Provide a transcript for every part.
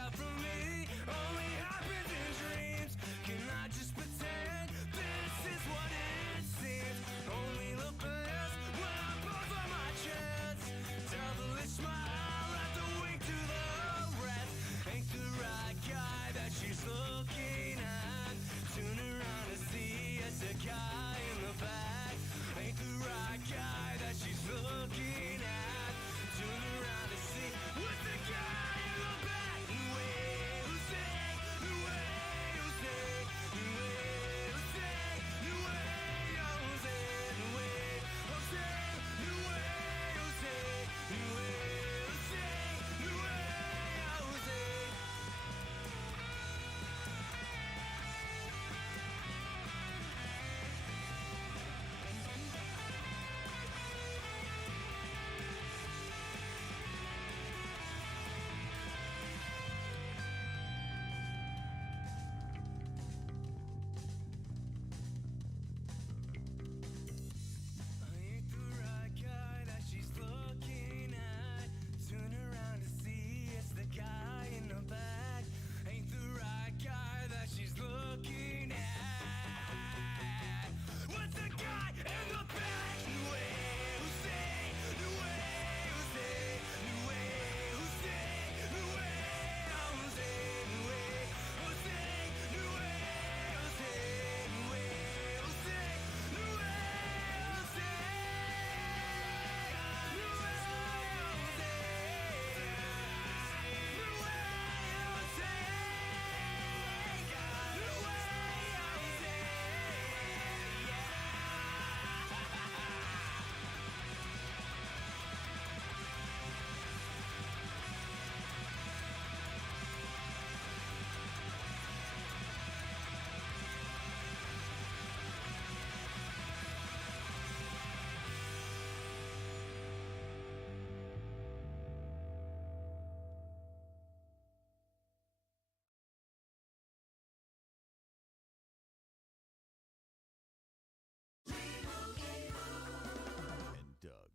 out from me only happens in dreams. Can I just pretend this is what it seems? Only look less when I both on my chest. Devilish smile at the wink to the rest. Ain't the right guy that she's looking at. Turn around to see it's the guy in the back. Ain't the right guy that she's looking at. Turn around to see what's the guy in the back.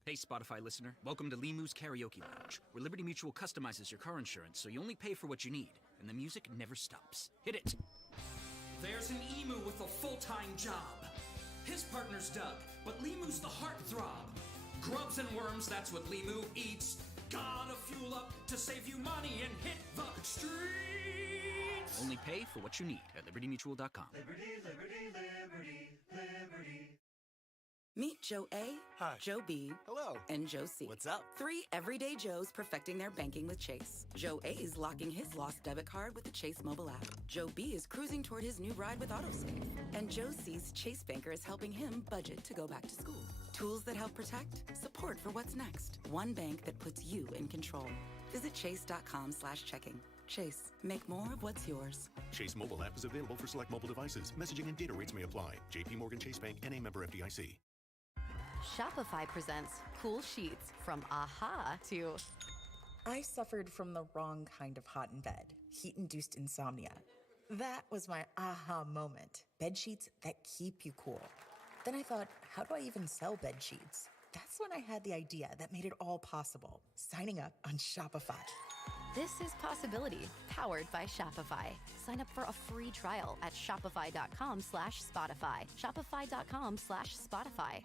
Hey, Spotify listener. Welcome to Limu's Karaoke Lounge, where Liberty Mutual customizes your car insurance so you only pay for what you need, and the music never stops. Hit it! There's an emu with a full-time job. His partner's Doug, but Limu's the heartthrob. Grubs and worms, that's what Limu eats. Gotta fuel up to save you money and hit the streets! Only pay for what you need at libertymutual.com. Liberty, liberty, liberty, liberty. Meet Joe A, Hi. Joe B, Hello. and Joe C. What's up? 3 everyday Joes perfecting their banking with Chase. Joe A's locking his lost debit card with the Chase mobile app. Joe B is cruising toward his new ride with Autosave. And Joe C's Chase banker is helping him budget to go back to school. Tools that help protect, support for what's next. One bank that puts you in control. Visit chase.com/checking. Chase, make more of what's yours. Chase mobile app is available for select mobile devices. Messaging and data rates may apply. JP Morgan Chase Bank, N.A. member FDIC. Shopify presents cool sheets from aha to... I suffered from the wrong kind of hot in bed, heat-induced insomnia. That was my aha moment. Bed sheets that keep you cool. Then I thought, how do I even sell bed sheets? That's when I had the idea that made it all possible, signing up on Shopify. This is Possibility, powered by Shopify. Sign up for a free trial at shopify.com/Spotify. Shopify.com/Spotify.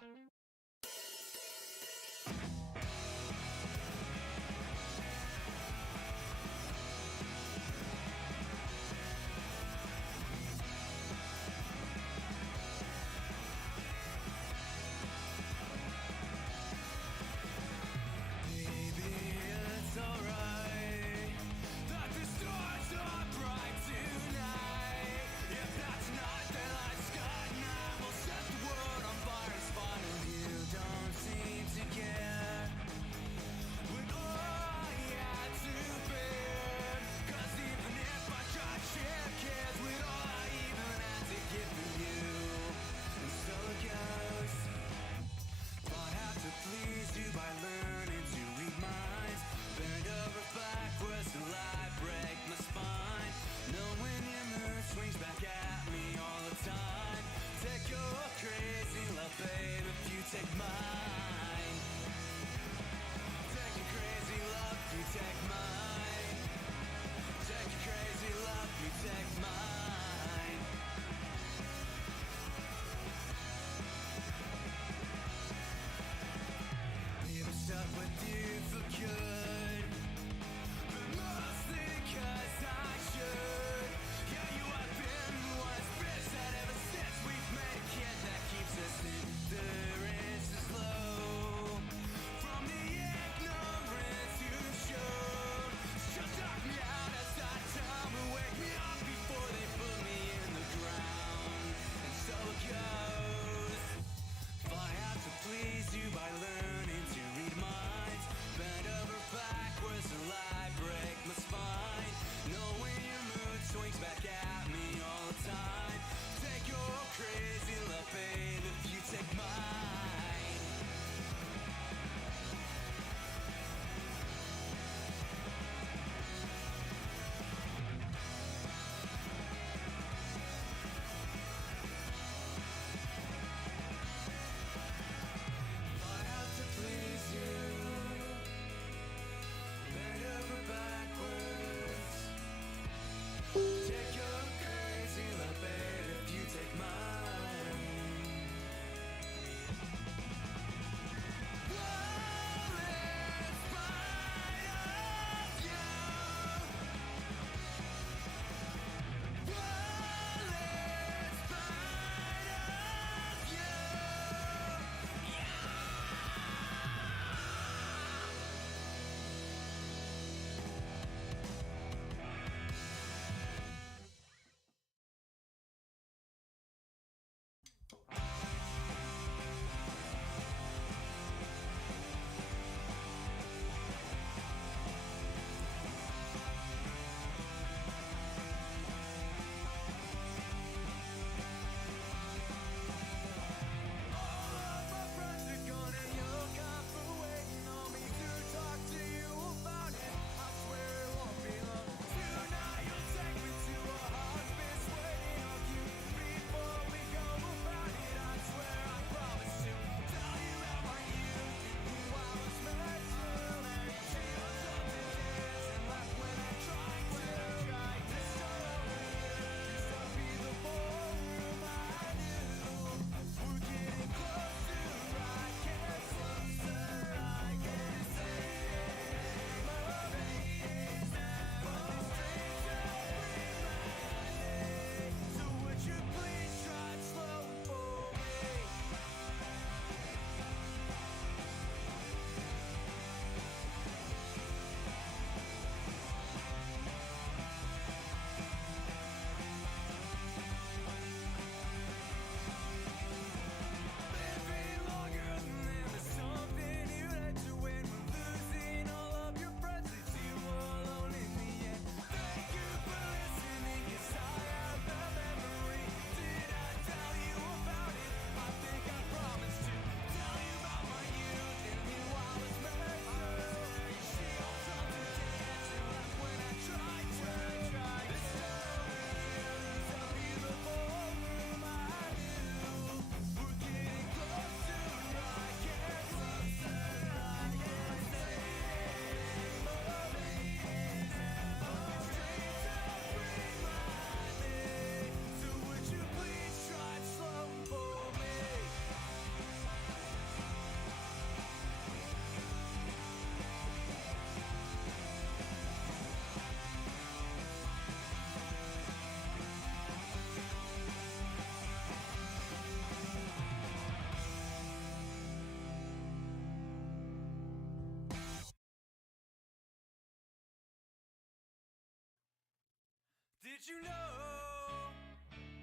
Did you know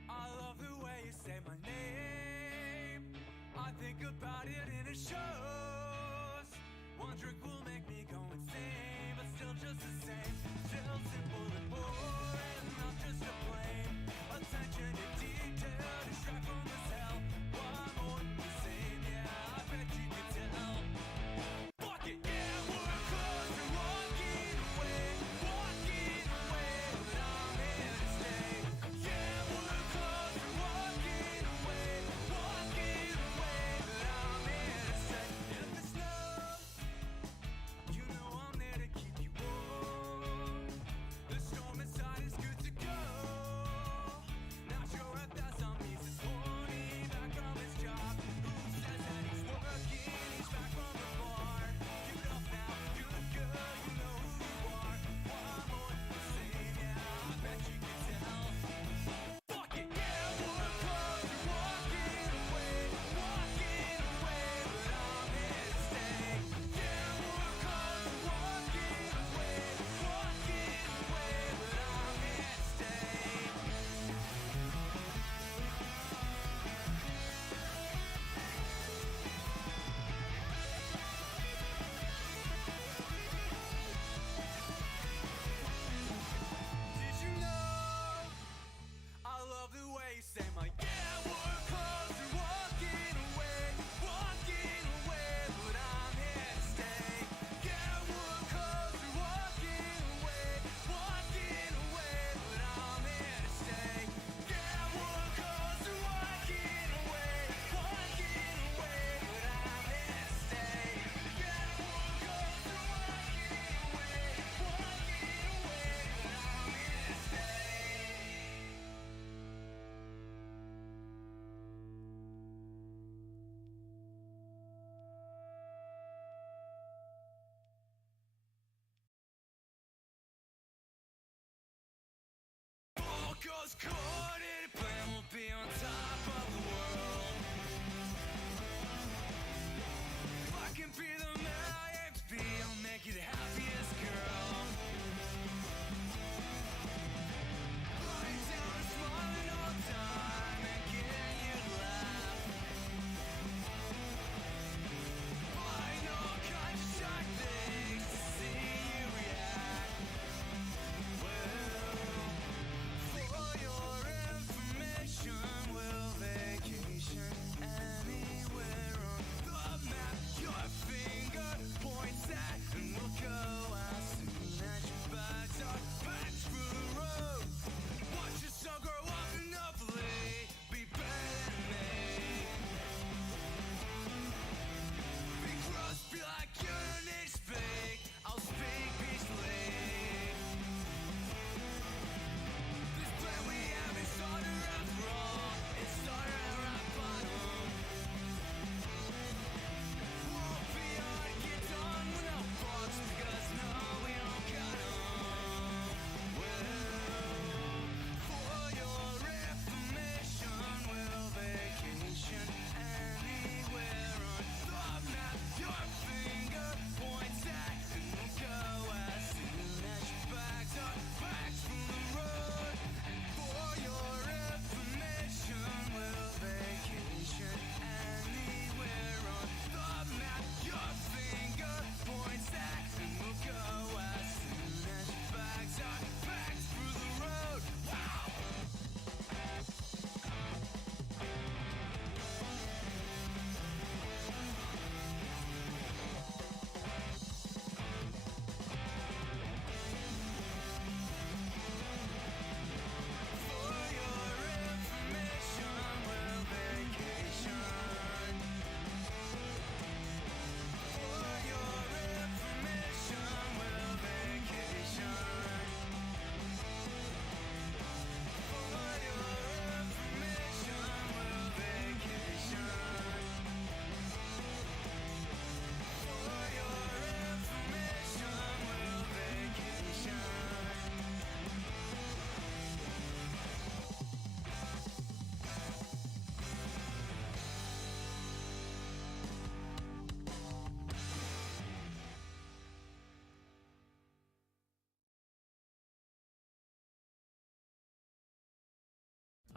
I love the way you say my name? I think about it and it shows. One drink will make me go insane, but still just the same. Still simple and boring, not just to blame. Attention to detail, distract from the cell. Why more than the same? Yeah, I bet you can tell. Fuck it, yeah, we're close to walking away, but I'm here to stay. Yeah, we're close to walking away, but I'm here to stay. If it snows, you know I'm there to keep you warm. The storm inside is good to go. Not sure if that's on me this morning,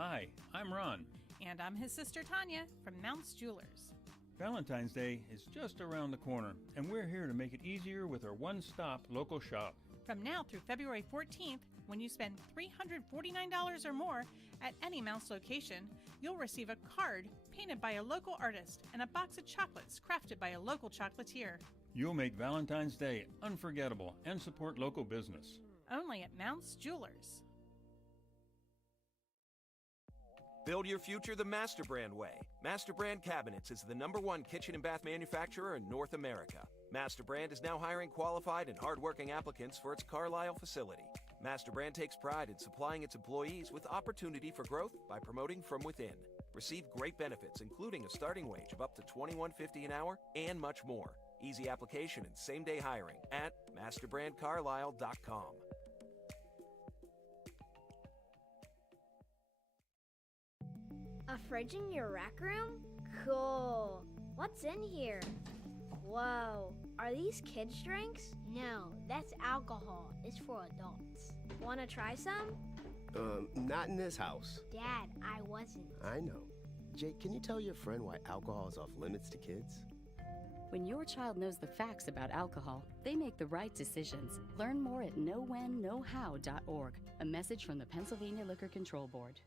Hi, I'm Ron. And I'm his sister Tanya from Mounts Jewelers. Valentine's Day is just around the corner, and we're here to make it easier with our one-stop local shop. From now through February 14th, when you spend $349 or more at any Mounts location, you'll receive a card painted by a local artist and a box of chocolates crafted by a local chocolatier. You'll make Valentine's Day unforgettable and support local business. Only at Mounts Jewelers. Build your future the Master Brand way. Master Brand Cabinets is the #1 kitchen and bath manufacturer in North America. Master Brand is now hiring qualified and hardworking applicants for its Carlisle facility. Master Brand takes pride in supplying its employees with opportunity for growth by promoting from within. Receive great benefits, including a starting wage of up to $21.50 an hour and much more. Easy application and same-day hiring at masterbrandcarlisle.com. A fridge in your rec room? Cool. What's in here? Whoa. Are these kids' drinks? No, that's alcohol. It's for adults. Wanna try some? Not in this house. Dad, I wasn't. I know. Jake, can you tell your friend why alcohol is off limits to kids? When your child knows the facts about alcohol, they make the right decisions. Learn more at knowwhenknowhow.org. A message from the Pennsylvania Liquor Control Board.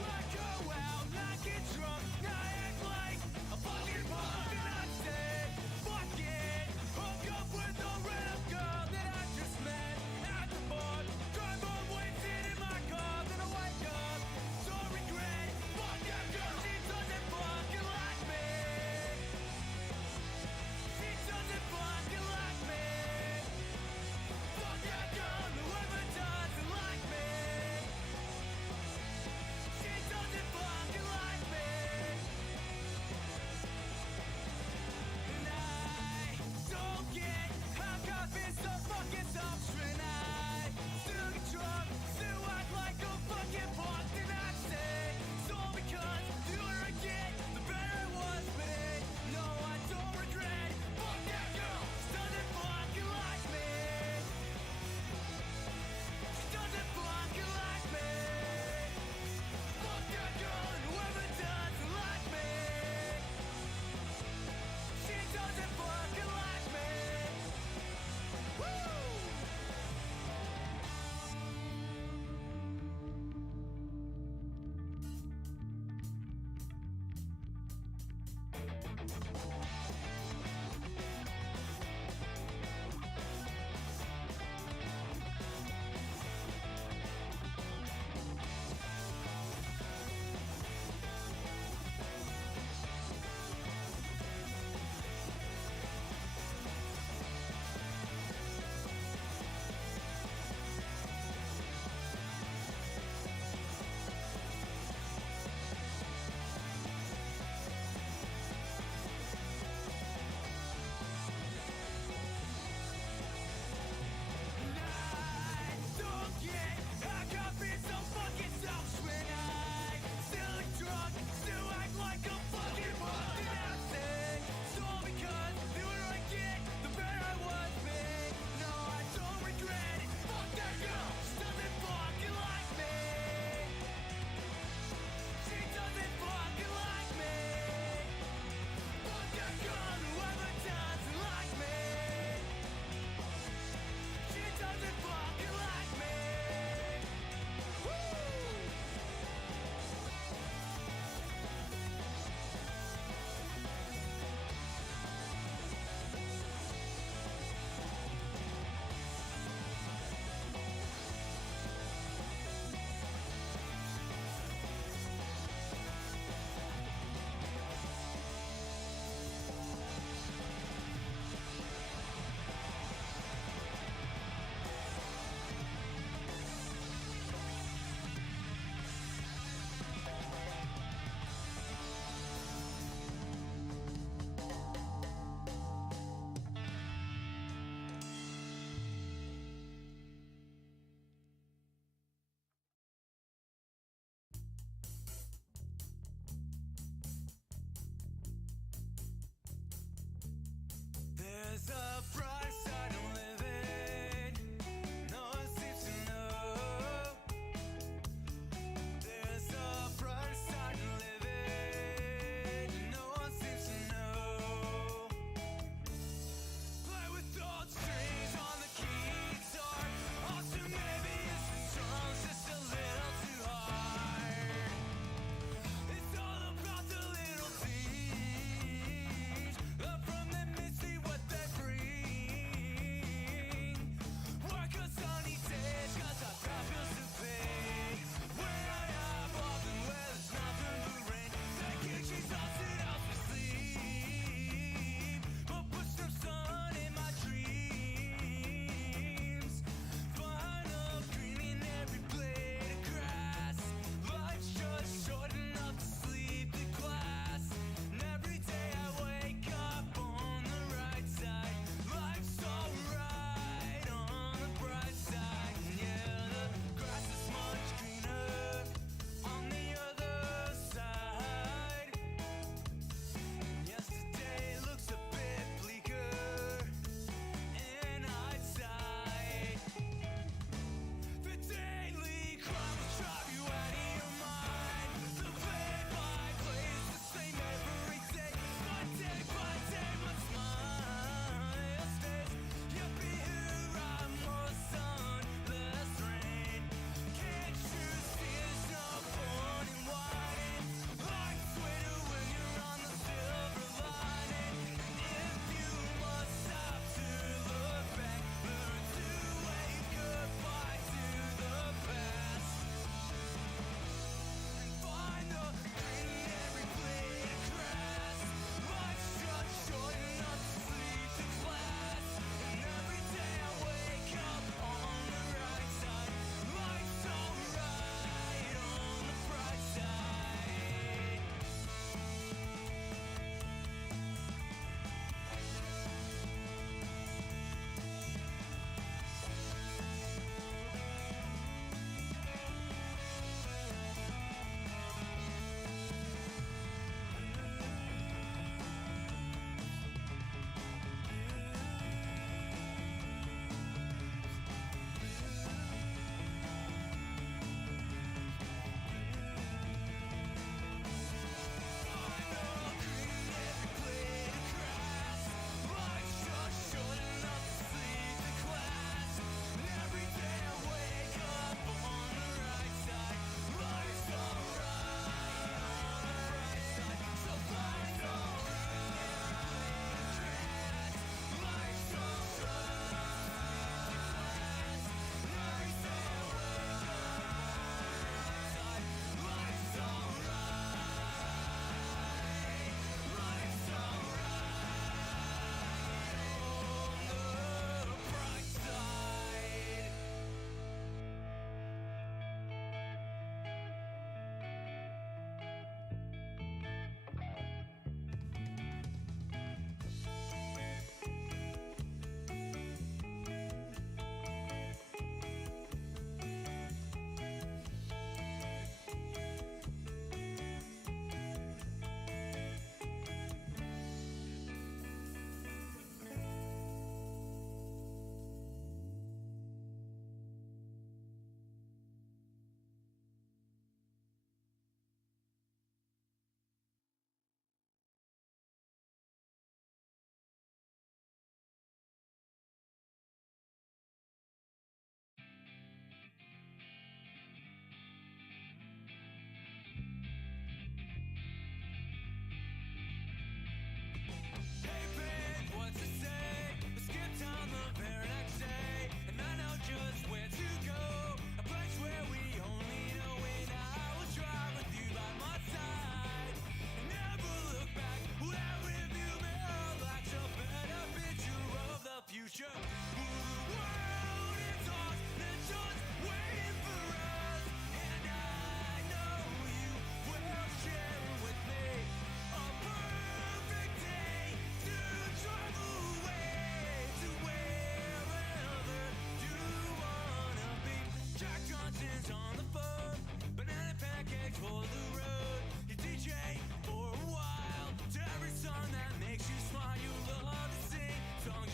I go out, I get drunk, I There's a bright side to living. No one seems to know. There's a bright side to living. No one seems to know. Play with those strings on the guitar. Also, maybe it's the strums just a little too hard. It's all about the little things. Love from them and see what they bring. Work a sunny days, 'cause our time feels too big. When I have all been where there's nothing but rain. Taking she's all sit out for sleep. But put some sun in my dreams. Find a green in every blade of grass. Life's just short enough to sleep in class. And every day I wake up on the right side. Life's alright on the bright side. Yeah, the grass is much greener on the other side. Yesterday looks a bit bleaker in hindsight. The daily crime will drive you out of your mind. The play-by-play is the same every day. One day by day, my smile stays. You'll be here, I'm more sun, less rain. Can't you see there's no point in whining? Life's sweeter when you're on the silver lining. If you must stop to look back, learn to wave goodbye to the past. And find the green in every blade of grass. Life's just short enough to sleep in class. And every day I wake up on the right side. Life's alright on the bright side. Hey babe, what's to say? We skip town the very next day, and I know just where to go. A place where we only know it. I will drive with you by my side and never look back. Where with you, mirror lights a better picture of the future. Ooh, the world is ours, they're just waiting for us, and I know you will share it with me. A perfect day to drive away to wherever you wanna be. Jack Johnson's on the phone, banana pancakes for the road. You DJ for a while to every song that makes you smile. You love to sing songs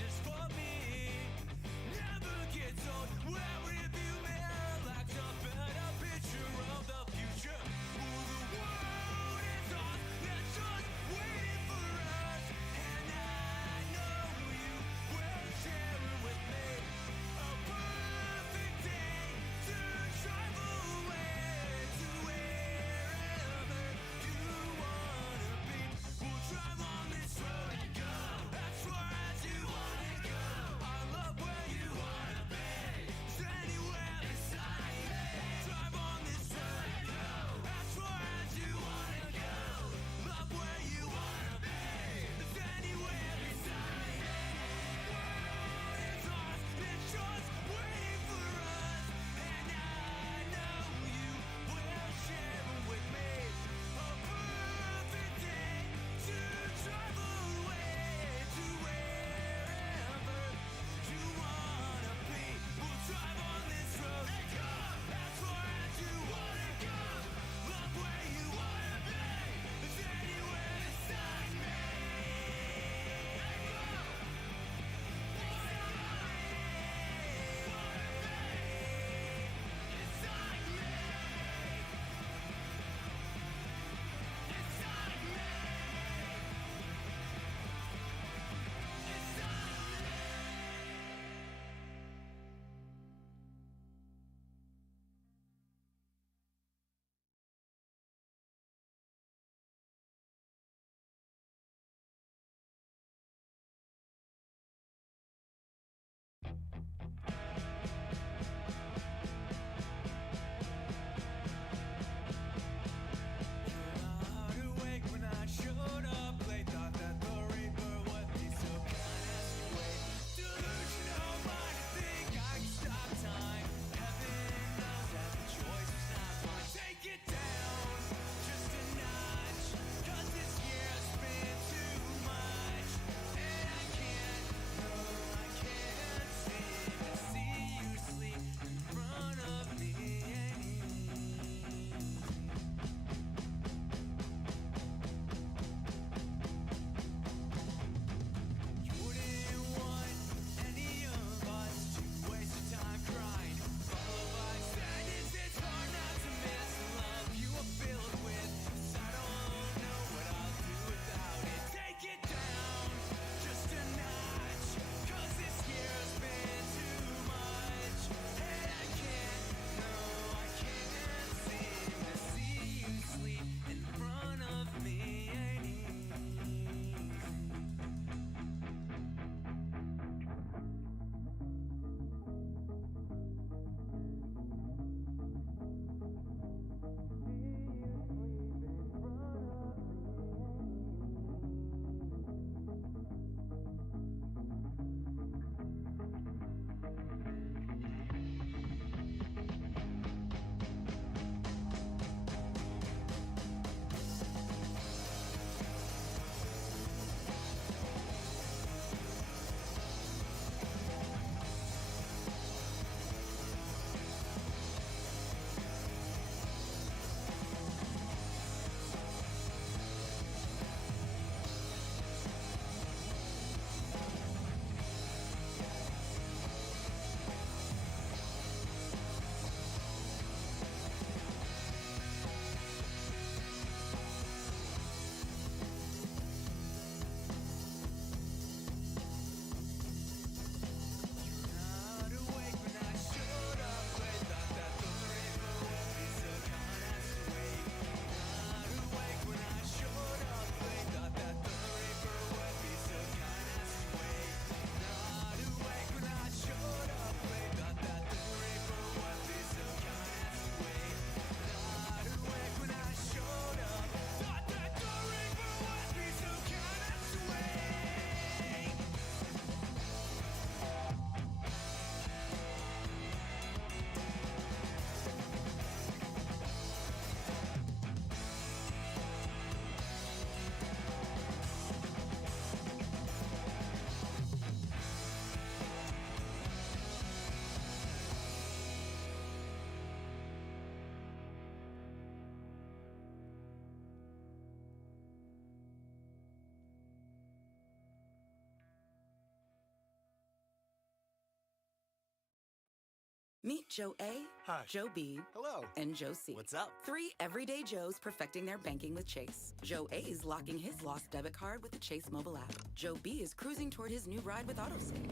Meet Joe A, Hi. Joe B, Hello. and Joe C. What's up? 3 everyday Joes perfecting their banking with Chase. Joe A is locking his lost debit card with the Chase mobile app. Joe B is cruising toward his new ride with autosave.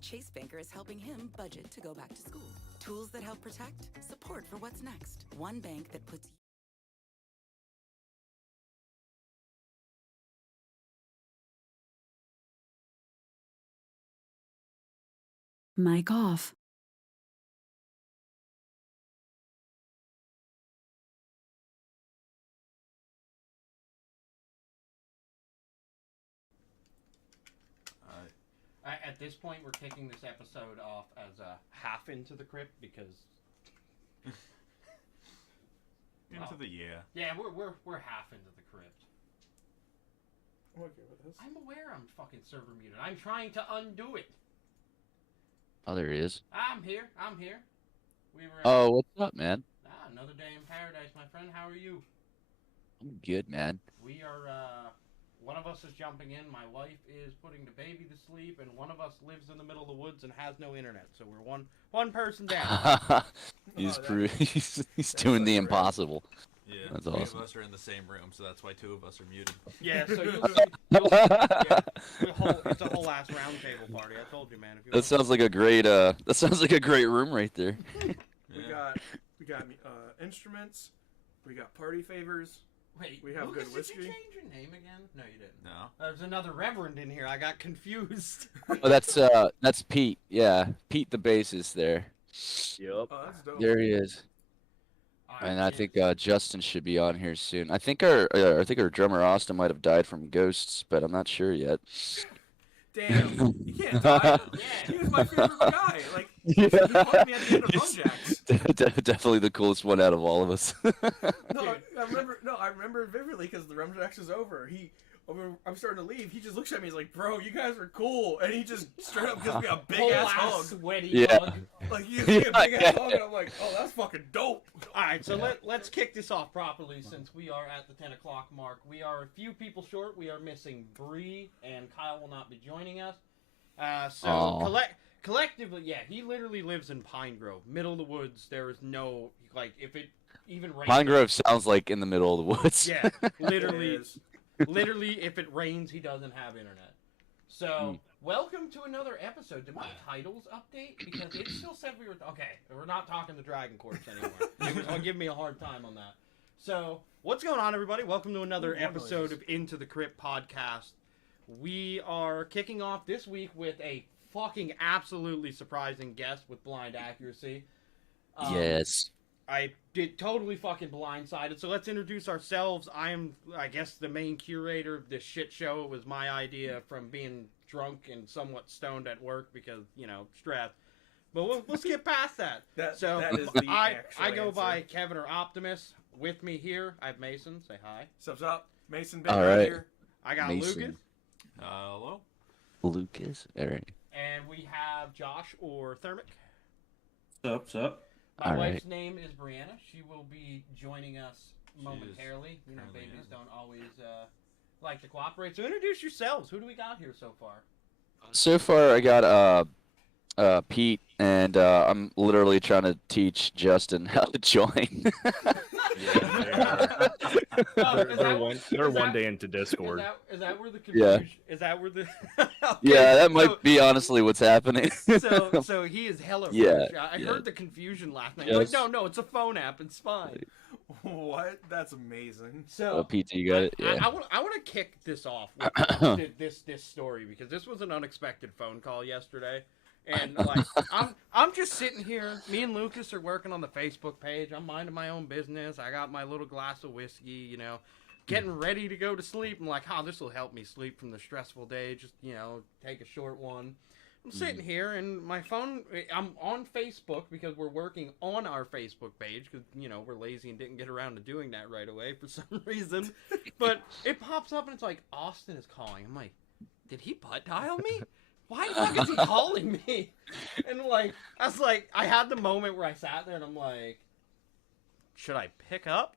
Chase Banker is helping him budget to go back to school. Tools that help protect, support for what's next. One bank that puts Mic off. At this point, we're kicking this episode off as a half into the crypt because into the yeah. Yeah, we're half into the crypt. I'm okay with this. I'm aware I'm fucking server muted. I'm trying to undo it. Oh, there he is. I'm here. We were. Oh, what's up, man? Another day in paradise, my friend. How are you? I'm good, man. We are. One of us is jumping in. My wife is putting the baby to sleep, and one of us lives in the middle of the woods and has no internet. So we're one person down. he's doing the impossible. Yeah, that's three awesome. of us are in the same room, so that's why 2 of us are muted. Yeah, so it's a whole ass round table party. I told you, man. If you That sounds like a great. That sounds like a great room right there. We got instruments. We got party favors. Wait, we have Lucas, good whiskey. Did you change your name again? No, you didn't. No. There's another reverend in here. I got confused. Oh, that's Pete. Yeah, Pete the bassist there. Yep. Oh, that's dope. There he is. And I think Justin should be on here soon. I think our drummer Austin might have died from ghosts, but I'm not sure yet. Damn, you can't die. He was my favorite guy. Like, he called me at the end of Rumjacks. Definitely the coolest one out of all of us. I remember vividly because the Rumjacks is over. I'm starting to leave. He just looks at me. He's like, "Bro, you guys are cool," and he just straight up gives me a big ass hug. Sweaty hug. Like he gives me a big ass hug, and I'm like, "Oh, that's fucking dope." All right, so let's kick this off properly since we are at the 10 o'clock mark. We are a few people short. We are missing Bree, and Kyle will not be joining us. Collectively, yeah, he literally lives in Pine Grove, middle of the woods. There is no if it even rains. Pine Grove sounds like in the middle of the woods. Yeah, literally. Literally, if it rains, he doesn't have internet. So, welcome to another episode. Did my titles update? Because it still said we were... Okay, we're not talking the Dragon Course anymore. I'll give me a hard time on that. So, what's going on, everybody? Welcome to another episode of Into the Crypt podcast. We are kicking off this week with a fucking absolutely surprising guest with blind accuracy. Yes. I did totally fucking blindsided. So let's introduce ourselves. I am, I guess, the main curator of this shit show. It was my idea from being drunk and somewhat stoned at work because, stress. But we'll skip past that. That is the I go answer. by Kevin or Optimus. With me here, I have Mason. Say hi. Sups up. Mason Big All right. here. I got Mason. Lucas. Hello. Lucas. All right. And we have Josh or Thermic. Sup. My All wife's right. name is Brianna. She will be joining us momentarily. Babies don't always like to cooperate. So introduce yourselves. Who do we got here so far? So far, I got Pete, and I'm literally trying to teach Justin how to join. They're one day into Discord. Is that where the confusion? Yeah. Is that where the? Okay, yeah, that might be honestly what's happening. so he is hella. Yeah, I heard the confusion last night. Yes. Like, no, it's a phone app. It's fine. What? That's amazing. So Pete, you got it. Yeah. I want to kick this off with this story because this was an unexpected phone call yesterday. And like I'm just sitting here. Me and Lucas are working on the Facebook page. I'm minding my own business. I got my little glass of whiskey, getting ready to go to sleep. I'm like, this will help me sleep from the stressful day. Just take a short one. I'm sitting here and my phone. I'm on Facebook because we're working on our Facebook page because we're lazy and didn't get around to doing that right away for some reason. But it pops up and it's like Austin is calling. I'm like, did he butt dial me? Why the fuck is he calling me? And I had the moment where I sat there and I'm like, should I pick up?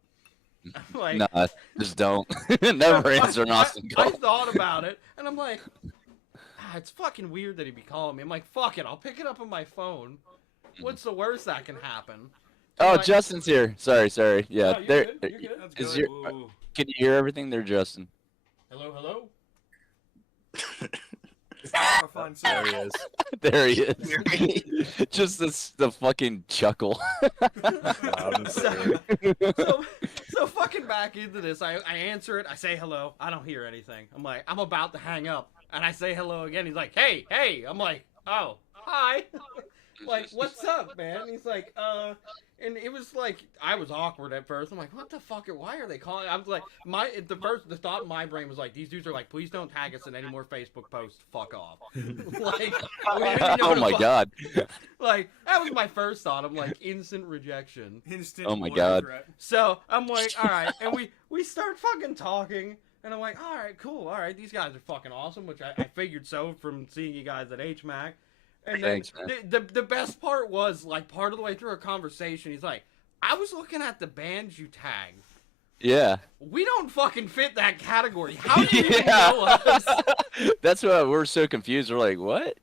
I'm like, nah, just don't. Never answer an Austin call. I thought about it and I'm like, it's fucking weird that he'd be calling me. I'm like, fuck it, I'll pick it up on my phone. What's the worst that can happen? Oh, like- Justin's here. Sorry. Yeah, No, you're there. good, you're good. That's Is good. your, can you hear everything there, Justin? Hello? There he is. There he is. Just the fucking chuckle. So fucking back into this, I answer it, I say hello, I don't hear anything. I'm like, I'm about to hang up, and I say hello again. He's like, hey, I'm like, oh, hi. Like, what's up, man? He's like, and it was like, I was awkward at first. I'm like, what the fuck? Why are they calling? I was like, the thought in my brain was like, these dudes are like, please don't tag us in any more Facebook posts. Fuck off. Like, oh my god. Like, that was my first thought. I'm like, instant rejection. Instant. Oh my god. So I'm like, all right, and we start fucking talking. And I'm like, all right, cool, all right, these guys are fucking awesome, which I figured so from seeing you guys at HMAC. And then Thanks, man. the best part was, like, part of the way through our conversation, he's like, I was looking at the bands you tagged. Yeah. We don't fucking fit that category. How do you even know us? That's why we're so confused. We're like, what?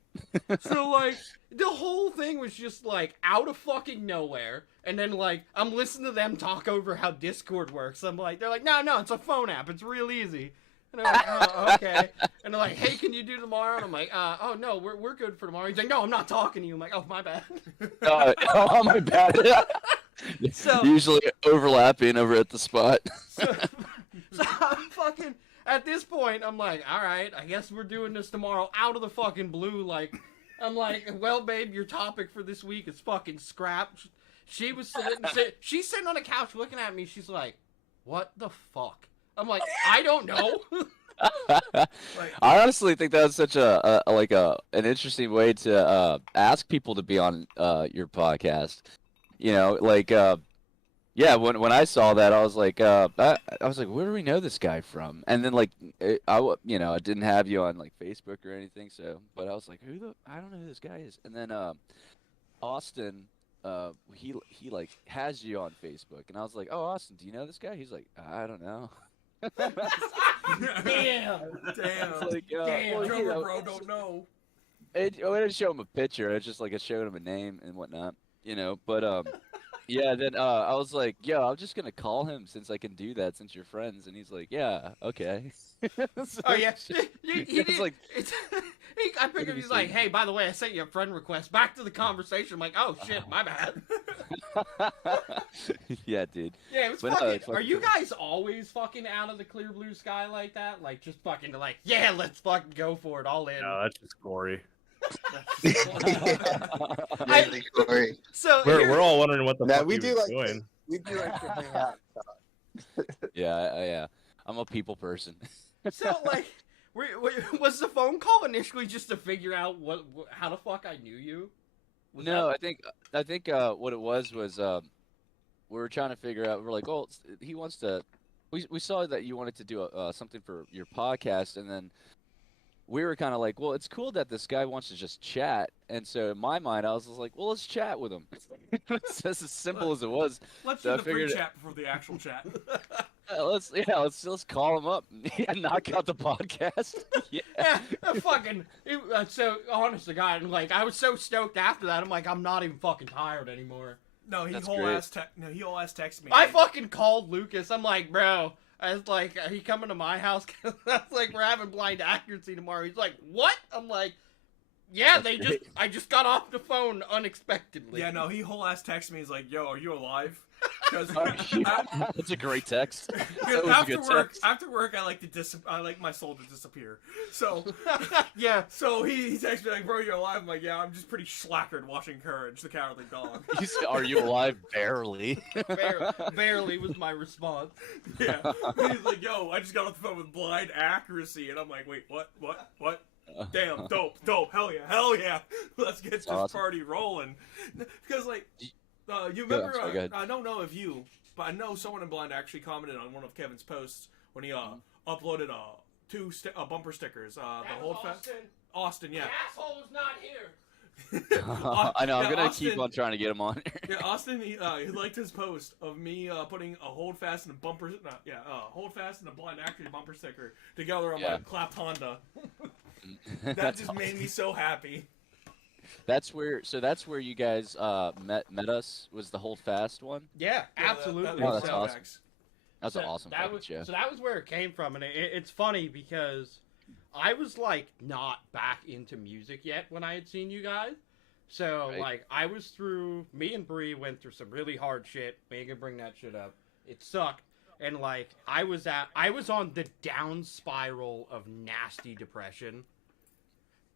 So, like, the whole thing was just, like, out of fucking nowhere. And then, like, I'm listening to them talk over how Discord works. I'm like, they're like, no, it's a phone app. It's real easy. And I'm like, oh, okay. And they're like, hey, can you do tomorrow? And I'm like, oh, no, we're good for tomorrow. He's like, no, I'm not talking to you. I'm like, oh, my bad. Oh, my bad. So- Usually overlapping over at the spot. So I'm fucking, at this point, I'm like, all right, I guess we're doing this tomorrow out of the fucking blue. Like, I'm like, well, babe, your topic for this week is fucking scrap. She's sitting on the couch looking at me. She's like, what the fuck? I'm like, I don't know. I honestly think that's such an interesting way to ask people to be on your podcast. You know, like yeah, when I saw that, I was like, where do we know this guy from? And then like, I didn't have you on like Facebook or anything, so but I was like, I don't know who this guy is. And then Austin, he like has you on Facebook, and I was like, oh, Austin, do you know this guy? He's like, I don't know. Damn. Like, Damn. well, Drummer bro don't know. I didn't show him a picture. It's just like I showed him a name and whatnot, But yeah. Then I was like, yo, I'm just gonna call him since I can do that since you're friends. And he's like, yeah, okay. So, Oh yeah, he it's did. like, I figured he's like, hey, by the way, I sent you a friend request. Back to the conversation. I'm like, oh shit, my bad. yeah, dude. Yeah, it was But, fucking. it's Are you guys always fucking out of the clear blue sky like that? Like just fucking like, yeah, let's fucking go for it, all in. No, that's just Corey. Really, Corey. So We're all wondering what the fuck we he do was like doing. we do like to hang out. yeah. I'm a people person. So like, was the phone call initially just to figure out how the fuck I knew you? No, I think what it was we were trying to figure out. We're like, oh, he wants to. We saw that you wanted to do something for your podcast, and then we were kind of like, well, it's cool that this guy wants to just chat. And so in my mind, I was just like, well, let's chat with him. It's just as simple as it was. Let's So I do the figured- pre-chat before the actual chat. Let's call him up and knock out the podcast. Yeah, so honest to God, and like I was so stoked after that. I'm like, I'm not even fucking tired anymore. No, he That's whole great. ass texted me. I fucking called Lucas. I'm like, bro, I was like, are you coming to my house? Cause I was like, we're having blind accuracy tomorrow. He's like, what? I'm like, yeah, I just got off the phone unexpectedly. Yeah, no, he whole ass texted me. He's like, yo, are you alive? Because That's a great text. That was a good text. after work, I like my soul to disappear. So yeah. So he texted me like, bro, you're alive. I'm like, yeah, I'm just pretty slackered watching Courage, the Cowardly Dog. You said, are you alive? Barely. Barely was my response. Yeah. He's like, yo, I just got off the phone with blind accuracy, and I'm like, wait, what? Damn, dope, hell yeah. Let's get this awesome. party rolling. Because like, you remember? sorry, go ahead. I don't know if you, but I know someone in blind actually commented on one of Kevin's posts when he uploaded two bumper stickers. The hold fast. Austin, yeah. The asshole was not here. I know. I'm gonna Austin, keep on trying to get him on. Yeah, Austin, he liked his post of me putting a hold fast and a bumper, hold fast and a blind accuracy bumper sticker together on my clapped Honda. That just made me so happy. That's where you guys met us, was the Hold Fast one? Yeah, absolutely. Oh, that's So- awesome. That's an awesome that fucking was, show. So that was where it came from, and it's funny because I was like not back into music yet when I had seen you guys. So Right. like I was through, me and Bree went through some really hard shit. We ain't gonna bring that shit up. It sucked, and like I was on the down spiral of nasty depression.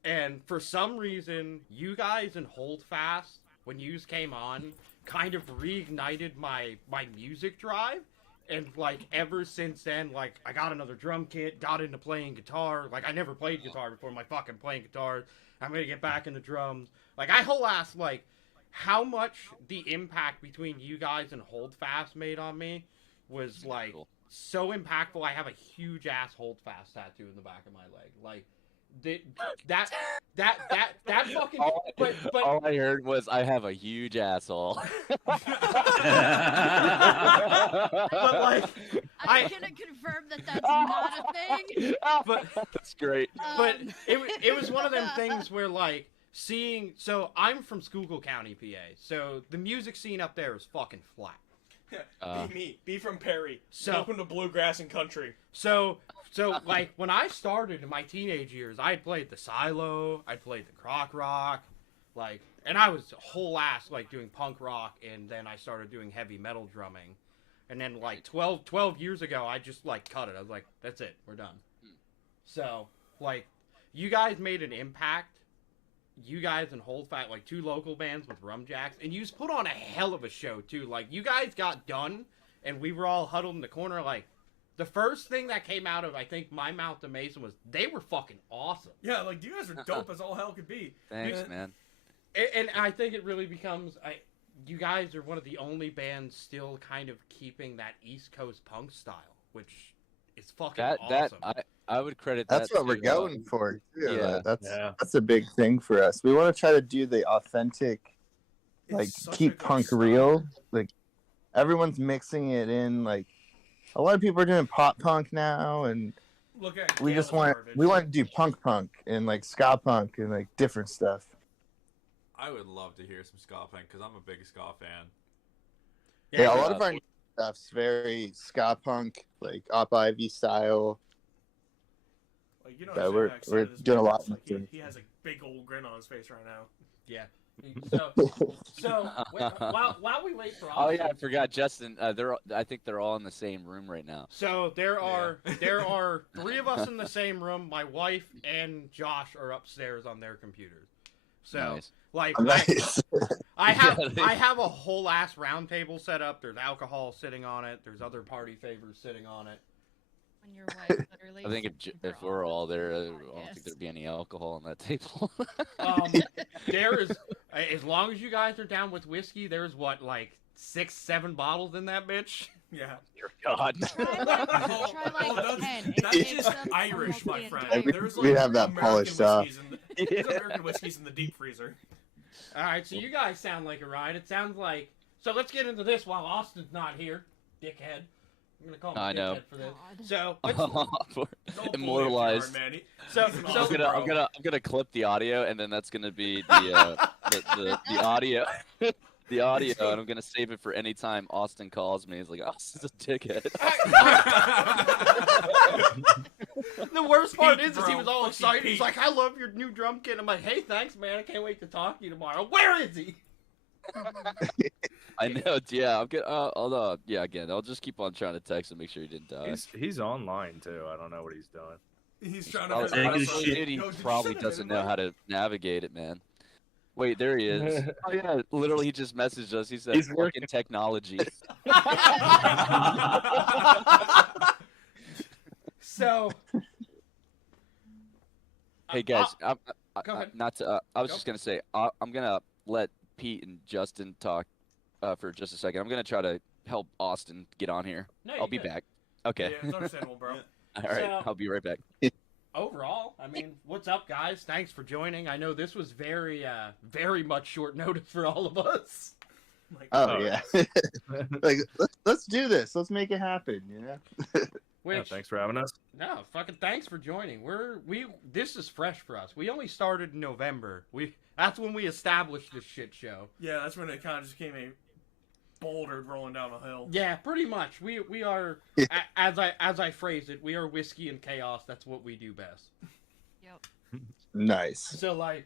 And for some reason, you guys and Hold Fast, when yous came on, kind of reignited my music drive. And, like, ever since then, like, I got another drum kit, got into playing guitar. Like, I never played guitar before. I'm, like, fucking playing guitar. I'm gonna get back into drums. Like, I whole ass, like, how much the impact between you guys and Hold Fast made on me was, like, so impactful. I have a huge-ass Hold Fast tattoo in the back of my leg. Like, that fucking... But all I heard was, I have a huge asshole. But like, I'm gonna confirm that that's not a thing. But that's great. But it was one of them things where like seeing. So I'm from Schuylkill County, PA. So the music scene up there is fucking flat. Be me. Be from Perry. So- Welcome to bluegrass and country. So like when I started in my teenage years, I had played the Silo, I'd played the Croc Rock, like, and I was whole ass like doing punk rock, and then I started doing heavy metal drumming, and then like 12 years ago, I just like cut it. I was like, that's it, we're done. So like, you guys made an impact. You guys and Hold Fast, like two local bands with Rumjacks, and you just put on a hell of a show too. Like you guys got done, and we were all huddled in the corner. Like the first thing that came out of I think my mouth to Mason was they were fucking awesome. Yeah, like you guys are dope as all hell could be. Thanks, man. And I think it really becomes you guys are one of the only bands still kind of keeping that East Coast punk style, which is fucking awesome. I would credit That's that what we're to, going for. Too. Yeah. That's a big thing for us. We want to try to do the authentic, like keep punk real. Like everyone's mixing it in. Like a lot of people are doing pop punk now, and Look at we just want to do punk and like ska punk and like different stuff. I would love to hear some ska punk because I'm a big ska fan. Yeah, a lot of our new stuff's very ska punk, like Op Ivy style. Like, you know, Yeah, I'm we're excited this doing a man lot. looks like he has a big old grin on his face right now. Yeah. So while we wait for Oh yeah, I forgot, Justin. I think they're all in the same room right now. So there are three of us in the same room. My wife and Josh are upstairs on their computers. So Nice. like Nice. I have Yeah, I have a whole ass round table set up. There's alcohol sitting on it. There's other party favors sitting on it. When your wife literally. I think if we're all there, I don't think there'd be any alcohol on that table. There is, as long as you guys are down with whiskey, there's what, like 6-7 bottles in that bitch. Yeah. Dear God. That's just Irish, my friend. There's we have that American polished off. whiskeys there's American whiskeys in the deep freezer. All right, so you guys sound like a ride. It sounds like. So let's get into this while Austin's not here, dickhead. I'm gonna call him I dickhead know. for this. So Immortalized. So I'm gonna clip the audio, and then that's gonna be the audio. The audio, and I'm gonna save it for any time Austin calls me. He's like, "Austin's a dickhead." The worst part is bro. he was all Fucking excited. He's Pete. like, "I love your new drum kit." I'm like, "Hey, thanks, man. I can't wait to talk to you tomorrow." Where is he? I know. Yeah, I'm good. Yeah, again, I'll just keep on trying to text and make sure he didn't die. He's online too. I don't know what he's doing. He's trying Probably, to. honestly, dude, he probably doesn't know how to navigate it, man. Wait, there he is. Oh yeah, literally, he just messaged us. He said, He's "Fucking working. technology." So, Hey guys, go ahead. I was just gonna say, I'm gonna let Pete and Justin talk for just a second. I'm gonna try to help Austin get on here. No, I'll you're be good. back. Okay. Yeah, it's understandable, bro. All right, So- I'll be right back. Overall, I mean, what's up, guys? Thanks for joining. I know this was very much short notice for all of us. Oh yeah. Like let's do this. Let's make it happen. You know. Which, Yeah, thanks for having us. No, fucking thanks for joining. This is fresh for us. We only started in November. That's when we established this shit show. Yeah, that's when it kind of just became a boulder rolling down a hill. Yeah, pretty much. We are as I phrase it, we are whiskey and chaos. That's what we do best. Yep. Nice. So like,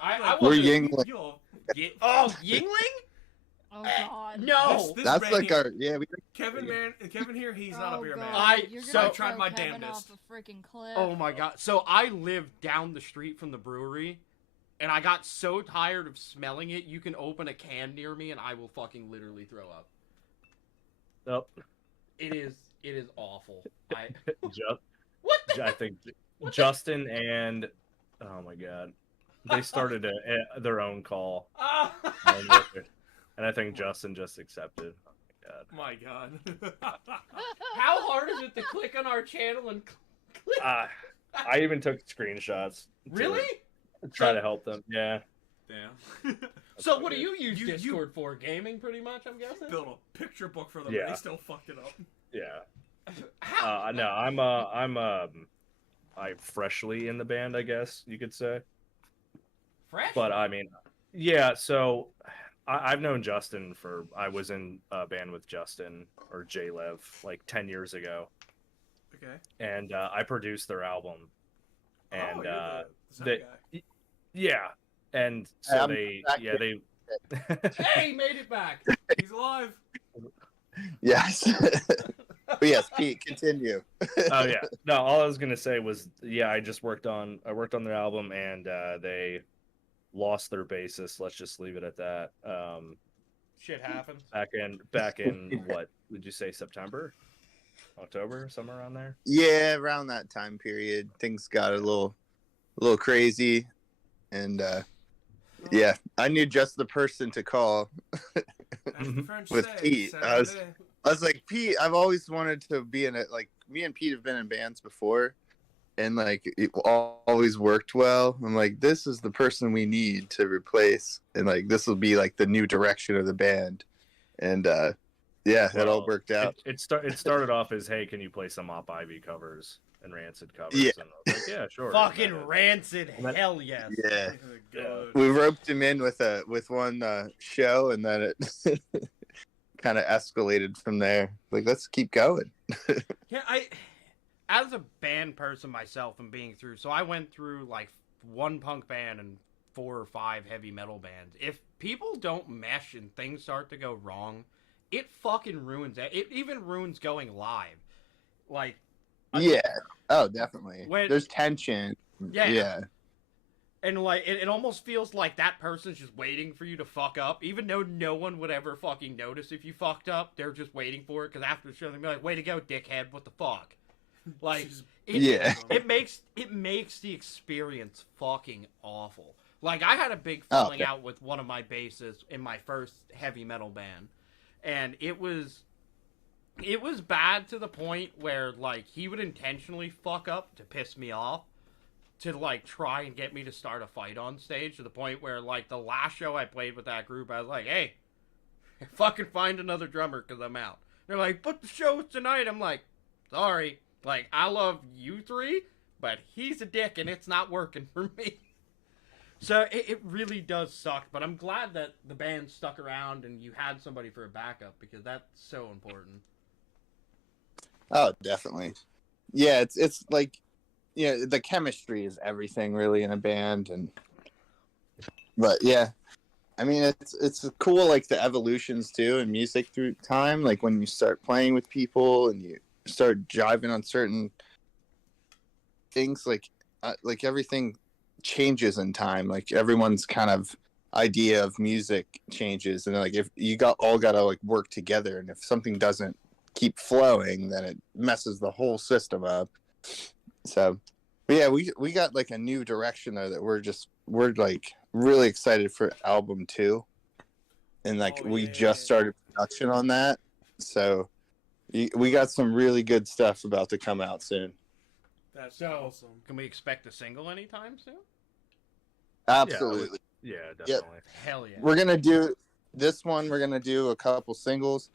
I We're wasn't- Yingling. Yingling? Oh God. No. This That's man like here- our Kevin here, he's not a beer man. You're I gonna tried throw my Kevin damnedest. off a freaking cliff. Oh my god. So I live down the street from the brewery, and I got so tired of smelling it, you can open a can near me and I will fucking literally throw up. Nope. It is awful. I think Justin and oh my god, they started their own call. And I think Justin just accepted. Oh my god. How hard is it to click on our channel and click? I even took screenshots. Really? Try to help them. Yeah. Damn. So what do you use Discord for? Gaming, pretty much, I'm guessing? Built a picture book for them, Yeah. but they still fucked it up. Yeah. No, I'm freshly in the band, I guess you could say. Fresh? But I mean, yeah. So I've known Justin I was in a band with Justin or J-Lev like 10 years ago. Okay. And I produced their album. And you're the they, guy. yeah. And so I'm they back Hey, he made it back. He's alive. Yes. But yes, Pete, continue. Oh yeah. No, all I was gonna say was I just worked on their album and they lost their bassist. Let's just leave it at that. Shit happens. Back in what would you say, September? October, somewhere around there? Yeah, around that time period, things got a little crazy, and yeah, I knew just the person to call with Pete. I was like, Pete, I've always wanted to be in it. Like, me and Pete have been in bands before, and like it always worked well. I'm like, this is the person we need to replace, and like this will be like the new direction of the band, and yeah, it all worked out. It started off as, hey, can you play some Op Ivy covers and Rancid covers? Yeah. And I was like, yeah, sure. Fucking Rancid, hell yes. Yeah, we roped him in with one show, and then it kind of escalated from there. Like, let's keep going. Yeah, as a band person myself and being through, so I went through like one punk band and 4 or 5 heavy metal bands. If people don't mesh and things start to go wrong, it fucking ruins it. It even ruins going live. Like, Yeah. Oh, definitely. When- There's tension. Yeah. And like it almost feels like that person's just waiting for you to fuck up, even though no one would ever fucking notice if you fucked up. They're just waiting for it because after the show they'll be like, "Way to go, dickhead! What the fuck?" Like, it makes the experience fucking awful. Like, I had a big falling out with one of my bassists in my first heavy metal band, and it was bad to the point where like he would intentionally fuck up to piss me off, to like try and get me to start a fight on stage, to the point where like the last show I played with that group, I was like, hey, fucking find another drummer because I'm out. They're like, but the show's tonight. I'm like, sorry, like I love you three, but he's a dick and it's not working for me. So it really does suck, but I'm glad that the band stuck around and you had somebody for a backup, because that's so important. Oh, definitely. Yeah, it's like, yeah, the chemistry is everything really in a band, but yeah, I mean it's cool, like the evolutions too in music through time, like when you start playing with people and you start jiving on certain things, like everything changes in time, like everyone's kind of idea of music changes, and like if you all gotta like work together, and if something doesn't keep flowing, then it messes the whole system up. So, but yeah, we got like a new direction though that we're like really excited for album 2, and like we just started production on that, so we got some really good stuff about to come out soon. That's so awesome. Can we expect a single anytime soon? Absolutely. Yeah, Yep. definitely. Hell yeah. We're gonna do this one. We're gonna do a couple singles.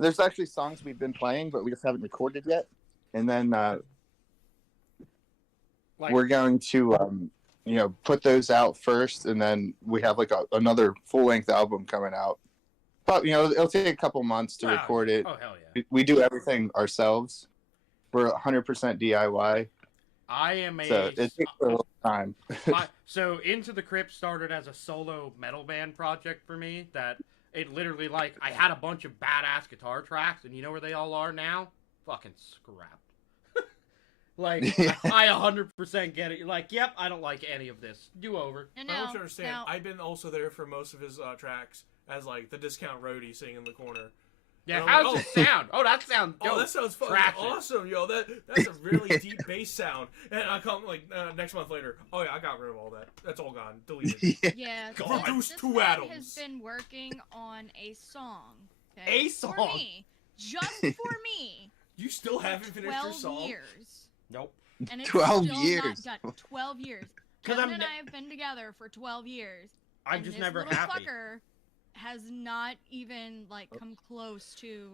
There's actually songs we've been playing, but we just haven't recorded yet. And then we're going to, put those out first, and then we have like another full-length album coming out. But it'll take a couple months to record it. Oh hell yeah! We do everything ourselves. We're 100% DIY. I am so it takes a little time. So Into the Crypt started as a solo metal band project for me. That it literally I had a bunch of badass guitar tracks, and you know where they all are now? Fucking scrapped. I 100% get it. You're like, yep, I don't like any of this. Do over. I want you to understand. I've been also there for most of his tracks as the discount roadie sitting in the corner. Yeah, how's it sound? Oh, that sounds dope. Oh, that sounds fucking awesome, yo. That's a really deep bass sound. And I come next month later. Oh yeah, I got rid of all that. That's all gone. Deleted. Yeah. Reduced this 2 man atoms. has been working on a song. A song? For me. Just for me. You still haven't finished your song? 12 years. Nope. And it's 12 still years. not done. 12 years. 'Cause Kevin and I have been together for 12 years. I'm and just this never little happy. Fucker has not even come close to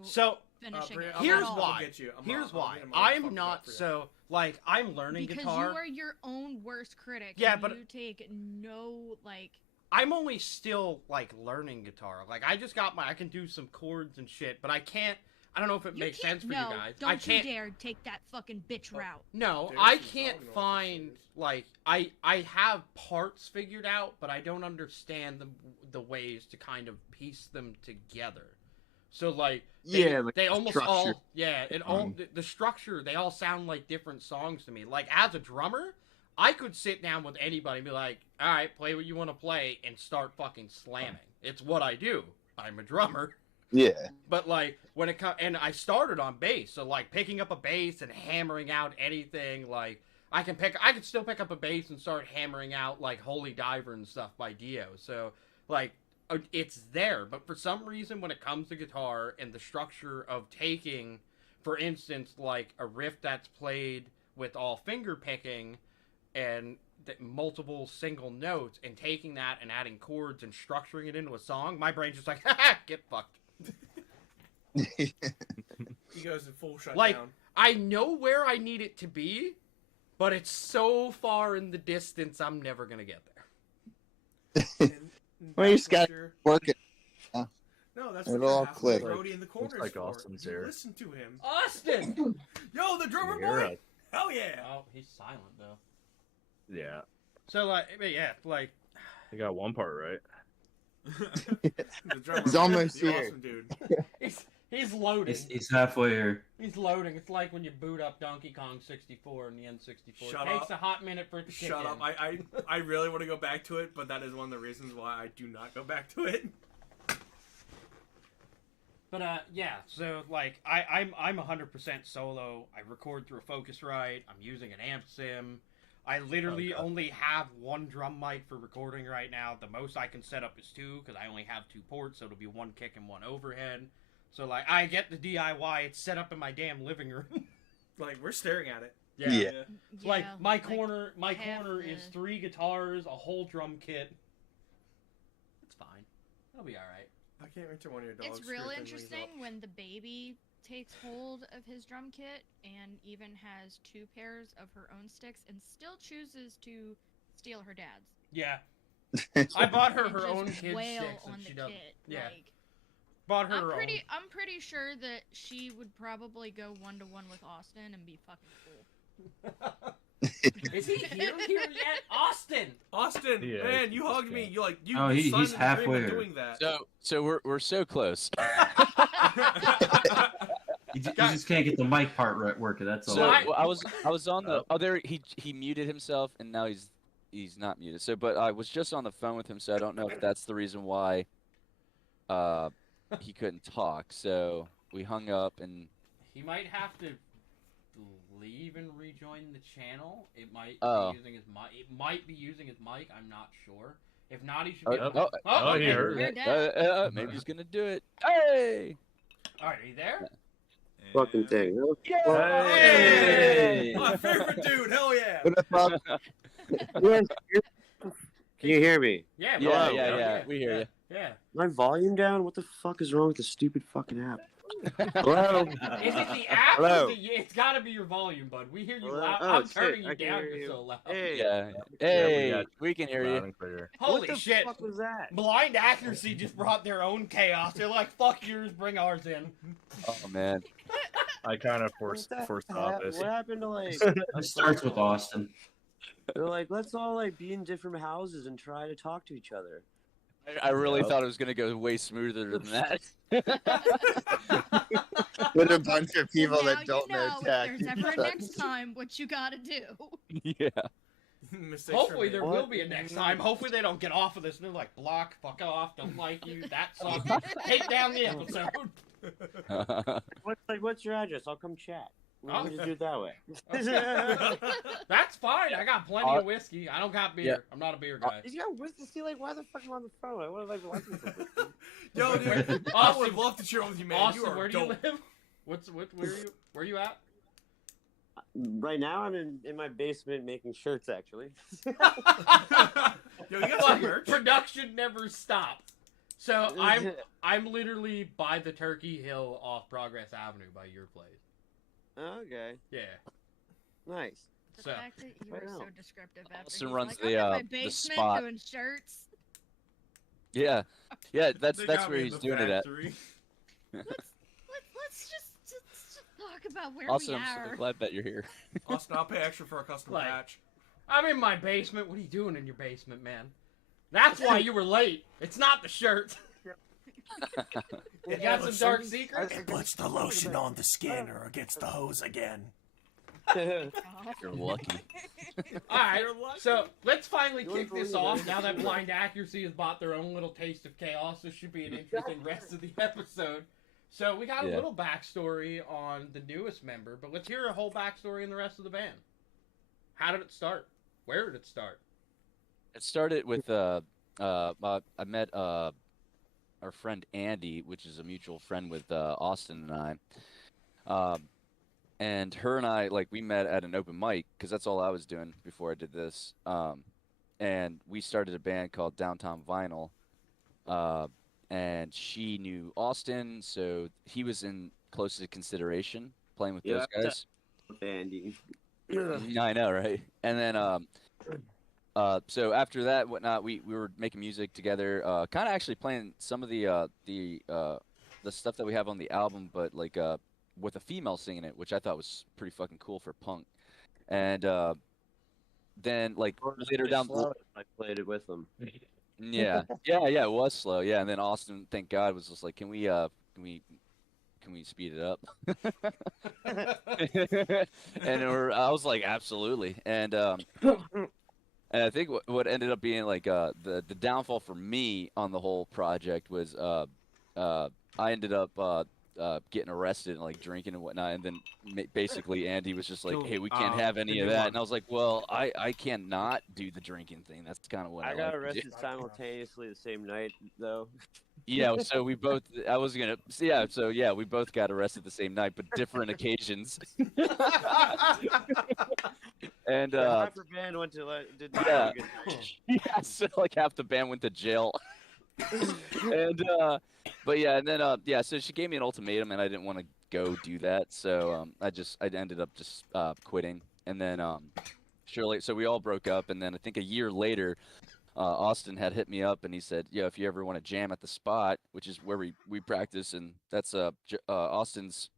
finishing it. Here's at all. why. Here's why. I'm not so I'm learning Because guitar. you are your own worst critic. Yeah, and but you take no I'm only still learning guitar. I just got I can do some chords and shit, but I can't. I don't know if it makes sense for you guys. Don't I can't. you dare take that fucking bitch route. No, I can't find I have parts figured out, but I don't understand the ways to kind of piece them together. So they almost structure. all the structure, they all sound like different songs to me. As a drummer, I could sit down with anybody and be like, all right, play what you want to play, and start fucking slamming. It's what I do. I'm a drummer. Yeah. But when it comes, and I started on bass, so picking up a bass and hammering out anything, I can still pick up a bass and start hammering out Holy Diver and stuff by Dio. So it's there. But for some reason, when it comes to guitar and the structure of taking, for instance, a riff that's played with all finger picking and multiple single notes, and taking that and adding chords and structuring it into a song, my brain's just get fucked. He goes in full shutdown. I know where I need it to be, but it's so far in the distance, I'm never gonna get there. Well, you just got to work it. No, that's It'll what all half of click. the roadie in the corner is for. Austin's You here. listen to him. Austin! Yo, the drummer You're boy! right. Hell yeah! Oh, he's silent though. Yeah. So You got one part right. The drummer He's boy, almost the here. Awesome dude. He's loading. He's halfway here. He's loading. It's like when you boot up Donkey Kong 64 in the N64. Shut it takes up. a hot minute for it to kick Shut in. up. I really want to go back to it, but that is one of the reasons why I do not go back to it. But yeah, so I'm 100% solo. I record through a Focusrite. I'm using an amp sim. I literally only have one drum mic for recording right now. The most I can set up is 2, because I only have 2 ports, so it'll be 1 kick and 1 overhead. So I get the DIY. It's set up in my damn living room. We're staring at it. Yeah. My corner is 3 guitars, a whole drum kit. It's fine. It'll be all right. I can't wait till one of your dogs. It's real screws and interesting leaves when the baby takes hold of his drum kit and even has 2 pairs of her own sticks and still chooses to steal her dad's. Yeah. I bought her And her just own kid wail sticks, on and the she doesn't. kit, Yeah. Bought her her own. I'm pretty sure that she would probably go 1-to-1 with Austin and be fucking cool. Is he here yet? Austin! Austin, Yeah, man, you hugged me. You you. Oh, you he's signed the halfway agreement here. doing that. So we're so close. You just can't get the mic part right working. That's all. So I was on the there he muted himself, and now he's not muted. So but I was just on the phone with him, so I don't know if that's the reason why he couldn't talk. So we hung up, and He might have to leave and rejoin the channel. It might be using his mic. It might be using his mic. I'm not sure. If not, he should be. He heard it. maybe he's gonna do it. Hey! All right, are you there? Fucking thing. Hey! My favorite dude. Hell yeah. Can you hear me? Yeah. Yeah. We hear you. Yeah. My volume down? What the fuck is wrong with the stupid fucking app? Hello. Is it the app? Hello. Or it's got to be your volume, bud. We hear you Hello? loud. Oh, I'm shit, turning I you can down. hear You're you. so loud. Hey. Yeah. we Hey, got we can hear loud you. and clear. Holy What the shit. fuck was that? Blind accuracy just brought their own chaos. They're like, fuck yours, bring ours in. Oh man. I kind of What foresaw this. What happened to like? It starts with Austin. They're like, let's all like be in different houses and try to talk to each other. I really thought it was gonna go way smoother than that. With a bunch of people Now that don't you know attack if there's each ever a other. next time what you gotta do. Yeah. Mistakes Hopefully are there made. will be a next time. Hopefully they don't get off of this and they're like, block, fuck off, don't like you, that sucks. Take down the episode. What's your address? I'll come chat. We'll Oh. just do it that way. That's fine. I got plenty of whiskey. I don't got beer. Yeah. I'm not a beer guy. He's got whiskey. See, like, why the fuck am I on the phone? I would have like for whiskey. Yo, dude, I would love to chill with you, man. Austin, you are where do dope. you live? Where you at? Right now, I'm in my basement making shirts. Actually. Yo, you got some merch? Production never stops. So I'm literally by the Turkey Hill off Progress Avenue by your place. Okay. Yeah. Nice. The So fact that you were Right so on. descriptive after Austin he's runs like, the, I'm in my the basement spot. doing shirts. Yeah. Yeah, that's They that's got where me in he's the doing it at. factory. Let's just talk about where Austin, we I'm so are. glad that you're here. Austin, I'll pay extra for a custom Like- patch. I'm in my basement. What are you doing in your basement, man? That's why you were late. It's not the shirt. You got some dark secrets? It puts the lotion on the skin or against the hose again. You're lucky. Alright, so let's finally You kick wanna this believe off. it? Now that Blind Accuracy has bought their own little taste of chaos, this should be an interesting rest of the episode. So we got a Yeah. little backstory on the newest member, but let's hear a whole backstory in the rest of the band. How did it start? Where did it start? It started with I met our friend Andy, which is a mutual friend with Austin and I. And her and I, like, we met at an open mic because that's all I was doing before I did this. And we started a band called Downtown Vinyl. And she knew Austin, so he was in closest consideration playing with those guys. Andy. Yeah, I know, right? And then, so after that, whatnot, we were making music together, kind of actually playing some of the stuff that we have on the album, but like with a female singing it, which I thought was pretty fucking cool for punk. And then like later down the I played it with them. yeah, it was slow, yeah. And then Austin, thank God, was just like, can we speed it up? And I was like, absolutely. And I think what ended up being like the downfall for me on the whole project was I ended up getting arrested and like drinking and whatnot, and then basically Andy was just like, hey, we can't have any of that, and I was like, well, I cannot do the drinking thing. That's kind of what I got like to arrested do. simultaneously the same night, though. Yeah, so we both. We both got arrested the same night, but different occasions. And half the band went to did not yeah, have a good night. yeah. So like half the band went to jail. And but yeah, and then so she gave me an ultimatum, and I didn't want to go do that, so I ended up just quitting, and then surely, so we all broke up, and then I think a year later. Austin had hit me up and he said, "Yeah, if you ever want to jam at the spot, which is where we practice, and that's Austin's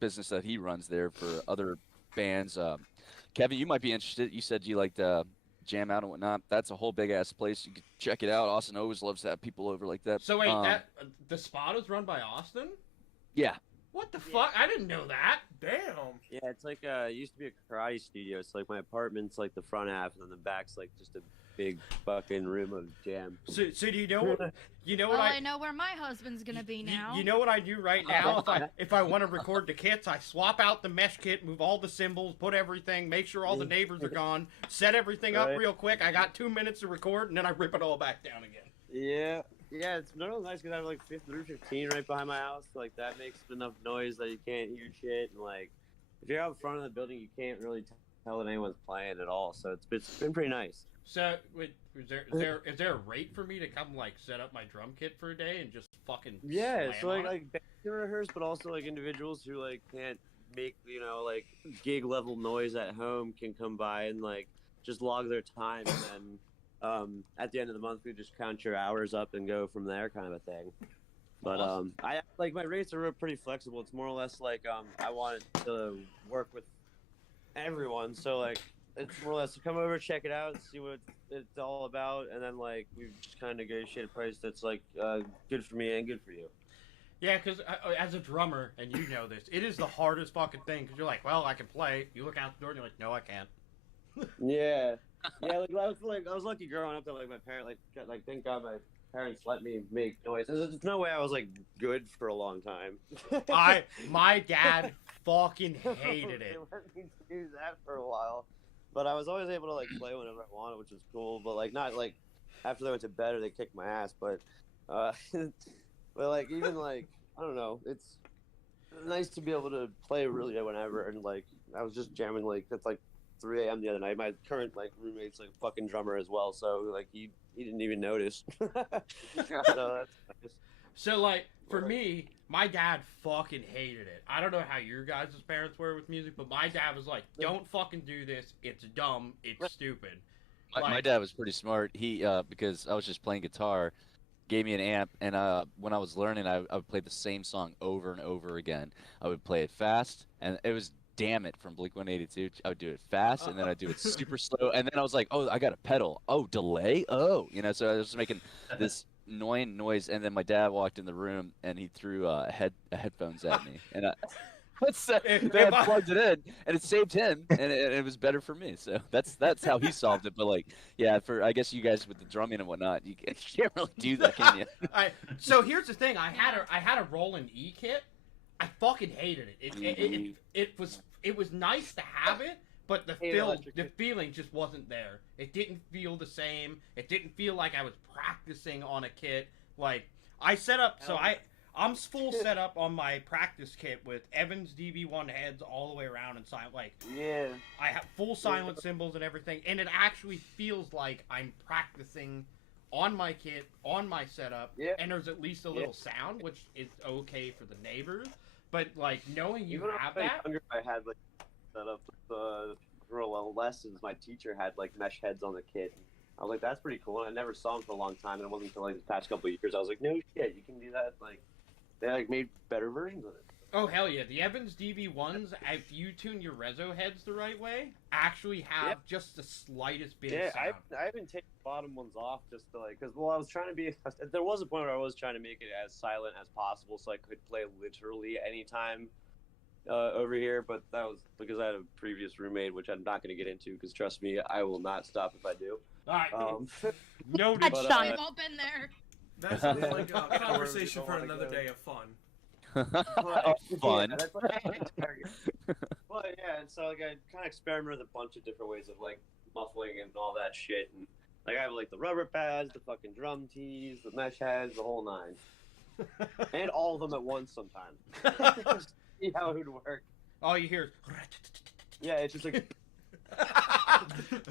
business that he runs there for other bands. Kevin, you might be interested. You said you like to jam out and whatnot. That's a whole big ass place. You could check it out. Austin always loves to have people over like that." So wait, the spot is run by Austin? Yeah. What the fuck? I didn't know that. Damn. Yeah, it's like it used to be a karate studio. It's like my apartment's like the front half, and then the back's like just a big fucking room of jam. So do you know what? You know what Well, I know where my husband's gonna be now. You know what I do right now? If I want to record the kits, I swap out the mesh kit, move all the symbols, put everything, make sure all the neighbors are gone, set everything up Right. real quick. I got 2 minutes to record, and then I rip it all back down again. Yeah, it's really nice because I have like 15 right behind my house. Like that makes enough noise that you can't hear shit, and like if you're out front of the building, you can't really tell that anyone's playing at all. So it's been pretty nice. So, wait, is there a rate for me to come like set up my drum kit for a day and just fucking Yeah, slam so on it? like can rehearse, but also like individuals who like can't make like gig level noise at home can come by and like just log their time, and then at the end of the month we just count your hours up and go from there, kind of a thing. But I like my rates are pretty flexible. It's more or less like I want it to work with everyone, so like it's more or less to come over, check it out, see what it's all about, and then like we just kind of negotiate a price that's like good for me and good for you. Yeah, because as a drummer, and you know this, it is the hardest fucking thing. Because you're like, well, I can play. You look out the door and you're like, no, I can't. Yeah, like I was lucky growing up that like my parents like thank God my parents let me make noise. There's no way I was like good for a long time. My dad fucking hated it. They let me do that for a while, but I was always able to like play whenever I wanted, which was cool. But like not like after they went to bed or they kicked my ass, but but like even like I don't know, it's nice to be able to play really whenever. And like I was just jamming like it's like 3 a.m. the other night. My current like roommate's like a fucking drummer as well, so like he didn't even notice. So that's nice. So like for me, my dad fucking hated it. I don't know how your guys' parents were with music, but my dad was like, "Don't fucking do this. It's dumb. It's stupid." My dad was pretty smart. He because I was just playing guitar, gave me an amp, and when I was learning, I would play the same song over and over again. I would play it fast, and it was Damn It from Blink-182. I would do it fast, and then I'd do it super slow, and then I was like, oh, I got a pedal. Oh, delay? Oh, so I was making this annoying noise, and then my dad walked in the room, and he threw headphones at me, and I plugged it in, and it saved him, and it was better for me. So that's how he solved it. But like, yeah, I guess you guys with the drumming and whatnot, you can't really do that, can you? So here's the thing: I had a Roland E kit. I fucking hated it. It was nice to have it, but the feeling just wasn't there. It didn't feel the same. It didn't feel like I was practicing on a kit. Like I set up, so I'm full set up on my practice kit with Evans DB1 heads all the way around and silent. Like I have full silent cymbals and everything, and it actually feels like I'm practicing on my kit, on my setup, and there's at least a little sound, which is okay for the neighbors. But like knowing you have that, I had like set up for lessons. My teacher had like mesh heads on the kit. I was like, that's pretty cool. And I never saw them for a long time, and it wasn't until like the past couple of years I was like, no shit, you can do that. Like they like made better versions of it. Oh hell yeah! The Evans DB1s, if you tune your reso heads the right way, actually have just the slightest bit of sound. I haven't taken the bottom ones off just to like, because I was trying to be. There was a point where I was trying to make it as silent as possible, so I could play literally anytime over here. But that was because I had a previous roommate, which I'm not going to get into, because trust me, I will not stop if I do. All right. No, We've all been there. That sounds like a conversation for another day of fun. Fun. Yeah, that's well, yeah, and so like I kind of experimented with a bunch of different ways of like muffling and all that shit, and like I have like the rubber pads, the fucking drum tees, the mesh heads, the whole nine, and all of them at once sometimes. See how it would work. All you hear is yeah, it's just like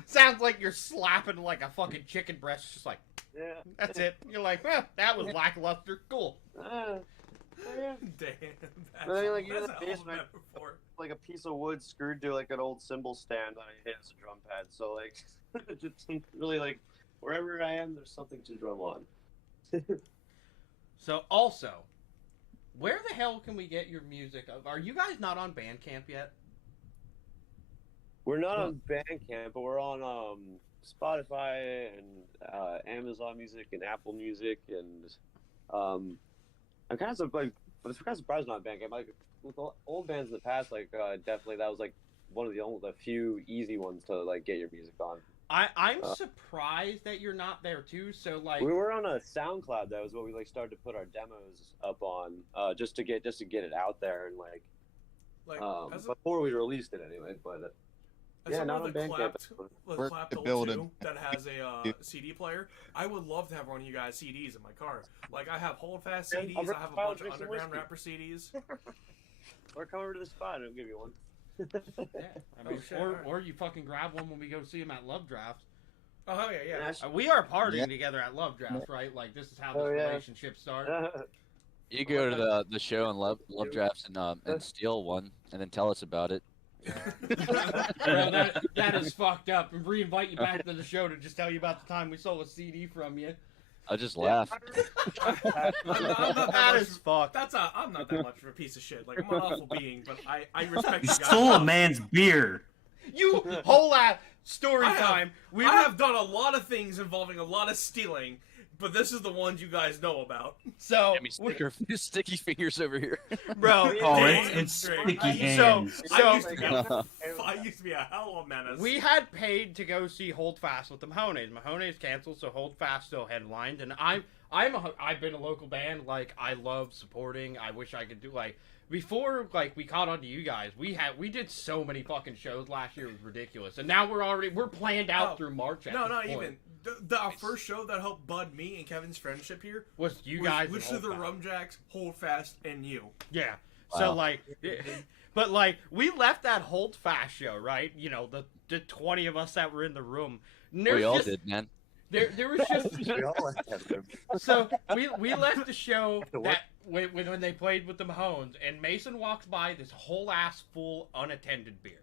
sounds like you're slapping like a fucking chicken breast. It's just like that's it. You're like, that was lackluster. Cool. Yeah. Damn, like you know, the bass, like a piece of wood screwed to like an old cymbal stand on it as a drum pad. So like, just really like wherever I am, there's something to drum on. So also, where the hell can we get your music? Are you guys not on Bandcamp yet? We're not on Bandcamp, but we're on Spotify and Amazon Music and Apple Music and I'm kind of like, but it's kind of surprised not Bandcamp. Like with old bands in the past, like definitely that was like one of the few easy ones to like get your music on. I'm surprised that you're not there too. So like we were on a SoundCloud. That was what we like started to put our demos up on, just to get it out there and like before we released it anyway. But yeah, not on Bandcamp. Clapped old too, that has a CD player. I would love to have one of you guys' CDs in my car. Like I have Holdfast CDs, I have a bunch of Underground Rapper CDs. Or come over to the spot and I'll give you one. Yeah, I mean, or you fucking grab one when we go see him at Love Draft. Oh hell yeah. We are partying together at Love Draft, right? Like this is how this relationship started. You go to the show and love drafts and steal one, and then tell us about it. Bro, that is fucked up. And re-invite you back to the show to just tell you about the time we stole a CD from you. I just laugh. I'm not That is fucked. I'm not that much of a piece of shit. Like, I'm an awful being, but I respect You you guys. stole a man's beer. You whole ass story time. I have done a lot of things involving a lot of stealing, but this is the ones you guys know about. So sticky fingers over here, bro. Oh, it's sticky hands. I used to be a hell of a menace. We had paid to go see Hold Fast with the Mahones. Mahones canceled, so Hold Fast still headlined, and I've been a local band. Like, I love supporting. I wish I could do before we caught on to you guys. We did so many fucking shows last year. It was ridiculous, and now we're planned out through March. Not even. Our first show that helped bud me and Kevin's friendship here was you guys. Literally the Rumjacks, Hold Fast, and you. Yeah. Wow. So but we left that Hold Fast show, right? You know, the 20 of us that were in the room. We all did, man. There was just so we left the show that when they played with the Mahones, and Mason walks by this whole ass full unattended beer.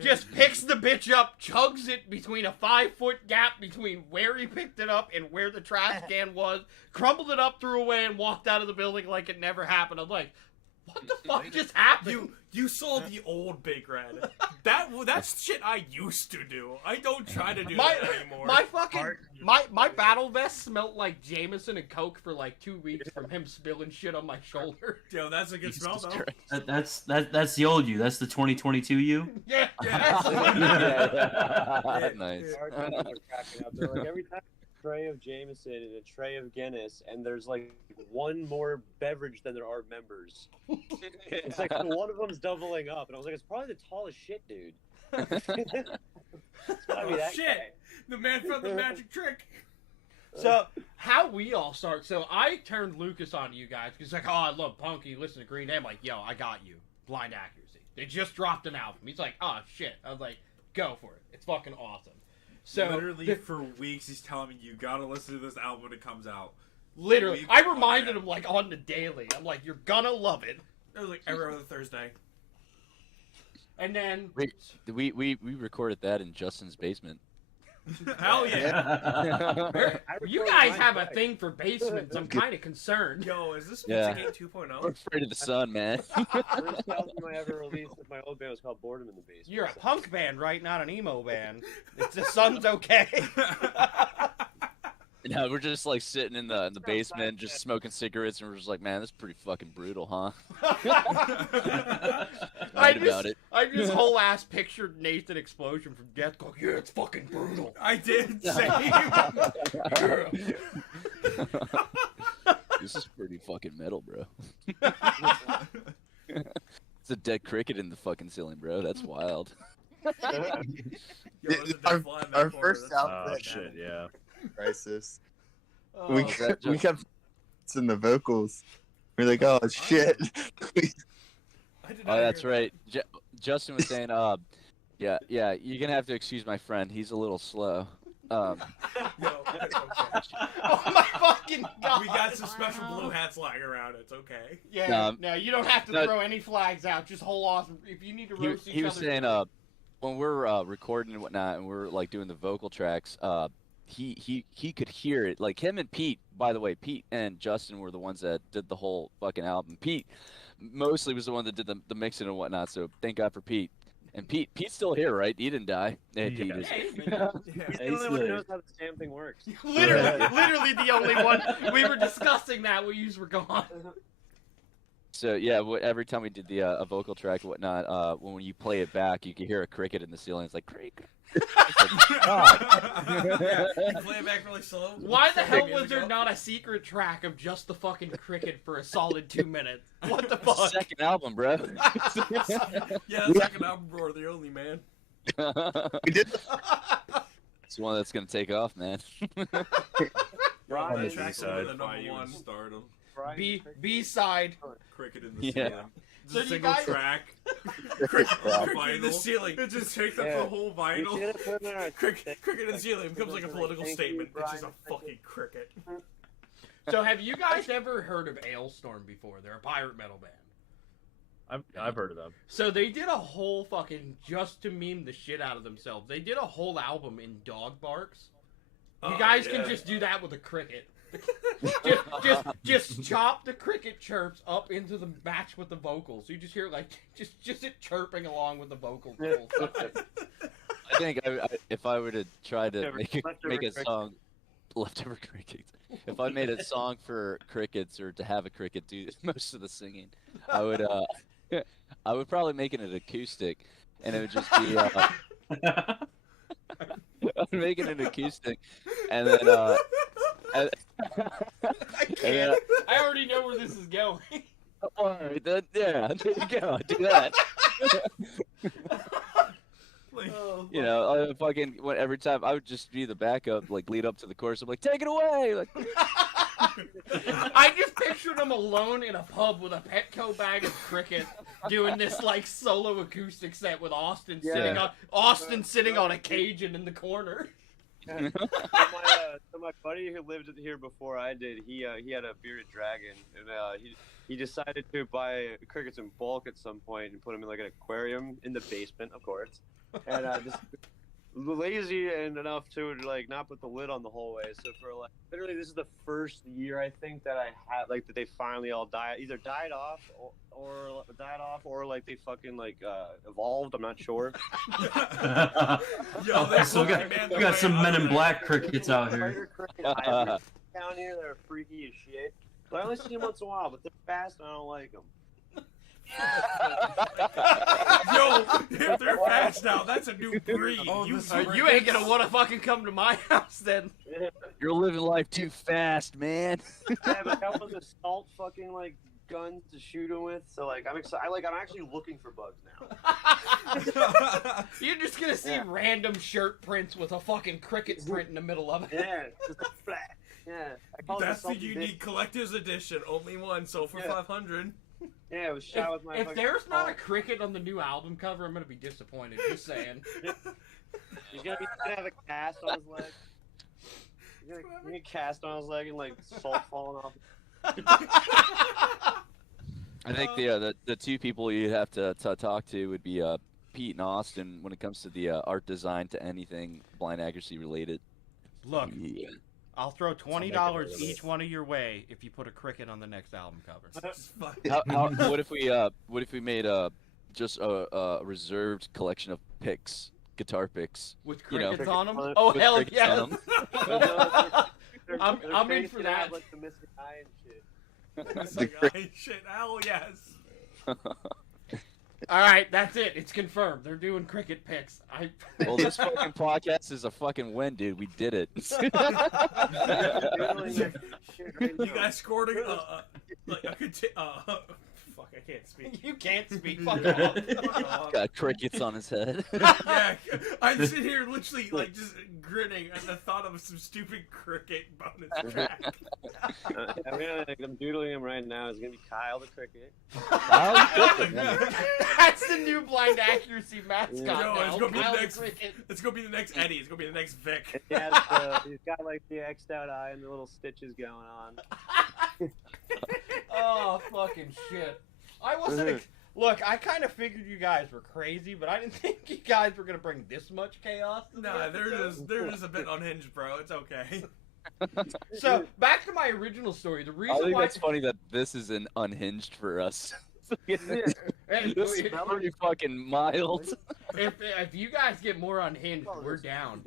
Just picks the bitch up, chugs it between a 5-foot gap between where he picked it up and where the trash can was, crumbled it up, threw away, and walked out of the building like it never happened. I'm like, what the fuck just happened? You saw the old Big Red. That's shit I used to do. I don't try to do that anymore. My battle vest smelled like Jameson and Coke for 2 weeks from him spilling shit on my shoulder. Yo, that's a good smell though. That's the old you. That's the 2022 you. Yeah. Nice. Every time a tray of Jameson and a tray of Guinness, and there's one more beverage than there are members. It's like one of them's doubling up, and I was like, it's probably the tallest shit, dude. It's gotta be that shit! guy. The man found the magic trick. So, how we all start. So, I turned Lucas on to you guys because oh, I love punk. You listen to Green Day. I'm like, yo, I got you. Blind Accuracy. They just dropped an album. He's like, oh shit. I was like, go for it. It's fucking awesome. So literally for weeks he's telling me you gotta listen to this album when it comes out. Literally, I reminded him on the daily. I'm like, you're gonna love it. It was every other Thursday. And then we recorded that in Justin's basement. Hell yeah! You guys have a thing for basements. I'm kind of concerned. Yo, is this Yeah. Pizzagate 2.0? We're afraid of the sun, man. First album I ever released with my old band was called Boredom in the Basement. You're a punk band, right? Not an emo band. It's the sun's okay. No, we're just sitting in the basement, just smoking cigarettes, and we're just like, man, that's pretty fucking brutal, huh? Right about it. I just whole ass pictured Nathan Explosion from Death going, yeah, it's fucking brutal. I did say. This is pretty fucking metal, bro. It's a dead cricket in the fucking ceiling, bro. That's wild. Our first outfit. Oh shit, yeah. Crisis. Oh, we kept in the vocals. We're like, oh shit. Oh, that's right. Justin was saying, yeah, you're gonna have to excuse my friend. He's a little slow. Yo, that's okay. Oh my fucking god! We got some special blue hats lying around. It's okay. Yeah, no, you don't have to throw any flags out. Just hold off. If you need to roast each other. He was saying, when we're recording and whatnot, and we're doing the vocal tracks, he could hear it. Like him and Pete, by the way, Pete and Justin were the ones that did the whole fucking album. Pete mostly was the one that did the mixing and whatnot. So thank God for Pete. And Pete's still here, right? He didn't die. Yeah, Pete is. He's the only one who knows how this damn thing works. Literally the only one. We were discussing that when you were gone. So yeah, every time we did the a vocal track and whatnot, when you play it back, you can hear a cricket in the ceiling. It's like cricket. Yeah, you play it back really slow. Why the hell was there not a secret track of just the fucking cricket for a solid 2 minutes? What the fuck? Second album, bro. Yeah, the second album, bro, the only man. It's one that's gonna take off, man. Brian, Stardom. B side. Cricket in the ceiling. So a single track. Cricket in the ceiling. It just takes up the whole vinyl. Cricket in the ceiling becomes like a political statement. It's just a fucking cricket. So have you guys ever heard of Ailstorm before? They're a pirate metal band. I've heard of them. So they did a whole fucking, just to meme the shit out of themselves, they did a whole album in dog barks. You guys can just do that with a cricket. just chop the cricket chirps up into the match with the vocals. So you just hear like just it chirping along with the vocals. I think if I were to try to make a song, leftover crickets. If I made a song for crickets or to have a cricket do most of the singing, I would probably make it an acoustic, and it would just be. I'm making an acoustic, and then. I can't. I already know where this is going. Alright, then, yeah, there you go. Do that. You know, every time I would just be the backup, like lead up to the chorus. I'm like, take it away. Like, I just pictured him alone in a pub with a Petco bag of cricket, doing this like solo acoustic set with Austin sitting on a cage and in the corner. So my buddy who lived here before I did, he had a bearded dragon, and he decided to buy crickets in bulk at some point and put them in like an aquarium in the basement, of course, and just lazy and enough to like not put the lid on the whole way. So for like literally, this is the first year I think that I had like that they finally all either died off or like they fucking like evolved. I'm not sure. Yo, we got some Men in Black crickets out here. Down here, they're freaky as shit. But I only see them once in a while, but they're fast and I don't like them. Yo, if they're fast now, that's a new breed. You ain't gonna want to fucking come to my house then. you're living life too fast, man. I have a couple of assault fucking like guns to shoot them with, so like I'm excited. I'm actually looking for bugs now. You're just gonna see random shirt prints with a fucking cricket print in the middle of it. Yeah, just a flat. Yeah, that's the unique collector's edition. Only one, so for 500. Yeah, it was shot with my. If there's not a cricket on the new album cover, I'm gonna be disappointed. Just saying. He's gonna have a cast on his leg. He's gonna cast on his leg and like salt falling off. I think the two people you'd have to talk to would be Pete and Austin when it comes to the art design to anything blind accuracy related. Look, I'll throw $20 each one of your way if you put a cricket on the next album cover. What if we made just a reserved collection of picks, guitar picks with crickets on them? Oh hell yes! I'm in for that. Like the missing eye and shit. Missing eye shit. Hell yes. All right, that's it. It's confirmed. They're doing cricket picks. Well, this fucking podcast is a fucking win, dude. We did it. You guys scored a fuck, I can't speak. You can't speak. Fuck off. Got crickets on his head. Yeah, I'm sitting here literally like just grinning at the thought of some stupid cricket bonus track. I'm doodling him right now. It's gonna be Kyle the cricket. That's the new blind accuracy mascot. No, now. it's gonna be Kyle the next. cricket. It's gonna be the next Eddie. It's gonna be the next Vic. Yeah, he's got like the X'd out eye and the little stitches going on. Oh fucking shit! I wasn't. Look, I kind of figured you guys were crazy, but I didn't think you guys were gonna bring this much chaos. Nah, they're just a bit unhinged, bro. It's okay. So back to my original story. The reason I think why that's funny that this is an unhinged for us. This is pretty fucking mild. If you guys get more unhinged, we're down.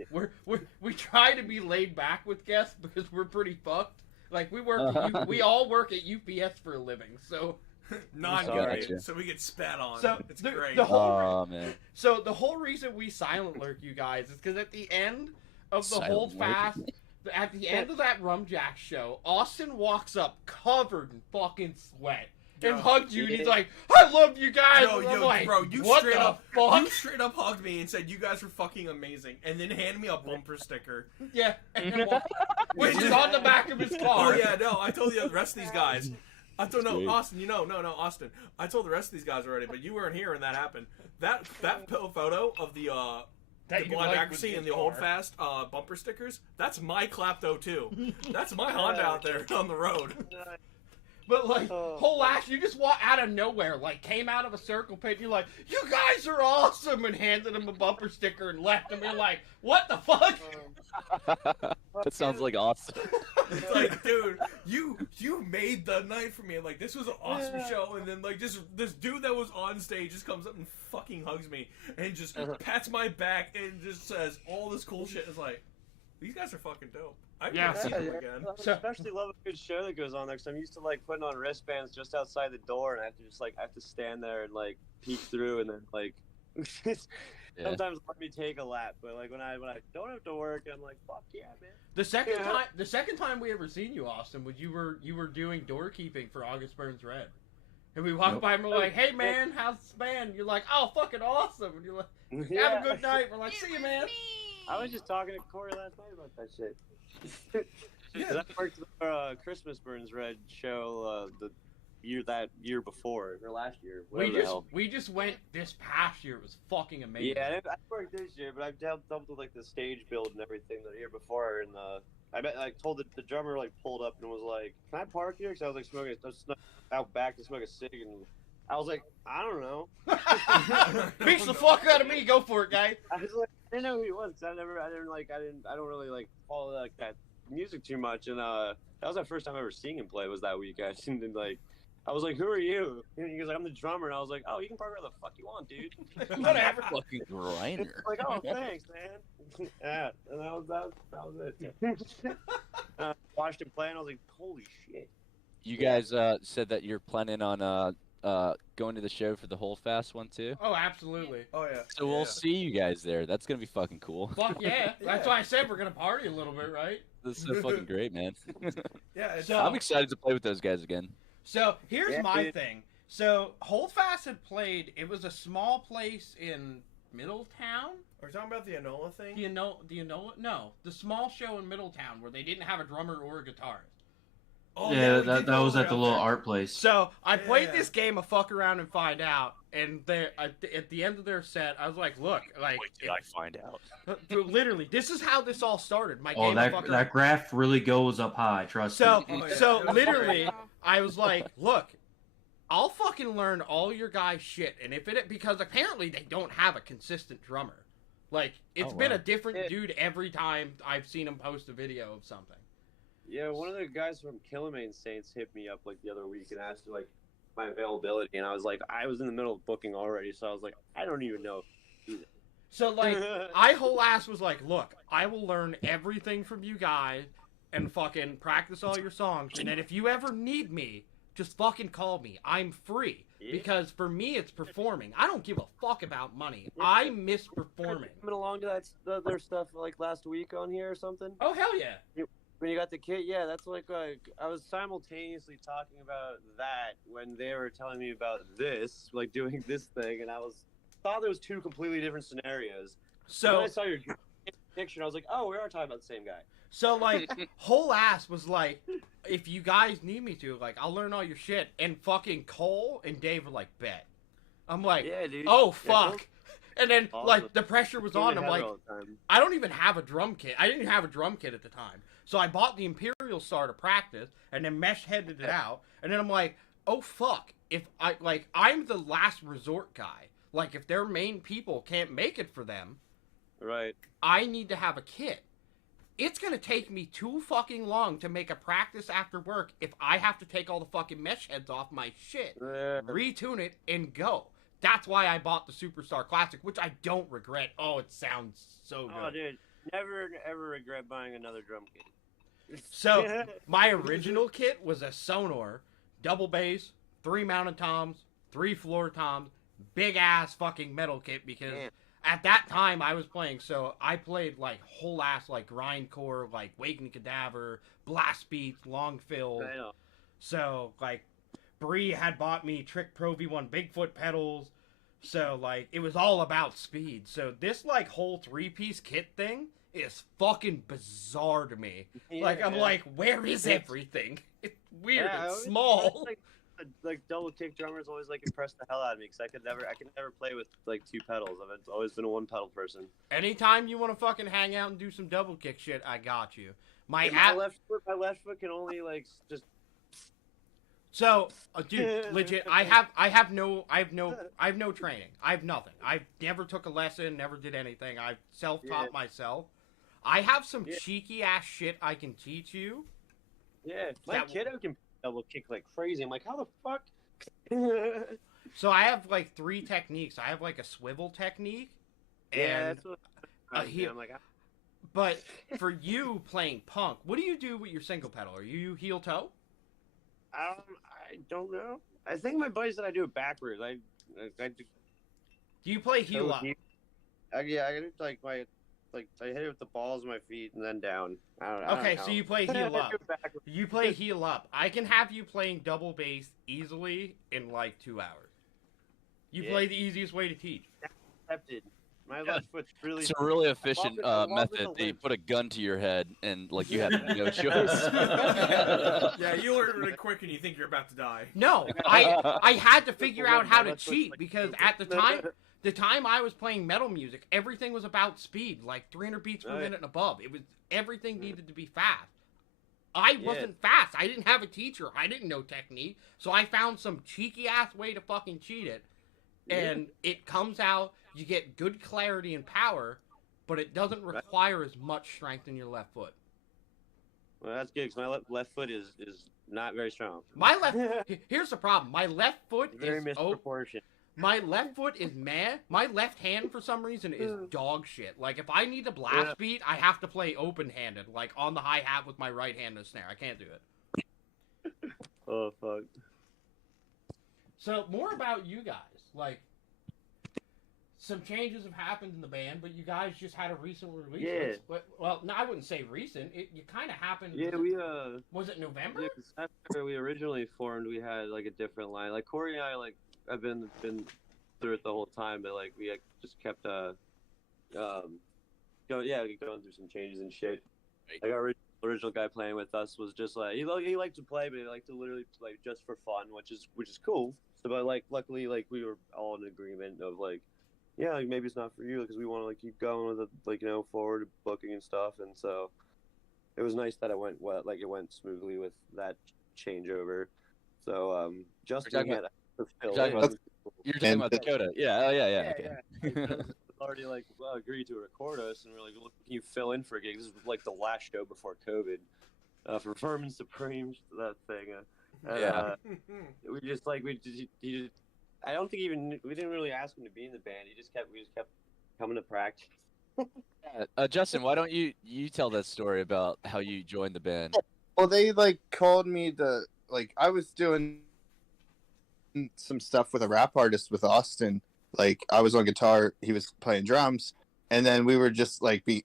We try to be laid back with guests because we're pretty fucked. Like we all work at UPS for a living, so non-union, so we get spat on. So it's great. So the whole reason we silent lurk you guys is because at the end of the whole fast, at the end of that Rumjack show, Austin walks up covered in fucking sweat. And hugged you, and he's like, "I love you guys." Yo, like, bro, you what straight the up, fuck? you straight up hugged me and said you guys were fucking amazing, and then handed me a bumper sticker. Yeah, which is on the back of his car. Oh yeah, no, I told the rest of these guys. I told Austin, Austin. I told the rest of these guys already, but you weren't here when that happened. That photo of the the you blind like accuracy with and the your hold car. fast bumper stickers. That's my Clapto too. That's my Honda out there on the road. But like, whole ass, you just walk out of nowhere, like came out of a circle pit. You're like, "You guys are awesome," and handed him a bumper sticker and left him. You're like, "What the fuck?" That sounds like awesome. It's like, dude, you made the night for me. And like, this was an awesome show. And then like, this dude that was on stage just comes up and fucking hugs me and just pats my back and just says all this cool shit. It's like, these guys are fucking dope. I can't see them again. I especially love a good show that goes on there, because I'm used to like putting on wristbands just outside the door, and I have to just like stand there and like peek through, and then like sometimes let me take a lap. But like when I don't have to work, I'm like, fuck yeah, man. The second time we ever seen you, Austin, was you were doing doorkeeping for August Burns Red, and we walked by and we're like, "Hey man, how's the band?" You're like, "Oh, fucking awesome," and you're like, "Have a good night." We're like, "See you, man." I was just talking to Corey last night about that shit. I worked the Christmas Burns Red show the year before, or last year. We just went this past year. It was fucking amazing. Yeah, I worked this year, but I've helped with like the stage build and everything the year before. And I told the drummer like pulled up and was like, "Can I park here?" Because I was like smoking, I was out back to smoke a cig, and I was like, "I don't know." Beats the fuck out of me. Go for it, guy. I was like, I didn't know who he was, because I don't really like follow like that music too much, and that was the first time I ever seen him play. Was that weekend, and like, I was like, "Who are you?" And he goes like, "I'm the drummer," and I was like, "Oh, you can park where the fuck you want, dude." Whatever. Fucking grinder. Like, "Oh, thanks, man." Yeah, and that was it. Watched him play, and I was like, "Holy shit!" You guys said that you're planning on going to the show for the Whole Fast one too. Oh, absolutely. Oh yeah. So we'll see you guys there. That's gonna be fucking cool. Fuck yeah. That's why I said we're gonna party a little bit, right? This is so fucking great, man. Yeah. I'm excited to play with those guys again. So here's my thing. So Holdfast had played. It was a small place in Middletown. Are you talking about the Enola thing? The Enola? No, the small show in Middletown where they didn't have a drummer or a guitarist. Oh, yeah, that was at the little art place. So I played this game of Fuck Around and Find Out, and at the end of their set, I was like, "Look, like, wait till I find out." Literally, this is how this all started. My Oh, game of Fuck Around. that graph really goes up high. Trust So, me. so literally, I was like, "Look, I'll fucking learn all your guys' shit, and if it because apparently they don't have a consistent drummer. Like it's been a different dude every time I've seen him post a video of something." Yeah, one of the guys from Killamane Saints hit me up like the other week and asked like my availability, and I was like, I was in the middle of booking already, so I was like, I don't even know. So like, I whole ass was like, look, I will learn everything from you guys and fucking practice all your songs, and then if you ever need me, just fucking call me. I'm free. Because for me, it's performing. I don't give a fuck about money. I miss performing. Coming along to their stuff like last week on here or something. Oh hell yeah! When you got the kit, yeah, that's like I was simultaneously talking about that when they were telling me about this, like doing this thing, and I thought there was two completely different scenarios. So when I saw your picture, and I was like, oh, we are talking about the same guy. So like, whole ass was like, if you guys need me to, like, I'll learn all your shit. And fucking Cole and Dave were like, bet. I'm like, yeah, dude. Oh Yeah, fuck. And then like the pressure was on. I'm like, all the time. I don't even have a drum kit. I didn't even have a drum kit at the time. So I bought the Imperial Star to practice, and then mesh headed it out. And then I'm like, oh fuck. If I'm the last resort guy. Like if their main people can't make it for them, right? I need to have a kit. It's gonna take me too fucking long to make a practice after work if I have to take all the fucking mesh heads off my shit, retune it, and go. That's why I bought the Superstar Classic, which I don't regret. Oh, it sounds so good. Oh, dude, never ever regret buying another drum kit. So, my original kit was a Sonor, double bass, 3 mounted toms, 3 floor toms, big ass fucking metal kit because at that time I was playing, so I played like whole ass like grindcore, like Waking Cadaver, blast beats, long fill. So like Bree had bought me Trick Pro V1 Bigfoot pedals, so like it was all about speed. So this like whole 3-piece kit thing is fucking bizarre to me. Like I'm like, where is everything? It's weird. It's small. like double kick drummers always like impressed the hell out of me because I could never play with like two pedals. I've always been a one pedal person. Anytime you want to fucking hang out and do some double kick shit, I got you. My left foot can only like just. So, dude, legit, I have no training. I have nothing. I never took a lesson, never did anything. I've self-taught myself. I have some cheeky ass shit I can teach you. Yeah, my kiddo can double kick like crazy. I'm like, how the fuck? So I have like 3 techniques. I have like a swivel technique. Yeah, And that's what I'm like. But for you playing punk, what do you do with your single pedal? Are you heel toe? I don't know. I think my buddy said I do it backwards. I do. Do you play heel up? Yeah, I do like I hit it with the balls of my feet and then down. Okay, so you play heel up. You play heel up. I can have you playing double bass easily in like 2 hours. You play the easiest way to teach. Accepted. My left foot's really. It's a really efficient method. They put a gun to your head and like you have no choice. Yeah, you learn really quick and you think you're about to die. No, I had to figure out how to cheat because at the time I was playing metal music, everything was about speed, like 300 beats per minute and above. Everything needed to be fast. I wasn't fast. I didn't have a teacher. I didn't know technique, so I found some cheeky ass way to fucking cheat it, and it comes out. You get good clarity and power, but it doesn't require as much strength in your left foot. Well, that's good because my left foot is not very strong. My left. Here's the problem. My left foot very is misproportioned. My left foot is meh. My left hand, for some reason, is dog shit. Like, if I need a blast beat, I have to play open-handed, like on the hi-hat with my right hand and snare. I can't do it. Oh, fuck. So, more about you guys. Like, some changes have happened in the band, but you guys just had a recent release. Yeah. Well, no, I wouldn't say recent. It kind of happened. Yeah, Was it November? Yeah, 'cause after we originally formed, we had like a different line. Like Corey and I, like I've been through it the whole time, but like we just kept going through some changes and shit. Like our original guy playing with us was just like he liked to play, but he liked to literally play just for fun, which is cool. So, but like luckily, like we were all in agreement of like. Yeah, like maybe it's not for you because we want to like keep going with it, like forward booking and stuff, and so it was nice that it went smoothly with that changeover. So Justin had you're talking about Dakota, yeah, okay. Already agreed to record us, and we're like, look, can you fill in for a gig? This was like the last show before COVID for Vermin Supreme, that thing. We just I don't think we didn't really ask him to be in the band. We just kept coming to practice. Justin, why don't you tell that story about how you joined the band? Well, they called me to I was doing some stuff with a rap artist with Austin. Like I was on guitar, he was playing drums, and then we were just we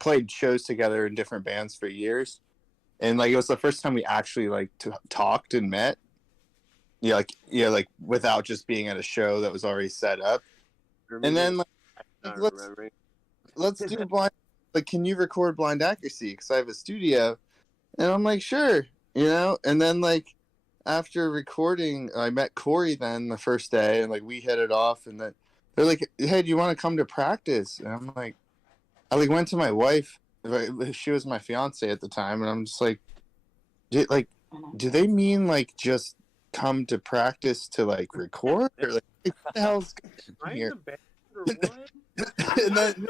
played shows together in different bands for years, and it was the first time we actually talked and met. Without just being at a show that was already set up. And then let's do blind. Can you record Blind Accuracy? Because I have a studio, and I'm like, sure, And then after recording, I met Corey then the first day, and we hit it off. And then they're like, hey, do you want to come to practice? And I'm like, I went to my wife. She was my fiance at the time, and I'm just like, do they mean just come to practice to record or what the hell's going on here? And then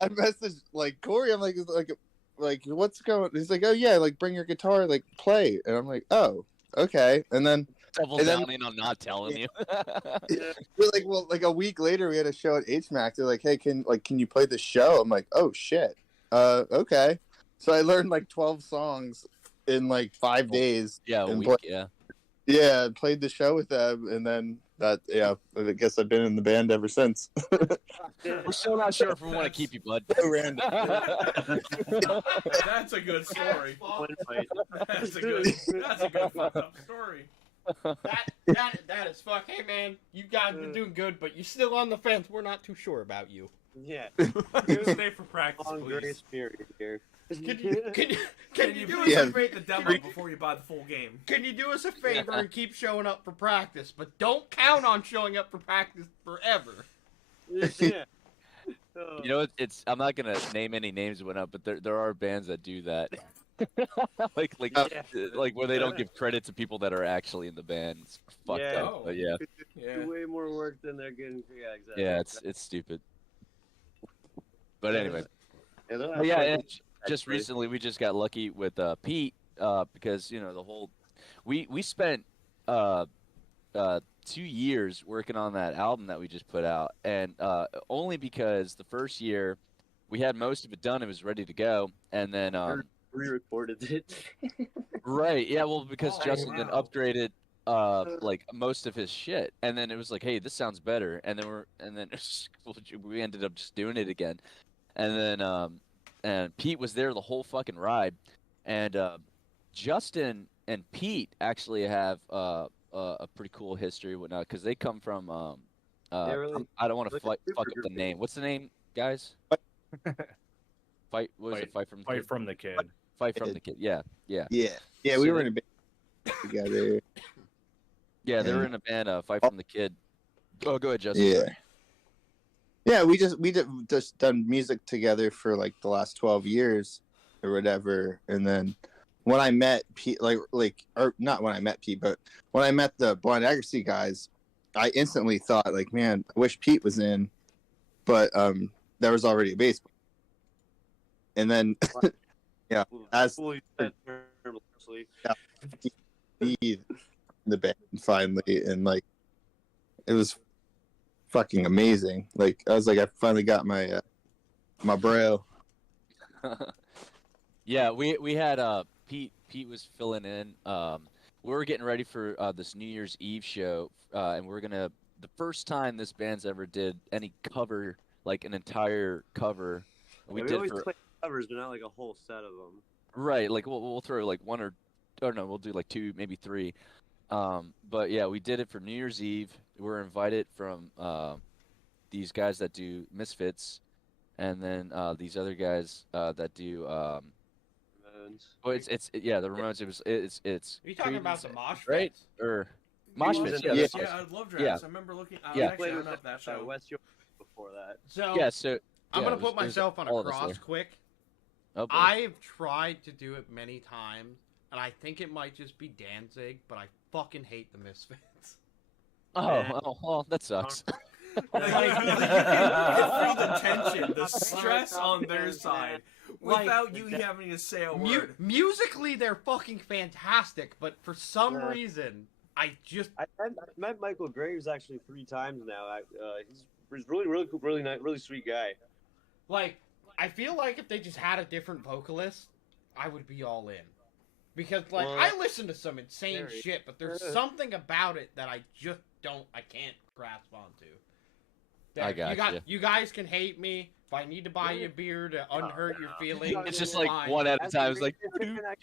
I messaged Corey. I'm like what's going? He's like, oh yeah, bring your guitar, play. And I'm like, oh okay. And then double downing on not telling you. We're a week later we had a show at HMAC. They're like, hey, can you play the show? I'm like, oh shit, okay. So I learned 12 songs in 5 days. Yeah, a week. Yeah, I played the show with them, and then I guess I've been in the band ever since. We're still not sure if we want to keep you, bud. So random. That's a good story. That's a good fucked up story. That is fuck. Hey man, you guys been doing good, but you're still on the fence. We're not too sure about you. Yeah. Stay for practice, long please. grace period here. Can Can you do please us create the demo before you buy the full game? Can you do us a favor and keep showing up for practice, but don't count on showing up for practice forever? Yeah. You know, I'm not gonna name any names and whatnot, but there are bands that do that. like where they don't give credit to people that are actually in the band. It's fucked up. But yeah. Do way more work than they're getting. Yeah, exactly. Yeah, it's stupid. But anyway. Yeah, they're But yeah, actually- and just recently we just got lucky with Pete because you know the whole we spent 2 years working on that album that we just put out, and only because the first year we had most of it done, it was ready to go, and then re-recorded it. right, yeah, well because Justin then upgraded like most of his shit, and then it was like, hey, this sounds better, and then we ended up just doing it again, and then and Pete was there the whole fucking ride, and Justin and Pete actually have a pretty cool history and whatnot because they come from really, I don't want to fuck up the name. What's the name, guys? Fight. What was it? Fight from the Kid. Fight from the Kid. Yeah. Yeah. We were in a band together. Yeah, they were in a band. Fight from the Kid. Oh, go ahead, Justin. Yeah. Yeah, we just done music together for like the last 12 years or whatever, and then when I met Pete, or not when I met Pete, but when I met the Blind Accuracy guys, I instantly thought like, man, I wish Pete was in, but there was already a bass player. And then yeah, as the band finally, and like it was fucking amazing. Like I was like, I finally got my my bro. Yeah, we had Pete was filling in. We were getting ready for this New Year's Eve show, and we're gonna the first time this band's ever did any cover, like an entire cover. We did always for play covers, but not like a whole set of them. right, like we'll throw like one or no, we'll do like 2, maybe 3. But yeah, we did it for New Year's Eve. We were invited from these guys that do Misfits, and then these other guys that do well, it's yeah, the Ramones. It's Are you talking about the Mosh Pits? right? Or Mosh Pits? Yeah, Yeah, that's I awesome. love Drafts. Yeah. I remember looking. I was Yeah. actually on that show. West York before that. So Yeah, so I'm yeah, gonna it put was myself on all a of us cross there. quick. Oh, boy. I've tried to do it many times, and I think it might just be Danzig, but I fucking hate the Misfits. Oh, well, that sucks. You can feel the tension, the stress on their side, without you having to say a word. Musically, they're fucking fantastic, but for some reason, I met Michael Graves actually 3 times now. He's really cool, really nice, really sweet guy. Like, I feel like if they just had a different vocalist, I would be all in. Because, like, I listen to some insane shit, but there's something about it that I can't grasp onto. I got – you guys can hate me. If I need to buy you a beer to unhurt your feelings, It's just like one at a time. It's like, no,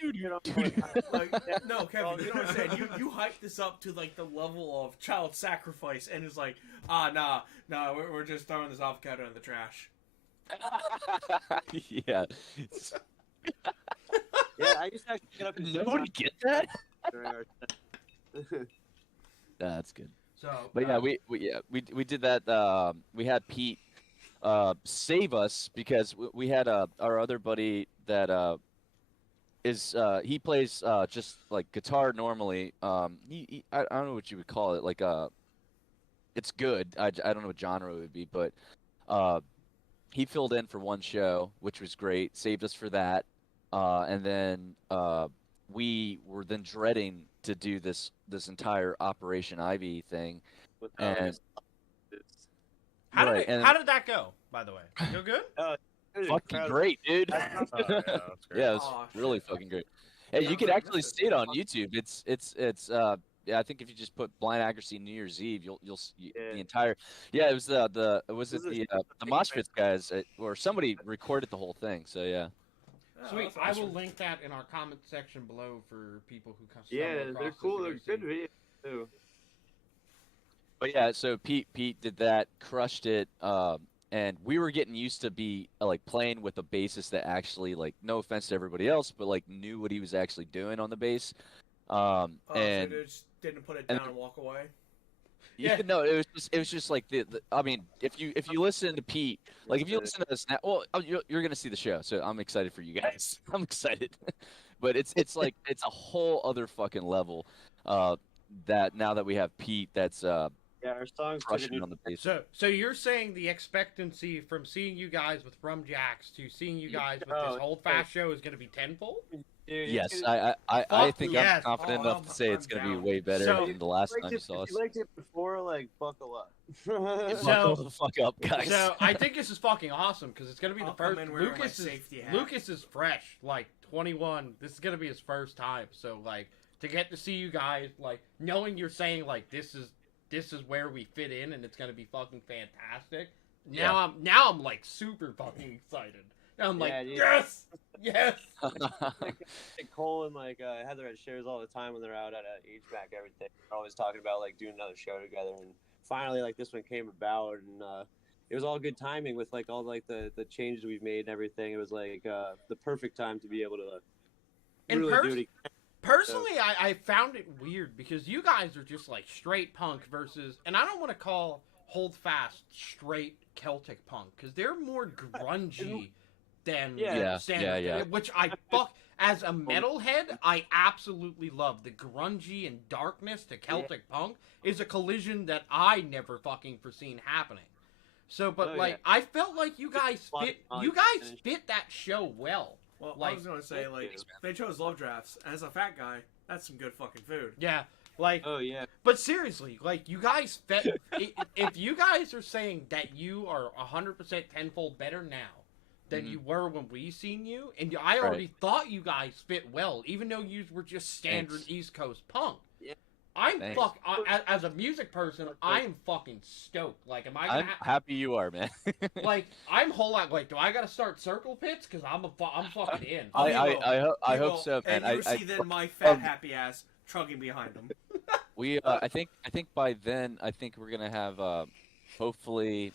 Kevin, you don't understand. You hyped this up to like the level of child sacrifice, and it's like, nah, we're just throwing this avocado in the trash. yeah. Yeah, I used to actually get up and Nobody get that? That's good. So, but yeah, we did that. We had Pete save us because we had our other buddy that he plays just like guitar normally. I don't know what you would call it. Like it's good. I don't know what genre it would be, but he filled in for one show, which was great. Saved us for that, and then we were then dreading to do this entire Operation Ivy thing. And how did that go, by the way? Go good? Fucking great, dude. Yeah, that's great. Yeah, it's really fucking great. Hey, you could actually see it on YouTube. It's yeah, I think if you just put Blind Accuracy New Year's Eve, you'll see the entire. Yeah, it was the Mosh Pits guys or somebody recorded the whole thing. So yeah. Sweet. I will link that in our comment section below for people who come. Yeah, they're cool. They're good videos too. But yeah, so Pete did that, crushed it, and we were getting used to be like playing with a bassist that actually, like, no offense to everybody else, but like knew what he was actually doing on the bass. So And they just didn't put it and down and walk away. yeah, no, it was just like the I mean, if you listen to Pete, like if you listen to this now, well, you're gonna see the show, so I'm excited for you guys. I'm excited, but it's like it's a whole other fucking level. That now that we have Pete, that's Yeah, our songs took a crushing new. on the bass. So you're saying the expectancy from seeing you guys with Rum Jacks to seeing you guys with this Hold Fast show is going to be tenfold? Dude, Yes, gonna... I think yes. I'm confident enough to say it's gonna be way better than the last time you saw us. If you liked it before, like, buckle up. Buckle the fuck up, guys. So I think this is fucking awesome because it's gonna be I'll the first. come in wearing my safety hat. Lucas is fresh, like 21. This is gonna be his first time. So like to get to see you guys, like knowing you're saying like this is where we fit in and it's gonna be fucking fantastic. Now I'm like super fucking excited. I'm like, yes, yes. Like Cole and like Heather shares all the time when they're out at HVAC, everything. They're always talking about like doing another show together, and finally like this one came about, and it was all good timing with like all like the changes we've made and everything. It was like the perfect time to be able to really do it again. Personally, I found it weird because you guys are just like straight punk versus, and I don't want to call Hold Fast straight Celtic punk because they're more grungy than standard, which I as a metalhead, I absolutely love. The grungy and darkness to Celtic punk is a collision that I never fucking foreseen happening. So, but I felt like you guys fit that show well. Well, like, I was gonna say, like, they chose Love Drafts. As a fat guy, that's some good fucking food. Yeah, like. Oh yeah. But seriously, like, you guys fit. If you guys are saying that you are 100% tenfold better now than you were when we seen you, and I already thought you guys fit well, even though you were just standard East Coast punk. Yeah. As a music person, I am fucking stoked. Like, I'm happy you are, man. Like, I'm whole lot. Like, do I gotta start circle pits? Because I'm fucking in. I hope so, man. And you see then my fat happy ass trugging behind them. We I think by then we're gonna have hopefully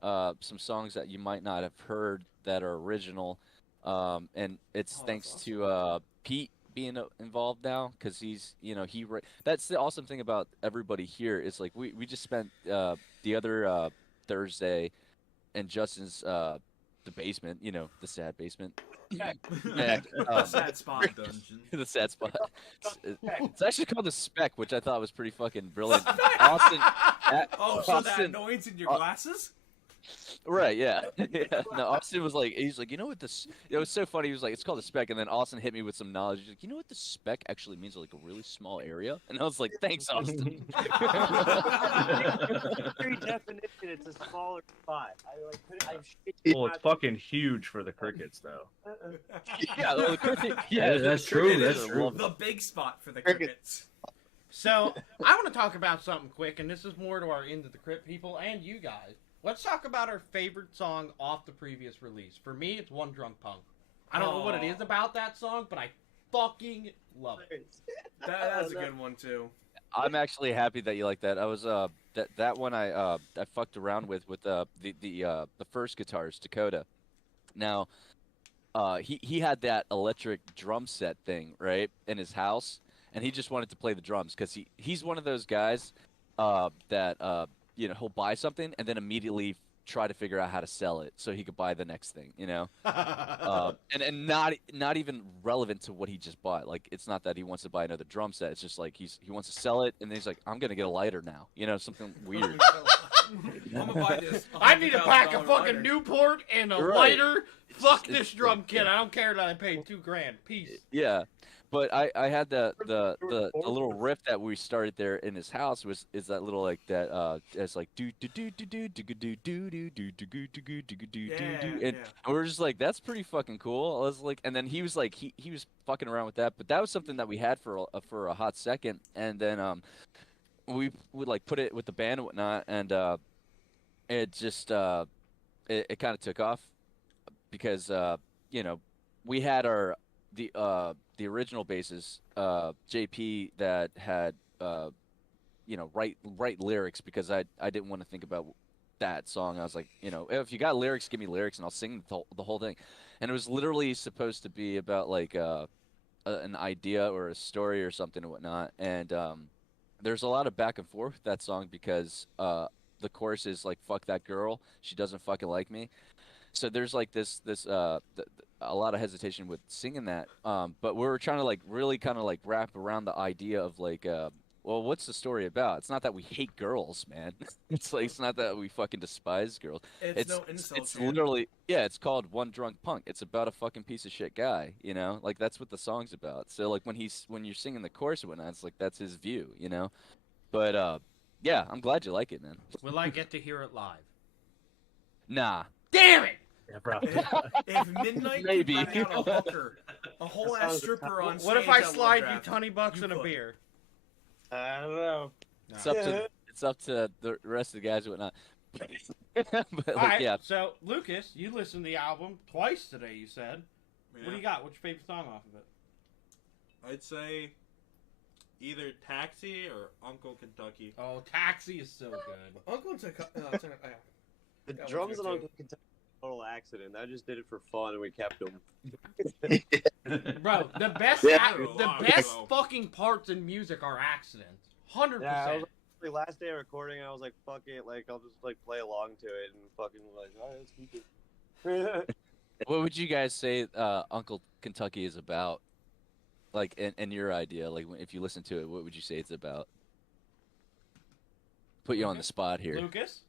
some songs that you might not have heard that are original, and it's thanks to Pete being involved now, because he's that's the awesome thing about everybody here is like we just spent the other Thursday in Justin's the basement, the sad basement. And, the sad spot dungeon. The sad spot. It's actually called the Spec, which I thought was pretty fucking brilliant. Austin. So that annoyance in your glasses? Right, yeah. No, Austin was like, he's like, you know what this? It was so funny. He was like, it's called the Spec, and then Austin hit me with some knowledge. He's like, you know what the Spec actually means? Like a really small area, and I was like, thanks, Austin. Very definition, it's a smaller spot. Well, it's fucking huge for the crickets, though. Yeah, well, the cricket, that's true. That's true. The big spot for the crickets. So I want to talk about something quick, and this is more to our Into the Crypt people and you guys. Let's talk about our favorite song off the previous release. For me, it's One Drunk Punk. I don't know what it is about that song, but I fucking love it. That's a good one too. I'm actually happy that you like that. I was that one I fucked around with the first guitarist, Dakota. Now, he had that electric drum set thing right in his house, and he just wanted to play the drums because he's one of those guys that he'll buy something and then immediately try to figure out how to sell it so he could buy the next thing, and not even relevant to what he just bought. Like, it's not that he wants to buy another drum set. It's just like he wants to sell it, and then he's like, I'm gonna get a lighter now, something weird. I'm gonna buy this. I need to pack a fucking Newport and a lighter. Fuck this drum kit. I don't care that I paid $2,000. Peace. Yeah. But I had the little riff that we started there in his house is that little like that it's like do do do do do do do do do do do do do do, and we're just like, that's pretty fucking cool. I was like, and then he was like he was fucking around with that, but that was something that we had for a hot second, and then we would like put it with the band and whatnot, and it just it kind of took off because we had the original bassist, JP, that had write lyrics because I didn't want to think about that song. I was like, you know, if you got lyrics, give me lyrics, and I'll sing the whole thing. And it was literally supposed to be about like an idea or a story or something and whatnot. And there's a lot of back and forth with that song because the chorus is like, "Fuck that girl, she doesn't fucking like me." So there's like a lot of hesitation with singing that. But we were trying to like really kind of like wrap around the idea of like, well, what's the story about? It's not that we hate girls, man. It's like, it's not that we fucking despise girls. It's no insult, It's man. literally, yeah, it's called One Drunk Punk. It's about a fucking piece of shit guy, you know? Like that's what the song's about. So like when you're singing the chorus and whatnot, it's like that's his view, you know? But yeah, I'm glad you like it, man. Will I get to hear it live? Nah. Damn it! Yeah, probably. If Midnight Maybe. could back out a hooker, a whole ass stripper on stage. What if I at Love slide you Draft, $20 you and a could. beer? I don't know. It's up to the rest of the guys and whatnot. But like, All right, yeah. so Lucas, you listened to the album twice today. You said. What do you got? What's your favorite song off of it? I'd say either Taxi or Uncle Kentucky. Oh, Taxi is so good. Uncle Kentucky. The That drums one's on good, Uncle Kentucky were a total accident. I just did it for fun, and we kept them. Bro, the best, Yeah. fucking parts in music are accidents. 100%. Yeah, I was like, last day of recording, I was like, fuck it, like I'll just like play along to it and fucking like, all right, let's keep it. What would you guys say Uncle Kentucky is about? Like, in your idea, like if you listen to it, what would you say it's about? Put you on the spot here. Lucas?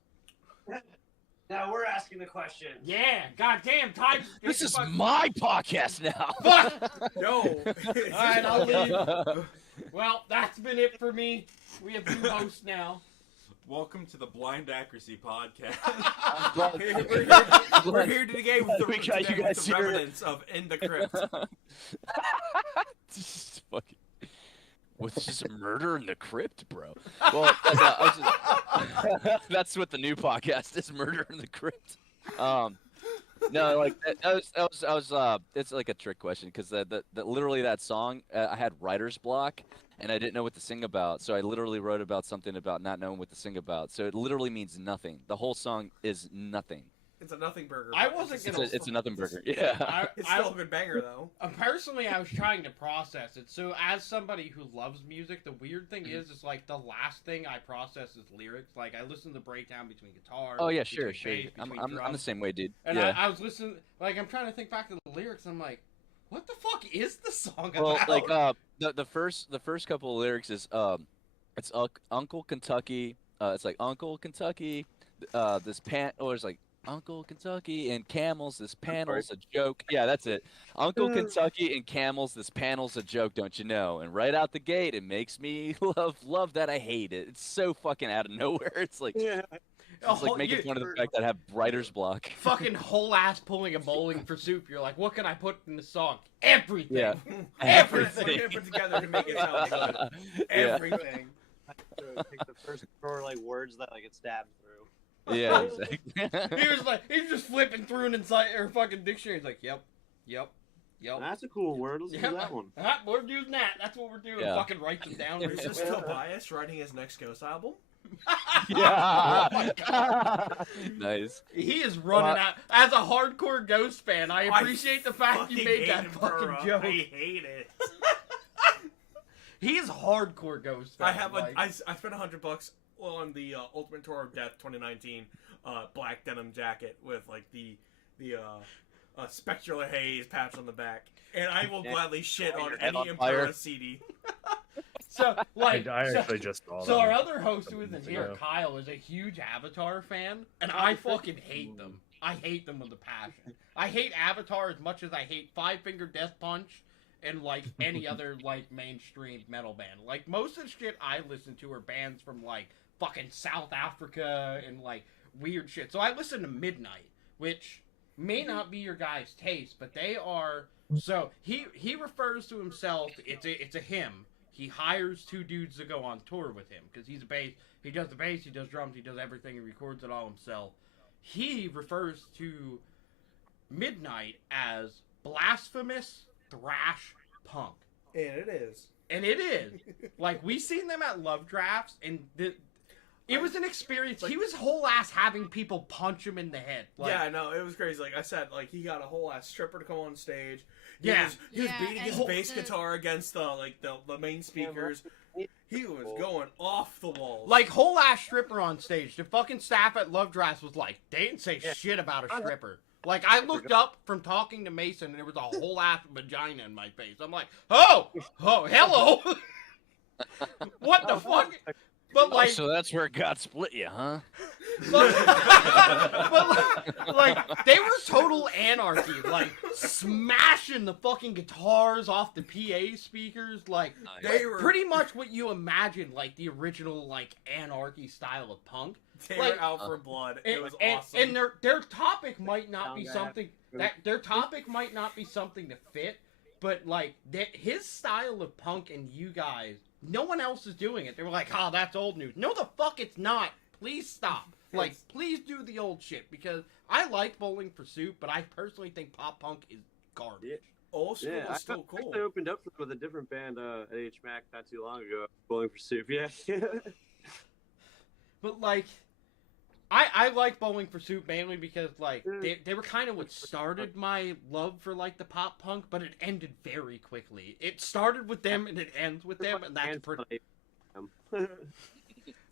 Now we're asking the question. Yeah, goddamn, time. This is my podcast now. Fuck! No. Alright, I'll leave. Well, that's been it for me. We have new hosts now. Welcome to the Blind Accuracy Podcast. We're here today with the, We got you guys here. remnants of In the Crypt. Just fucking. What's just a murder in the crypt, bro? Well, that's what the new podcast is: Murder in the Crypt. No, like it's like a trick question because literally that song, I had writer's block and I didn't know what to sing about, so I literally wrote about something about not knowing what to sing about. So it literally means nothing. The whole song is nothing. It's a nothing burger. I wasn't gonna. It's a nothing burger. Yeah. It's still a good banger though. Personally, I was trying to process it. So, as somebody who loves music, the weird thing is like the last thing I process is lyrics. Like I listen to the breakdown between guitar. Oh yeah, sure. bass, I'm between the drums. same way, dude. And yeah. I was listening. Like I'm trying to think back to the lyrics. I'm like, what the fuck is the song Well, about? like the first couple of lyrics is it's Uncle Kentucky. It's like Uncle Kentucky. It's like Uncle Kentucky and camels. This panel's a joke. Yeah, that's it. Uncle Kentucky and camels. This panel's a joke, don't you know? And right out the gate, it makes me love that I hate it. It's so fucking out of nowhere. It's like it's like making fun of the fact that I have writer's block. Fucking whole ass pulling a bowling for soup. You're like, what can I put in the song? Everything. Yeah. Everything. What can I put together to make it sound good? Yeah. Everything. Take the first four like words that like it stabs through. Yeah, exactly. He was just flipping through an fucking dictionary. He's like, yep. That's a cool word. Let's do that one. We're using that. That's what we're doing. Yeah. Fucking write them down. Is this Tobias writing his next Ghost album? Yeah. Oh my God. Nice. He is running out. As a hardcore Ghost fan, I appreciate the fact you made that fucking joke. I hate it. He's hardcore Ghost fan. I have I spent $100 on the Ultimate Tour of Death 2019 black denim jacket with like the Spectral Haze patch on the back, and I will gladly shit on any Impera CD. So like, I actually just saw so them our other host who isn't minutes here, ago. Kyle, is a huge Avatar fan, and I fucking hate them. I hate them with a passion. I hate Avatar as much as I hate Five Finger Death Punch and like any other like mainstream metal band. Like most of the shit I listen to are bands from like fucking South Africa and like weird shit. So I listen to Midnight, which may not be your guys' taste, but they are. So he refers to himself. It's a him. He hires two dudes to go on tour with him because he's a bass. He does the bass. He does drums. He does everything. He records it all himself. He refers to Midnight as blasphemous thrash punk. And it is. And it is. Like, we seen them at Love Drafts, and It was an experience. He was whole ass having people punch him in the head. Like, yeah, no, it was crazy. Like I said, like he got a whole ass stripper to come on stage. He Yeah. was beating his bass guitar against the main speakers. He was going off the walls. Like, whole ass stripper on stage. The fucking staff at Love Dress was like, they didn't say shit about a stripper. Like, I looked up from talking to Mason, and there was a whole ass vagina in my face. I'm like, oh, hello. What the fuck? But like, so that's where God split you, huh? but like, they were total anarchy. Like, smashing the fucking guitars off the PA speakers. Like, they were pretty much what you imagine, like, the original, like, anarchy style of punk. They like, were out for blood. It was and, awesome. And their topic might not be something their topic might not be something to fit, but like his style of punk and you guys, no one else is doing it. They were like, "Oh, that's old news." No, the fuck, it's not. Please stop. Like, please do the old shit, because I like Bowling for Soup, but I personally think pop punk is garbage. Yeah. Old school is still cool. I actually opened up with a different band at HMAC not too long ago. Bowling for Soup, yeah. But like, I like Bowling for Soup mainly because like they were kind of what started my love for like the pop punk, but it ended very quickly. It started with them and it ends with them, and that's pretty.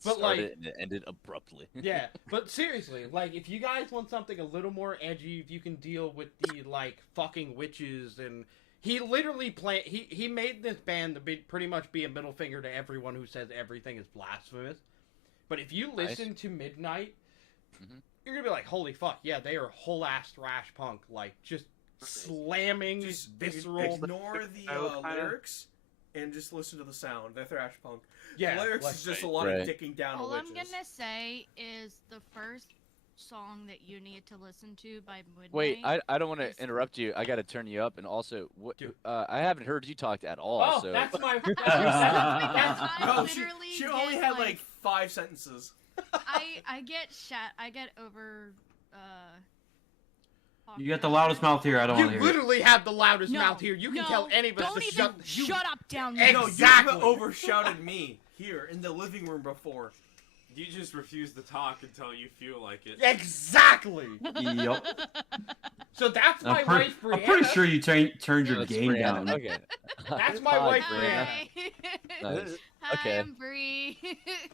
But like, and it ended abruptly. Yeah, but seriously, like, if you guys want something a little more edgy, if you can deal with the like fucking witches, and he literally he made this band to pretty much be a middle finger to everyone who says everything is blasphemous. But if you listen to Midnight, you're gonna be like, holy fuck, yeah, they are whole ass thrash punk, like just slamming, just visceral. Ignore the lyrics and just listen to the sound. They're thrash punk. Yeah, the lyrics is just a lot of dicking down All witches. I'm gonna say is the first song that you need to listen to by Midnight. Wait, I don't want to interrupt you. I got to turn you up, and also, what? I haven't heard you talk at all. Oh, so. that's my. No, she only had like 5 sentences. I get over. You got the loudest mouth here. I don't want to You hear it. literally have the loudest No, mouth here. You can no, tell anybody don't to even shut up down there. Exactly. No, you over shouted me here in the living room before. You just refuse to talk until you feel like it. Exactly. Yep. So that's my wife, Brianna. I'm pretty sure you turned your game down. Okay. That's my wife, Brianna. Nice. Hi, Okay. I'm Bree.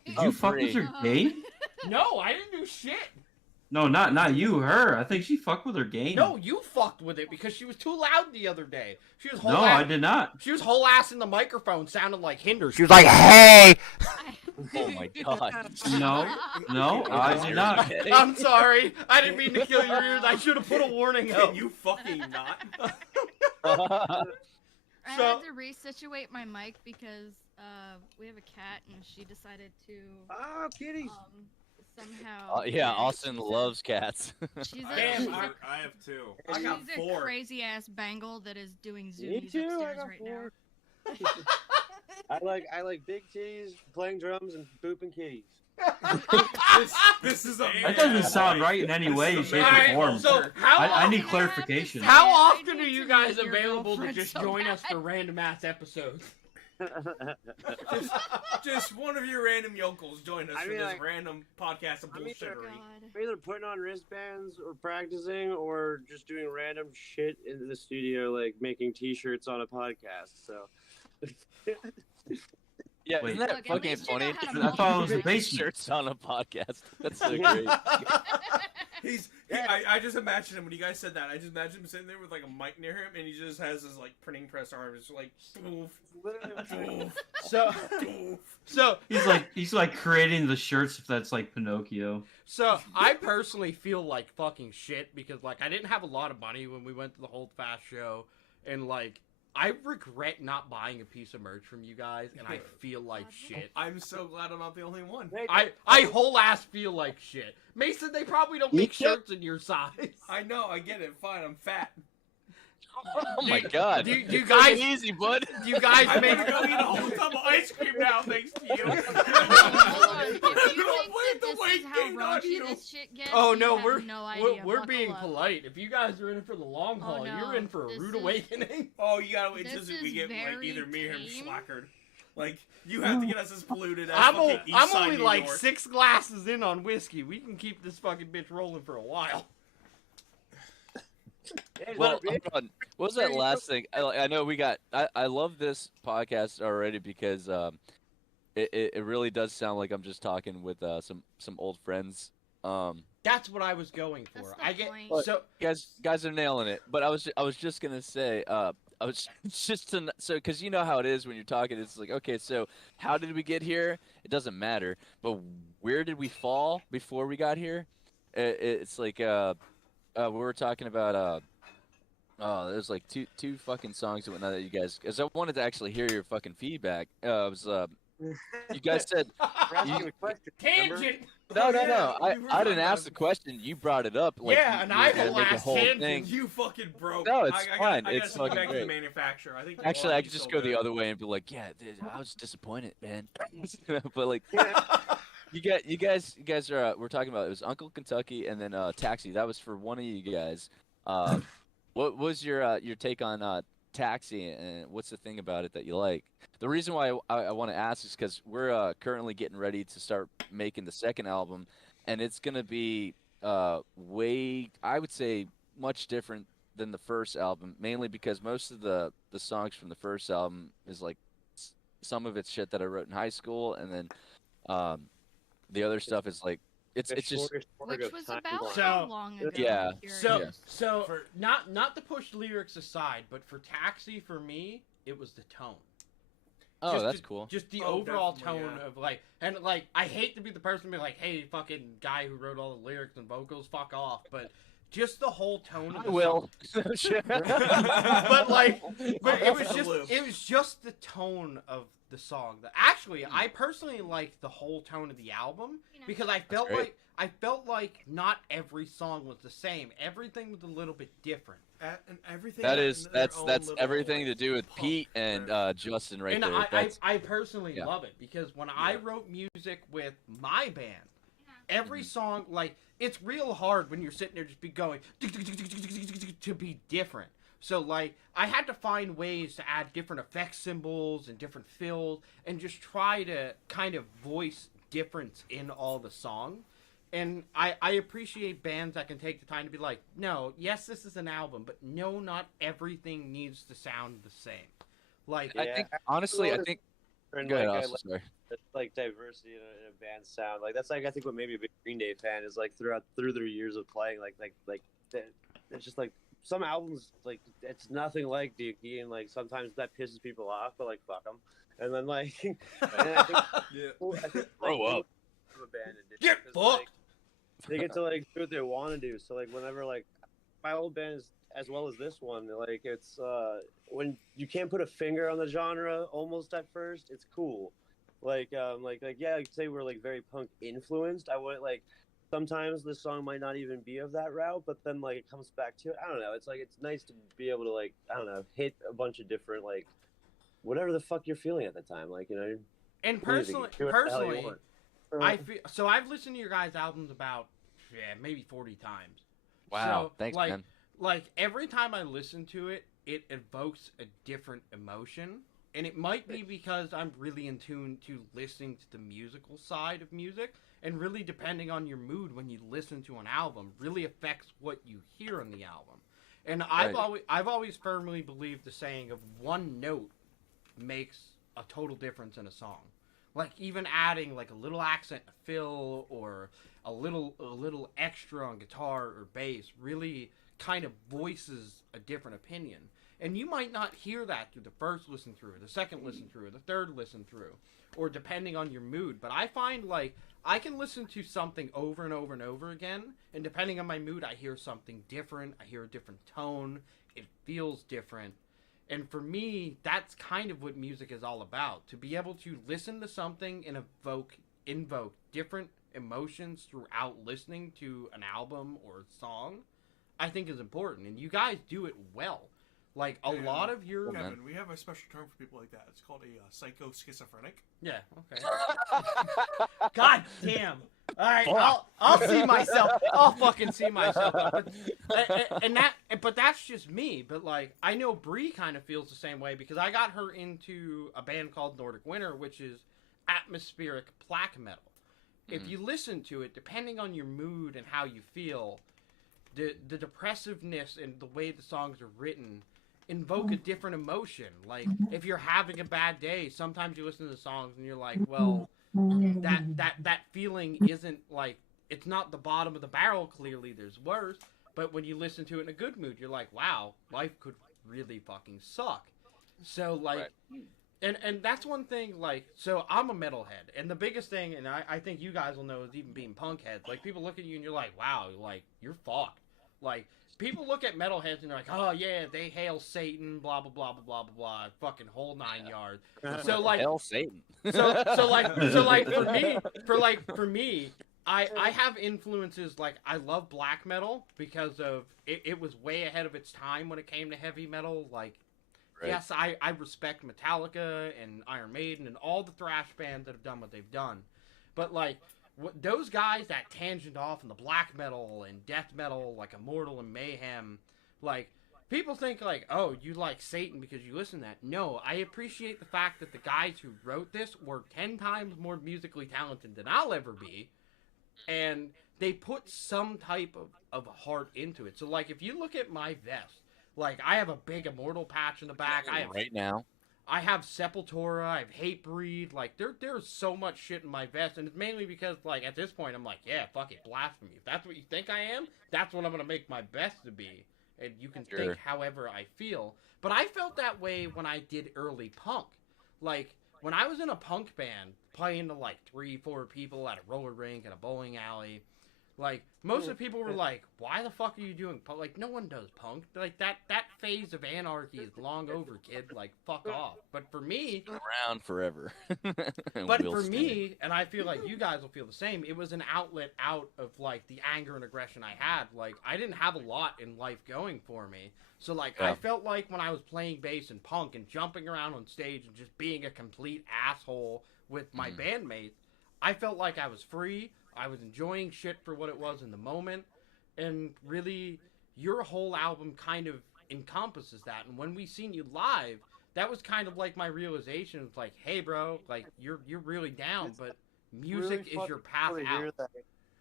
Did you fuck with her game? No, I didn't do shit. No, not you, her. I think she fucked with her game. No, you fucked with it because she was too loud the other day. She was whole No, ass, I did not. She was whole ass in the microphone, sounded like Hinder. She was like, "Hey." Oh my god. No, I did not. I'm sorry. I didn't mean to kill your ears. I should have put a warning up. Can you fucking not? I had to resituate my mic because we have a cat and she decided to. Oh, kitties. Somehow. Yeah, Austin loves cats. She's I have 2. I got she's 4. a crazy ass Bengal that is doing Me zoomies too. I upstairs got right 4. now. I like big titties, playing drums, and booping kitties. This is a That doesn't sound right in any way, shape, or form. So how I need often- clarification. How I often need are you to guys meet your available to girlfriend just so join us bad. for random ass episodes? just one of your random yokels join us I for mean, this like, random podcast of bullshittery. I'm either putting on wristbands or practicing or just doing random shit in the studio, like making t-shirts on a podcast. So. Yeah, Wait. isn't that Look, at fucking least you know funny? how to I thought it was a basement. Shirts on a podcast. That's so great. I just imagine him when you guys said that. I just imagine him sitting there with like a mic near him, and he just has his like printing press arm. It's like, doof, doof, So He's like creating the shirts if that's like Pinocchio. So I personally feel like fucking shit because like I didn't have a lot of money when we went to the Hold Fast show, and like I regret not buying a piece of merch from you guys, and I feel like shit. I'm so glad I'm not the only one. I whole ass feel like shit. Mason, they probably don't make shirts in your size. I know, I get it. Fine, I'm fat. Oh my god. Do you Take guys it easy, bud? Do you guys I'm make? gonna go eat a whole tub of ice cream now, thanks to you. If you think that this is how raunchy this shit gets, Oh you no, have we're no idea. we're Buckle being up. polite. If you guys are in it for the long haul, no, you're in for a this rude is- awakening. Oh, you gotta wait This till we is get like very either me or him tame. slackered. Like, you have to get us as polluted as I'm fucking East I'm Side only New like York. 6 glasses in on whiskey. We can keep this fucking bitch rolling for a while. Well, what was that last thing? I know we got. I love this podcast already because it really does sound like I'm just talking with some old friends. That's what I was going for. I get But so guys are nailing it. But I was just gonna say I was just to, so because you know how it is when you're talking. It's like, okay, so how did we get here? It doesn't matter. But where did we fall before we got here? It's like we were talking about oh, there's like two fucking songs and whatnot that you guys, because I wanted to actually hear your fucking feedback. It was you guys said tangent. no, yeah, we were I didn't talking ask about the question. You brought it up. Like, Yeah, you and were I gonna will make a ask whole tangent. thing. You fucking broke. No, it's fine. I gotta It's send you fucking back to the great. manufacturer. I think the Actually, I could quality's just still go the good. other way and be like, yeah, dude, I was disappointed, man. But like, you guys are. We're talking about it was Uncle Kentucky and then Taxi. That was for one of you guys. What was your take on Taxi, and what's the thing about it that you like? The reason why I want to ask is because we're currently getting ready to start making the second album, and it's gonna be way, I would say, much different than the first album, mainly because most of the songs from the first album is like some of it's shit that I wrote in high school, and then the other stuff is like it's just Which was about So- how long ago? yeah. I'm curious. So not to push lyrics aside, but for Taxi, for me, it was the tone. Oh, that's cool. Just the Oh, overall definitely, tone yeah. of like, and like, I hate to be the person to be like, hey, fucking guy who wrote all the lyrics and vocals, fuck off. But just the whole tone of the I will. but like, but I'll it was get the just loop. it was just the tone of the song. Actually, I personally like the whole tone of the album because I felt great. like not every song was the same. Everything was a little bit different. And everything. That had is their that's own that's little, everything like, to do with punk Pete and there. Justin right and there. That's, I personally yeah. love it because when I wrote music with my band, every song, like, it's real hard when you're sitting there just be going to be different. So like, I had to find ways to add different effect symbols and different fills and just try to kind of voice difference in all the songs. And I appreciate bands that can take the time to be like, no, yes, this is an album, but no, not everything needs to sound the same. Like, I think honestly, I think. And Go ahead, like, Austin, sorry. like diversity in a band sound. Like that's like I think what made me a big Green Day fan is like through their years of playing, it's just like some albums like it's nothing like Dookie, and like sometimes that pisses people off, but like fuck them. And then like, and I think, I think Grow up. A band and Get because, fucked. like, they get to like do what they want to do. So like whenever like my old band is as well as this one, like it's when you can't put a finger on the genre almost at first, it's cool. Like yeah, I'd say we're like very punk influenced. I would like sometimes the song might not even be of that route, but then like it comes back to it. I don't know. It's like it's nice to be able to like I don't know hit a bunch of different like whatever the fuck you're feeling at the time. Like you know. and music, personally, do what the hell you want. I feel so. I've listened to your guys' albums about maybe 40 times. Wow, So, thanks, like, man. Like every time I listen to it, it evokes a different emotion, and it might be because I'm really in tune to listening to the musical side of music, and really depending on your mood when you listen to an album, really affects what you hear on the album. And I've always firmly believed the saying of one note makes a total difference in a song. Like even adding like a little accent fill or a little extra on guitar or bass really kind of voices a different opinion. And you might not hear that through the first listen through, the second listen through, the third listen through, or depending on your mood. But I find like I can listen to something over and over and over again, and depending on my mood, I hear something different. I hear a different tone. It feels different. And for me, that's kind of what music is all about. To be able to listen to something and invoke different emotions throughout listening to an album or a song, I think is important. And you guys do it well. Like a lot of your Kevin, we have a special term for people like that. It's called a psycho schizophrenic. Yeah. Okay. God damn. All right, I'll see myself. I'll fucking see myself. But that's just me. But like, I know Bree kind of feels the same way because I got her into a band called Nordic Winter, which is atmospheric black metal. If you listen to it, depending on your mood and how you feel, the depressiveness and the way the songs are written invoke a different emotion. Like if you're having a bad day, sometimes you listen to the songs and you're like, well, that feeling isn't like, it's not the bottom of the barrel. Clearly there's worse. But when you listen to it in a good mood, you're like, wow, life could really fucking suck. So like, and that's one thing, like, so I'm a metalhead, and the biggest thing, and I think you guys will know, is even being punk heads, like, people look at you and you're like, wow, like, you're fucked. Like, people look at metalheads and they're like, oh yeah, they hail Satan, blah blah blah blah blah blah blah, fucking whole 9 yards. So like, hail Satan. so like for me, I have influences. Like, I love black metal because of it was way ahead of its time when it came to heavy metal. Like, yes, I respect Metallica and Iron Maiden and all the thrash bands that have done what they've done, but like, those guys that tangent off in the black metal and death metal, like Immortal and Mayhem, like, people think like, oh, you like Satan because you listen to that. No, I appreciate the fact that the guys who wrote this were 10 times more musically talented than I'll ever be, and they put some type of heart into it. So like, if you look at my vest, like, I have a big Immortal patch in the back. I have right now. I have Sepultura, I have Hatebreed, like, there's so much shit in my vest, and it's mainly because, like, at this point, I'm like, yeah, fuck it, blasphemy. If that's what you think I am, that's what I'm gonna make my best to be, and you can think however I feel. But I felt that way when I did early punk. Like, when I was in a punk band, playing to, like, 3-4 people at a roller rink and a bowling alley, like, most of the people were like, why the fuck are you doing punk? Like, no one does punk. Like, that phase of anarchy is long over, kid. Like, fuck off. But for me... It's been around forever. But for me, and I feel like you guys will feel the same, it was an outlet out of, like, the anger and aggression I had. Like, I didn't have a lot in life going for me. So, like, I felt like when I was playing bass and punk and jumping around on stage and just being a complete asshole with my bandmates, I felt like I was free. I was enjoying shit for what it was in the moment, and really, your whole album kind of encompasses that. And when we seen you live, that was kind of like my realization. It's like, hey, bro, like, you're really down, but music is your path out.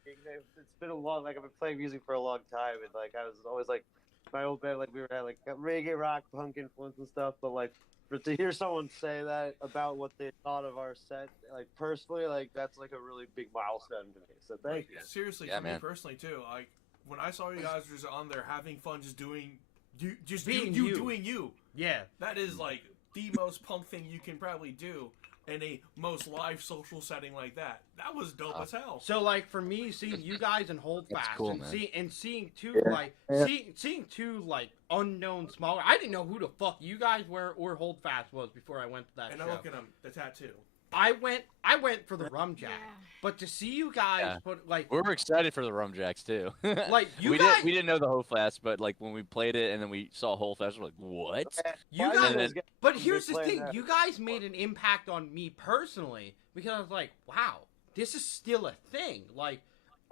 It's been a long, like, I've been playing music for a long time, and like, I was always like, my old band, like, we were at like reggae, rock, punk influence and stuff, but like, to hear someone say that about what they thought of our set, like, personally, like, that's like a really big milestone to me. So thank you. Seriously, for me personally too. Like, when I saw you guys were just on there having fun, just doing you. Yeah, that is like the most punk thing you can probably do in a most live social setting like that. That was dope as hell. So like, for me, seeing you guys in Holdfast, cool, and seeing two seeing two like unknown smaller. I didn't know who the fuck you guys were or Holdfast was before I went to that show. And I'm looking at the tattoo. I went for the Rum Jack, but to see you guys put like, we were excited for the Rum Jacks too. Like, we didn't know the whole fest, but like when we played it and then we saw whole fest, we're like, what? You guys, but here's the thing: you guys made an impact on me personally because I was like, wow, this is still a thing. Like,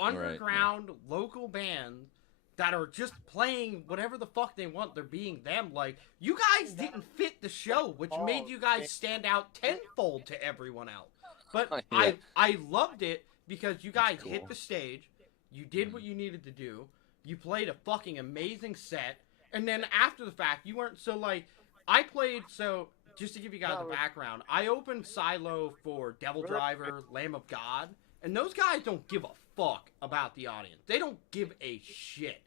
underground local bands that are just playing whatever the fuck they want. They're being them. Like, you guys didn't fit the show, which made you guys stand out tenfold to everyone else. But I loved it because you guys hit the stage, you did what you needed to do, you played a fucking amazing set, and then after the fact, you weren't so like, I played, so just to give you guys a background, I opened Silo for Devil Driver, Lamb of God, and those guys don't give a fuck about the audience. They don't give a shit.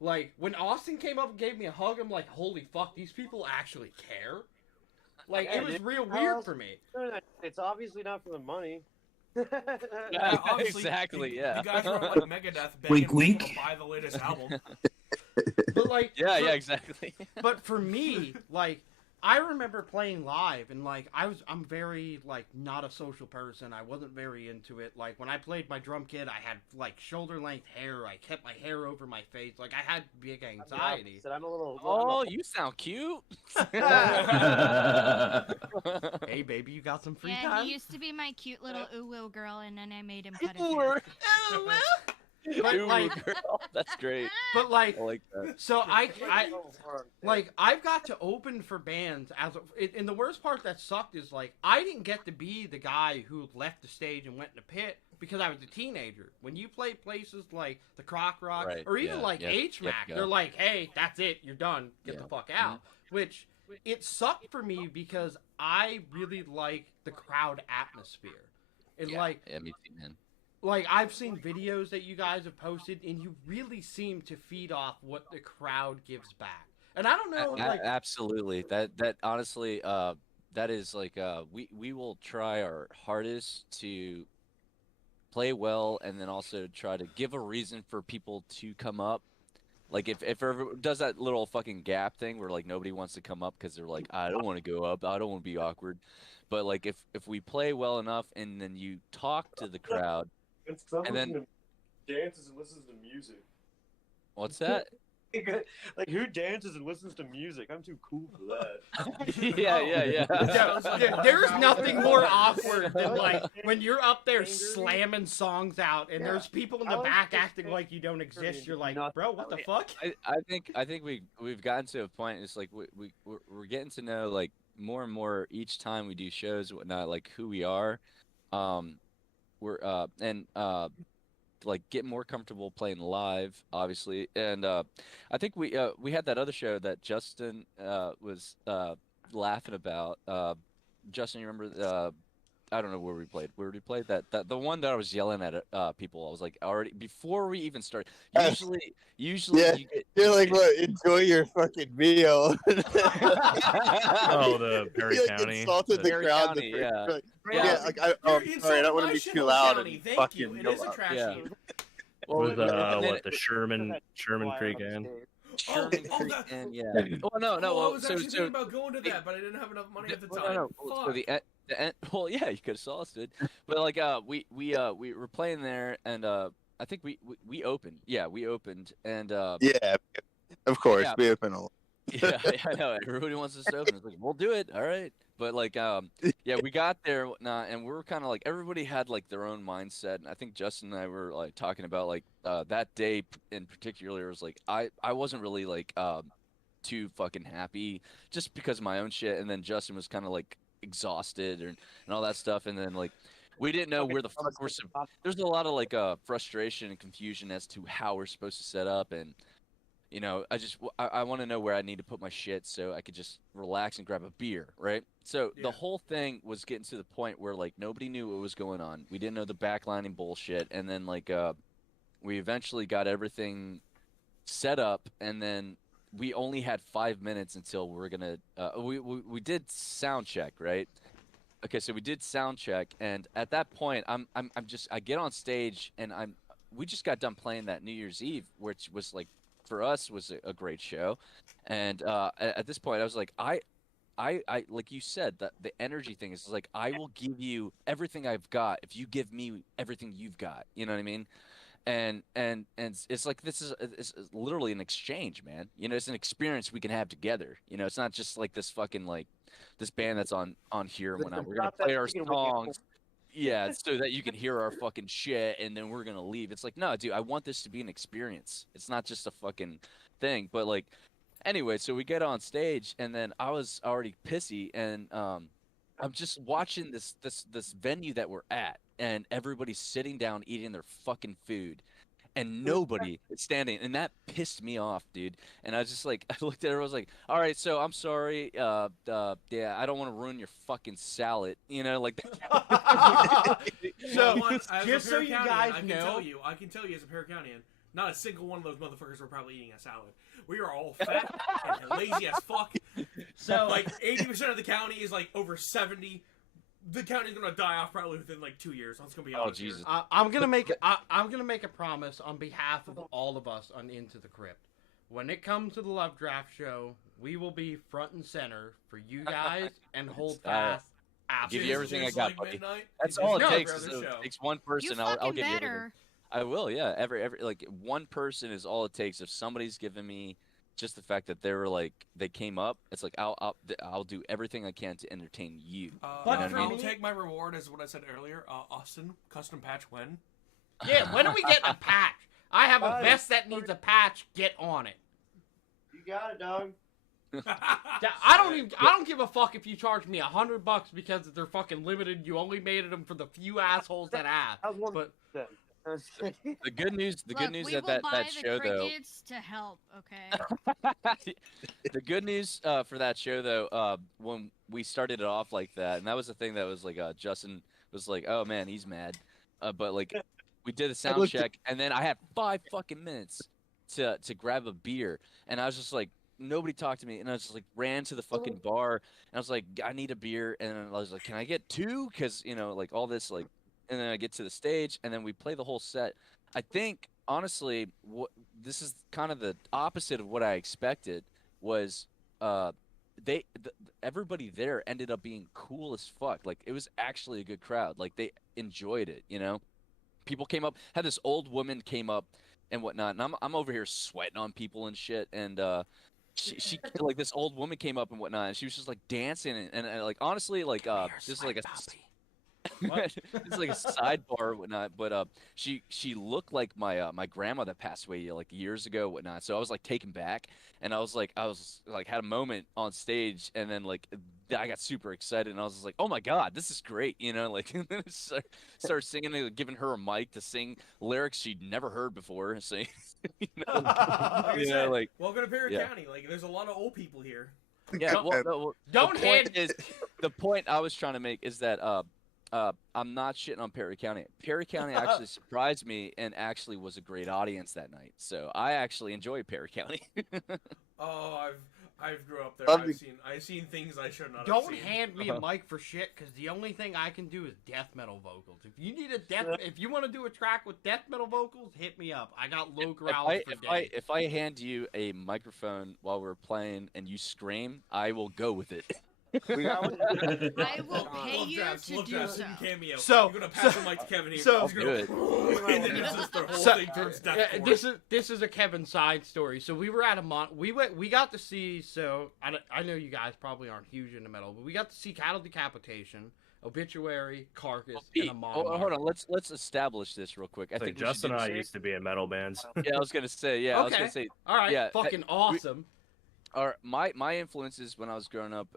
Like, when Austin came up and gave me a hug, I'm like, holy fuck, these people actually care? Like, it was real weird for me. It's obviously not for the money. Yeah, exactly, yeah. You guys were like Megadeth begging people to buy the latest album. But like, yeah, exactly. But for me, like, I remember playing live, and like I'm very like not a social person. I wasn't very into it. Like when I played my drum kit, I had like shoulder length hair. I kept my hair over my face. Like I had big anxiety. I'm a little. Oh, you sound cute. Hey, baby, you got some free Yeah, time? he used to be my cute little ooh girl, and then I made him cut his hair. But Ooh, like, girl, that's great. but like, I like that. so I've got to open for bands and the worst part that sucked is like I didn't get to be the guy who left the stage and went in the pit because I was a teenager. When you play places like the Croc Rock Right, or even yeah, like yep, HMAC, yep, go. they're like, hey, that's it, you're done, get the fuck out. Which it sucked for me because I really like the crowd atmosphere. And yeah, me too, man. Like I've seen videos that you guys have posted, and you really seem to feed off what the crowd gives back. And I don't know, like Absolutely. That honestly, that is like we will try our hardest to play well, and then also try to give a reason for people to come up. Like if everyone does that little fucking gap thing where like nobody wants to come up because they're like, I don't want to go up, I don't want to be awkward. But like if we play well enough, and then you talk to the crowd. And then dances and listens to music. What's that? Like who dances and listens to music? I'm too cool for that. Yeah. There's nothing more awkward than like when you're up there slamming songs out, and there's people in the back acting like you don't exist. You're like, bro, what the fuck? I think we've gotten to a point. It's like we're getting to know like more and more each time we do shows and whatnot, like who we are. We're like get more comfortable playing live, obviously, and I think we had that other show that Justin was laughing about. Justin, you remember? I don't know where we played. Where we played that the one that I was yelling at people. I was like already before we even started. Usually Yeah, you're like, what? Enjoy your fucking meal. Oh, the Perry You, County. insulted the Perry crowd. County, Yeah, yeah. like sorry, I don't want to be too loud and fucking. It is a trash heap. What was the Sherman Creek Inn? Sherman Creek Inn, yeah. Oh no. I Well, was actually thinking about going to that, but I didn't have enough money at the time. No. So the end, well, yeah, you could have saw us, dude. But like, we were playing there, and I think we opened. Yeah, we opened, and yeah, of course, yeah. we open a lot. Yeah, I know. Everybody wants us to open. It's like, we'll do it. All right. But like, yeah, we got there and whatnot, and we were kind of like, everybody had like their own mindset. And I think Justin and I were like talking about like that day in particular was like, I wasn't really like too fucking happy just because of my own shit. And then Justin was kind of like exhausted and all that stuff. And then like, we didn't know where the fuck there's a lot of like frustration and confusion as to how we're supposed to set up. And you know, I want to know where I need to put my shit so I could just relax and grab a beer, right? So the whole thing was getting to the point where like nobody knew what was going on. We didn't know the backlining bullshit, and then like we eventually got everything set up, and then we only had 5 minutes until we were gonna we did sound check, right? Okay, so we did sound check, and at that point, I get on stage, and we just got done playing that New Year's Eve, which was like, for us was a great show, and at this point I was like, I like you said, that the energy thing is like, I will give you everything I've got if you give me everything you've got, you know what I mean? And it's like it's literally an exchange, man. You know, it's an experience we can have together. You know, it's not just like this fucking like this band that's on here when we're gonna play our songs. Yeah, so that you can hear our fucking shit, and then we're gonna leave. It's like, no, dude, I want this to be an experience. It's not just a fucking thing. But like, anyway, so we get on stage, and then I was already pissy, and I'm just watching this venue that we're at, and everybody's sitting down eating their fucking food, and nobody is standing, and that pissed me off, dude. And I was just like, I looked at her, I was like, all right, so I'm sorry, yeah, I don't want to ruin your fucking salad, you know, like. So just just so you guys I know, can tell you as a Perry Countian, not a single one of those motherfuckers were probably eating a salad. We are all fat and lazy as fuck. So like 80% of the county is like over 70. The county's gonna die off probably within like 2 years. That's gonna be honest. Jesus. I'm gonna make a promise on behalf of all of us on Into the Crypt. When it comes to the Love Draft show, We will be front and center for you guys and hold Uh, fast. give you everything I Just got, like buddy. midnight? That's Just all it like takes. every Is other it show. takes one person. You I'll fucking give you everything. better. I will. Yeah. Every like one person is all it takes. If somebody's given me just the fact that they were like they came up, it's like I'll do everything I can to entertain you. But you know what I I'll mean? take my reward as what I said earlier. Austin, custom patch when? Yeah, when are we getting a patch? I have a vest that needs a patch. Get on it. You got it, dog. I don't give a fuck if you charge me $100 because they're fucking limited. You only made them for the few assholes that have. But The good news Look, is we that will that buy show the though. crickets to help, okay? The good news for that show though, when we started it off like that, and that was the thing that was like Justin was like, oh man, he's mad, but like we did a sound check, and then I had 5 fucking minutes to grab a beer, and I was just like, nobody talked to me, and I just like ran to the fucking bar, and I was like, I need a beer, and I was like, can I get 2? Because you know, like all this like, and then I get to the stage, and then we play the whole set. I think honestly, this is kind of the opposite of what I expected. Was everybody there ended up being cool as fuck. Like it was actually a good crowd. Like they enjoyed it. You know, people came up. Had this old woman came up and whatnot, and I'm over here sweating on people and shit. And she like this old woman came up and whatnot, and she was just like dancing and like honestly like this is like a. This is like a sidebar or whatnot, but she looked like my grandma that passed away like years ago, whatnot. So I was like taken back, and I was like had a moment on stage, and then like I got super excited, and I was just like, oh my god, this is great, you know, like and then started singing, and giving her a mic to sing lyrics she'd never heard before, saying, you know, Like I said, like welcome to Perry yeah. County. Like, there's a lot of old people here. Yeah, well, don't the point I was trying to make is that I'm not shitting on Perry County. Perry County actually surprised me and actually was a great audience that night. So I actually enjoyed Perry County. Oh, I've grew up there. I've seen things I should not have don't seen. hand me a mic for shit, because the only thing I can do is death metal vocals. If you need if you want to do a track with death metal vocals, hit me up. I got low growls for days. If I hand you a microphone while we're playing and you scream, I will go with it. I will pay you to do so. Cameo. So you're gonna pass the mic to Kevin here. So He's gonna, and then it's just their whole thing turns death. This is a Kevin side story. So we were at we got to see. So I know you guys probably aren't huge into metal, but we got to see Cattle Decapitation, Obituary, Carcass, and a hold on, let's establish this real quick. I think Justin and I used to be in metal bands. Yeah, I was gonna say. Yeah, I was gonna say. All right, yeah, fucking awesome. My influences when I was growing up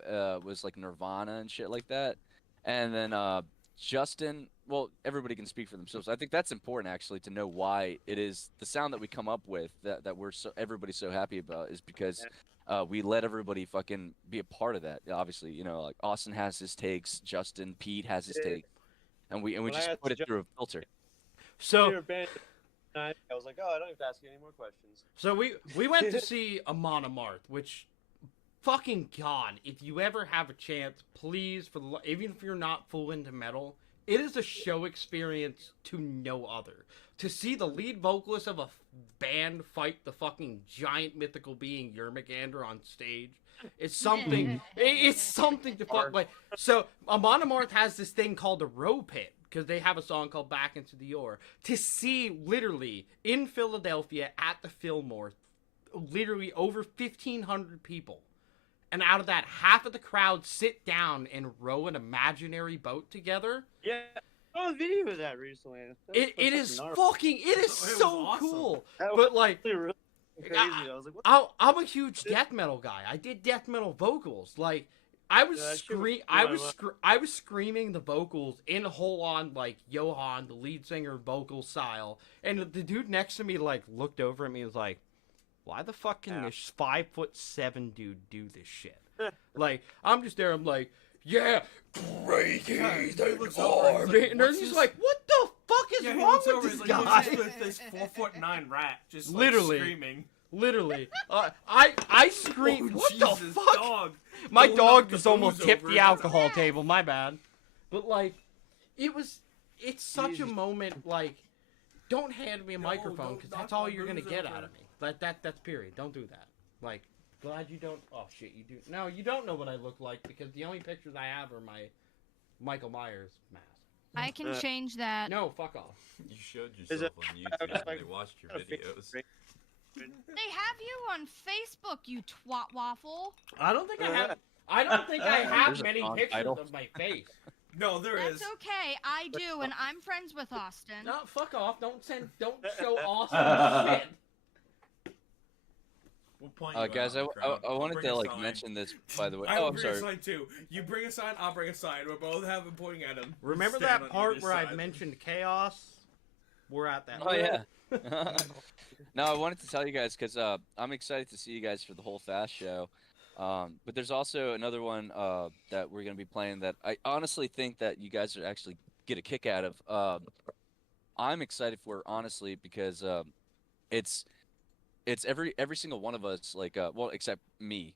was like Nirvana and shit like that, and then Justin. Well, everybody can speak for themselves. I think that's important actually to know why it is the sound that we come up with that everybody's so happy about is because we let everybody fucking be a part of that. Obviously, you know, like Austin has his takes, Justin, Pete has his takes, and we just put it through a filter. So. I was like, oh, I don't have to ask you any more questions. So we went to see Amon Amarth, which, fucking god, if you ever have a chance, please, even if you're not full into metal, it is a show experience to no other. To see the lead vocalist of a band fight the fucking giant mythical being Yermagander on stage, it's something. It's something to fuck like. So Amon Amarth has this thing called a row pit, because they have a song called Back Into the Ore. To see, literally, in Philadelphia at the Fillmore, literally over 1,500 people. And out of that, half of the crowd sit down and row an imaginary boat together. Yeah, I saw a video of that recently. It is so awesome. Cool. But, like, really crazy. I was like, what? I'm a huge death metal guy. I did death metal vocals. Like, I was screaming the vocals in whole on like Johan, the lead singer vocal style, and the dude next to me like looked over at me and was like, "Why the fuck can this 5'7" dude do this shit?" Like I'm just there, I'm like, "Yeah, breaking the arm," and they're just like, "What the fuck is wrong with this guy?" This 4'9" rat just literally screaming. Literally, I screamed. Oh, what Jesus, the fuck? Dog. My Don't dog knock the just almost booze tipped over. the alcohol table. My bad. But like, it's such a moment. Like, don't hand me a microphone because that's all you're gonna get out of me. Like that's period. Don't do that. Like glad you don't. Oh shit, you do. No, you don't know what I look like because the only pictures I have are my Michael Myers mask. I can change that. No, fuck off. You showed yourself on YouTube and they watched your videos. They have you on Facebook, you twat waffle. I don't think I have. I don't think I have There's a many song pictures title. of my face. No, there is. That's okay. I do, and I'm friends with Austin. No, fuck off. Don't show awesome shit. We'll point you Guys, out on the crowd. I I'll wanted bring to a like sign. mention this, by the way. I Oh, will I'm bring a sorry. sign too. You bring a sign, I'll bring a sign. We'll both have him pointing at him. Remember Stand that on part either where I side. mentioned chaos? We're at that. Oh yeah. No, I wanted to tell you guys because I'm excited to see you guys for the whole Fast show. But there's also another one that we're gonna be playing that I honestly think that you guys would actually get a kick out of. I'm excited for it, honestly, because it's every single one of us, like well, except me.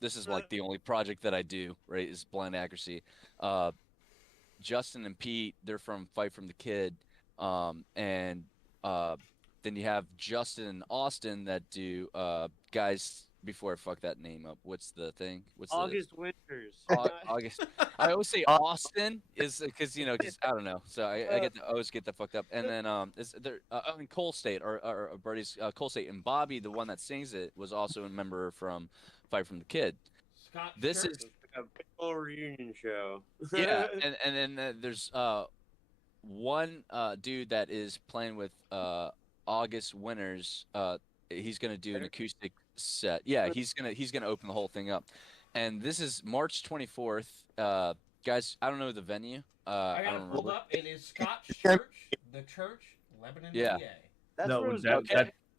This is like the only project that I do, right? Is Blind Accuracy. Justin and Pete, they're from Fight from the Kid, and then you have Justin and Austin that do guys. Before I fuck that name up, what's the thing? What's August Winters. August. I always say Austin is because because I don't know. So I always get that fucked up. And then is there? I mean Cole State or Birdie's Cole State and Bobby, the one that sings it, was also a member from Fight from the Kid. Scott This Church. is A big old reunion show. yeah, and then there's one dude that is playing with August Winters. He's gonna do an acoustic set. Yeah, he's gonna open the whole thing up. And this is March 24th. Guys, I don't know the venue. I got don't it pulled remember. up. It is Scott's Church, the church, Lebanon, Yeah. PA. That's No, where it was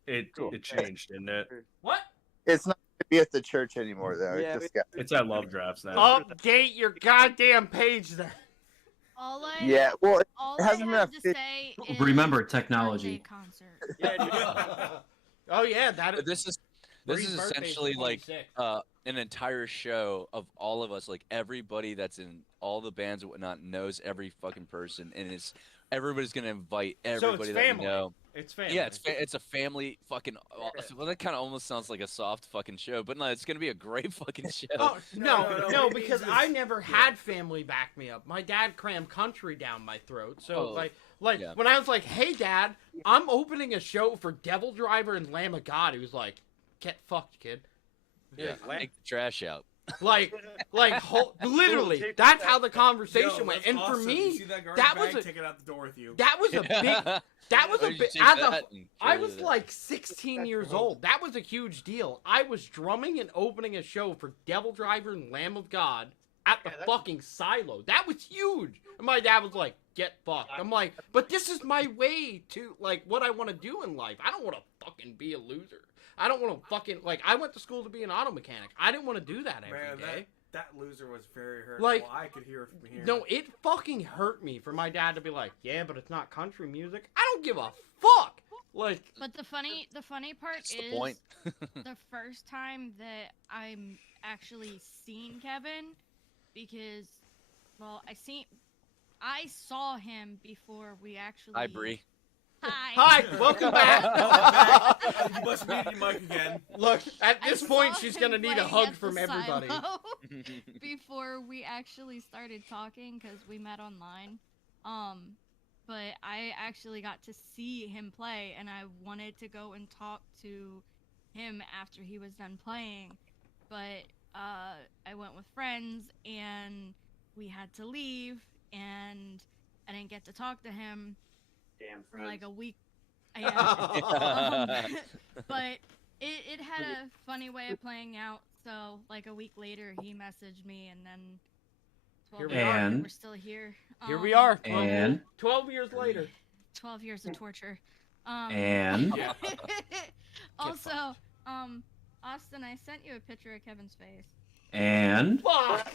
it changed, didn't it? What? It's not going to be at the church anymore, though. Yeah, It just got... It's at Love Drafts now. Update your goddamn page then. All I Yeah, well, all it I hasn't been have a to fit- say is Remember birthday technology. concert. Yeah, dude. Oh yeah, that is. This is Bree's birthday's essentially the like 26th. an entire show of all of us, like everybody that's in all the bands and whatnot knows every fucking person, and everybody's gonna invite everybody that family. you know. It's family. Yeah, it's a family fucking. Well, that kind of almost sounds like a soft fucking show, but no, it's gonna be a great fucking show. Oh No, no, it because is- I never had family back me up. My dad crammed country down my throat. So like yeah. when I was like, "Hey Dad, I'm opening a show for Devil Driver and Lamb of God," he was like, "Get fucked, kid." Yeah, take the trash out. Like literally, that's how the conversation Yo, went. that's And for awesome. me, You see that garbage that was bag? a Take it out the door with you. that was a big. That was Why a did big. you take As a, that and I carry was that? like 16 years old. That was a huge deal. I was drumming and opening a show for Devil Driver and Lamb of God at the fucking silo. That was huge. And my dad was like, "Get fucked." I'm like, "But this is my way to like what I want to do in life. I don't want to fucking be a loser. I don't want to fucking like. I went to school to be an auto mechanic. I didn't want to do that every day." Man, that loser was very hurtful. Like, I could hear it from here. No, it fucking hurt me for my dad to be like, "Yeah, but it's not country music." I don't give a fuck. Like, But the funny part That's is the point. the first time that I'm actually seen Kevin, because well, I saw him before we actually. Hi, Bree. Hi. hi, welcome back. You must mute your mic again. Look, at I this point, saw she's him gonna need a playing hug at the from everybody. silo before we actually started talking because we met online. But I actually got to see him play, and I wanted to go and talk to him after he was done playing. But I went with friends, and we had to leave, and I didn't get to talk to him Damn for friends. like a week. Yeah. But it had a funny way of playing out. So like a week later, he messaged me, and then 12 Here we years are. later, And- we're still here. Here we are, 12 years later. 12 years of torture. And Also, Austin, I sent you a picture of Kevin's face. and Fuck.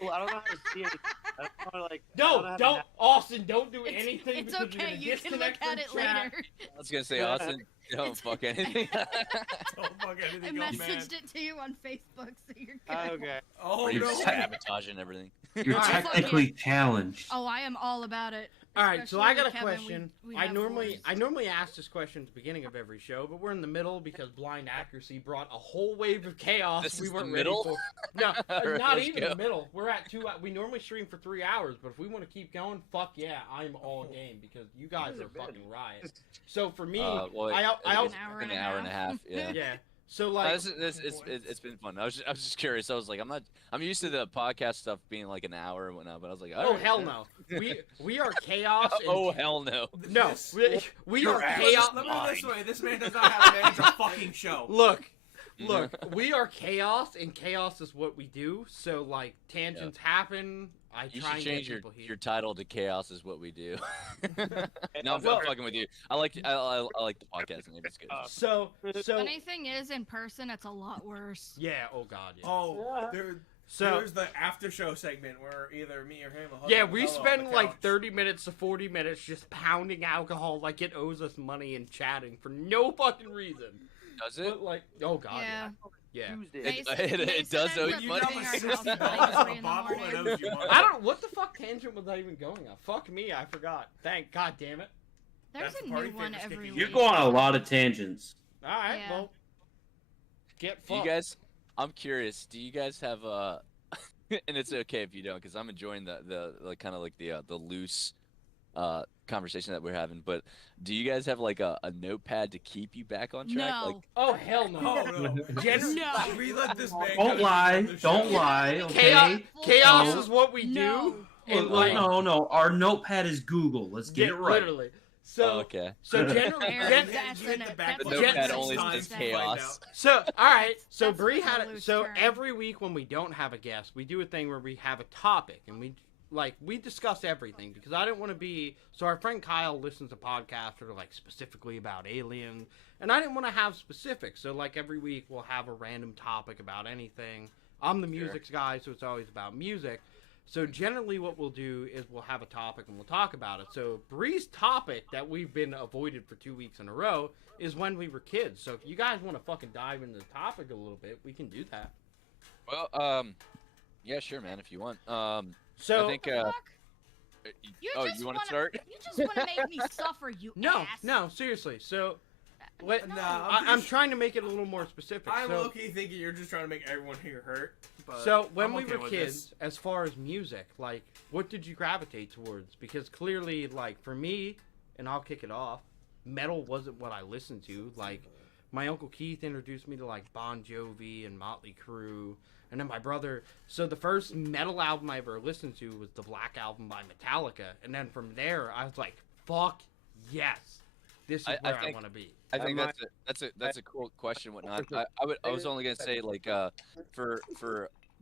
Well, I don't know how to see it. I don't know, like. I No, know how to don't, na- Austin, don't do anything. It's because you're okay. gonna You can look disconnect at from it chat. later. I was gonna say, Austin, don't fuck anything. Don't fuck I anything up, man. messaged it to you on Facebook, so you're good. Okay. Oh, You're no. sabotaging everything. you're Alright. technically challenged. Oh, I am all about it. All right, so I got a Especially Kevin, question. we I have normally voice. ask this question at the beginning of every show, but we're in the middle because blind accuracy brought a whole wave of chaos This we is weren't the ready middle? for. No, Alright, not let's even go. the middle. We're at 2. We normally stream for 3 hours, but if we want to keep going, fuck yeah, I'm all game because you guys are fucking riot. So for me, Well, I it's been an hour and a half. Yeah. yeah. So No, like, it's been fun. I was just curious. I was like, I'm used to the podcast stuff being like an hour and whatnot, but I was like, oh alright, hell yeah. no, we are chaos. And, Oh hell no. no, we are chaos. Let me put it this way: this man does not have to manage a fucking show. Look, we are chaos, and chaos is what we do. So like tangents happen. I You try should and change get your people here. your title to "Chaos is what we do." No, I'm fucking with you. I like the podcast name. It's good. So Funny thing is, in person, it's a lot worse. yeah. Oh god. Yeah. Oh, So- there's the after show segment where either me or him. will hug Yeah, and we pillow on spend the like couch. 30 minutes to 40 minutes just pounding alcohol like it owes us money and chatting for no fucking reason. Does it? But like, oh god. Yeah. Yeah. It does owe you money. I don't. What the fuck tangent was I even going on? Fuck me, I forgot. God damn it. There's That's a the party new one favors every kicking week. You go on a lot of tangents. All right, Yeah. well, get Do you fucked. guys? I'm curious. Do you guys have and it's okay if you don't, because I'm enjoying the like kind of like the loose conversation that we're having. But do you guys have like a notepad to keep you back on track? No. Like, Oh hell no. Oh no! No. We let this man. Don't lie. Don't lie. Okay. Chaos No. is what we No. do. And like, No. Our notepad is Google. Let's get it right. literally. So okay. So generally, Eric, that's you hit an- the back that's of a the notepad different only thing. says Sometimes you find chaos. out. So, all right. So That's Bree a had it. loose So term. every week when we don't have a guest, we do a thing where we have a topic and we discuss everything because I didn't want to be. So our friend Kyle listens to podcasts that are like specifically about aliens, and I didn't want to have specifics. So like every week we'll have a random topic about anything. I'm the music guy, so it's always about music. So generally what we'll do is we'll have a topic and we'll talk about it. So Bree's topic that we've been avoided for 2 weeks in a row is when we were kids. So if you guys want to fucking dive into the topic a little bit, we can do that. Well, yeah, sure, man. If you want. So I think. You Oh, just you want wanna- to start? You just want to make me suffer, you ass. No, seriously. So what, Nah, I'm trying to make it a little more specific. I'm so, low-key thinking you're just trying to make everyone here hurt. But so when I'm we okay were with kids, this. as far as music, like, what did you gravitate towards? Because clearly, like, for me, and I'll kick it off, metal wasn't what I listened to. Like, my Uncle Keith introduced me to, like, Bon Jovi and Motley Crue. And then my brother... So the first metal album I ever listened to was the Black Album by Metallica. And then from there, I was like, fuck yes. This is where I want to be. I think that's a cool question, whatnot. I was only gonna say like for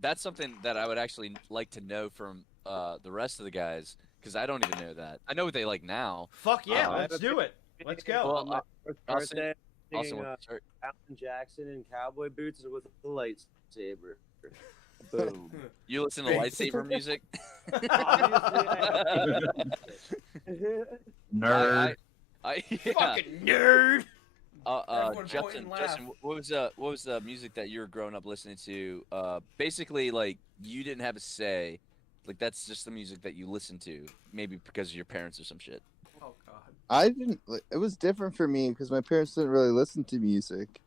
that's something that I would actually like to know from the rest of the guys, because I don't even know that. I know what they like now. Fuck yeah, let's do it. Let's go. Well, I'll say- Singing, Awesome. Sorry. Alan Jackson in cowboy boots with a lightsaber. Boom. You listen to lightsaber music? Nerd. Yeah. Fucking nerd. Everyone point Justin, and laugh. what was the music that you were growing up listening to? Basically, like you didn't have a say. Like that's just the music that you listened to, maybe because of your parents or some shit. Oh god. I didn't. It was different for me because my parents didn't really listen to music.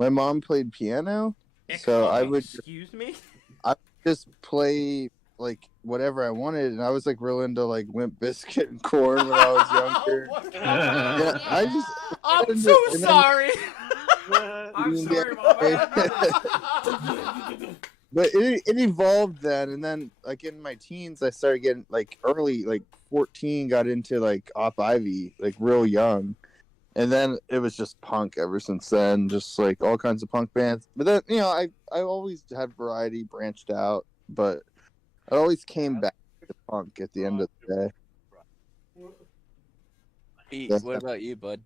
My mom played piano, so I would. Excuse me. I would just play like whatever I wanted, and I was like real into like Limp Bizkit and Corn when I was younger. Yeah, I just. I'm so and then- sorry. I'm Yeah. sorry, Mom. But it evolved then, and then like in my teens, I started getting like early, like 14, got into like Op Ivy, like real young, and then it was just punk ever since then, just like all kinds of punk bands. But then I always had variety, branched out, but I always came back to punk at the end of the day. Pete, Yeah. what about you, bud?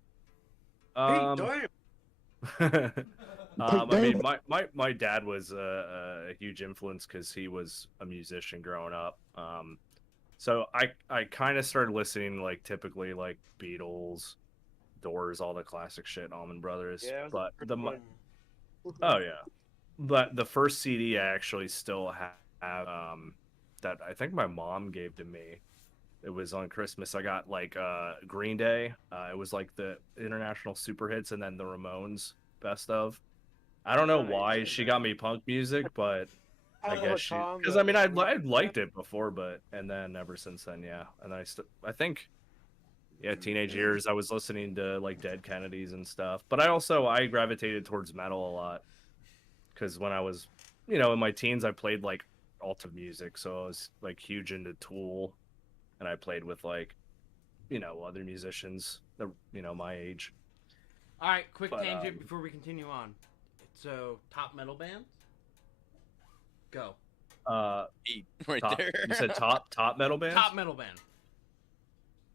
I mean, my dad was a huge influence because he was a musician growing up. So I kind of started listening like typically like Beatles, Doors, all the classic shit, Allman Brothers. Yeah, it was But the the first one. oh yeah, but the first CD I actually still have that I think my mom gave to me it was on Christmas. I got like Green Day. It was like the international super hits, and then the Ramones best of. I don't know why she got me punk music, but I guess she, because I mean I'd liked it before, but and then ever since then, yeah. And I think, yeah, teenage years I was listening to like Dead Kennedys and stuff. But I gravitated towards metal a lot because when I was, in my teens, I played like alternative music, so I was like huge into Tool, and I played with like, other musicians that my age. All right, quick But, tangent before we continue on. So, top metal bands? Go. Right top, there. You said top metal band? Top metal band.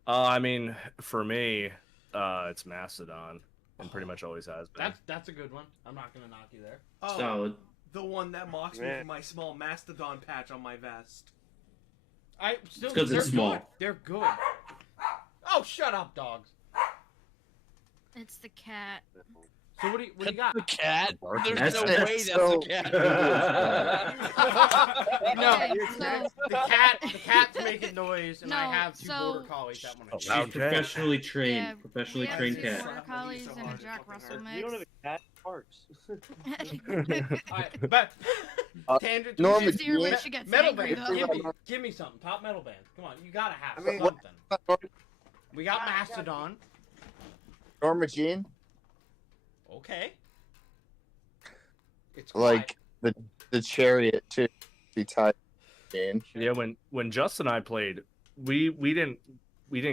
I mean, for me, it's Mastodon, and pretty much always has been. That's a good one. I'm not gonna knock you there. Oh, Solid. The one that mocks me for my small Mastodon patch on my vest. Because it's small. Good. They're good. Oh, shut up, dogs. It's the cat. So what do you got? The cat? There's That's no it. way that's So- a cat. No, Okay, so- the cat's making noise, and I No, have two so- border collies that want to. She's professionally trained. Yeah, Professionally we have trained two cat. border collies and a Jack Russell You don't have mix. a cat parks. Alright, but tangent. Norma Just hear when Jean- she gets Metal angry, band. though. Give me something. Top metal band. Come on, you gotta have I mean, something. We got Mastodon. Norma Jean, Okay. It's like the Chariot too. Be tied in. Yeah, when Justin and I played, we didn't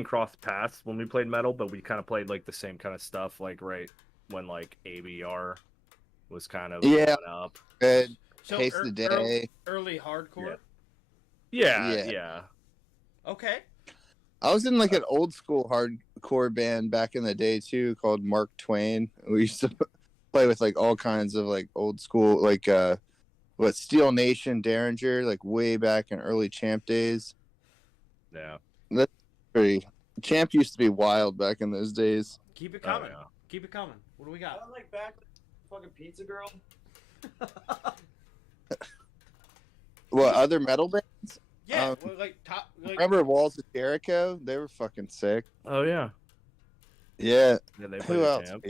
cross paths when we played metal, but we kind of played like the same kind of stuff, like right when like ABR was kind of Yeah. going up. Good. So Taste the Day. early hardcore. Yeah. Okay. I was in like an old school hardcore band back in the day too, called Mark Twain. We used to play with like all kinds of like old school, like Steel Nation, Derringer, like way back in early Champ days. Yeah. That's pretty. Champ used to be wild back in those days. Keep it coming. yeah. Keep it coming. What do we got? I'm like back with fucking Pizza Girl. What other metal bands? Yeah, well, like top. Like, Remember Walls of Jericho? They were fucking sick. Oh yeah. Yeah. Yeah, they played Who with else? Champ.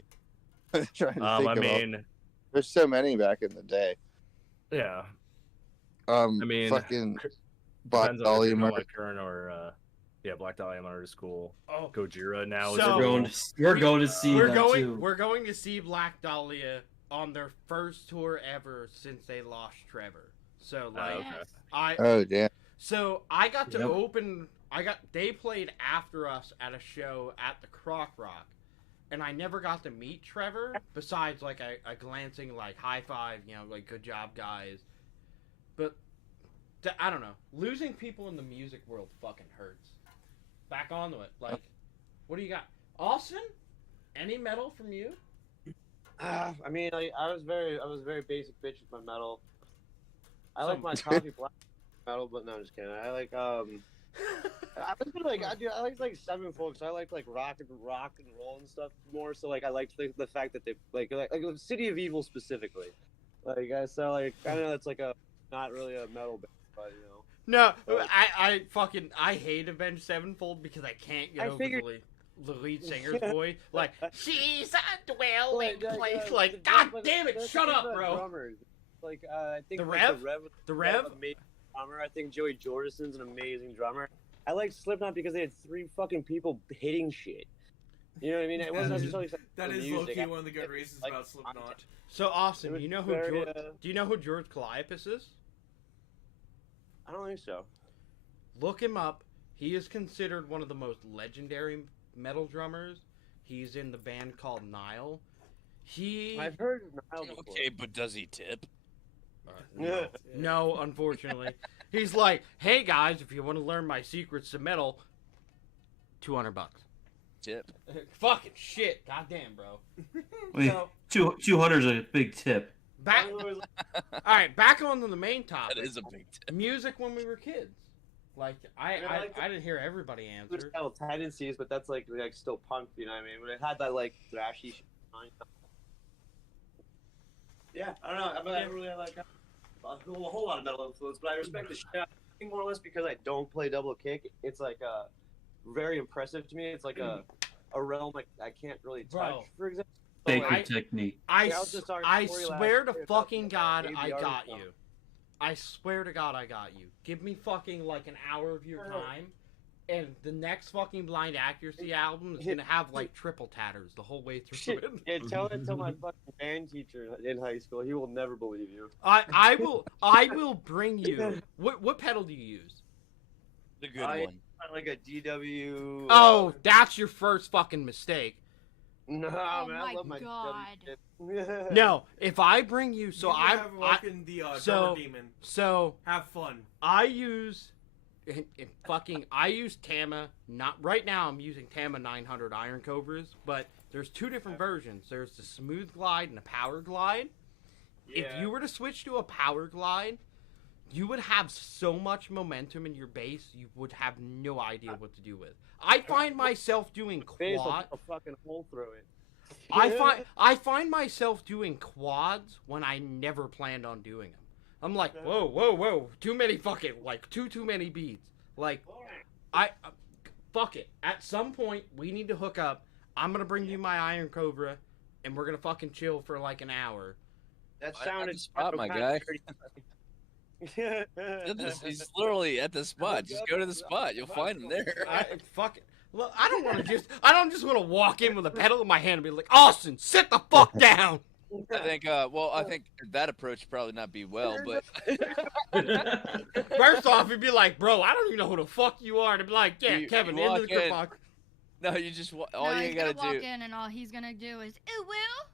I'm trying to think I of all- mean, there's so many back in the day. yeah. I mean, fucking Black Depends on if Dahlia you're going Murder. with current or Black Dahlia Murder is cool. Oh. Gojira now So- We're going to see we're them going. too. We're going to see Black Dahlia on their first tour ever since they lost Trevor. So like, okay. Oh damn. So I got to Yep. open. They played after us at a show at the Croc Rock, and I never got to meet Trevor. Besides like a glancing like high five, like good job guys. But I don't know. Losing people in the music world fucking hurts. Back onto it. Like, what do you got, Austin? Any metal from you? I mean, like, I was very basic bitch with my metal. I like my coffee black metal, but no, I'm just kidding. I like I was like I like Sevenfold, so I like rock and roll and stuff more. So like I liked the fact that they like City of Evil specifically. Like so like I know it's like a not really a metal band, but No, I hate Avenged Sevenfold because I can't get I over figured- the lead singer's voice. Like, she's a dwelling Well, place. the- Like, the- God but damn it, the shut thing up, about bro. drummers, like I think The like, Rev? the The Rev? amazing drummer. I think Joey Jordison's an amazing drummer. I like Slipknot because they had 3 fucking people hitting shit. You know what I mean? It wasn't necessarily That the is music. low-key one of the good reasons about Slipknot. So, Austin, It do you was know who very, do you know who George Calliope is? I don't think so. Look him up. He is considered one of the most legendary metal drummers. He's in the band called Nile. I've heard Nile before. Okay, but does he tip? No, unfortunately. He's like, hey guys, if you want to learn my secrets to metal, $200. Tip. Fucking shit. Goddamn, bro. Wait, 200's a big tip. Back. All right, back on to the main topic. That is a big tip. Music when we were kids. Like I didn't hear everybody answer. There's tendencies, but that's like still punk. You know what I mean? But it had that like thrashy shit on it. Yeah, I don't know. I mean, I don't really like a whole lot of metal influence, but I respect the shit out of more or less because I don't play double kick. It's like very impressive to me. It's like a realm like I can't really touch, Bro. for example. Sacred technique. Yeah, I was just talking I to Corey swear last to year, fucking about God, the I ABR got stuff. you. I swear to God, I got you. Give me fucking like an hour of your time, and the next fucking Blind Accuracy album is gonna have like triple tatters the whole way through Shit. it. Yeah, tell it to my fucking band teacher in high school. He will never believe you. I will bring you. What pedal do you use? The good I one. like a DW. Oh, that's your first fucking mistake. No, Oh man, my I love my God. DW. No, if I bring you, so You I have working the so Drummer Demon. so Have fun. I use I use Tama. Not right now. I'm using Tama 900 Iron Cobras, but there's two different versions. There's the Smooth Glide and the Power Glide. If Yeah. you were to switch to a Power Glide, you would have so much momentum in your bass, you would have no idea what to do with. I find myself doing Face will quad. put a fucking hole through it. I find myself doing quads when I never planned on doing them. I'm like, whoa, too many fucking like too many beats. Like, fuck it. At some point, we need to hook up. I'm gonna bring you my Iron Cobra, and we're gonna fucking chill for like an hour. That At sounded the spot, my guy. He's literally at the spot. Just go to the spot. You'll find him there. Fuck it. Look, I don't just want to walk in with a pedal in my hand and be like, Austin, sit the fuck down. I think, I think that approach would probably not be well, but First off, he'd be like, bro, I don't even know who the fuck you are. And I'd be like, yeah, You Kevin, walk into the in. fuck. no, you just all No, you he's gotta gonna walk do. in and all he's gonna do is, ooh, will?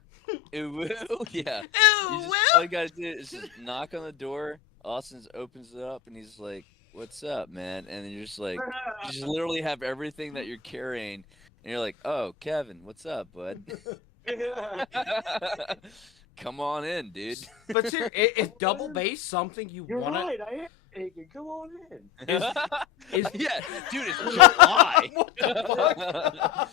Ooh, woo, yeah. Ooh, You just, Will? all you gotta do is just knock on the door. Austin opens it up and he's like, "What's up, man?" And then you're just like, you just literally have everything that you're carrying, and you're like, "Oh, Kevin, what's up, bud?" Come on in, dude. But seriously, is double bass something you You're want to... right, I am taking. Come on in. Yeah, dude, it's July. What the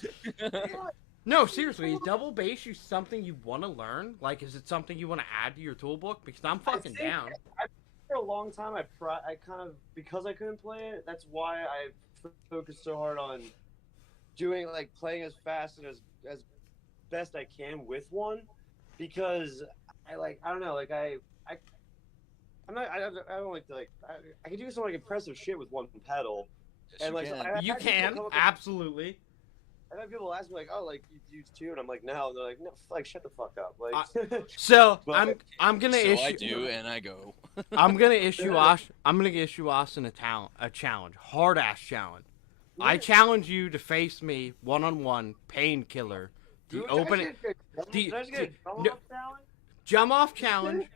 fuck? No, seriously, is double bass you something you want to learn? Like, is it something you want to add to your toolbook? Because I'm fucking down. For a long time, I kind of, because I couldn't play it, that's why I focused so hard on doing, like, playing as fast and as best I can with one, because I don't know, like, I don't like to, like, I can do some, like, impressive shit with one pedal. Yes, and, like, You can, absolutely. I've had people ask me, like, oh, like, you use two? And I'm like, no. And they're like, no, like, shut the fuck up. Like, So, But- I'm gonna So issue... I do, and I go. I'm gonna issue Austin a challenge, hard ass challenge. I challenge you to face me one-on-one, Painkiller. The opening, drum off challenge,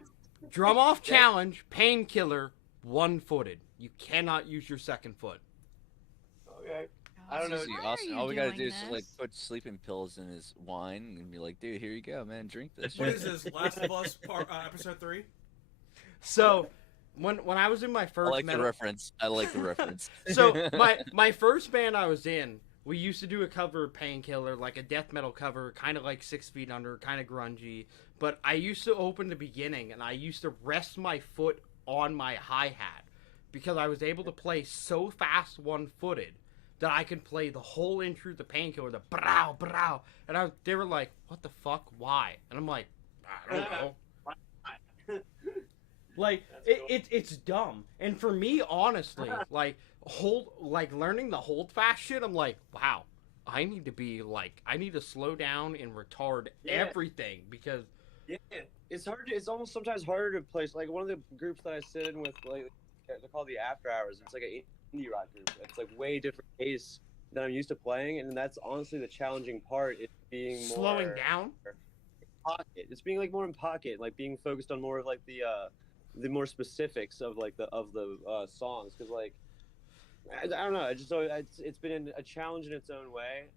Painkiller, one-footed. You cannot use your second foot. Okay. I don't know. Easy, Austin. All we gotta do is just, like, put sleeping pills in his wine and be like, "Dude, here you go, man. Drink this." What is this? Last of Us episode 3? So, when I was in my first I like the reference. I like the reference. So my first band I was in, we used to do a cover of Painkiller, like a death metal cover, kind of like 6 Feet Under, kind of grungy. But I used to open the beginning, and I used to rest my foot on my hi-hat because I was able to play so fast one-footed that I could play the whole intro, the Painkiller, the brow, brow. And they were like, what the fuck? Why? And I'm like, I don't know. Like, it's dumb. And for me, honestly, like, learning the hold fast shit, I'm like, wow, I need to slow down and retard everything because... Yeah, it's hard. It's almost sometimes harder to play. Like, one of the groups that I sit in with, like, they're called the After Hours. It's like an indie rock group. It's like way different pace than I'm used to playing, and that's honestly the challenging part. Is being slowing more down. Pocket. It's being like more in pocket, like being focused on more of like the more specifics of like the songs, because like I don't know. It's been a challenge in its own way,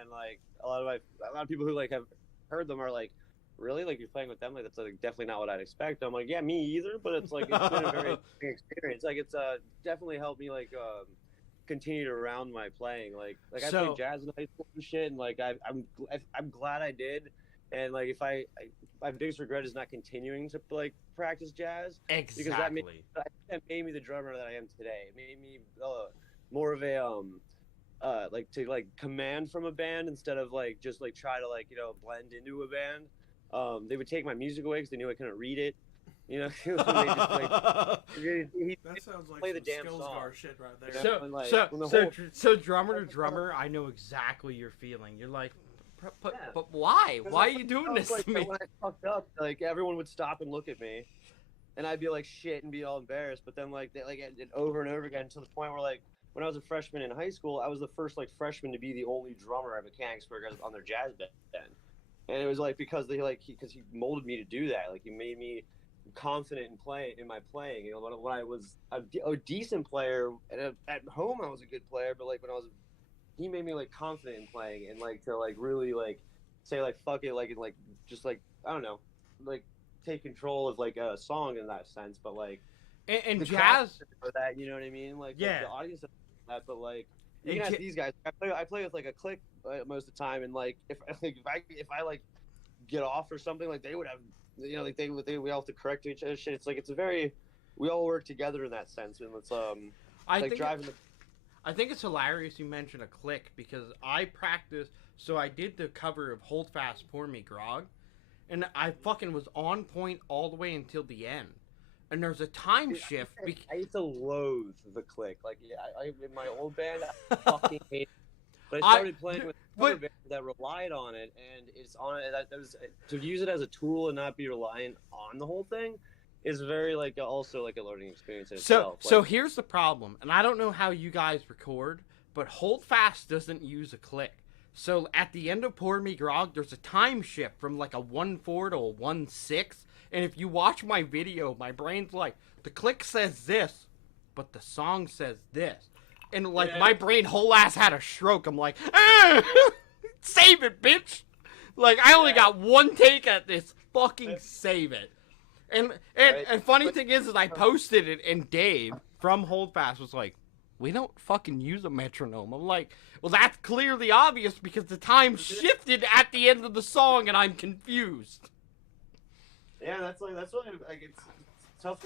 and like a lot of people who like have heard them are like, really, like, you're playing with them, like, that's like definitely not what I'd expect. I'm like, yeah, me either, but it's like it's been a very interesting experience. Like, it's definitely helped me like continue to round my playing. Like I played jazz in high school and shit, and like I'm glad I did, And like, my biggest regret is not continuing to like practice jazz because Exactly. that made me the drummer that I am today. It made me more of a like to like command from a band instead of like just like try to like blend into a band. They would take my music away because they knew I couldn't read it. They just like That sounds like play the some damn skills song. guard shit right there. So drummer to drummer, I know exactly your feeling. You're like, but why? Why are you doing this like, to me? When I fucked up, like everyone would stop and look at me, and I'd be like shit and be all embarrassed. But then like they like it over and over again to the point where like when I was a freshman in high school, I was the first like freshman to be the only drummer at Mechanicsburg on their jazz band, and it was like because he molded me to do that. Like he made me confident in my playing. When I was a decent player at home, I was a good player. But like when he made me like confident in playing and like to like really like say like fuck it, like and like just like I don't know, like take control of like a song in that sense. But like and the jazz for that, you know what I mean? Like the audience doesn't know that, but like you can ask these guys. I play with like a click most of the time, and like if I like get off or something, like they would have like we all have to correct each other shit. It's like we all work together in that sense, and it's I think it's hilarious you mentioned a click because I practiced. So I did the cover of Hold Fast, Pour Me Grog, and I fucking was on point all the way until the end. And there's a time shift. I used to loathe the click. Like I in my old band, I fucking hate it. But I started playing with other bands that relied on it, and it's on it. That was to use it as a tool and not be reliant on the whole thing is very like also like a learning experience in itself. So here's the problem, and I don't know how you guys record, but Hold Fast doesn't use a click. So at the end of Pour Me Grog, there's a time shift from like a 1/4 to a 1/6, and if you watch my video, my brain's like, the click says this, but the song says this. And like my brain whole ass had a stroke. I'm like, save it, bitch. Like I only got one take at this. Fucking save it. And funny thing is I posted it and Dave from Holdfast was like, we don't fucking use a metronome. I'm like, well that's clearly obvious because the time shifted at the end of the song and I'm confused. Yeah, that's what like it's tough.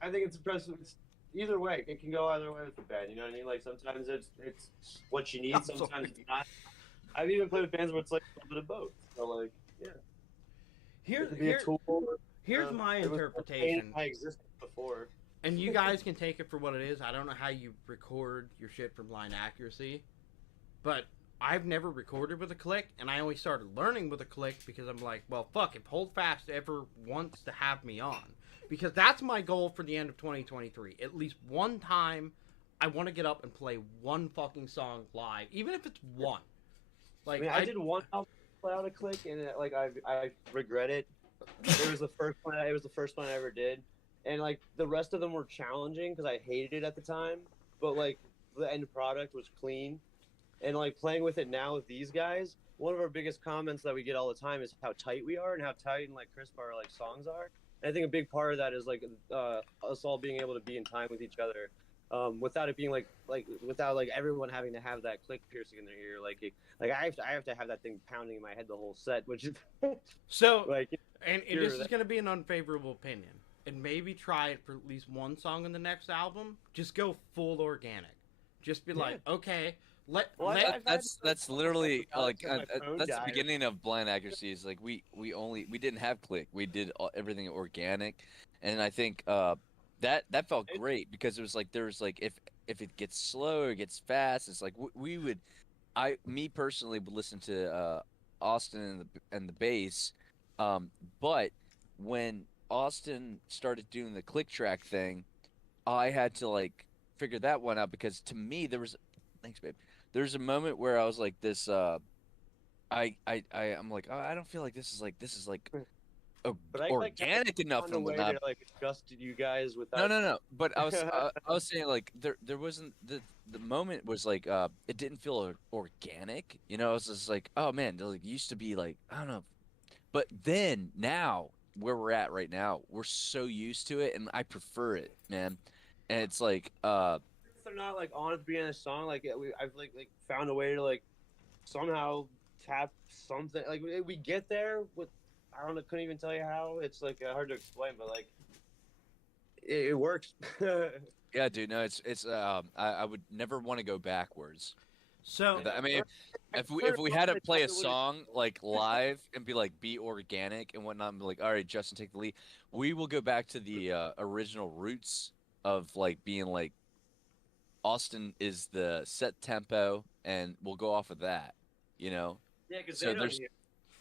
I think it's impressive. Either way, it can go either way with the band. You know what I mean? Like sometimes it's what you need. Sometimes it's not. I've even played with bands where it's like a little bit of both. So like, yeah. Here's my interpretation. I existed before. And you guys can take it for what it is. I don't know how you record your shit from line accuracy, but I've never recorded with a click, and I only started learning with a click because I'm like, well, fuck, if Hold Fast ever wants to have me on. Because that's my goal for the end of 2023. At least one time, I want to get up and play one fucking song live, even if it's one. Like I mean, I did one album without a click, and like I regret it. It was the first one. It was the first one I ever did, and like the rest of them were challenging because I hated it at the time. But like the end product was clean, and like playing with it now with these guys, one of our biggest comments that we get all the time is how tight we are and how tight and like crisp our like songs are. I think a big part of that is like us all being able to be in time with each other, without it being like without like everyone having to have that click piercing in their ear. Like I have to have that thing pounding in my head the whole set, which is so. Like, and this is gonna be an unfavorable opinion, and maybe try it for at least one song in the next album. Just go full organic. Just be like, okay. That's literally like that's the beginning of blind accuracies. Like we didn't have click. We did everything organic, and I think that felt great because it was like there was like if it gets slow or it gets fast, it's like me personally would listen to Austin and the bass, but when Austin started doing the click track thing, I had to like figure that one out because to me there was. Thanks, babe. There's a moment where I was like this. I'm like, oh, I don't feel like this is like organic enough and whatnot. Like adjusted you guys without. No. But I was I was saying like there wasn't the moment was like it didn't feel organic. You know, it was just like oh man, it like used to be like I don't know, but then now where we're at right now, we're so used to it and I prefer it, man. And it's like they're not like on at the beginning of the song, like I've like found a way to like somehow tap something. Like we get there with, I don't know, couldn't even tell you how. It's like hard to explain, but like it works. Yeah, dude. No, it's I would never want to go backwards. So I mean, if we had to play a song like live and be organic and whatnot, and be like, all right, Justin, take the lead. We will go back to the original roots of like being like Austin is the set tempo, and we'll go off of that. You know. Yeah, because So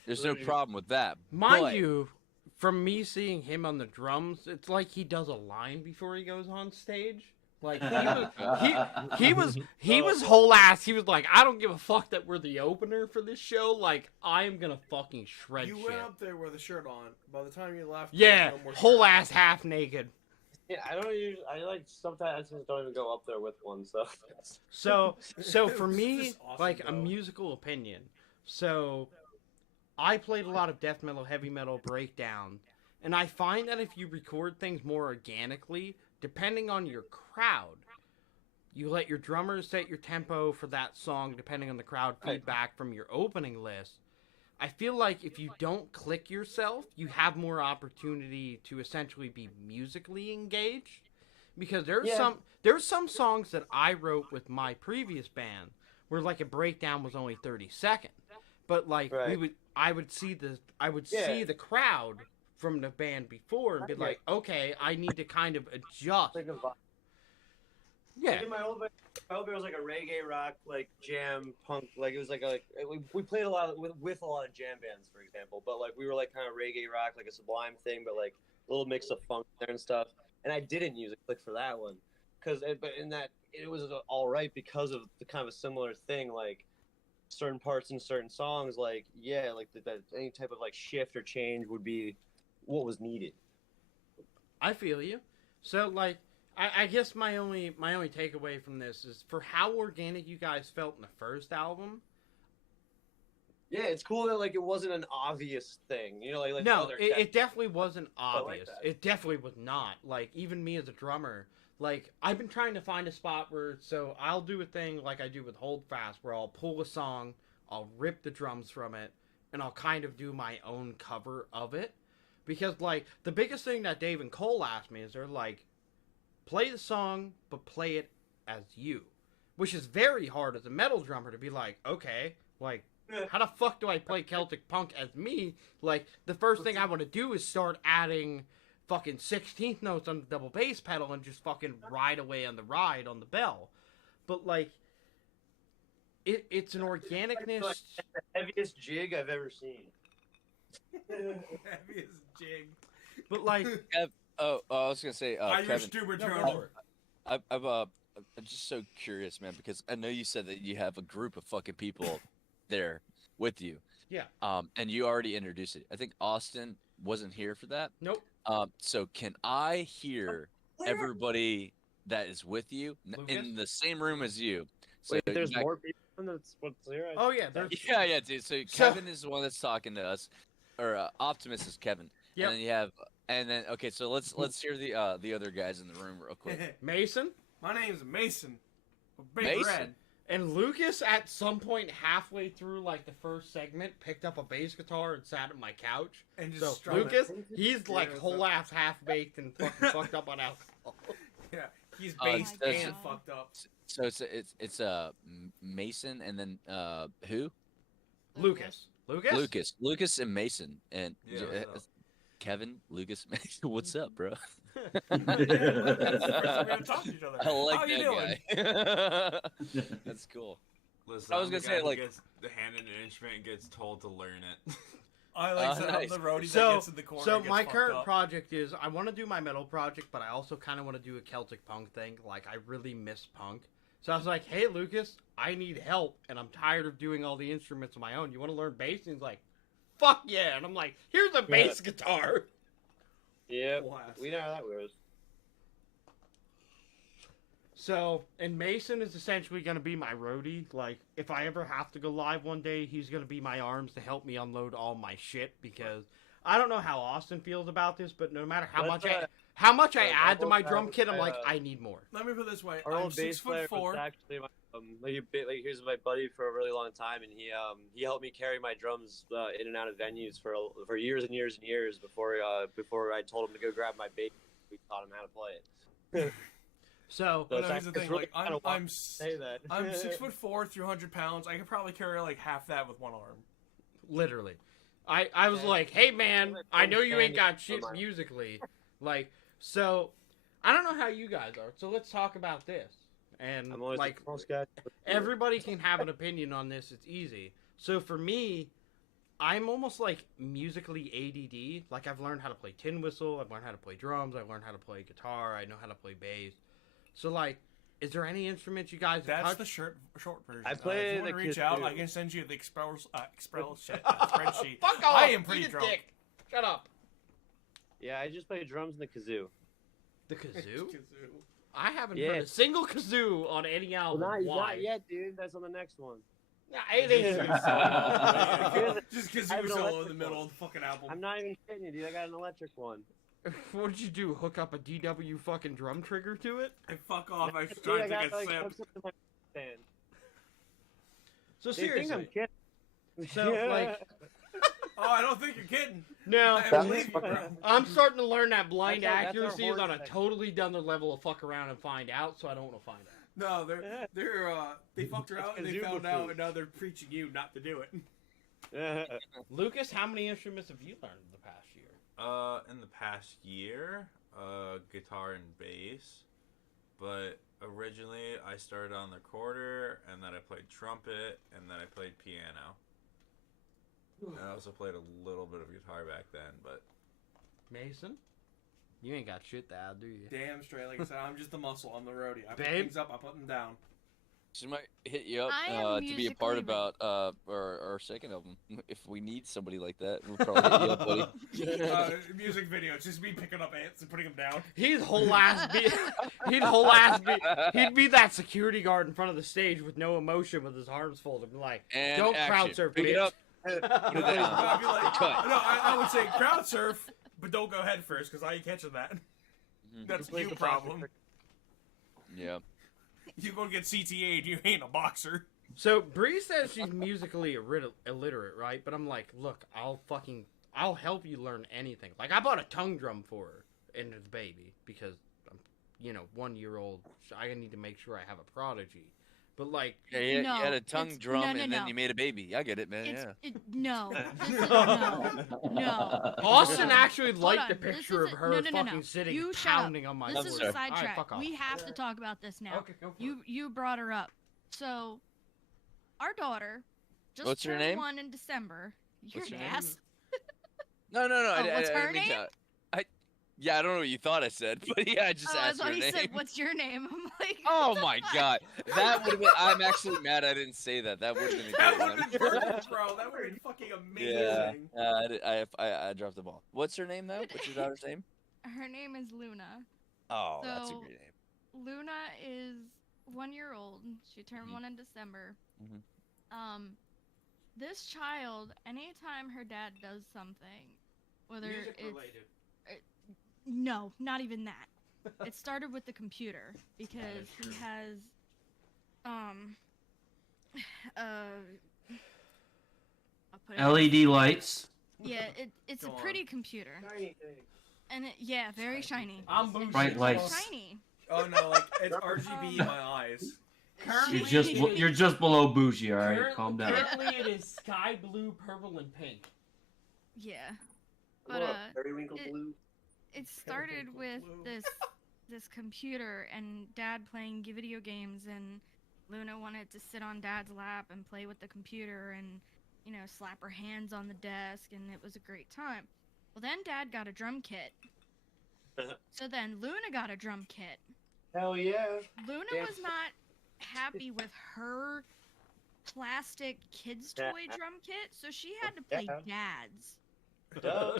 there's no problem with that. Mind but, you, from me seeing him on the drums, it's like he does a line before he goes on stage. Like he was whole ass. He was like, I don't give a fuck that we're the opener for this show. Like I am gonna fucking shred You shit. went up there with a shirt on. By the time you left, Yeah, there was no more whole shirt. ass half naked. Yeah, I don't usually. I like sometimes I just don't even go up there with one. So for me, This is awesome, like a though. musical opinion. So I played a lot of death metal, heavy metal breakdown, and I find that if you record things more organically, depending on your crowd, you let your drummers set your tempo for that song depending on the crowd feedback from your opening list. I feel like if you don't click yourself, you have more opportunity to essentially be musically engaged. Because there's some songs that I wrote with my previous band where like a breakdown was only 30 seconds. But like I would see the crowd from the band before and be like, okay, I need to kind of adjust. Yeah. Like in my old band was like a reggae rock, like jam punk. Like it was like we played a lot with a lot of jam bands, for example. But like we were like kind of reggae rock, like a Sublime thing, but like a little mix of funk there and stuff. And I didn't use a click for that one, but in that it was all right because of the kind of a similar thing, like certain parts in certain songs, like like that any type of like shift or change would be what was needed. I feel you. So like I guess my only takeaway from this is for how organic you guys felt in the first album. Yeah, it's cool that like it wasn't an obvious thing, you know, like no, it definitely wasn't obvious. It definitely was not. Like even me as a drummer, like I've been trying to find a spot where so I'll do a thing like I do with Hold Fast, where I'll pull a song, I'll rip the drums from it, and I'll kind of do my own cover of it. Because like the biggest thing that Dave and Cole asked me is they're like, play the song, but play it as you. Which is very hard as a metal drummer to be like, okay, like, how the fuck do I play Celtic Punk as me? Like, the first thing I want to do is start adding fucking 16th notes on the double bass pedal and just fucking ride away on the ride on the bell. But, like, it's an organicness. Like the heaviest jig I've ever seen. Heaviest jig. But, like... I was gonna say, Irish Kevin, tuba I'm just so curious, man, because I know you said that you have a group of fucking people there with you. Yeah. And you already introduced it. I think Austin wasn't here for that. Nope. So can I hear everybody that is with you in the same room as you? So wait, there's more people than what's here? Oh yeah, yeah, dude. So Kevin is the one that's talking to us, or Optimus is Kevin. Yep. And then you have, okay, so let's hear the other guys in the room real quick. Mason. My name's Mason. Big Mason. Red. And Lucas, at some point halfway through like the first segment, picked up a bass guitar and sat at my couch. And just so strummed Lucas, it. he's like whole ass half baked and fucking fucked up on alcohol. Yeah, he's based and fucked up. So it's Mason and then who? Lucas. Lucas and Mason and Yeah, Kevin, Lucas, Mason. What's up, bro? I like How that guy. That's cool. Listen, I was gonna say, like, gets the hand in an instrument and gets told to learn it. I like nice. the roadie So, that gets in the corner. so and gets my fucked current up. project is I want to do my metal project, but I also kind of want to do a Celtic punk thing. Like I really miss punk. So I was like, hey Lucas, I need help, and I'm tired of doing all the instruments on my own. You want to learn bass? And he's like, fuck yeah! And I'm like, here's a bass guitar. Yeah, we know how that goes. So, and Mason is essentially going to be my roadie. Like, if I ever have to go live one day, he's going to be my arms to help me unload all my shit. Because I don't know how Austin feels about this, but no matter how much how much I add to my drum kit, I'm like, I need more. Let me put it this way. Our I'm old bass 6'4". player was actually my, he was my buddy for a really long time, and he helped me carry my drums in and out of venues for years and years and years before I told him to go grab my bass. We taught him how to play it. So here's the thing. really Like, I'm say that. I'm 6'4", 300 pounds. I could probably carry like half that with one arm. Literally. I was like, hey man, I know you ain't got shit musically. Like, so I don't know how you guys are, so let's talk about this. And like everybody can have an opinion on this, it's easy. So for me, I'm almost like musically ADD. Like I've learned how to play tin whistle, I've learned how to play drums, I've learned how to play guitar, I know how to play bass. So like, is there any instruments you guys have That's touched? the short version. I play if you want to reach out, I can send you the Expel spreadsheet. Fuck off! I am pretty Eat a drunk. dick. Shut up. Yeah, I just play drums and the kazoo. The kazoo? I haven't heard a single kazoo on any album. Well, Why? not yet, dude. That's on the next one. Yeah, it ain't. Just kazoo solo in the middle of the fucking album. I'm not even kidding you, dude. I got an electric one. What did you do? Hook up a DW fucking drum trigger to it? And fuck off! I was Dude, trying to I take got, a sip. hooks up to my stand. So They think I'm seriously. kidding. So like, Oh, I don't think you're kidding. no, I believe you, bro. I'm starting to learn that blind That's our accuracy is on a horse totally other level of fuck around and find out. So I don't want to find out. No, they fucked around and they Kazoo found before. out, and now they're preaching you not to do it. Lucas, how many instruments have you learned in the past year? In the past year, guitar and bass. But originally, I started on the recorder, and then I played trumpet, and then I played piano. And I also played a little bit of guitar back then, but... Mason? You ain't got shit to add, do you? Damn straight. Like I said, I'm just a muscle. I'm the roadie. I put Babe? things up, I put them down. She might hit you up I am to be a part musically about our second album. If we need somebody like that, we'll probably hit you up, buddy. Music video. It's just me picking up ants and putting them down. He'd be that security guard in front of the stage with no emotion, with his arms folded, and be like, And "Don't action. crowd surf, Pick bitch." it up. I'd be like, Cut. no, I would say crowd surf, but don't go head first because I ain't catching that. That's a you problem. Yeah. You gonna get CTA'd, you ain't a boxer. So Bree says she's musically illiterate, right? But I'm like, look, I'll help you learn anything. Like I bought a tongue drum for her and the baby because I'm, 1 year old. So I need to make sure I have a prodigy. But like, Yeah, you had a tongue drum and then you made a baby. I get it, man. No. Austin actually Hold liked on. the This picture of isn't- her no. fucking sitting You shut up. pounding on my This wood. is a All right, sidetrack. fuck off. We have to talk about this now. Okay, go for You brought her up. So, our daughter just What's her turned name? 1 in December. You're What's an her name? ass. No. Oh, what's I her didn't mean name? to- Yeah, I don't know what you thought I said, but yeah, I just I asked thought her he name. said, "What's your name?" I'm like, Oh my god, that would have been. I'm actually mad I didn't say that. That would have been a That good would one. have been perfect, bro. That would have been fucking amazing. Yeah, I dropped the ball. What's her name though? What's your daughter's name? Her name is Luna. Oh, So, that's a great name. Luna is 1 year old. She turned 1 in December. This child, anytime her dad does something, whether Music it's related. No, not even that. It started with the computer because he has I'll put it LED lights. Yeah, it's a Go on. pretty computer. Shiny thing. And it, very shiny. I'm And bougie. Bright it's lights. Shiny. Oh no, like it's RGB in my eyes. You're just below bougie, all right? Calm down. Currently, it is sky blue, purple, and pink. Yeah. But Periwinkle blue. it started with this computer and Dad playing video games, and Luna wanted to sit on Dad's lap and play with the computer and slap her hands on the desk, and it was a great time. Well, then Dad got a drum kit. So then Luna got a drum kit. Hell yeah. Luna Damn. was not happy with her plastic kids toy drum kit, so she had to play Dad's. Duh.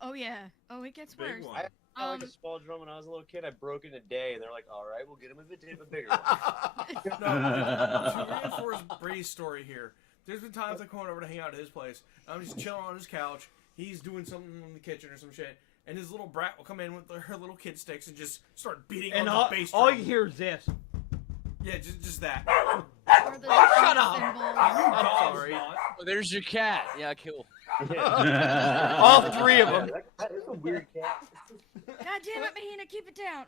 Oh yeah. Oh, it gets Big worse. one. I had like a small drum when I was a little kid. I broke it in a day, and they're like, "All right, we'll get him a bigger one." No, to reinforce Bree's story here, there's been times I come over to hang out at his place. I'm just chilling on his couch. He's doing something in the kitchen or some shit, and his little brat will come in with her little kid sticks and just start beating And on the bass all drum. you hear is this. Yeah, just that. Or the Shut up! cymbals. I'm sorry. Oh, there's your cat. Yeah, cool. All three of them. That is a weird cat. God damn it, Mahina, keep it down.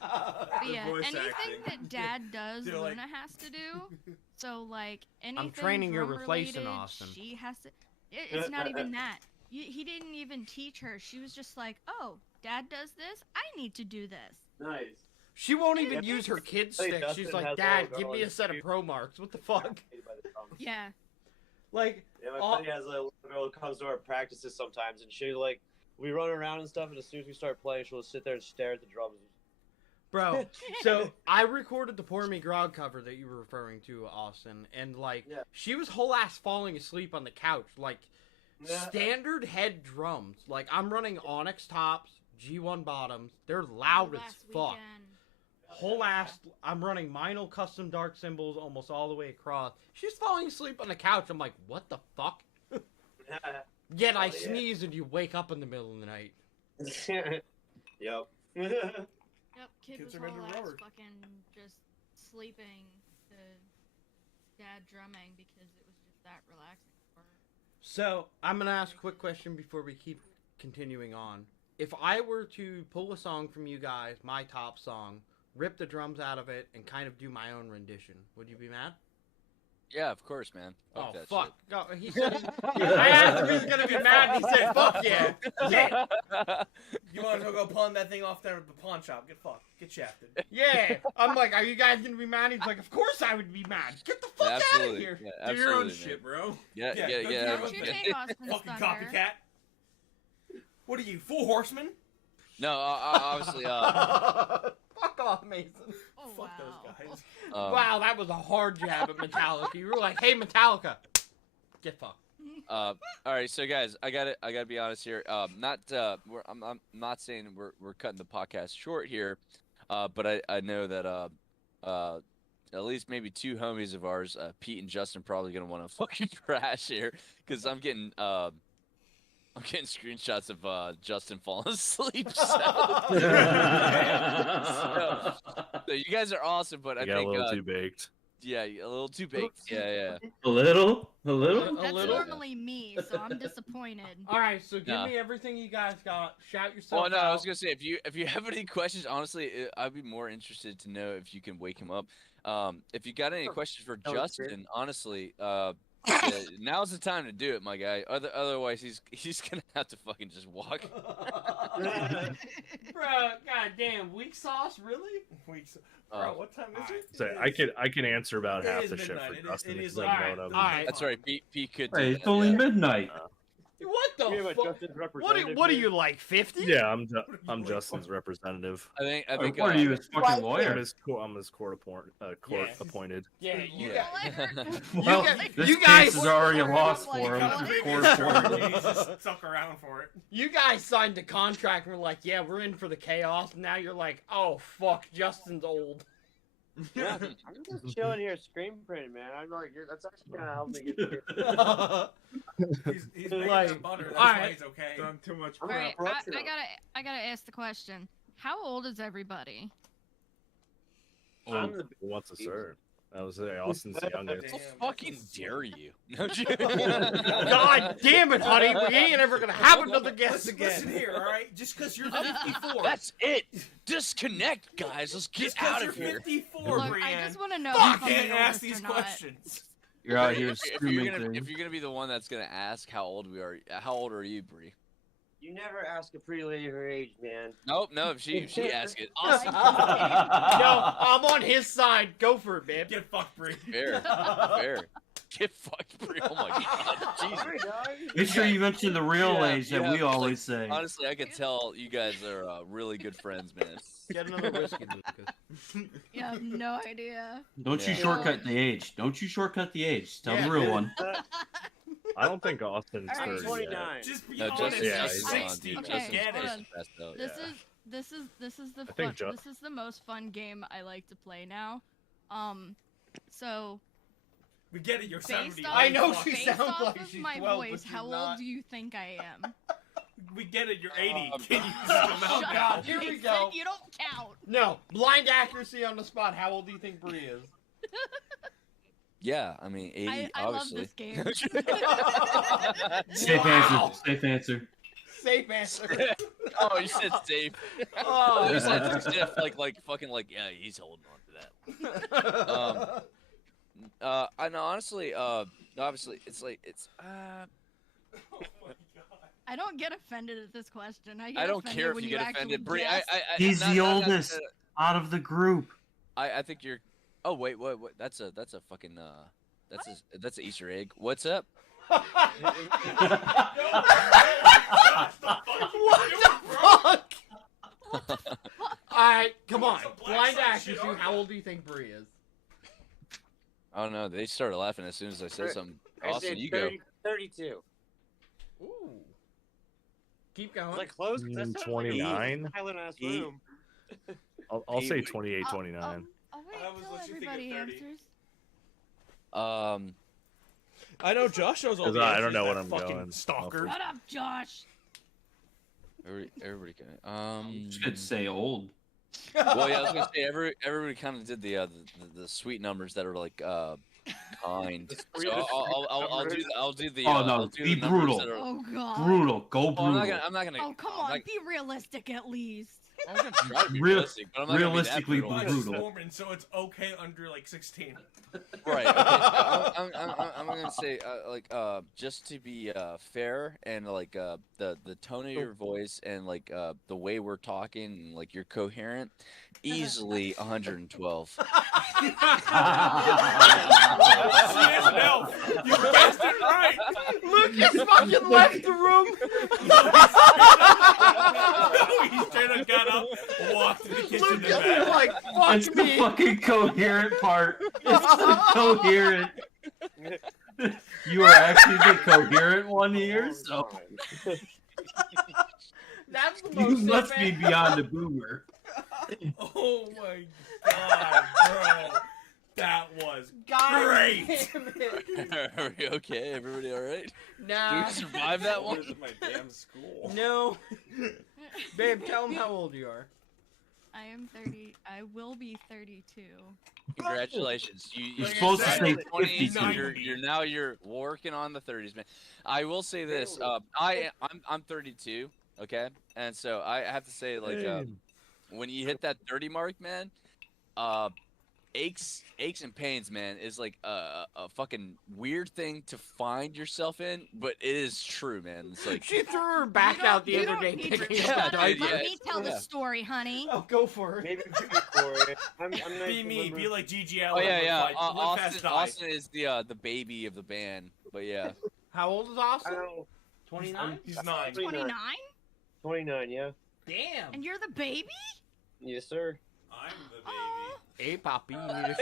But yeah, voice anything acting. that Dad does, They're Luna like- has to do. So like anything training your drum replacing related, Austin. she has to. It's not even that. He didn't even teach her. She was just like, "Oh, Dad does this. I need to do this." Nice. She won't even use her kid stick. Dustin She's like, has Dad, all give me a girls. set of Pro Marks. What the fuck? Yeah. Like, Yeah, my all- buddy has a little girl who comes to our practices sometimes, and she like we run around and stuff, and as soon as we start playing, she'll sit there and stare at the drums. Bro, so I recorded the Pour Me Grog cover that you were referring to, Austin, and like, she was whole ass falling asleep on the couch, like, standard head drums. Like, I'm running Onyx tops, G1 bottoms, they're loud as fuck. Whole ass, I'm running Meinl custom dark cymbals almost all the way across. She's falling asleep on the couch. I'm like, what the fuck? Yet I sneeze and you wake up in the middle of the night. Yep. Yep, kid Kids was are ready to whole ass roar. fucking just sleeping to Dad drumming because it was just that relaxing for her. So, I'm gonna ask a quick question before we keep continuing on. If I were to pull a song from you guys, my top song, rip the drums out of it, and kind of do my own rendition, would you be mad? Yeah, of course, man. Oh, that fuck. shit. No, he said, I asked if he was gonna be mad, and he said, fuck yeah. Yeah. You want to go pawn that thing off there at the pawn shop? Get fucked. Get shafted. Yeah. I'm like, are you guys gonna be mad? He's like, of course I would be mad. Get the fuck out of Absolutely. here. Yeah, Do your own absolutely, man. shit, bro. Yeah, Yeah, yeah, go do yeah. your yeah. own You thing. take Austin's Fucking thunder. copycat. What are you, full horseman? No, obviously, Fuck off, Mason. Oh, Fuck wow. those guys. Wow, that was a hard jab at Metallica. You were like, hey, Metallica, get fucked. all right, so guys, I gotta be honest here. I'm not saying we're cutting the podcast short here, but I know that at least maybe two homies of ours, Pete and Justin, probably gonna want to fucking crash here because I'm getting screenshots of Justin falling asleep. So you guys are awesome, but I got think a little too baked. yeah, a little too baked. Yeah. A little? That's little? normally me, so I'm disappointed. All right, so give Nah. me everything you guys got. Shout yourself Oh no, out. I was gonna say if you have any questions, honestly, I'd be more interested to know if you can wake him up. If you got any questions for That was great. Justin, honestly, now's the time to do it, my guy. Otherwise, he's gonna have to fucking just walk. Bro, goddamn, weak sauce, really? Weak sauce. Bro, what time is it? So I can answer about It half is the shit midnight. for It is- Justin. it is because like- I know Alright, of him. alright. That's right. Pete could. Hey, do it's that, only yeah. midnight. What the Yeah, but fuck? Justin's representative What are here. you, like, 50? Yeah, I'm Justin's representative. I think. What are you, his fucking I'm lawyer? his court appointed. Yeah, you Yeah. guys. Well, this you guys- case is already a loss Like, for him. what? Court appointed. He's just stuck around for it. You guys signed the contract and were like, yeah, we're in for the chaos. Now you're like, oh, fuck, Justin's old. Yeah, I'm just chilling here, screen printing, man. I'm like, that's actually gonna help me get through. He's making Like, that butter. That's alright. why he's okay. Done too much. All right, bro, I gotta ask the question. How old is everybody? I'm the Who wants to serve? I was say Austin's the youngest. Damn, How fucking dare you? God damn it, honey. We ain't ever going to have another guest Listen, again. listen here, all right? Just because you're 54. That's it. Disconnect, guys. Let's get Just because out you're of here. 54, Look, I Brienne. just want to know Fuck, if I'm can't the ask oldest these or not. questions. You're out here If you're screaming gonna things. be the one that's gonna ask how old we are, how old are you, Bree? You never ask a pretty lady her age, man. Nope, no. If she asks it, awesome. No, I'm on his side. Go for it, man. Get fucked, Bree. Fair, fair. Get fucked, Bree. Oh my god, Jesus. Make sure you mention the real Yeah, age that yeah, we like, always say. Honestly, I can tell you guys are really good friends, man. Get another whiskey, Lucas. You have no idea. Don't you Yeah. shortcut the age. Don't you shortcut the age. Tell the real one. I don't think Austin's All right. 30 yet. 29. Just be No, honest. Justin, yeah, he's he's on, 60. dude. Okay, Just get hold it. on. Best out. This Yeah. is the I think fun, this is the most fun game I like to play now. So We get it. You're based 70. off, I know she based sounds off like of she's my 12, but voice, she's how not. old do you think I am? we get it. You're 80. Can you zoom out? Oh God, here we go. You don't count. No, blind accuracy on the spot. How old do you think Bree is? Yeah, I mean 80. I love obviously. this game. Safe answer. Safe answer. Safe answer. Oh, you said safe. Oh. You said stiff, like fucking like yeah, he's holding on to that. I know honestly, obviously it's like it's. I don't get offended at this question. I don't offended care if when you get actually offended, Bree. guess. He's the oldest out of the group. I think you're. Oh wait, what? That's a fucking that's an Easter egg. What's up? What the fuck? Alright, come on. Blind accuracy. How old do you think Bree is? I don't know. They started laughing as soon as I said something. Austin, you 32. Ooh. Keep going. Like close. That's 29? Silent-ass Eight. room. I'll say 28, 29. I'll wait till everybody answers. I know Josh knows all 'Cause the I answers. don't know what that I'm fucking going. Stalker. Shut up, Josh. Everybody can. Should say old. Well, yeah, I was gonna say everybody kind of did the sweet numbers that are like kind. So I'll do the. Oh no, I'll do be the numbers brutal. that are- Oh God. Brutal. Go Oh, brutal. I'm not gonna. Oh come on, be realistic at least. I'm gonna try to be Real- realistic, but I'm not realistically gonna be that brutal. Norman, so it's okay under like 16. Right. Okay, so I'm gonna say just to be fair and like the tone of your voice and like the way we're talking and like you're coherent, easily 112. She is an elf. You guessed it right. Lucas fucking left the room. He straight up got up, walked to the kitchen and Lucas is back. like, fuck It's the me. fucking coherent part. It's the coherent. You are actually the coherent one here, so That's the you most must be simple- beyond a boomer. Oh my god, bro. That was God great. damn it. Are we okay? Everybody all right? Nah. Did we survive that one? This is my damn school. No. Babe, tell him how old you are. I am 30. I will be 32. Congratulations. You're Like supposed to say 20s, 50. you're working on the 30s, man. I will say this. I'm 32, okay? And so I have to say like when you hit that 30 mark, man, aches and pains, man, is like a fucking weird thing to find yourself in, but it is true, man. It's like She threw her back out the other day picking Shut up up. a Let diaper. me tell the story, honey. Oh, go for it. Maybe for it. I'm not Be me, remembering. be like Gigi oh Allen. yeah. Live fast, die. Austin is the baby of the band, but yeah. How old is I Austin? don't know. 29? He's 9. 29? 29, yeah. Damn. And you're the baby? Yes, sir. I'm the baby. Hey, Poppy. You need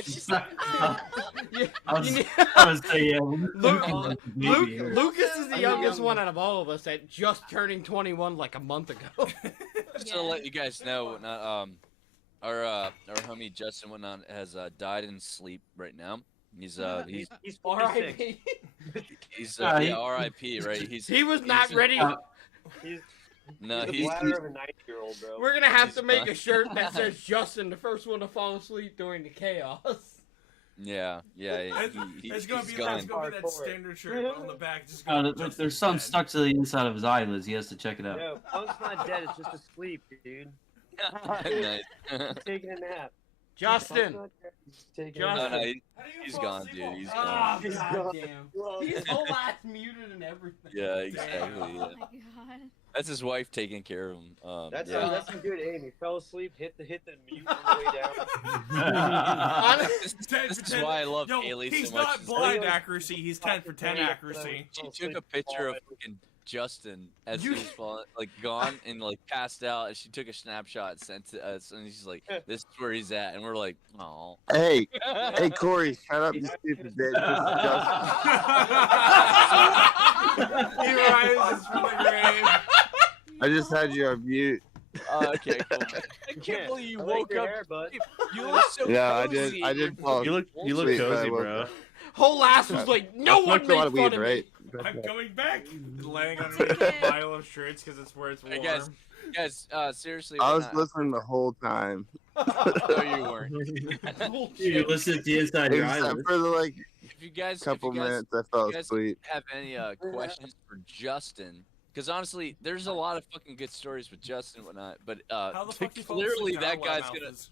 I was saying, yeah. Lucas is the youngest one out of all of us that just turning 21 like a month ago. Just to let you guys know, whatnot, our homie Justin whatnot has died in sleep right now. He's 46. R.I.P. he's he- R.I.P. Right? He was not ready. He's No, the he's bladder of a 90-year-old, bro. We're gonna have to He's make fine. a shirt that says Justin, the first one to fall asleep during the chaos. yeah. It's gonna he's be gone. that standard shirt on the back. Just There's something stuck to the inside of his eyelids. He has to check it out. No, Punk's not dead. It's just asleep, dude. Nice. He's taking a nap. Justin. Punk's not dead. He's taking No, a nap. no, he's gone, dude. He's Oh, gone. goddamn. His whole ass muted and everything. Yeah, exactly. Oh Yeah. my god. That's his wife taking care of him. That's yeah. that's some good aim. He fell asleep, hit the mute on the way down. This is why I love Yo, Kaylee he's so much. not blind accuracy. He's 10 for 10 accuracy. She took a picture of fucking Justin as he was falling, like gone and like passed out, and she took a snapshot and sent to us, and she's like, "This is where he's at," and we're like, "Oh." Hey, Corey, shut up, you stupid bitch. This is Justin. He rises from the grave. I just had you on mute. Okay, cool. I can't believe you I like woke your up. hair, bud. You look so Yeah, cozy. I did fall You look asleep, but I cozy, woke bro. up. Whole ass was like, no I one smoked a lot made of fun weed, of right? me. I'm coming back. Laying underneath a pile of shirts because it's where it's warm. Hey, guys, seriously. I we're was not- listening the whole time. No, you weren't. You listen to the inside of your Except eyelids. for the like If you guys, couple if you guys, minutes, I fell if you guys asleep. have any questions for Justin? Because honestly, there's a lot of fucking good stories with Justin and whatnot. But How the fuck do you fall clearly asleep that now, guy's Loudmouth gonna. is-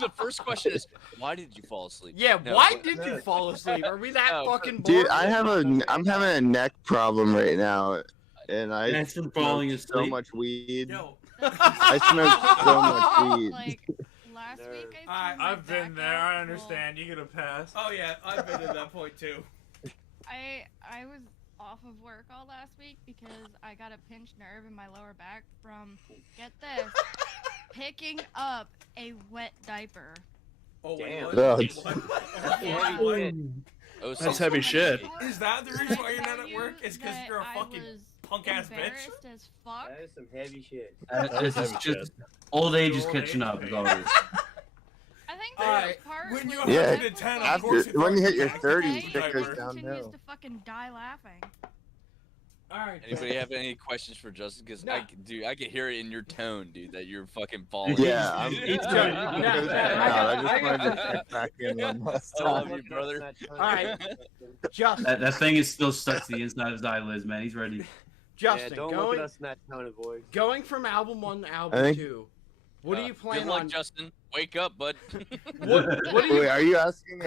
The first question is, why did you fall asleep? Yeah, No, why but- did you fall asleep? Are we that No, fucking bored? Dude, I'm having a neck problem right now, and I That's from falling smoked so asleep? much weed. Yo. I smoked so much weed. Like last week, I've been there. I understand. You get a pass. Oh yeah, I've been at that point too. I was off of work all last week because I got a pinched nerve in my lower back from, get this, picking up a wet diaper. Oh wait, Ugh. what? Oh, That's heavy shit. Is that the reason why you're not at work? It's because you're a I fucking was punk ass bitch. embarrassed as fuck. That is some heavy shit. This is just old age is catching up. Is all it is. I think the Alright, worst part when was you're Yeah, 110, of after course when you hit your fucking 30s, back shit to goes diaper. continues downhill. to fucking die laughing. Alright. Anybody have any questions for Justin? Because No. I can hear it in your tone, dude, that you're fucking falling. Yeah, I'm. asleep. I just wanted to check back in one last I love time. you, brother. Alright, Justin. That thing is still stuck to the inside of his eyelids, man. He's ready. Justin, Yeah, don't look at us in that tone of voice. going from album 1 to I album think- 2, what do you plan Good luck, on? Justin. Wake up, bud. What do you? Wait, are you asking?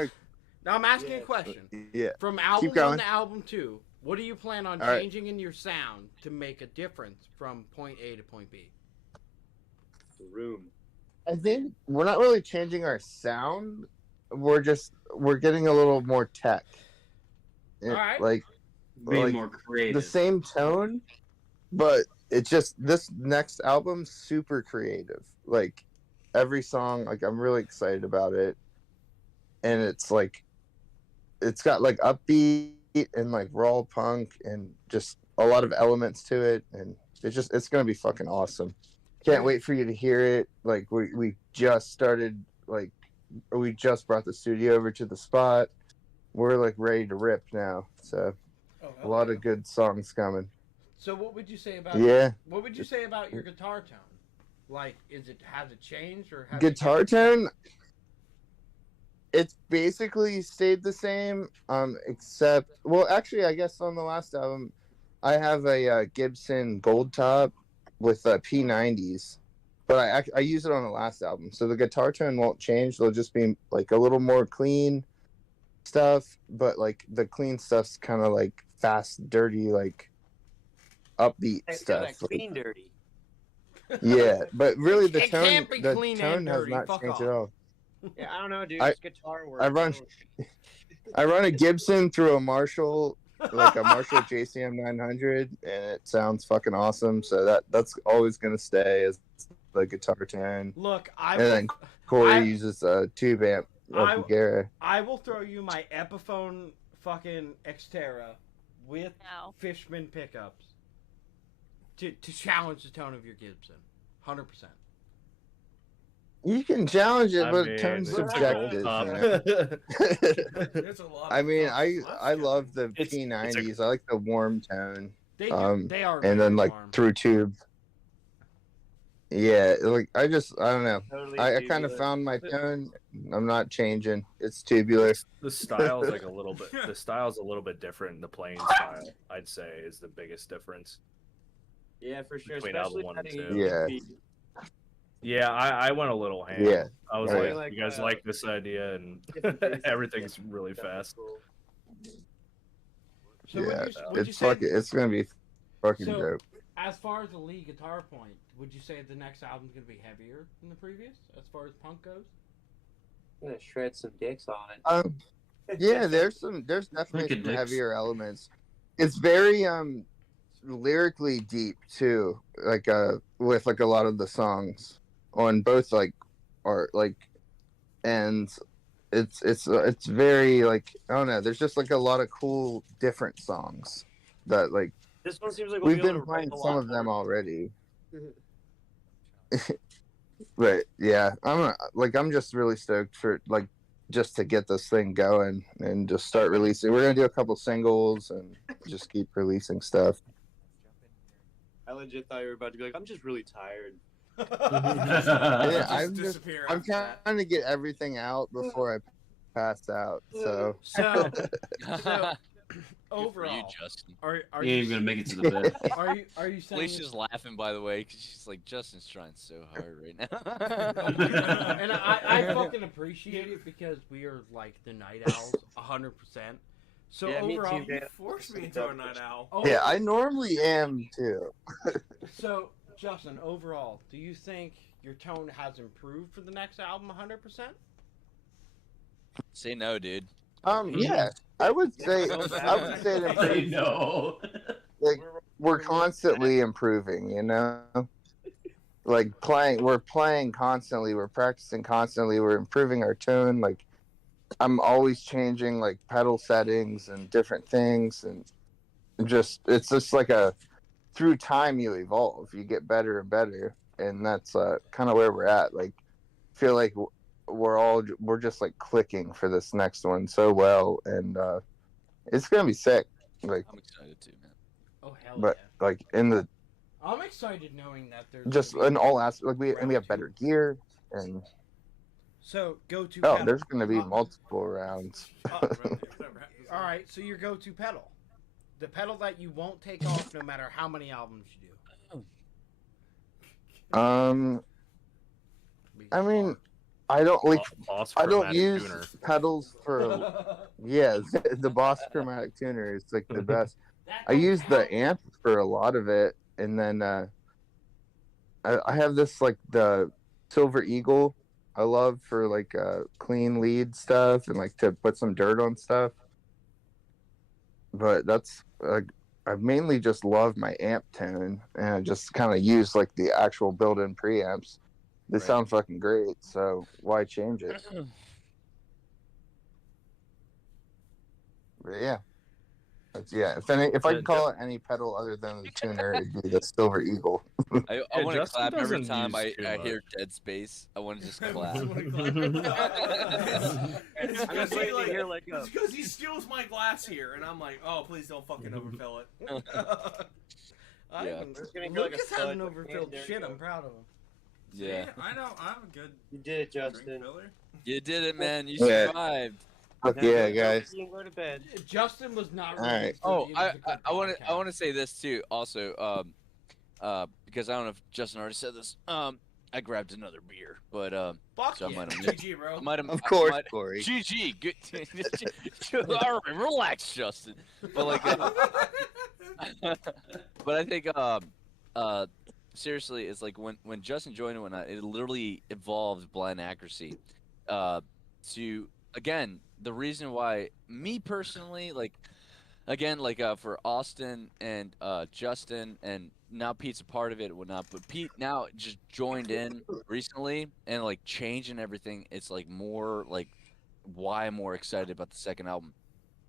Now I'm asking a question. Yeah. From album Keep going. 1 to album 2, what do you plan on All right. changing in your sound to make a difference from point A to point B? The room. I think we're not really changing our sound. We're getting a little more tech. Alright. Like Being more creative. the same tone, but it's just this next album's super creative. Like every song, like I'm really excited about it, and it's got like upbeat and like raw punk and just a lot of elements to it, and it's gonna be fucking awesome. Can't wait for you to hear it. Like we just started, like we just brought the studio over to the spot. We're like ready to rip now, so a lot of good songs coming. So what would you say about what would you say about your guitar tone? Like, has it changed or has Guitar tone, it's basically stayed the same, except, well, actually, I guess on the last album, I have a Gibson Gold Top with P90s, but I use it on the last album, so the guitar tone won't change. It'll just be like a little more clean stuff, but like the clean stuff's kind of like fast, dirty, like upbeat stuff. Like clean dirty. Yeah, but really the It tone can't be clean and has dirty. not Fuck changed off. at all. Yeah, I don't know, dude. I- It's guitar work. I run a Gibson through a Marshall, like a Marshall JCM 900, and it sounds fucking awesome. So that's always gonna stay as the guitar tone. Look, And then Corey uses a tube amp I- of Gera. I will throw you my Epiphone fucking Xterra with Fishman pickups to challenge the tone of your Gibson. 100%. You can challenge it, I but mean, tone's it's a subjective. gold you know? There's a lot. I mean, I love the P90s. I like the warm tone. They are and then very like warm. through tube. Yeah, like I don't know. Totally I kind of tubular. found my tone. I'm not changing. It's tubular. The style's like a little bit. The style's a little bit different. The playing style, I'd say, is the biggest difference. Yeah, for sure. Between Especially album 1 and having 2. Yeah. Yeah, I went a little ham. Yeah. I was Yeah. like, you guys like this idea, and everything's really fast. So Yeah, would you it's say, fucking. It's gonna be fucking so, dope. as far as the lead guitar point, would you say the next album's going to be heavier than the previous, as far as punk goes? I'm gonna shred some dicks on it. Yeah, there's definitely Look at some dicks. heavier elements. It's very lyrically deep too, like with like a lot of the songs on both like art like, and it's very like, I don't know. There's just like a lot of cool different songs that like This one seems like we'll we've be able been to playing write a some lot of them more. already. But yeah, I'm just really stoked for like just to get this thing going and just start releasing. We're gonna do a couple singles and just keep releasing stuff. I legit thought you were about to be like, I'm just really tired. Yeah, I'm after that. trying to get everything out before I pass out. So So Overall, overall, you, Justin. are He ain't you gonna make it to the bed. are you saying Felicia's laughing, by the way, because she's like, Justin's trying so hard right now. and I fucking appreciate it because we are like the night owls, 100%. So Yeah, me overall, too, man. Forced me into a night owl. yeah, I normally am too. So Justin, overall, do you think your tone has improved for the next album 100%? Say no, dude. Yeah, I would say it I improves. know. Like we're constantly improving, you know. Like we're playing constantly, we're practicing constantly, we're improving our tone. Like I'm always changing like pedal settings and different things, and it's just like through time you evolve, you get better and better, and that's kind of where we're at. Like feel like we're just like clicking for this next one so well, and it's gonna be sick. Like I'm excited too, man. Oh hell but yeah! like in the I'm excited knowing that there's just gonna be in all aspects, like we round have two. better gear, and So go to oh, pedal. there's gonna be multiple rounds. All right, so your go-to pedal, the pedal that you won't take off no matter how many albums you do. I mean, I don't like. Boss I don't Chromatic use Tuner. pedals for. Yeah, the Boss Chromatic Tuner is like the best. I use the amp for a lot of it, and then I have this like the Silver Eagle. I love for like clean lead stuff and like to put some dirt on stuff. But that's I mainly just love my amp tone, and I just kind of use like the actual built-in preamps. They sound fucking great, so why change it? But yeah, if I could call it any pedal other than the tuner, it'd be the Silver Eagle. I Yeah, want to Justin clap every doesn't time use I too hear much. Dead Space. I want to just clap. It's I'm just waiting to hear like it's because he steals my glass here, and I'm like, oh, please don't fucking overfill it. Yeah. Lucas a hasn't stud. overfilled There you shit. go. I'm proud of him. Yeah. I know. I'm a good. You did it, drink Justin. filler. You did it, man. You Yeah. survived. Fuck Now yeah, go guys. and go to bed. Justin was not All ready. right. For Oh, the I Musical want to podcast. say this too. Also, because I don't know if Justin already said this. I grabbed another beer, but Fuck so I yeah. might have GG, bro. Of course, Corey. GG. Good. All right, relax, Justin. But like, but I think seriously, it's like when Justin joined and whatnot, it literally evolved Blind Accuracy. To again, the reason why me personally, like, again, like for Austin and Justin, and now Pete's a part of it and whatnot, but Pete now just joined in recently and like changing everything. It's like more like why I'm more excited about the second album.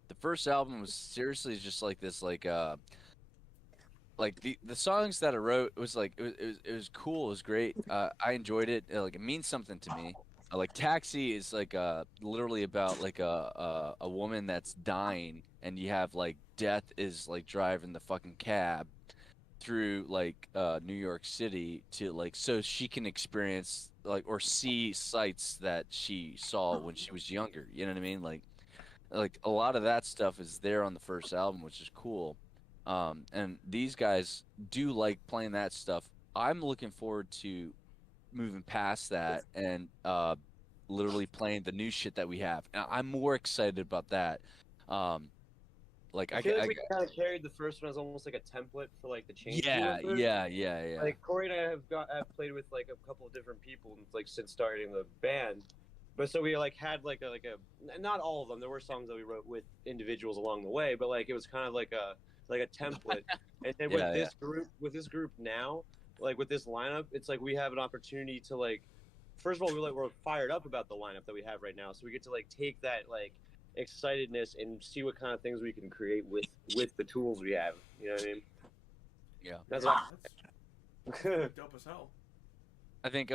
The first album was seriously just like this, like the songs that I wrote was like it was cool, it was great. I enjoyed it. Like it means something to me. Like Taxi is like literally about like a woman that's dying, and you have like death is like driving the fucking cab through like New York City to like so she can experience like or see sights that she saw when she was younger. You know what I mean? Like a lot of that stuff is there on the first album, which is cool. And these guys do like playing that stuff. I'm looking forward to moving past that and literally playing the new shit that we have. And I'm more excited about that. Like I feel like we kind of carried the first one as almost like a template for like the change. yeah. Like Corey and I have played with like a couple of different people like since starting the band, but so we like had like a not all of them. There were songs that we wrote with individuals along the way, but like it was kind of like a template. And then with this group now, like with this lineup, it's like we have an opportunity to like, first of all, we're fired up about the lineup that we have right now, so we get to like take that like excitedness and see what kind of things we can create with the tools we have. You know what I mean? Yeah. That's dope as hell. I think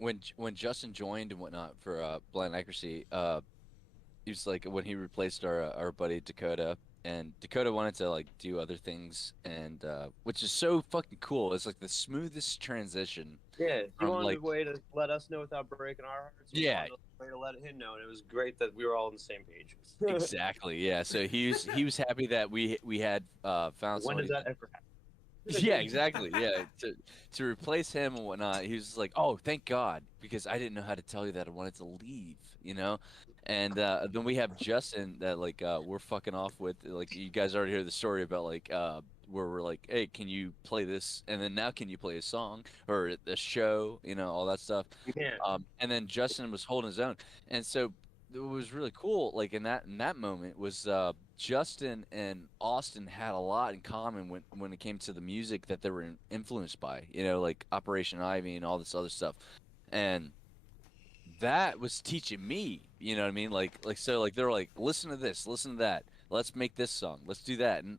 when Justin joined and whatnot for Blind Accuracy, he was like when he replaced our buddy Dakota, and Dakota wanted to like do other things, and which is so fucking cool. It's like the smoothest transition. Yeah, he from wanted like a way to let us know without breaking our hearts. We Yeah. wanted a way to let him know, and it was great that we were all on the same page. exactly, yeah. So he was happy that we had found When somebody. does that ever happen? Yeah, exactly. Yeah, to replace him and whatnot, he was just like, "Oh, thank God," because I didn't know how to tell you that I wanted to leave, you know. And then we have Justin that like we're fucking off with. Like you guys already heard the story about like where we're like, "Hey, can you play this?" And then now, can you play a song or a show? You know, all that stuff. Yeah. And then Justin was holding his own, and so it was really cool. Like in that moment was Justin and Austin had a lot in common when it came to the music that they were influenced by. You know, like Operation Ivy and all this other stuff, and that was teaching me. You know what I mean? Like so like they're like, listen to this, listen to that. Let's make this song. Let's do that. And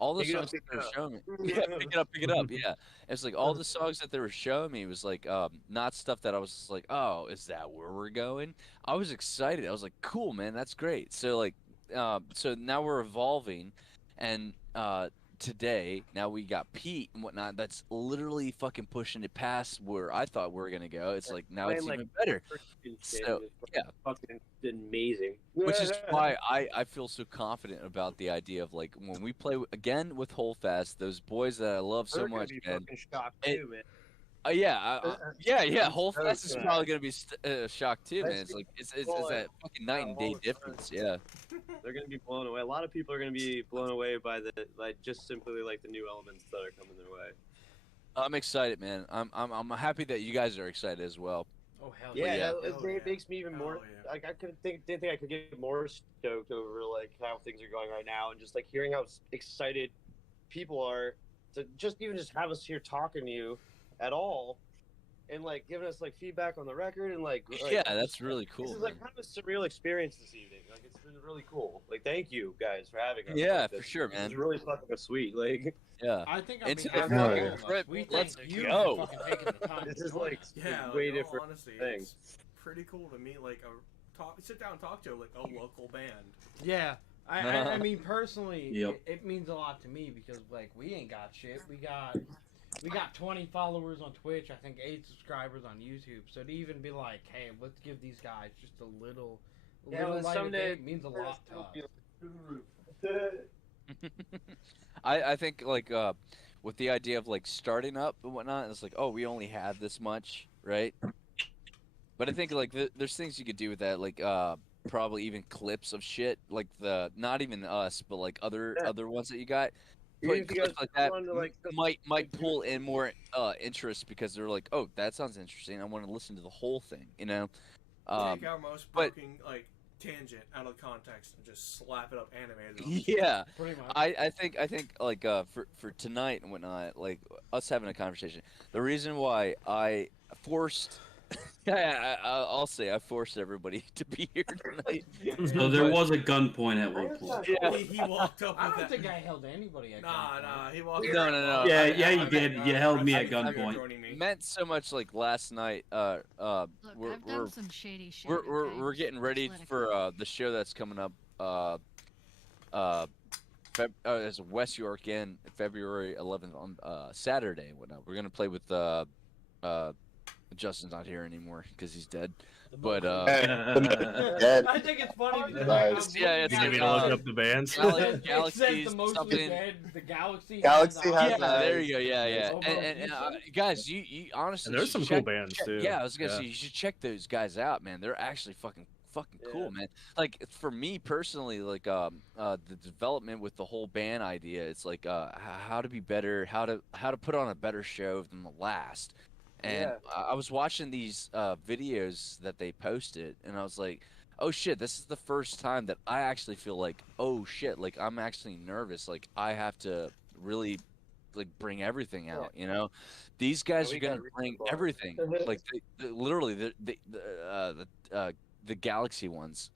all the Pick it up, songs that pick they it were up. showing me, yeah, pick it up, pick it up, yeah. It's like all the songs that they were showing me was like not stuff that I was just like, oh, is that where we're going? I was excited. I was like, cool, man, that's great. So like, so now we're evolving, and today now we got Pete and whatnot. That's literally fucking pushing it past where I thought we were gonna go. It's like now it's Playing, even better. and shit, So and it's yeah. fucking amazing. Which is why I feel so confident about the idea of like when we play again with Holdfast, those boys that I love so They're gonna much, be man. fucking shocked it- too, man. yeah. I'm Holdfast so is glad. probably gonna be shocked too, man. Let's It's like it's people, that fucking night and all day the difference. Yeah. They're gonna be blown away. A lot of people are gonna be blown away by the just simply like the new elements that are coming their way. I'm excited, man. I'm happy that you guys are excited as well. Oh hell Yeah, it makes me even more like I didn't think I could get more stoked over like how things are going right now, and just like hearing how excited people are to just have us here talking to you at all, and like giving us like feedback on the record, and like Yeah, that's really cool, This is like man. kind of a surreal experience this evening. Like it's been really cool. Like thank you guys for having us. Yeah, like, for this. sure, This man. is really fucking sweet. Like Yeah. I think Into behalf the of fucking all of us, Crypt. we Let's thank you go. for fucking taking the time. This to is join like us. Yeah, way in all different honesty, thing. it's pretty cool to meet like sit down and talk to like a local band. Yeah. I mean personally, Yep. it means a lot to me because like we ain't got shit. We got 20 followers on Twitch. I think 8 subscribers on YouTube. So to even be like, hey, let's give these guys just a little Yeah, well, light of someday day means a lot to us. I think like with the idea of like starting up and whatnot, it's like, oh, we only have this much, right? But I think like there's things you could do with that, like probably even clips of shit, like the not even us, but like other ones that you got. Even Putting if you clips guys like that wanted to, like, might pull in more interest because they're like, oh, that sounds interesting. I want to listen to the whole thing, you know. Take our most but broken like tangent out of context and just slap it up animated. yeah, Pretty much. I think like for tonight and whatnot, like us having a conversation. The reason why I forced, I'll say I forced everybody to be here tonight. So there was a gunpoint at one point. Yeah. He walked up. I with don't that. think I held anybody at Nah, he walked. No. Yeah, you did. You held me at gunpoint. Meant so much like last night. Look, we're I've done some shady shit. we're getting ready for the show that's coming up. As West York in February 11th on Saturday and whatnot. We're gonna play with Justin's not here anymore because he's dead. But I think it's funny because it's You need me to look up the bands? It says the mostly dead, the Galaxy. There you go. Yeah. And guys, you honestly, And there's should some cool check- bands, check- too. Yeah, I was gonna Yeah. say you should check those guys out, man. They're actually fucking cool, man. Like for me personally, like the development with the whole band idea, it's like how to be better, how to put on a better show than the last. And I was watching these videos that they posted, and I was like, oh shit, this is the first time that I actually feel like, oh shit, like I'm actually nervous, like I have to really like bring everything out, you know. These guys we are gonna gotta reach bring the bar. everything, like literally the Galaxy ones,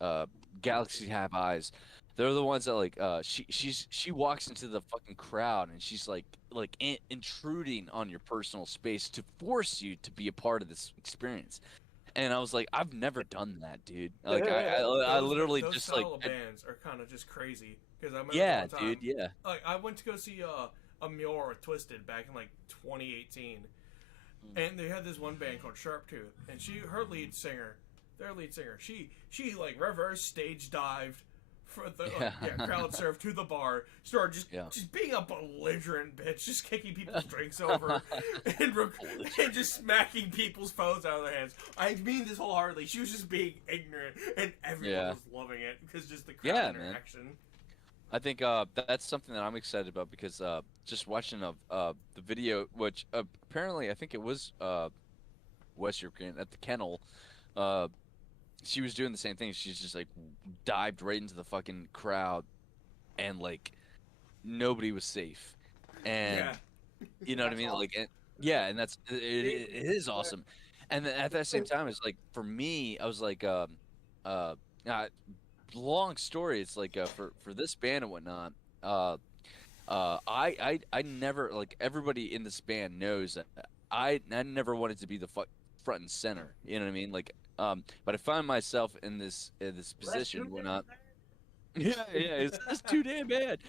Galaxy Have Eyes. They're the ones that like she walks into the fucking crowd and she's like intruding on your personal space to force you to be a part of this experience. And I was like, I've never done that, dude. Like I literally those just style like of bands are kind of just crazy because I remember yeah, one time, dude, yeah. like I went to go see a Muir with Twisted back in like 2018, and they had this one band called Sharptooth, and their lead singer, she like reverse stage dived for the crowd surf to the bar, started just being a belligerent bitch, just kicking people's drinks over and just smacking people's phones out of their hands. I mean this wholeheartedly. She was just being ignorant, and everyone was loving it because just the crowd interaction. Man. I think that's something that I'm excited about because just watching the video, which apparently I think it was West European at the kennel. She was doing the same thing. She's just like dived right into the fucking crowd, and like nobody was safe. And you know what I mean? Like, and that's it is awesome. And then at that same time, it's like for me, I was like, long story. It's like for this band and whatnot. I never like everybody in this band knows that I never wanted to be the front and center. You know what I mean? Like but I find myself in this position and whatnot. Yeah, it's too damn bad.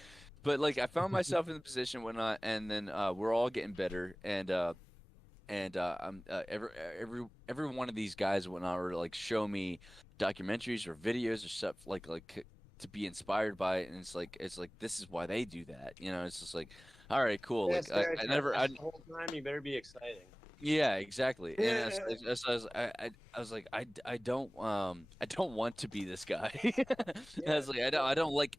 But like I found myself in the position and whatnot, and then we're all getting better, and I'm every one of these guys and whatnot are like show me documentaries or videos or stuff like to be inspired by it, and it's like this is why they do that, you know. It's just like, all right, cool. Like I never the whole time you better be exciting. yeah, exactly. And I was like, I don't want to be this guy. I was like, I don't like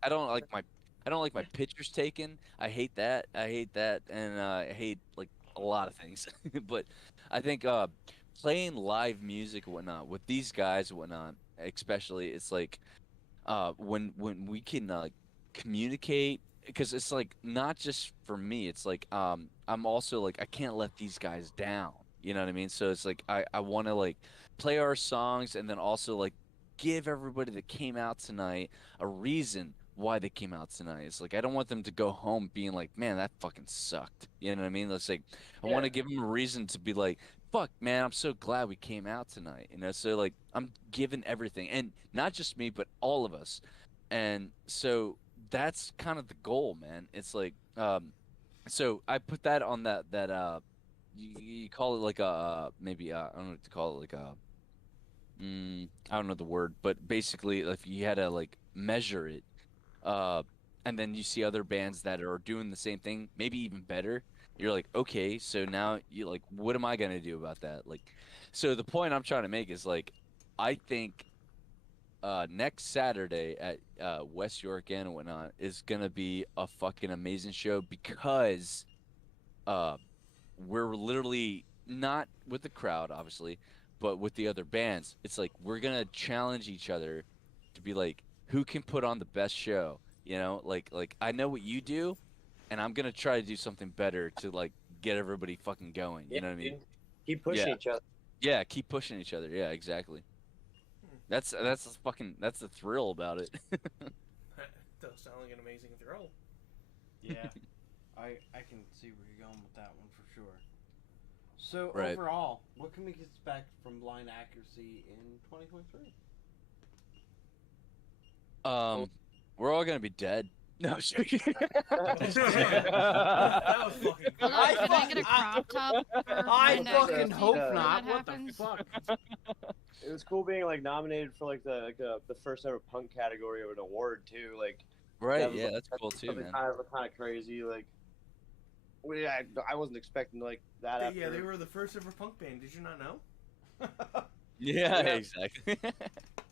my pictures taken. I hate that. And I hate like a lot of things. But I think playing live music and whatnot with these guys and whatnot, especially, it's like when we can communicate, because it's like not just for me, it's like I'm also like I can't let these guys down, you know what I mean? So it's like I want to like play our songs and then also like give everybody that came out tonight a reason why they came out tonight. It's like I don't want them to go home being like, man, that fucking sucked, you know what I mean? It's like I want to give them a reason to be like, fuck, man, I'm so glad we came out tonight, you know. So like I'm giving everything, and not just me but all of us. And so that's kind of the goal, man. It's like so I put that on that you call it like a maybe I don't know what to call it, like a I don't know the word, but basically if you had to like measure it, uh and then you see other bands that are doing the same thing, maybe even better, you're like, okay, so now you like, what am I gonna do about that? Like, so the point I'm trying to make is like, I think next Saturday at West York and whatnot is gonna be a fucking amazing show because uh, we're literally not with the crowd, obviously, but with the other bands. It's like we're gonna challenge each other to be like, who can put on the best show? You know, like I know what you do, and I'm gonna try to do something better to like get everybody fucking going. You know what I mean? Keep pushing each other. Yeah, keep pushing each other. Yeah, exactly. That's the thrill about it. That does sound like an amazing thrill. Yeah, I can see where you're going with that one for sure. So Right. overall, what can we expect from Blind Accuracy in 2023? We're all gonna be dead. No, I'm joking. That was fucking Hold on, can I get a crop top? I fucking hope not. What the happens? fuck? It was cool being like nominated for like the first ever punk category of an award too. Like, Right, that was, yeah, like, that's cool too, something man. kind of crazy. Like, I wasn't expecting like that. After. Yeah, they were the first ever punk band. Did you not know? Yeah, exactly.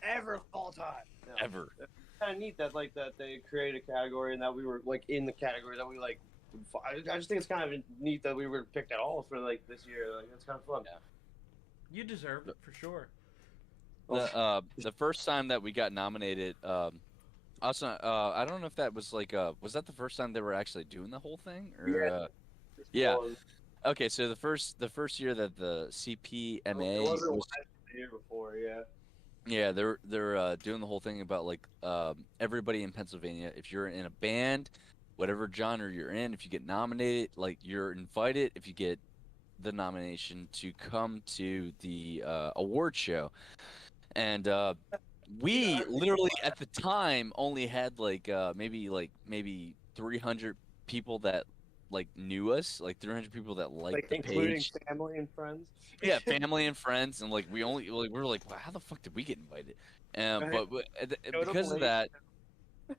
Ever of all time. No. Ever. It's kind of neat that they created a category and that we were like in the category that we like. I just think it's kind of neat that we were picked at all for like this year. Like, it's kind of fun. Yeah. You deserved it for sure. The first time that we got nominated, also I don't know if that was like was that the first time they were actually doing the whole thing, or yeah. Okay, so the first year that the CPMA It wasn't was, the year before, yeah. Yeah, they're doing the whole thing about like everybody in Pennsylvania. If you're in a band, whatever genre you're in, if you get nominated, like you're invited. If you get the nomination to come to the award show, and we literally at the time only had maybe 300 people that like knew us, like 300 people that liked Like the including page. family and friends. Yeah, family and friends, and like we were like, wow, how the fuck did we get invited? Right. Showed up Because of late. that,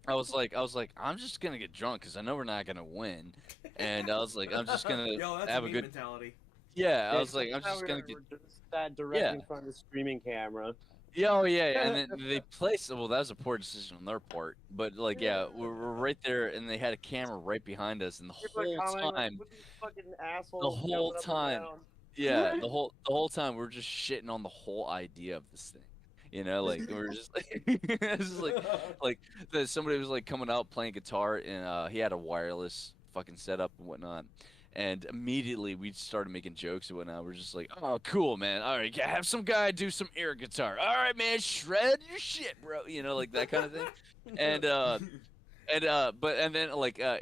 I was like, I'm just gonna get drunk because I know we're not gonna win, and I was like, I'm just gonna Yo, that's have a a me good. mentality. Yeah, I Yeah, was like, I'm somehow just gonna get. we're just sat directly Yeah, in front of the streaming camera. yeah, oh yeah, and then they placed. Well, that was a poor decision on their part, but like, yeah, we're right there, and they had a camera right behind us, and People are commenting like, "What these fucking the assholes whole jumping up and time, down?" yeah, the whole time we're just shitting on the whole idea of this thing. You know, like we're just like it's just like somebody was like coming out playing guitar and he had a wireless fucking setup and whatnot. And immediately we started making jokes and whatnot. We're just like, oh, cool, man. All right, have some guy do some air guitar. All right, man, shred your shit, bro. You know, like that kind of thing. And and then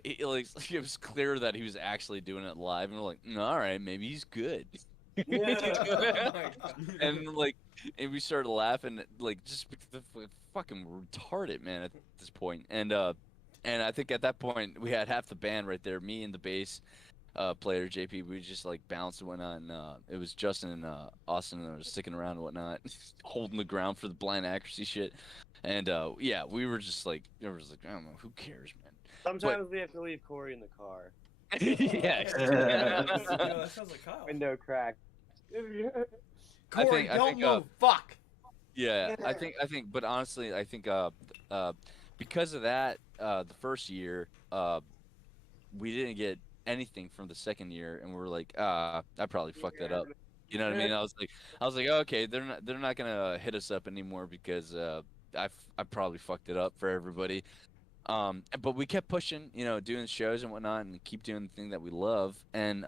it was clear that he was actually doing it live, and we're like, all right, maybe he's good. And like, and we started laughing, like just because fucking retarded, man, at this point. And I think at that point we had half the band right there, me and the bass player JP. We just like bounced and whatnot. And it was Justin and Austin that were sticking around and whatnot, holding the ground for the blind accuracy shit. And yeah, we were just like, I don't know, who cares, man. Sometimes we have to leave Corey in the car. Yeah. That sounds like Kyle. Window crack. Corey, don't move. Fuck. Yeah, I think, but honestly, I think, because of that, the first year, we didn't get anything from the second year, and we were like, I probably fucked that up. You know what I mean? I was like, okay, they're not gonna hit us up anymore because I probably fucked it up for everybody. But we kept pushing, you know, doing shows and whatnot, and keep doing the thing that we love, and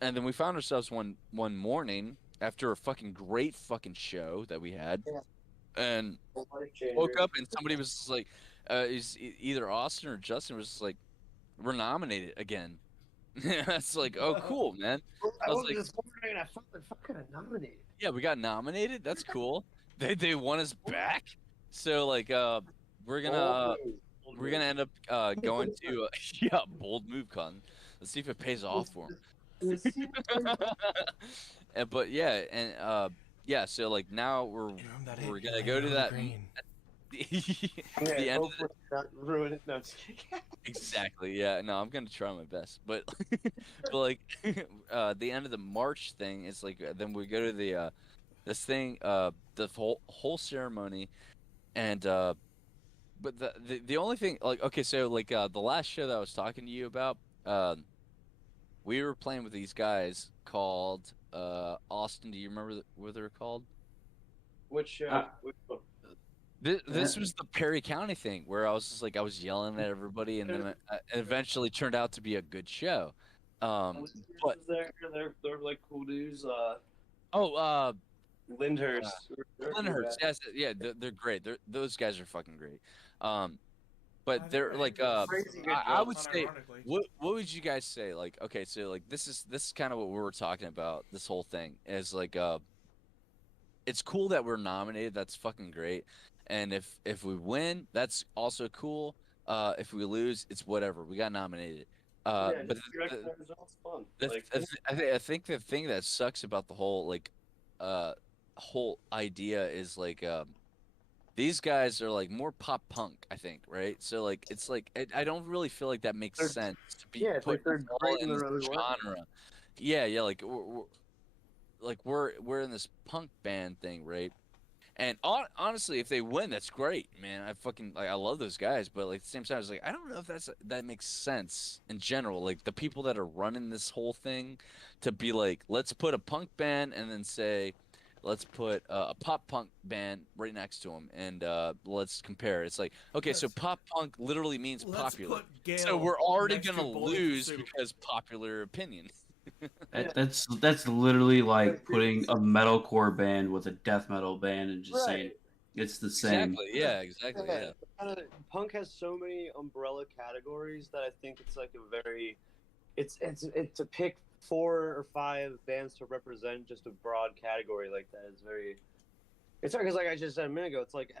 then we found ourselves one morning after a fucking great fucking show that we had, and woke up and somebody was just like, either Austin or Justin was just like, we're nominated again. It's like, oh, cool, man. I was was like, just wondering, I fucking got nominated. yeah, we got nominated. That's cool. They want us back. So like, we're gonna end up going to yeah, bold move, con. Let's see if it pays off for him. But yeah, and yeah, so like now we're gonna go to that the end of the, Not ruin it. No, I'm just kidding. exactly, yeah, no, I'm gonna try my best, but but like the end of the March thing is like, then we go to the this thing, the whole ceremony, and but the only thing, like, okay, so like the last show that I was talking to you about, we were playing with these guys called Austin. Do you remember what they were called? Which one? This was the Perry County thing where I was just like, I was yelling at everybody, and then it eventually turned out to be a good show. But They're like cool dudes. Lyndhurst. Lyndhurst, yes, yeah, they're great. Those guys are fucking great. But they're like, I would say, what would you guys say? Like, okay, so like this is kind of what we were talking about. This whole thing is like, it's cool that we're nominated. That's fucking great. And if we win, that's also cool. If we lose, it's whatever. We got nominated. But I think the thing that sucks about the whole like whole idea is like, these guys are like more pop punk, I think, right? So like, it's like I don't really feel like that makes sense to be put all in this genre. Yeah, like we're in this punk band thing, right? And honestly, if they win, that's great, man. I fucking like, I love those guys, but like at the same time, I was like, I don't know if that makes sense in general. Like the people that are running this whole thing, to be like, let's put a punk band and then say, let's put a pop punk band right next to them, and let's compare. It's like, okay, so pop punk literally means popular, so we're already gonna lose because popular opinion. That's literally like putting a metalcore band with a death metal band and just saying Right. it's the same. Exactly. Yeah. Exactly. Yeah. Punk has so many umbrella categories that I think it's like a very, it's to pick 4 or 5 bands to represent just a broad category like that is very. It's hard because, like I just said a minute ago, it's like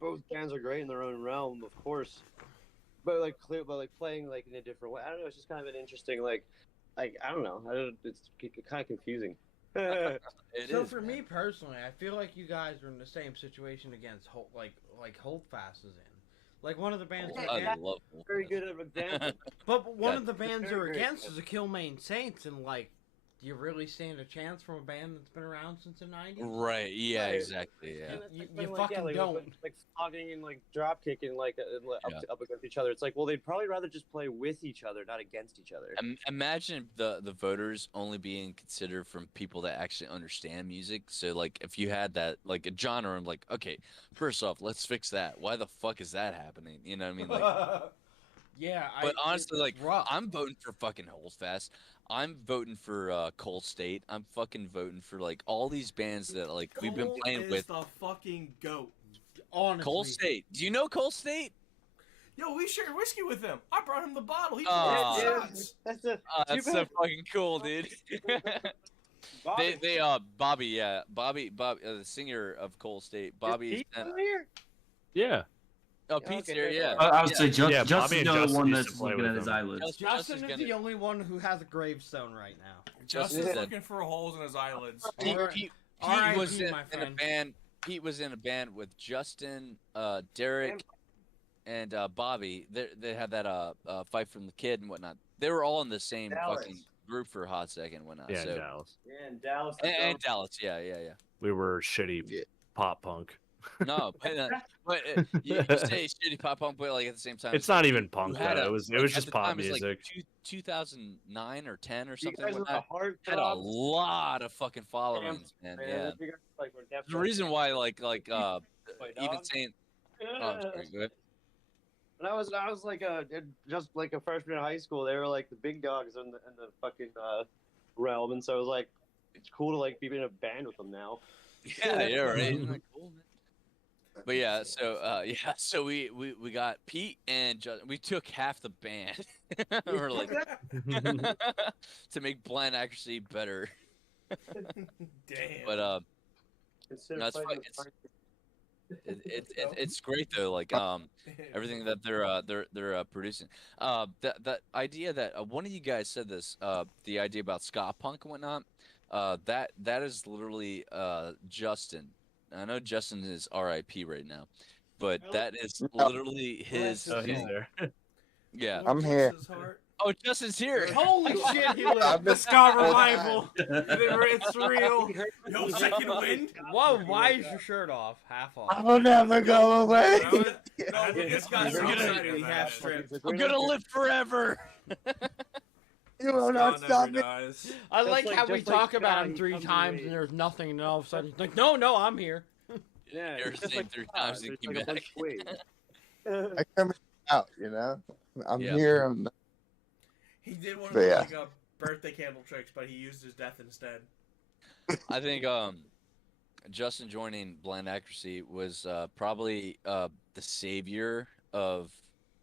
both bands are great in their own realm, of course, but like playing like in a different way. I don't know. It's just kind of an interesting like I don't know. It's kind of confusing. So for me personally, I feel like you guys are in the same situation against like Holdfast is in. Like one of the bands Yeah, are against, that's very good of an example. but one of the Very, bands they're very against good. is the Killmain Saints, and like, do you really stand a chance from a band that's been around since the '90s? Right. Yeah. Exactly. Yeah. You fucking don't. Like flogging and like drop kicking like Yeah. up against each other. It's like, well, they'd probably rather just play with each other, not against each other. Imagine the voters only being considered from people that actually understand music. So like if you had that like a genre, I'm like, okay, first off, let's fix that. Why the fuck is that happening? You know what I mean? Like, Yeah, but honestly, like rough. I'm voting for fucking Holdfast. I'm voting for Cold State. I'm fucking voting for like all these bands that like we've been Cole playing is with. the fucking goat. Honestly. Cold State. Do you know Cold State? Yo, we shared whiskey with him. I brought him the bottle. He Aw. poured shots. That's That's so fucking cool, dude. Bobby. Bobby, Bobby, the singer of Cold State, Bobby. Pete here? Yeah. Oh, Pete's okay, here, yeah. I would say Yeah, Justin's Bobby and the Justin one used to that's play looking with at his him. eyelids. Justin is the only one who has a gravestone right now. Justin's dead. looking for holes in his eyelids. Pete R.I.P., was in my a friend. band. Pete was in a band with Justin, Derek, and Bobby. They had that fight from the kid and whatnot. They were all in the same Dallas. fucking group for a hot second and whatnot. Yeah, in so Dallas. Yeah, in Dallas. and Dallas, yeah. We were shitty pop punk. No, but you say shitty pop punk, but like at the same time, It's not even you punk had though. a- It was like, at just the pop time, it was, music. Like 2009 or 10 or You something. guys When were the that hard had a throbs. lot of fucking followings, man. Yeah. You guys, like, were The definitely- reason why, like Wait, even dog? saying, oh, I'm sorry, go ahead. When I was like just like a freshman in high school, they were like the big dogs in the fucking realm, and so it was like it's cool to like be in a band with them now. Yeah, right. Isn't that cool, man? But yeah, so we got Pete and we took half the band. We're like to make blind accuracy better. Damn. But no, it's it's great though. Like everything that they're producing. That idea that one of you guys said this. The idea about ska punk and whatnot. That is literally Justin. I know Justin is RIP right now, but that is literally his. Oh, he's there. Yeah, I'm here. Oh, Justin's here. Holy shit, he lived. I've The been- Ska Revival. It's real. Yo, second wind. Whoa, why is your shirt off? Half off. I'll never go away. No, this guy's I'm gonna- outside the half strip. I'm gonna live forever. You will not stop me. I like like- how we just like talk about Scott, him he 3 comes times away. and there's nothing, and all of a sudden he's like, no, I'm here. Yeah, You're it's just saying like 3 God, times and there's came like a back. bunch of ways. I come out, you know. I'm Yeah. here. I'm not. He did one of But the yeah. like birthday candle tricks, but he used his death instead. I think Justin joining blind accuracy was probably the savior of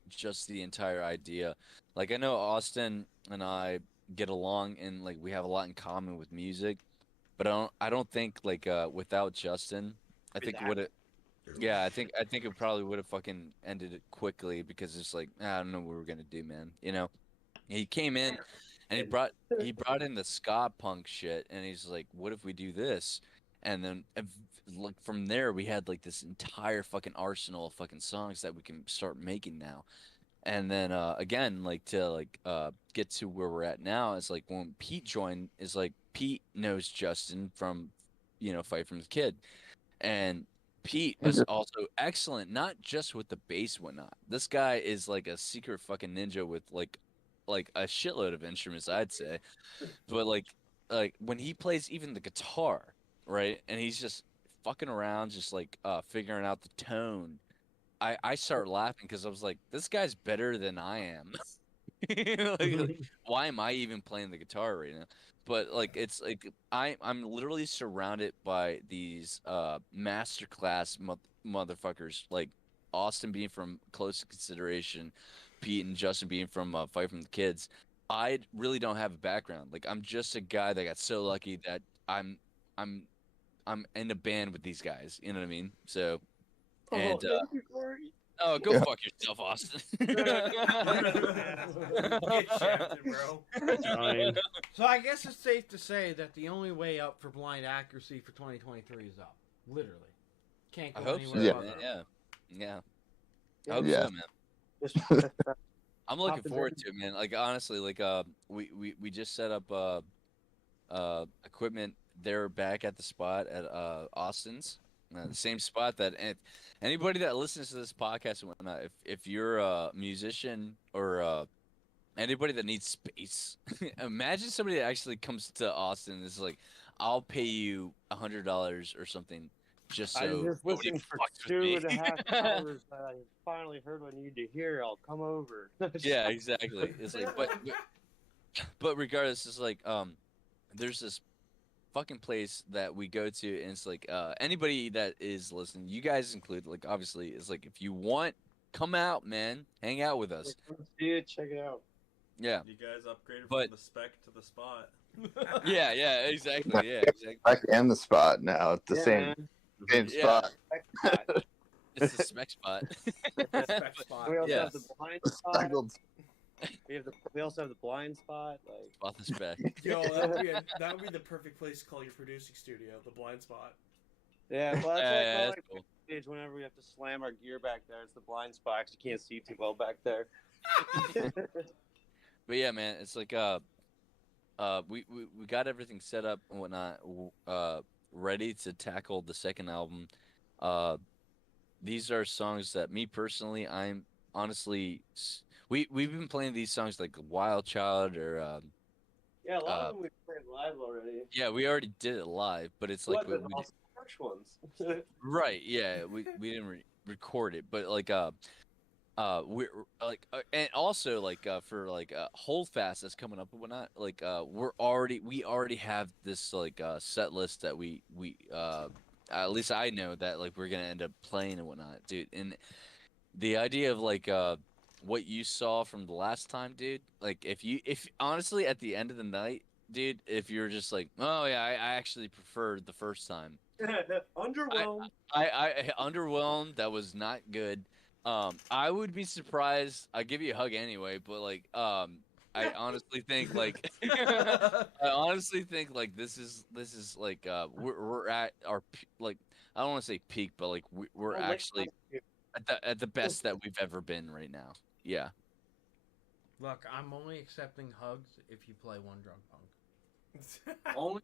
just the entire idea. Like I know Austin and I get along and like we have a lot in common with music, but I don't think like without Justin, I think it would have. Yeah, I think it probably would have fucking ended it quickly because it's like I don't know what we're gonna do, man. You know, he came in and he brought in the ska punk shit, and he's like, "What if we do this?" And then like from there, we had like this entire fucking arsenal of fucking songs that we can start making now. And then again, like to like get to where we're at now, is like when Pete joined, is like Pete knows Justin from, Fight from the Kid, and Pete is also excellent, not just with the bass and whatnot. This guy is like a secret fucking ninja with like a shitload of instruments, I'd say. But like when he plays even the guitar, right, and he's just fucking around, just like figuring out the tone. I start laughing because I was like, this guy's better than I am. Why am I even playing the guitar right now? But like it's like I'm literally surrounded by these masterclass motherfuckers, like Austin being from Close Consideration, Pete and Justin being from Fight from the Kids. I really don't have a background. Like I'm just a guy that got so lucky that I'm I'm in a band with these guys. You know what I mean? So and thank you, Corey. oh, go fuck yourself, Austin. Get shafted, bro. So I guess it's safe to say that the only way up for blind accuracy for 2023 is up. Literally. Can't go I hope anywhere so, further. man. Yeah. I hope Yeah. so, man. I'm looking forward to it, man. Like honestly, like we just set up equipment there back at the spot at Austin's. The same spot that anybody that listens to this podcast and whatnot, if you're a musician or anybody that needs space, imagine somebody that actually comes to Austin and is like, I'll pay you $100 or something just so I just nobody listened for fucks with me. 2.5 hours. I finally heard what I need to hear. I'll come over. Yeah, exactly. It's like, but regardless, it's like there's this fucking place that we go to, and it's like anybody that is listening, you guys included, like obviously, it's like if you want, come out, man, hang out with us. Come see it, check it out. Yeah. You guys upgraded But- from the spec to the spot. Yeah, exactly. Yeah, exactly. Back and the spot now at the Yeah, same man. Yeah. spot. It's the spec spot. Spec spot. We also Yeah. have the blind spot. Speckled. We also have the blind spot. Like Spot the spec. Yo, that would be the perfect place to call your producing studio, the blind spot. yeah, well, that's Yeah, why I that's call cool. it whenever we have to slam our gear back there. It's the blind spot 'cause you can't see too well back there. But yeah, man, it's like we got everything set up and whatnot, ready to tackle the second album. These are songs that me personally, I'm honestly, we've been playing these songs like Wild Child or Yeah, a lot of them we played live already. yeah, we already did it live, but it's like What, the also fresh ones. right, yeah, we didn't record it, but like we're like and also like for like Holdfast that's coming up and whatnot, like we already have this like set list that we at least I know that like we're gonna end up playing and whatnot, dude. And the idea of like what you saw from the last time, dude, like if honestly at the end of the night, dude, if you're just like, oh yeah, I actually preferred the first time. Underwhelmed. I underwhelmed. That was not good. I would be surprised. I'd give you a hug anyway, but like, I honestly think like, this is like, we're at our like, I don't want to say peak, but like we're actually at the best that we've ever been right now. Yeah. Look, I'm only accepting hugs if you play One Drunk Punk. only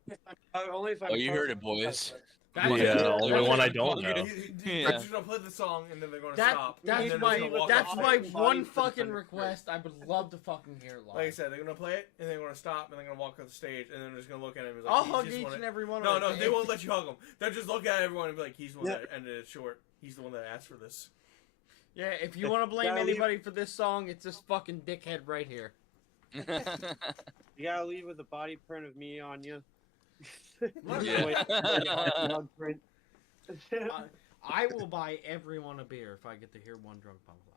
if I'm Oh, you heard it, boys. Yeah, only one I don't know. They're just gonna play the song and then they're gonna stop. and That's then my they're gonna walk that's off my stage. one fucking request. I would love to fucking hear it live. Like I said, they're gonna play it and they're gonna stop and they're gonna walk off the stage and then they're just gonna look at him and be like, I'll "He's hug just each wanna-" and every one of No, them. no, they won't let you hug them. They'll just look at everyone and be like, "He's the one that ended it short. He's the one that asked for this." Yeah, if you want to blame Gotta leave- anybody for this song, it's this fucking dickhead right here. You gotta leave with a body print of me on you. Yeah. Print. I will buy everyone a beer if I get to hear One Drunk Punk live.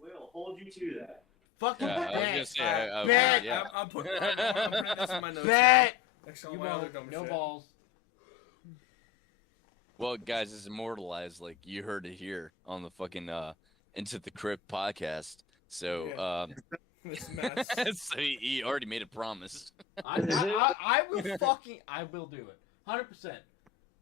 We'll hold you to that. Fucking Yeah, I was bet. gonna say, Bet. yeah. I'm putting this in my notes. Bet. Next to all You my other won't. dumb No shit. balls. Well, guys, it's immortalized. Like you heard it here on the fucking Into the Crypt podcast. So, This mess. so he already made a promise. I will do it. 100%.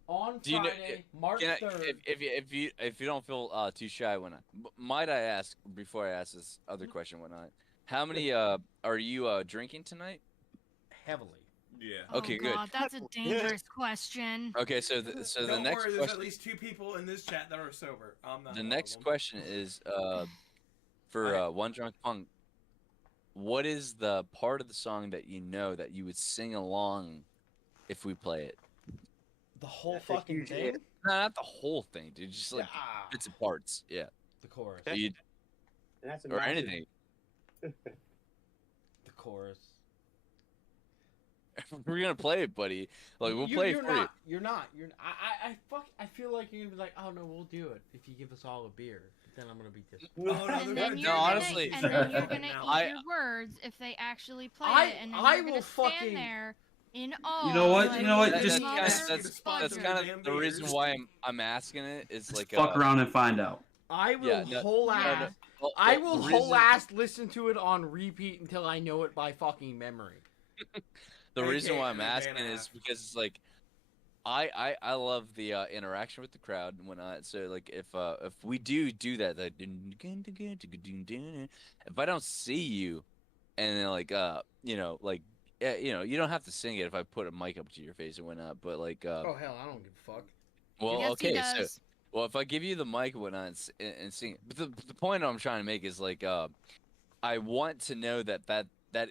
On Do you know- Friday, March Can I- 3rd. if you don't feel too shy, whatnot, might I ask before I ask this other question, whatnot? How many are you drinking tonight? Heavily. Yeah. Okay, oh, good. God, that's a dangerous question. Okay, so the Don't next worry, there's question. at least 2 people in this chat that are sober. I'm not. The one next of them. question is for One Drunk Punk. What is the part of the song that you know that you would sing along if we play it? The whole fucking thing? No, not the whole thing, dude. Just like bits and parts. Yeah. The chorus. So you- That's a or massive- anything. chorus. We're gonna play it, buddy. Like we'll play it for you. You're not. I feel like you're gonna be like, oh no, we'll do it if you give us all a beer. But then I'm gonna be disappointed. And then you're honestly, and then you're gonna eat your words if they actually play it, and then you're gonna stand there in awe. You know what? like, You know what? That's Just kind of the reason why I'm asking it. Is like fuck around and find out. I will Yeah, no- whole no, no. ass. Well, I the will reason- whole ass listen to it on repeat until I know it by fucking memory. The reason Okay, why and I'm then asking Van is Aft. because it's like I love the interaction with the crowd and whatnot. So like if we do that, like, if I don't see you, and then like you know like you know you don't have to sing it if I put a mic up to your face and whatnot. But like Oh hell, I don't give a fuck. well Yes, he okay so does. well if I give you the mic and whatnot and sing, but the point I'm trying to make is like I want to know that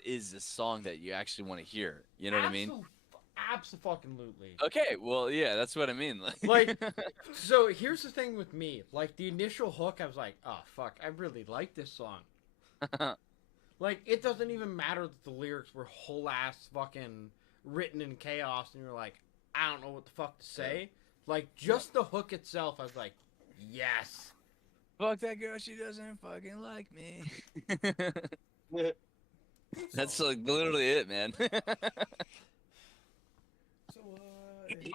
is a song that you actually want to hear. You know what I mean? Absolutely. Okay, well, yeah, that's what I mean. Like, so here's the thing with me. Like, the initial hook, I was like, oh, fuck, I really like this song. Like, it doesn't even matter that the lyrics were whole ass fucking written in chaos, and you're like, I don't know what the fuck to say. Like, just the hook itself, I was like, yes. Fuck that girl, she doesn't fucking like me. That's like literally it, man.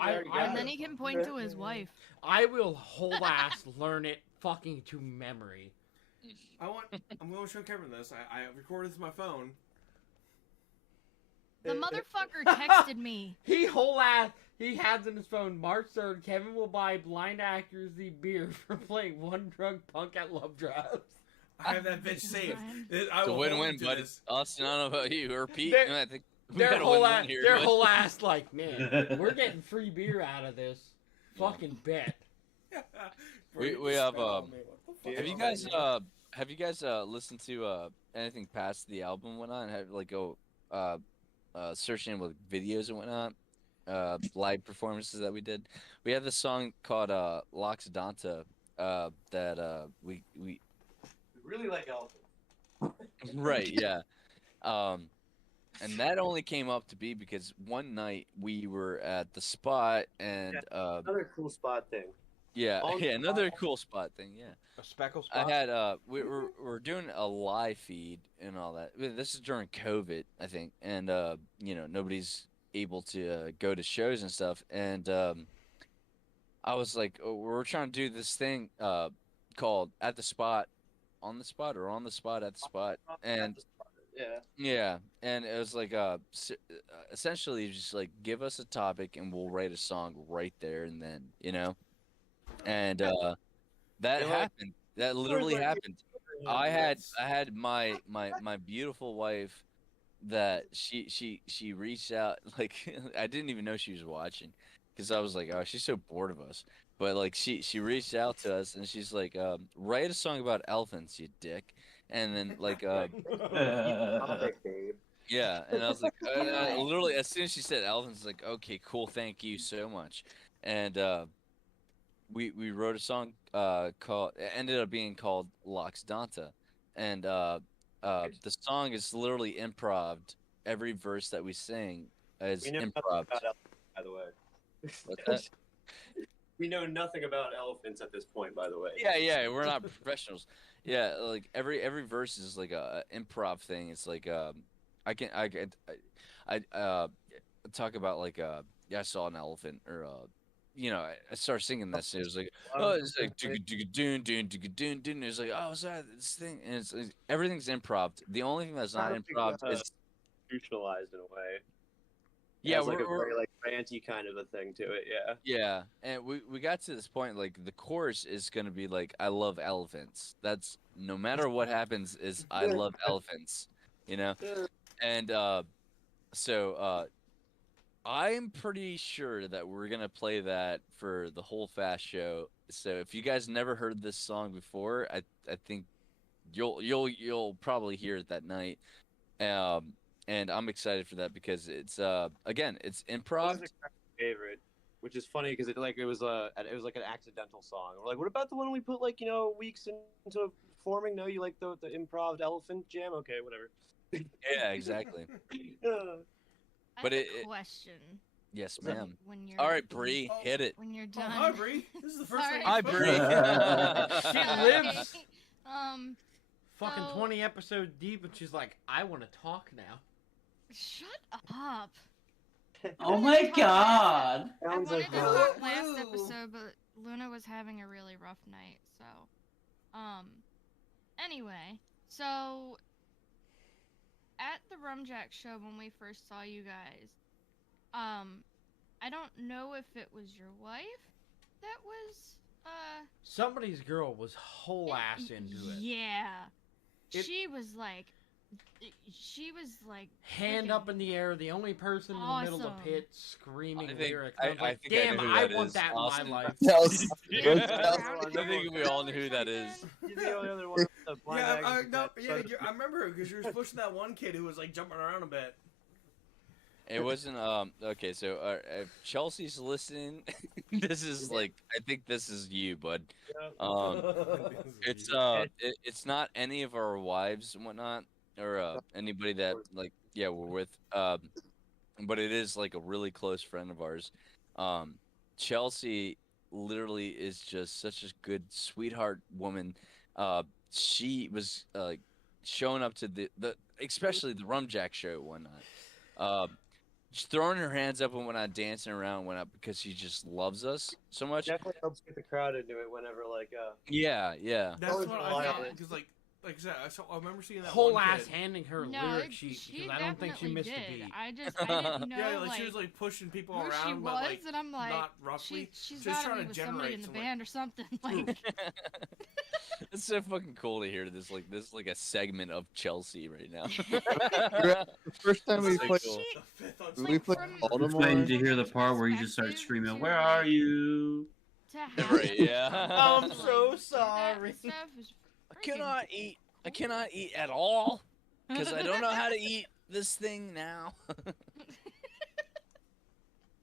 And then he can point to his wife. I will whole ass learn it fucking to memory. I'm going to show Kevin this. I recorded this on my phone. The motherfucker texted me. He has in his phone, March 3rd, Kevin will buy blind accuracy beer for playing one drunk punk at Love Drives. I have that bitch saved. It's a win-win, buddy. Austin, I don't know about you or Pete. I think we Their got a whole win-win ass, here, their but- whole ass, like, man, we're getting free beer out of this. Fucking bet. We have have you guys listened to anything past the album and whatnot, and have like go searching with videos and whatnot, live performances that we did? We have this song called Lox Danta that we Really like elephants. right, yeah. And that only came up to be because one night we were at the spot and Another cool spot thing. yeah, On yeah, another spot. cool spot thing, yeah. A speckle I spot? had we're doing a live feed and all that. This is during COVID, I think, and you know, nobody's able to go to shows and stuff. And I was like, oh, we're trying to do this thing called At the Spot, on the spot, or on the spot at the spot, and yeah, and it was like essentially just like give us a topic and we'll write a song right there and then, you know, and that happened. That literally happened. I had my beautiful wife that she reached out, like I didn't even know she was watching because I was like, oh, she's so bored of us. But like she reached out to us and she's like, write a song about elephants, you dick. And then like yeah, and I was like, literally as soon as she said elephants, like, okay, cool, thank you so much. And we wrote a song called, it ended up being called Lox Danta, and the song is literally improv'd. Every verse that we sing is We know nothing improv. about elephants, by the way. What's that? We know nothing about elephants at this point, by the way. Yeah, we're not professionals. Yeah, like every verse is like a improv thing. It's like I talk about like yeah, I saw an elephant, or you know, I started singing this. And it was like, oh, it's like doon. It's like, oh, what's that? This thing, and it's everything's improv. The only thing that's not improv is institutionalized in a way. yeah, It's like a we're very like ranty kind of a thing to it. Yeah. yeah, and we got to this point, like the chorus is gonna be like, I love elephants. That's no matter what happens, is I love elephants, you know, and so I'm pretty sure that we're gonna play that for the whole Fast show. So if you guys never heard this song before, I think you'll probably hear it that night. And I'm excited for that because it's again, it's improv. Favorite, which is funny because it was like an accidental song. We're like, what about the one we put like weeks into forming? No, you like the improv elephant jam? Okay, whatever. Yeah, exactly. I But have it, a question. yes, ma'am. When you're All right, Bree, hit it. when you're Oh, done. hi, Bree. This is the first Sorry. time Hi, you've Bree. spoken. She Okay. lives fucking so- 20 episodes deep, and she's like, I want to talk now. Shut up. Oh my god. I Sounds wanted like to fun. talk last episode, but Luna was having a really rough night, so anyway, so at the Rumjack show when we first saw you guys, I don't know if it was your wife that was Somebody's girl was whole ass into it. yeah. It- She was like Hand freaking up in the air, the only person in the middle of the awesome. pit screaming I think- lyrics. I was I like, think I damn, know who I that want is. that Awesome. in my life. Chelsea. I think we all know who that is. You're the only other one with the blind Yeah, bags and no, that yeah, sort of- I remember because you were pushing that one kid who was like jumping around a bit. It wasn't okay, so if Chelsea's listening, this is like I think this is you, bud. It's it's not any of our wives and whatnot or anybody that like we're with but it is like a really close friend of ours. Chelsea literally is just such a good sweetheart woman. She was showing up to the especially the Rumjack show and whatnot. Just throwing her hands up and whatnot, dancing around and whatnot because she just loves us so much. Definitely helps get the crowd into it whenever Yeah. That's Always what rely I on think it. because like I said, I remember seeing that Whole one ass kid. handing her a No, lyric sheet she because I don't think she definitely missed did. a beat. I didn't know Yeah, like she was like pushing people who around, she but was, like and I'm like, not roughly. she's just gotta trying be to with somebody generate in the some, band or something. Like, It's so fucking cool to hear this like a segment of Chelsea right now. The first time we It's so played, cool. we played I'm Baltimore. excited to hear the part where you just start screaming, "Where are you?" to have Right, yeah. I'm to, like, so do that sorry. and stuff is I cannot eat at all because I don't know how to eat this thing now.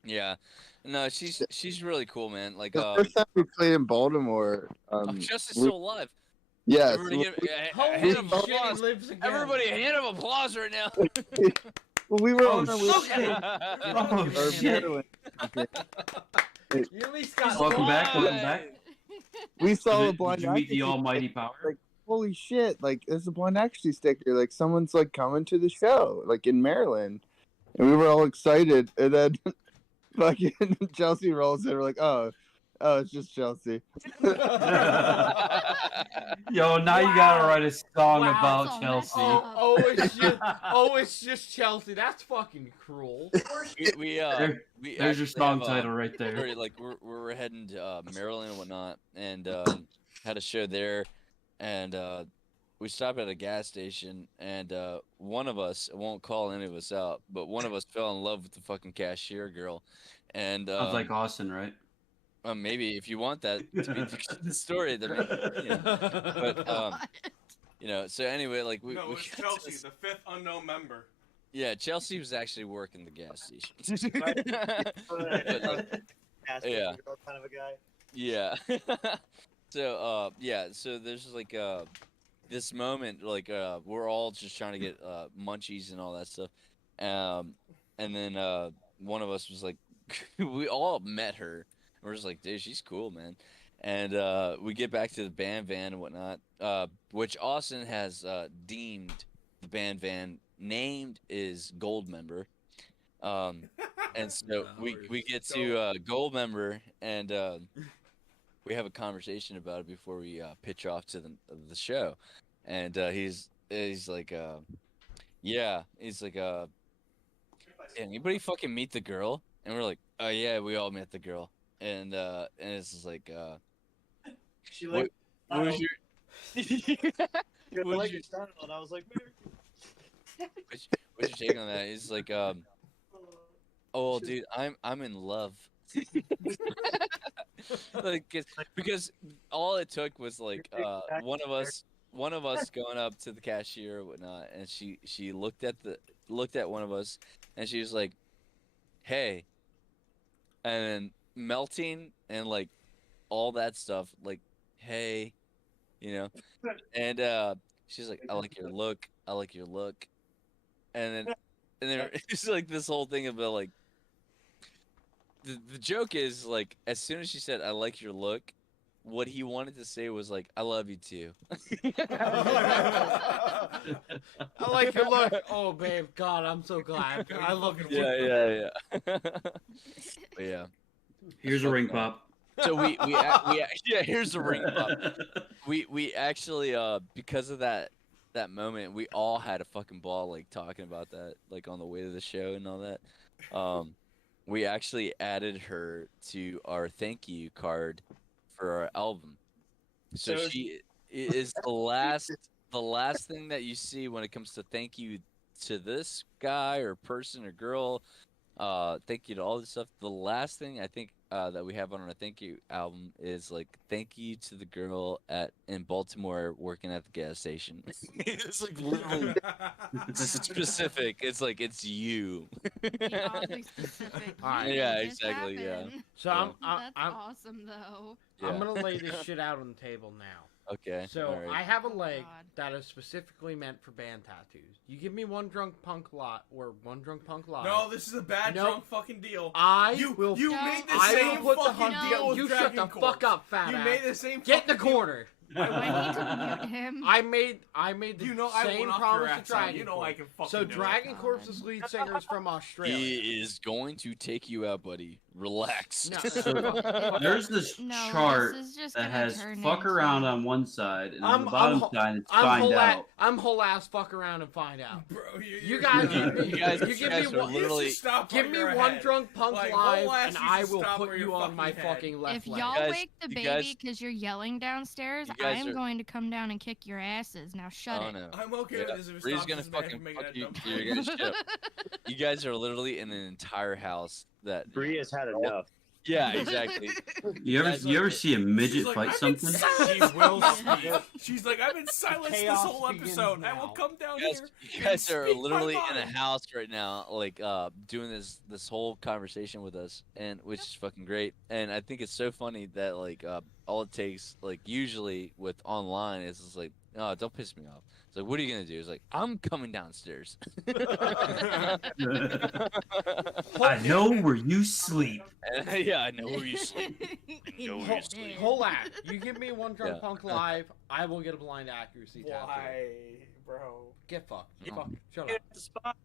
Yeah, no, she's really cool, man. Like, The first time we played in Baltimore, Justice we- still alive. yeah, Everybody, so give a Holy hand of shit, applause. he lives again. Everybody, a hand of applause right now. well, we were Oh, on our way shit. Oh, or shit. Maryland. Okay. You at least got Welcome back. Welcome Why? back. We saw Did, the blind. did you meet the Actors almighty stick, power? like, holy shit! Like, there's a blind actually sticker. Like, someone's like coming to the show, like in Maryland, and we were all excited. And then fucking Chelsea rolls in. We're like, oh, it's just Chelsea. Yo, now you gotta write a song Wow. about That's all Chelsea. messed up. It's just Chelsea. That's fucking cruel. we There's your actually song have, title right there. Like we're heading to Maryland and whatnot, and had a show there, and we stopped at a gas station, and one of us, I won't call any of us out, but one of us fell in love with the fucking cashier girl, and Sounds like Austin, right? maybe if you want that to be the story, then you know. But you know, so anyway, like we No, we it's got to Chelsea, this- the fifth unknown member. yeah, Chelsea was actually working the gas station. Right. But, like, yeah. Girl kind of a guy. Yeah. So so there's like this moment like we're all just trying to get munchies and all that stuff. And then one of us was like we all met her. We're just like, dude, she's cool, man. And we get back to the band van and whatnot, which Austin has deemed the band van named is Gold Member. And so we get to Gold Member and we have a conversation about it before we pitch off to the show. And he's like, yeah, he's like, anybody fucking meet the girl? And we're like, oh yeah, we all met the girl. And it's just like, She what was your She what was liked your- your style, and I was like, what's your take on that? He's like, oh well, dude, I'm in love. Like, because all it took was like one of us going up to the cashier or whatnot, and she looked at one of us, and she was like, "Hey," and then melting and like all that stuff, like, "Hey," you know, and she's like, "I like your look. I like your look." and then it's like this whole thing about like the joke is like as soon as she said I like your look, what he wanted to say was like I love you too. I like your look. Oh, babe, God, I'm so glad. I love you. Yeah. But yeah. Here's a ring pop. So yeah, here's the ring pop. We actually because of that moment, we all had a fucking ball like talking about that like on the way to the show and all that. We actually added her to our thank you card for our album. So So- she is the last thing that you see when it comes to thank you to this guy or person or girl. Thank you to all this stuff. The last thing I think that we have on our thank you album is like thank you to the girl in Baltimore working at the gas station. It's like literally it's specific. It's like it's you. Oddly specific. Yeah, This exactly. Yeah. happened. So That's awesome though. I'm Yeah. gonna lay this shit out on the table now. Okay. So all right. I have a Oh, leg that is specifically meant for band tattoos. You give me one drunk punk lot or one drunk punk live. No, this is a bad Nope. drunk fucking deal. You made the I same will put the fucking hunt deal with You Dragon shut the Corps. fuck up, fat You ass. made the same. Get in the fucking deal- corner. I need to mute him. I made the You know I same will knock promise your to ass out. Dragon You know Corps. I can fucking So do it. Dragon Corpse's lead singer is from Australia. He is going to take you out, buddy. Relax. No. So there's this No, chart this is just that gonna has turn fuck into- around on one side, and on the bottom side it's I'm find whole out. I'm whole ass fuck around and find out. Bro, You guys, You guys give me are one. literally- Give me one drunk punk Like, live, whole ass and needs I to will stop put where you your on my fucking head. fucking left If leg. y'all guys- wake the you baby guys- because you're yelling downstairs, you I guys am are- going to come down and kick your asses. Now shut Oh it. no. I'm okay Yeah, with this if it Bree's stops gonna this man fucking from making fuck that you. dumb You guys, shut up. You guys are literally in an entire house that. Bree has had enough. Yeah, exactly. You ever see a midget She's like, fight "I've been something? silenced." She will speak. She's like, I've been silenced this Chaos whole begins episode. I will now. come down You guys, here. you and guys are speak my literally in a mind. house right now, like doing this whole conversation with us, and which is fucking great. And I think it's so funny that like all it takes, like usually with online, is just like, oh, don't piss me off. It's like, what are you gonna do? It's like, I'm coming downstairs. I know where you sleep. Yeah, I know where you sleep. I know where you sleep. Whole act. You give me one drunk Yeah. punk live, I will get a blind accuracy tattoo. Why, bro? Get fucked. Yeah. Fuck. Shut up.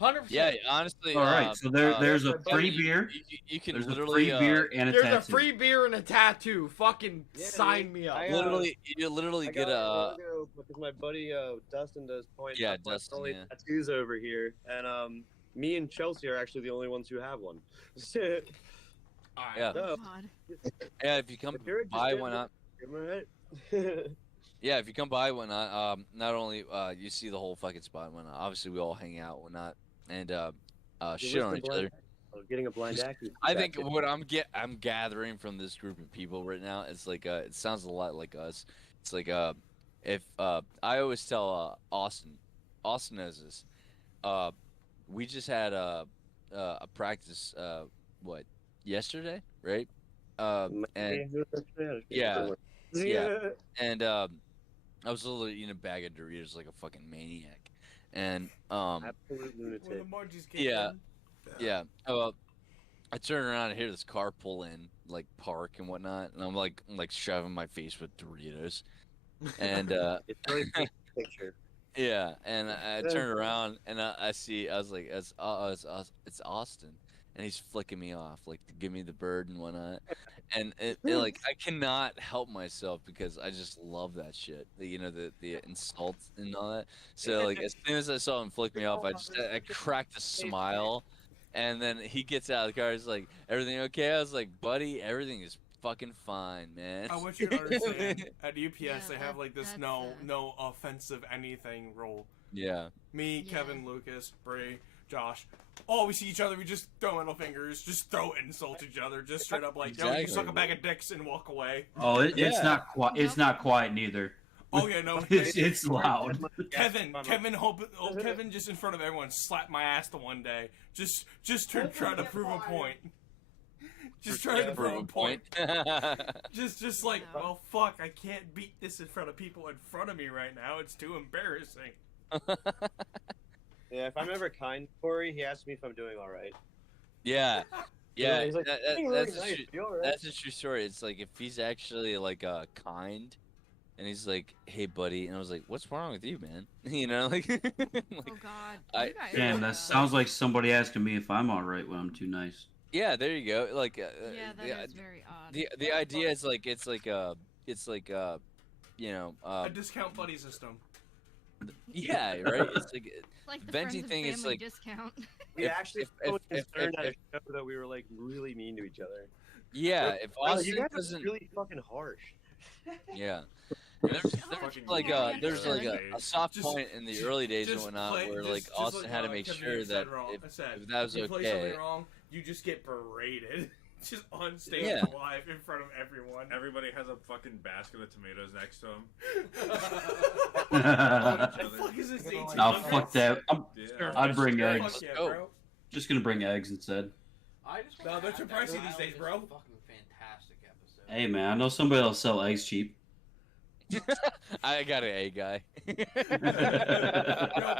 100%. Yeah, honestly. All right, so there's a free beer. You can There's a literally free beer and a There's tattoo. a free beer and a tattoo. Fucking Yeah, sign dude. me up. I, you literally I get got a. logo because my buddy Dustin does point. Yeah, out my Dustin, only yeah. tattoos over here, and me and Chelsea are actually the only ones who have one. Yeah. So, God. Yeah, if you come if you're by, interested, why not? Right? Yeah, if you come by, why not? Not only you see the whole fucking spot, why not? Obviously, we all hang out, whatnot, and shit on each other. Getting a blind accuracy. I think tattoo. what I'm gathering from this group of people right now is like it sounds a lot like us. It's like if I always tell Austin knows this. We just had a practice yesterday, right? And yeah, and I was literally eating a bag of Doritos like a fucking maniac, and absolute When the lunatic. Margies get yeah, in. yeah. I turn around and hear this car pull in, like park and whatnot, and I'm like shoving my face with Doritos, and It's really big picture. yeah, and I turn around and I was like, it's Austin, and he's flicking me off, like to give me the bird and whatnot, and like I cannot help myself because I just love that shit, the insults and all that. So like as soon as I saw him flick me off, I cracked a smile, and then he gets out of the car. He's like, "Everything okay?" I was like, "Buddy, everything is fucking fine, man." I want you to understand. At UPS, they have like this that's, no offensive anything rule. Yeah. Me, Kevin, Lucas, Bray, Josh. Oh, we see each other, we just throw middle fingers, just throw insults at each other, just straight up like, yo, you Exactly. suck a bag of dicks and walk away. Oh, it's Yeah. not quiet. It's not quiet neither. Oh yeah, no. It's loud. Kevin just in front of everyone slapped my ass the one day, just to try to prove a point. Just trying to prove a point. Just like, well, fuck, I can't beat this in front of people in front of me right now. It's too embarrassing. Yeah, if I'm ever kind to Corey, he asks me if I'm doing all right. Yeah, yeah. He's like, "Being That's really a nice. true. You all right?" That's a true story. It's like if he's actually like kind, and he's like, "Hey, buddy," and I was like, "What's wrong with you, man?" You know, like, Oh God. I. You guys Damn, are, that sounds like somebody asking me if I'm all right when I'm too nice. Yeah, there you go. Like, Yeah, that is very odd. the idea is like it's like you know A discount buddy system. yeah, right. It's like Like the venting friends and thing is family like discount. We if- actually if- so if- concerned if- at a show that we were like really mean to each other. yeah. Like, If "Bro, Austin you guys doesn't, are really fucking harsh. yeah. There's like there's like a soft Just- point in the early days and just whatnot play- where just- like just Austin had to make Kevin sure said that wrong. if I said, that was you play okay. something wrong, you just get berated. Just on stage Yeah. live in front of everyone. Everybody has a fucking basket of tomatoes next to them. No, fuck that. Yeah. I'd bring Fuck eggs. yeah, bro. Just gonna bring eggs instead. I just No, they're too pricey these days, bro. Fucking fantastic episode. Hey man, I know somebody that'll sell eggs cheap. I got an A guy. Yo,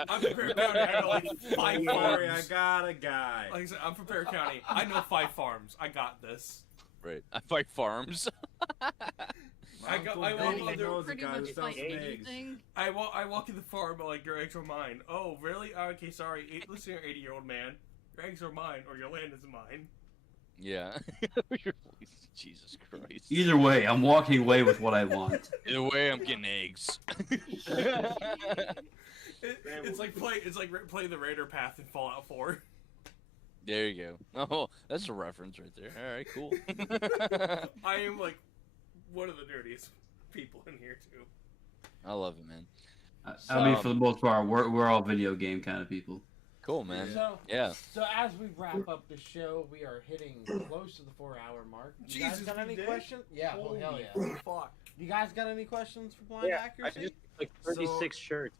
I'm from Perry County. I know like 5 Sorry, I farms. got a guy. Like I said, I'm from Perry County. I know 5 farms. I got this. Right. I fight farms. I walk Benny in the knows a Pretty guy who much sells fight eggs. anything. I walk in the farm like your eggs are mine. Oh really? Okay, sorry. Listen here, 80-year-old man. Your eggs are mine, or your land is mine. Yeah. Jesus Christ. Either way, I'm walking away with what I want. Either way, I'm getting eggs. It's like play the Raider path in Fallout 4. There you go. Oh, that's a reference right there. All right, cool. I am like one of the dirtiest people in here too. I love it, man. I mean, for the most part, we're all video game kind of people. Cool, man. So, Yeah. So as we wrap up the show, we are hitting close to the 4-hour mark. You guys Jesus, got we any did? questions? Yeah. Holy Well, hell yeah. fuck. You guys got any questions for blind Yeah, I accuracy? just like 36 shirts.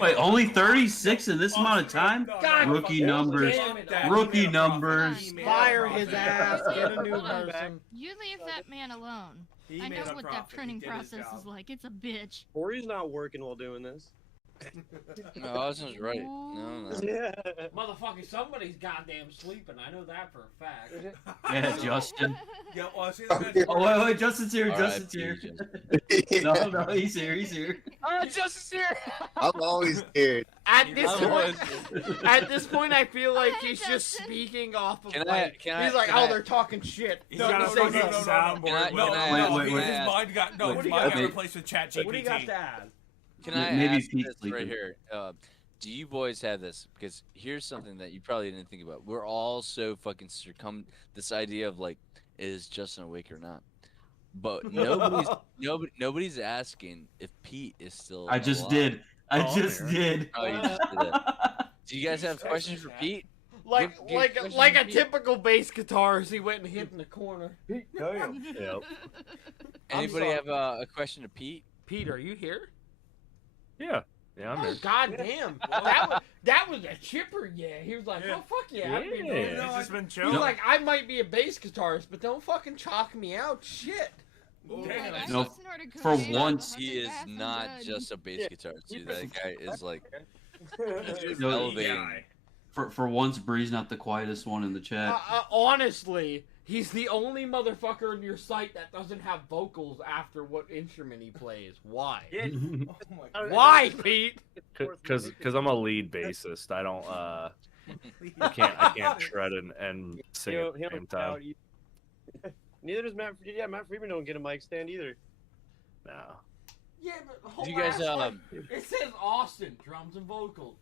Wait, only 36 in this amount of time? God Rookie fucking numbers. damn it. Rookie numbers. Fire his ass. Get a new person. You leave that man alone. He I made know a what profit. that printing He did his process job. is like. It's a bitch. Corey's not working while doing this. No, Austin's right. No, no. Yeah. Motherfucker, somebody's goddamn sleeping. I know that for a fact. Yeah, Justin. Yeah, well, I see the Oh, wait, Justin's here. All Justin's right, here. No, he's here. He's here. Oh, Justin's here. I'm always here. At this I'm point, always- at this point, I feel like he's just speaking off of Can I- like can I- he's like, can oh, I- they're talking shit. He's No, got a no, fucking no, no, soundboard. Can I- No, can I- no, wait, his wait. mind got Wait, his mind got okay. replaced with Chat What do you got GPT. to add? Can I Maybe ask Pete's this sleeping. right here? Do you boys have this? Because here's something that you probably didn't think about. We're all so fucking succumb this idea of like, is Justin awake or not? But nobody's asking if Pete is still. I just alive. did. I Oh, just there. did. Oh, you just did that. Do you guys have questions for Pete? Like Give questions like for a Pete. typical bass guitarist, he went and hit in the corner. Anybody sorry. have a question to Pete? Pete, are you here? Yeah. Yeah, I'm Oh, here. God damn. that was a chipper, yeah. He was like, Yeah. oh, fuck yeah. I'd be Yeah. doing He's that. just been He's chilling. like, I might be a bass guitarist, but don't fucking chalk me out. Shit. Damn. I No, snorted for cocaine once- on He the is bathroom not bed. just a bass guitarist, dude. That guy is like he's No, elevating. For once, Bree's not the quietest one in the chat. Honestly, he's the only motherfucker in your site that doesn't have vocals after what instrument he plays. Why? Oh my God. Why, Pete? Because I'm a lead bassist. I don't I can't shred and sing at the same time. Neither does Matt. Yeah, Matt Freeman don't get a mic stand either. No. Yeah, but whole Do you guys, ass, like, it says Austin drums and vocals.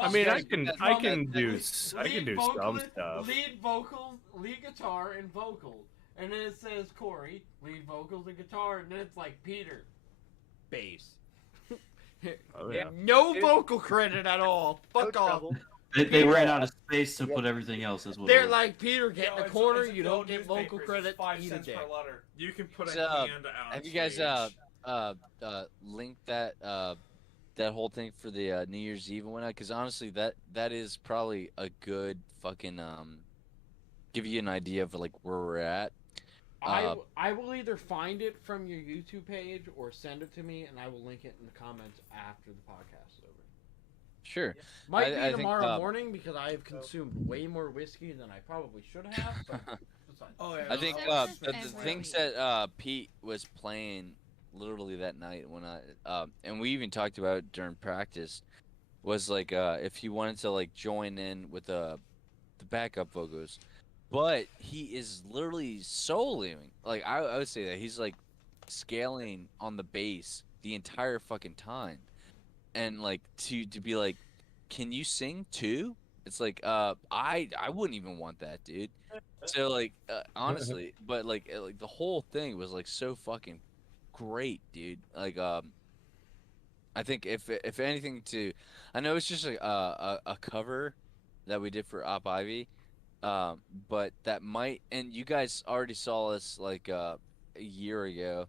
I mean, I Justin, can do lead some vocalist, stuff. Lead vocals, lead guitar, and vocals. And then it says Corey, lead vocals and guitar, and then it's like Peter, bass. Oh yeah. No vocal credit at all. Fuck off. They ran out of space to put everything else. That's what it They're was. like, Peter, get in the it's- corner, it's you don't get vocal newspapers. credit, It's 5 eat a cents dick. per letter. You can put a So, hand out. have you guys linked that that whole thing for the New Year's Eve and whatnot? Because honestly, that is probably a good fucking give you an idea of like where we're at. I will either find it from your YouTube page or send it to me, and I will link it in the comments after the podcast is over. Sure. Might be I think, tomorrow morning because I have consumed way more whiskey than I probably should have. But Oh yeah. I think Says the every things week. that Pete was playing literally that night when and we even talked about it during practice was like if he wanted to like join in with the backup vocals, but he is literally soloing. Like I would say that he's like scaling on the bass the entire fucking time, and like to be like, can you sing too? It's like I wouldn't even want that, dude. So like honestly, but like the whole thing was like so fucking great, dude. Like I think if anything to, I know it's just a cover that we did for Op Ivy, but that might, and you guys already saw us like a year ago,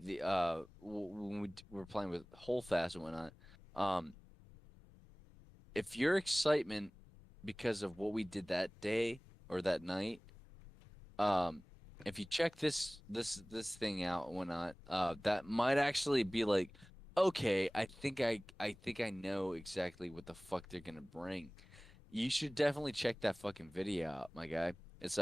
when we were playing with Whole Fast and whatnot. Um, if your excitement because of what we did that day or that night, um, if you check this thing out and whatnot, that might actually be like, okay, I think I know exactly what the fuck they're gonna bring. You should definitely check that fucking video out, my guy. It's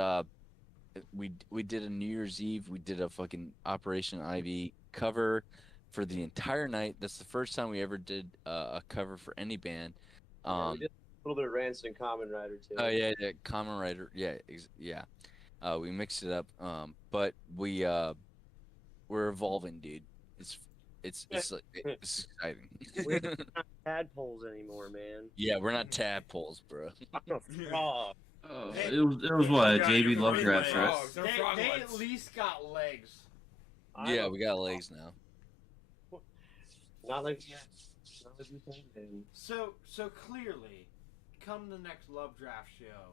we did a New Year's Eve, we did a fucking Operation Ivy cover for the entire night. That's the first time we ever did a cover for any band. Yeah, we did a little bit of Rancid and Common Rider too. Oh yeah, yeah, Common Rider, yeah, yeah. We mixed it up, but we're evolving, dude. It's like it's exciting. We're not tadpoles anymore, man. Yeah, we're not tadpoles, bro. I'm a frog. Oh, it was what a JV Love Draft, right? they at least got legs. Yeah, we got legs now. Not like you think, man. So clearly, come the next Love Draft show,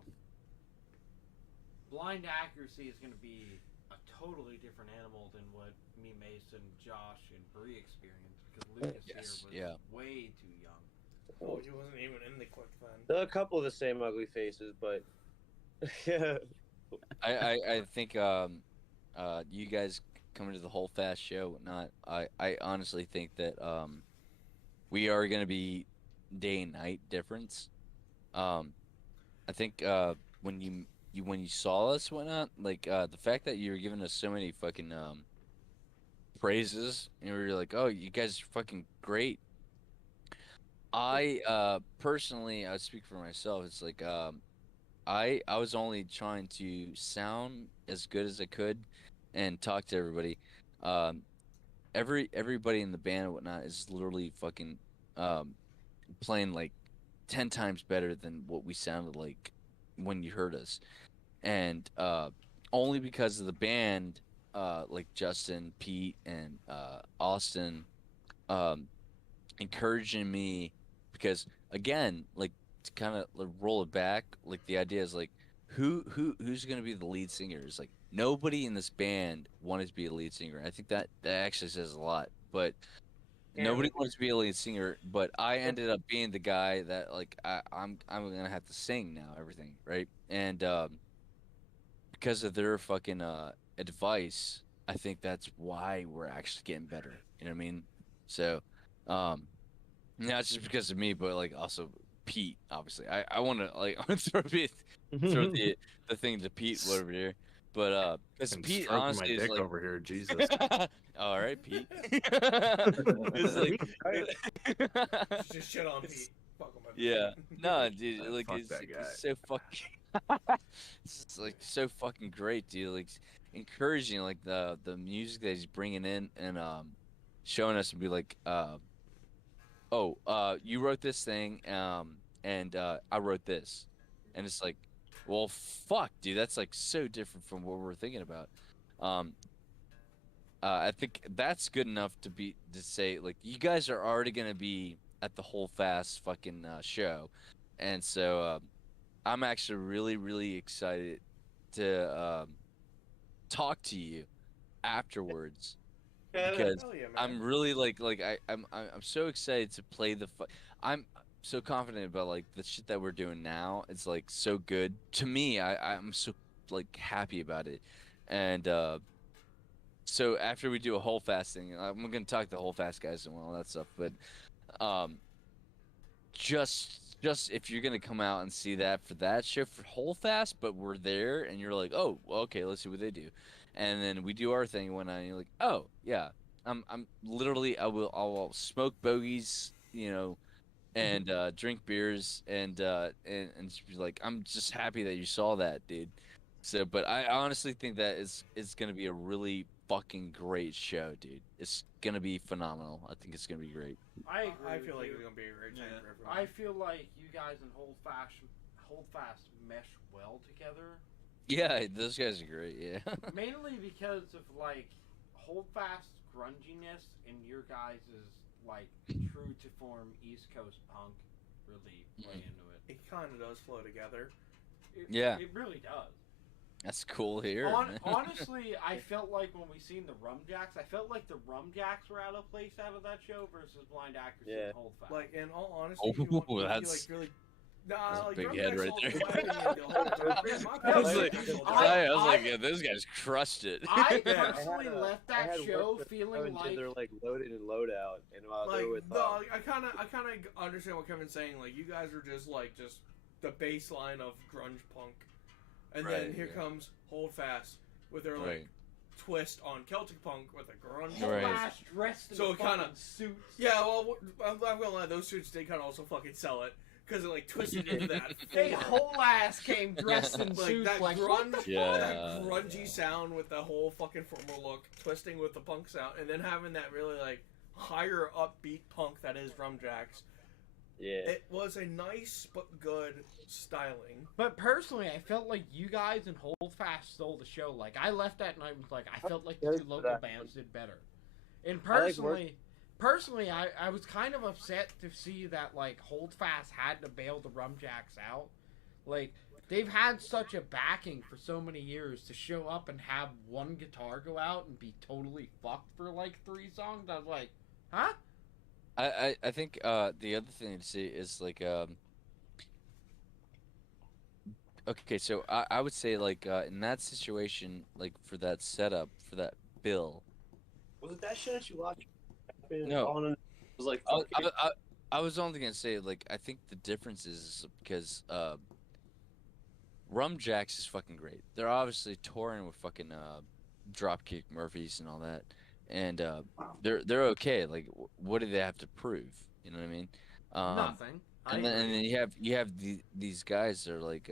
blind accuracy is going to be a totally different animal than what me, Mason, Josh, and Bree experienced because Lucas here was way too young. Oh, he wasn't even in the clip then. There are a couple of the same ugly faces, but yeah. I think you guys coming to the Whole Fast show, whatnot. I honestly think that we are gonna be day and night difference. I think when you saw us, whatnot, like the fact that you were giving us so many fucking praises, and we were like, oh, you guys are fucking great. I personally, I speak for myself. It's like I was only trying to sound as good as I could and talk to everybody. Um, everybody in the band and whatnot is literally fucking playing like 10 times better than what we sounded like when you heard us, and only because of the band, like Justin, Pete, and Austin, um, encouraging me, because again, like to kind of like, roll it back, like the idea is like who's gonna be the lead singer? Is like nobody in this band wanted to be a lead singer. I think that actually says a lot, but nobody wanted to be a lead singer. But I ended up being the guy that like I'm gonna have to sing now, everything, right? And because of their fucking advice, I think that's why we're actually getting better. You know what I mean? So, not just because of me, but like also Pete. Obviously, I want to like I want to throw the thing to Pete over here, but because And Pete stroking honestly my is dick like over here, Jesus. all right, Pete. It's like Just shit on Pete. Fuck him up. yeah, no, dude, like Fuck it's, that guy. it's so fucking, it's like so fucking great, dude. Like encouraging like the music that he's bringing in and showing us and be like oh, you wrote this thing, and I wrote this, and it's like, well, fuck, dude, that's like so different from what we're thinking about. Um, I think that's good enough to say like you guys are already gonna be at the whole fast fucking show, and so I'm actually really really excited to talk to you afterwards because Hell yeah, man. I'm really like I'm so excited to play I'm so confident about like the shit that we're doing now. It's like so good to me. I'm so like happy about it, and so after we do a whole fast thing, I'm gonna talk to the whole fast guys and all that stuff, but um, just if you're gonna come out and see that for that show for whole fast, but we're there and you're like, oh, well, okay, let's see what they do, and then we do our thing and whatnot, and you're like, oh yeah, I'm literally I'll smoke bogeys, and drink beers and just be like, I'm just happy that you saw that, dude. So, but I honestly think that is gonna be a really fucking great show, dude. It's gonna be phenomenal. I think it's gonna be great. I agree. I feel with like you. it's gonna be a great time for everyone. I feel like you guys and Hold Fast mesh well together. Yeah, those guys are great. Yeah. Mainly because of like Hold Fast grunginess and your guys' like true to form East Coast punk really play into it. It kind of does flow together. Yeah. It really does. That's cool here. Honestly, I felt like when we seen the Rumjacks, I felt like the Rumjacks were out of place out of that show versus Blind Actors and Hold Fast. Like, in all honesty, if you want to be, that's like, really... that's Nah, a like, big Rumjacks head right sold there. my opinion the whole time. I was like, yeah, those guys crushed it. I personally left I that had show worked feeling until like they're like loaded and load out, and while Like, they're with no, I kind of understand what Kevin's saying. Like, you guys are just the baseline of grunge punk, and then Right, here yeah. comes Hold Fast with their like Right. twist on Celtic punk with a grunge. Right. punk. Fast dressed in So it kind fucking of suits. Yeah, well, I'm gonna lie. Those suits did kind of also fucking sell it because it like twisted into that. They whole ass came dressed in like suits. that Like, what the grunge, Yeah. that grungy sound with the whole fucking formal look, twisting with the punk sound, and then having that really like higher upbeat punk that is Rumjacks. Yeah. It was a nice but good styling. But personally, I felt like you guys and Hold Fast stole the show. Like, I left that night with like, I felt like the two local bands did better. And personally, I was kind of upset to see that like Hold Fast had to bail the Rumjacks out. Like, they've had such a backing for so many years to show up and have one guitar go out and be totally fucked for like 3 songs. I was like, huh? I think the other thing to see is like okay, so I would say like in that situation, like for that setup for that bill. Was it that shit that you watched? No. It was like I was only gonna say like I think the difference is because Rumjacks is fucking great. They're obviously touring with fucking Dropkick Murphys and all that, and they're okay. Like, what do they have to prove? You know what I mean? Nothing. And then you have these guys that are like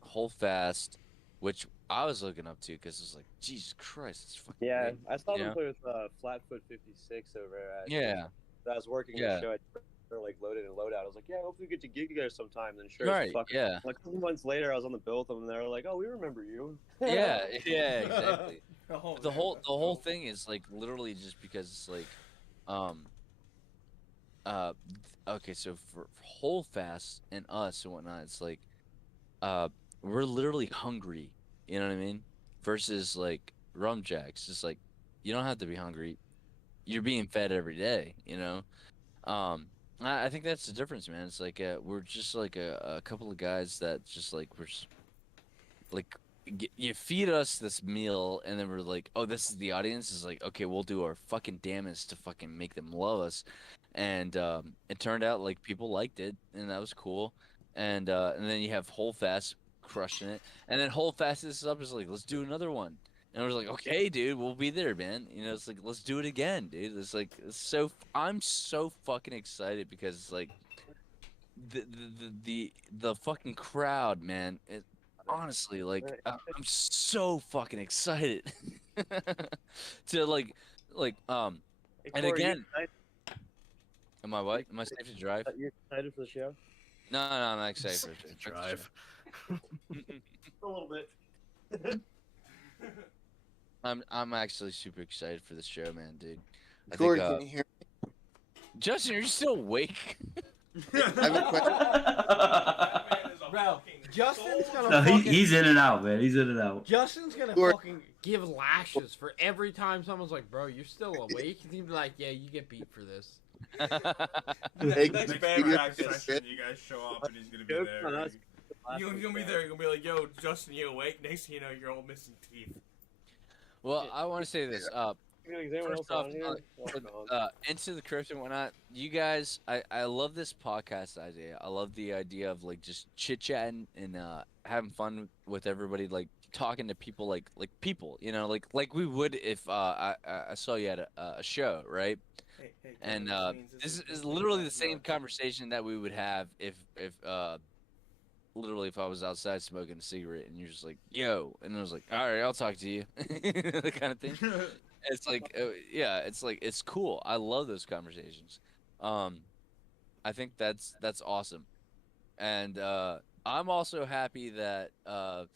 Hold Fast, which I was looking up to because it was like, Jesus Christ, it's fucking great, I saw you them know? play with Flatfoot 56 over at. Yeah. I was working Yeah. the show. They're like loaded and load out. I was like, yeah, hopefully we get to gig you guys sometime. Then sure Right, as fuck. yeah. Like a couple months later, I was on the bill with them, and they were like, oh, we remember you. Yeah, exactly. Oh, the whole thing is like literally just because it's like, okay, so for Hold Fast and us and whatnot, it's like, we're literally hungry. You know what I mean? Versus like Rumjacks, it's like you don't have to be hungry. You're being fed every day. You know. I think that's the difference, man. It's like we're just like a couple of guys that just like like you feed us this meal and then we're like, oh, this is the audience. Is like, okay, we'll do our fucking damnedest to fucking make them love us, and it turned out like people liked it and that was cool, and then you have Hold Fast crushing it, and then Hold Fast this up is like, let's do another one. And I was like, okay, dude, we'll be there, man. You know, it's like, let's do it again, dude. It's like, I'm so fucking excited because it's like, the fucking crowd, man. Honestly, like, I'm so fucking excited to like, and Corey, again, am I what? Am I safe to drive? You excited for the show? No, I'm not excited for the drive. A little bit. I'm actually super excited for this show, man, dude. I Corey, think, can you hear me? Justin, are you still awake? I have a question. Bro, Justin's gonna No, fucking... he's in and out, man. He's in and out. Justin's gonna Corey. fucking give lashes for every time someone's like, bro, you're still awake? He's gonna be like, yeah, you get beat for this. Hey, Next you band get practice this session, shit? you guys show up and he's gonna be Joke's there. on us. You're gonna be there. You're gonna be like, yo, Justin, you awake? Next thing you know, you're all missing teeth. Well, I want to say this. Is anyone else First off, on here? into the crypt and whatnot. You guys, I love this podcast idea. I love the idea of like just chit chatting and having fun with everybody, like talking to people, like people, like we would if I saw you at a show, right? Hey, And this is is literally the same conversation that we would have if literally if I was outside smoking a cigarette and you're just like, yo, and I was like, all right, I'll talk to you, that kind of thing. It's like, yeah, it's like it's cool. I love those conversations. Um, I think that's awesome, and I'm also happy that out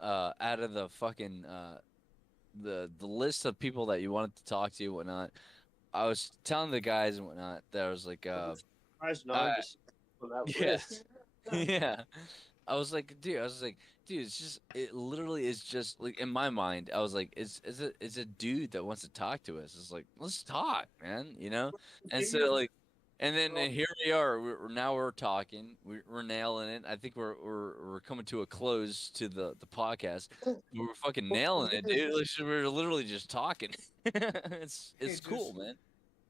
of the fucking the list of people that you wanted to talk to and whatnot, I was telling the guys and whatnot that I was like, Surprised I- none just on that yeah, list. yeah. I was like, dude, it literally is just like in my mind, I was like, it's a dude that wants to talk to us. It's like, let's talk, man, And so like, and then here we are. We're talking. We're nailing it. I think we're coming to a close to the podcast. We're fucking nailing it, dude. Like, we're literally just talking. It's cool, man.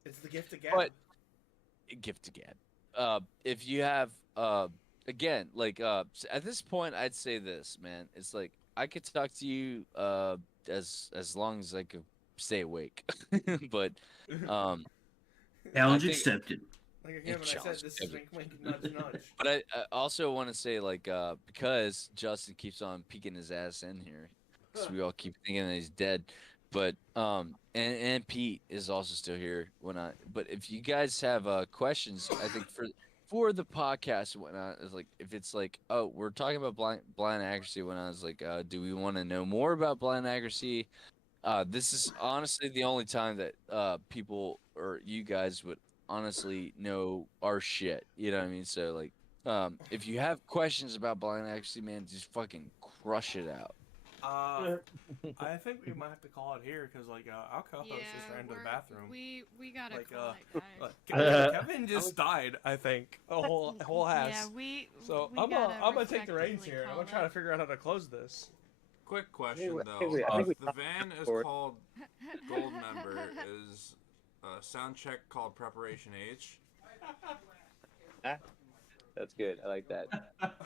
It's the gift of gab. But gift to gab. If you have again, like at this point, I'd say this, man. It's like I could talk to you as long as I could stay awake, but Challenge I think- accepted. Like again, when I said Challenge this is accepted. wink, wink, nudge, nudge. But I also want to say like because Justin keeps on peeking his ass in here, because we all keep thinking that he's dead. But and Pete is also still here when I. But if you guys have questions, I think for the podcast and whatnot, is like if it's like, oh, we're talking about blind accuracy when I was like, do we want to know more about blind accuracy? This is honestly the only time that people or you guys would honestly know our shit. You know what I mean? So like, if you have questions about blind accuracy, man, just fucking crush it out. I think we might have to call it here because like our co-host just ran to the bathroom. We gotta Like, call it, guys. Kevin just died, I think. A whole ass. Yeah, we. So we I'm gotta gonna take the reins respectfully here. I'm call gonna try it. to figure out how to close this. Quick question wait, though: wait, I think we the talked van is before. called Gold Member. Is sound check called Preparation H? That's good. I like that.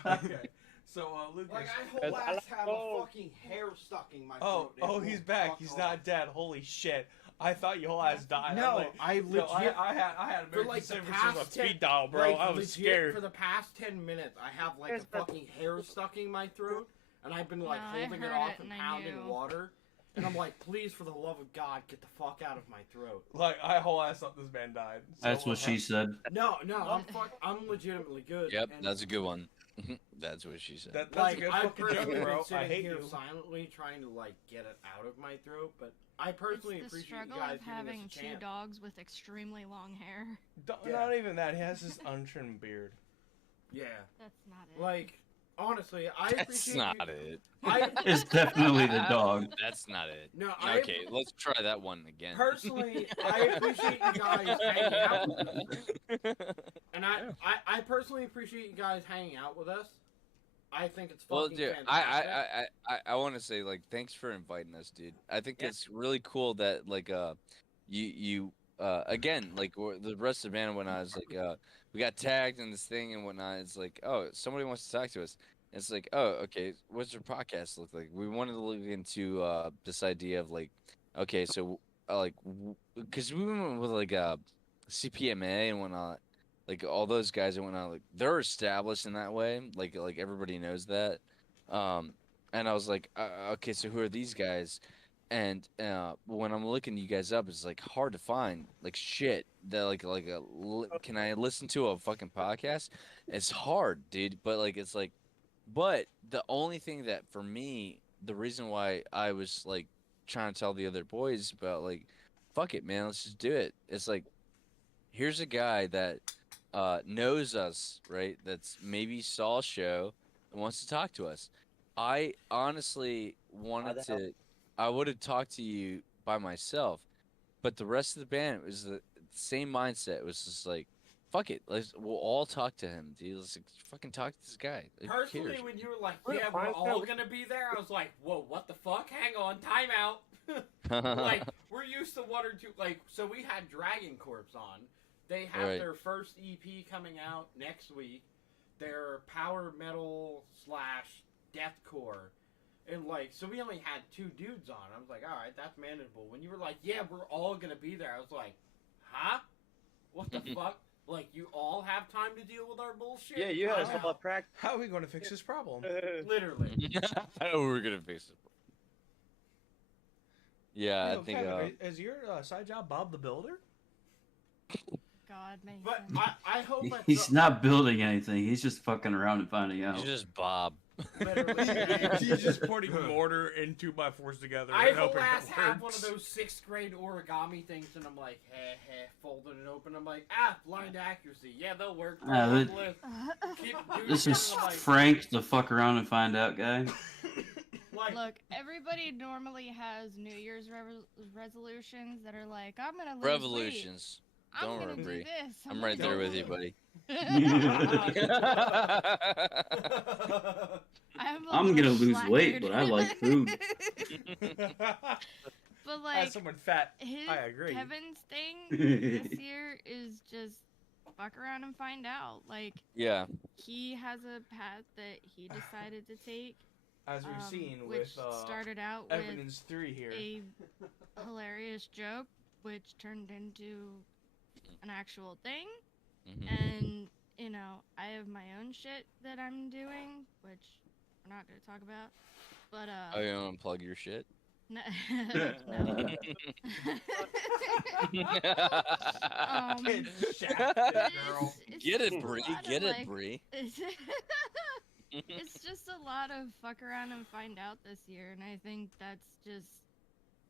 Okay. So Lucas. Like I whole ass have a fucking hair stuck in my Oh, throat. he's back. He's not dead. Holy shit. I thought your whole ass died. No, I'm like, I legit. I had for American like the Services past on 10 speed dial, bro. like, I was legit, scared. For the past 10 minutes, I have like a fucking hair stuck in my throat, and I've been like No, I holding it heard off it and and I pounding knew. water. And I'm like, please, for the love of God, get the fuck out of my throat. Like I whole ass thought this man died. So, That's what she said. No, I'm legitimately good. Yep, and that's a good one. That's what she said. That's like a good I've fucking personally joke, bro. been sitting I hate here you. silently trying to like get it out of my throat, but I personally It's the appreciate you struggle guys of giving having us a two chance. dogs with extremely long hair. Not even that. He has this untrimmed beard. Yeah. That's not it. Like, honestly, I That's appreciate not you. it. It's definitely the dog. That's not it. No, Okay, let's try that one again. Personally, I appreciate you guys hanging out with us. And I personally appreciate you guys hanging out with us. I think it's Well, fucking dude, fantastic. I want to say like thanks for inviting us, dude. I think it's really cool that like you again like the rest of the band when I was like we got tagged in this thing and whatnot. It's like, oh, somebody wants to talk to us. It's like, oh, okay, what's your podcast look like? We wanted to look into this idea of like, okay, so like because we went with like CPMA and whatnot, like all those guys and whatnot, like they're established in that way, like everybody knows that. And I was like, okay, so who are these guys? And when I'm looking you guys up, it's like hard to find like shit that can I listen to a fucking podcast? It's hard, dude. But like it's like, but the only thing that for me, the reason why I was like trying to tell the other boys about like, fuck it, man, let's just do it. It's like, here's a guy that knows us, right? That's maybe saw a show and wants to talk to us. I honestly wanted to. I would have talked to you by myself, but the rest of the band it was the same mindset. It was just like, fuck it, we'll all talk to him, dude. Let's fucking talk to this guy. Like, who Personally, cares? when you were like, yeah, we're all gonna be there, I was like, whoa, what the fuck? Hang on, time out. Like we're used to one or two. Like so, we had Dragon Corps on. They have Right. their first EP coming out next week. Their power metal / deathcore. And like, so we only had 2 dudes on. I was like, all right, that's manageable. When you were like, yeah, we're all gonna be there, I was like, huh? What the fuck? Like, you all have time to deal with our bullshit? Yeah, you have Wow. a practice. How are we going to fix this problem? Literally. We're gonna fix it. Yeah, Yo, I think. Kevin, is your side job Bob the Builder? God, Mason. But I hope at He's some- not building anything. He's just fucking around and finding out. He's just Bob. He's just putting mortar and 2x4s together. I and whole hoping ass it have one of works. those 6th grade origami things, and I'm like, folding it open. I'm like, blind accuracy. Yeah, they'll work. That- Keep doing This it, is and I'm like, Frank, the fuck around and find out guy. Look, everybody normally has New Year's resolutions that are like, I'm gonna lose Revolutions. weight. I'm Don't gonna worry. do this. I'm right there with you, buddy. I'm gonna lose weight, but I like food. But like, As someone fat, his, I agree. Kevin's thing this year is just fuck around and find out. Like, Yeah. he has a path that he decided to take. As we've seen which with started out Evidence with 3 here. a hilarious joke, which turned into an actual thing. And you know, I have my own shit that I'm doing, which we're not gonna talk about. But Oh, you want to plug your shit? no. Get it, Bree. just a lot Get of, it, like- Bree. It's just a lot of fuck around and find out this year, and I think that's just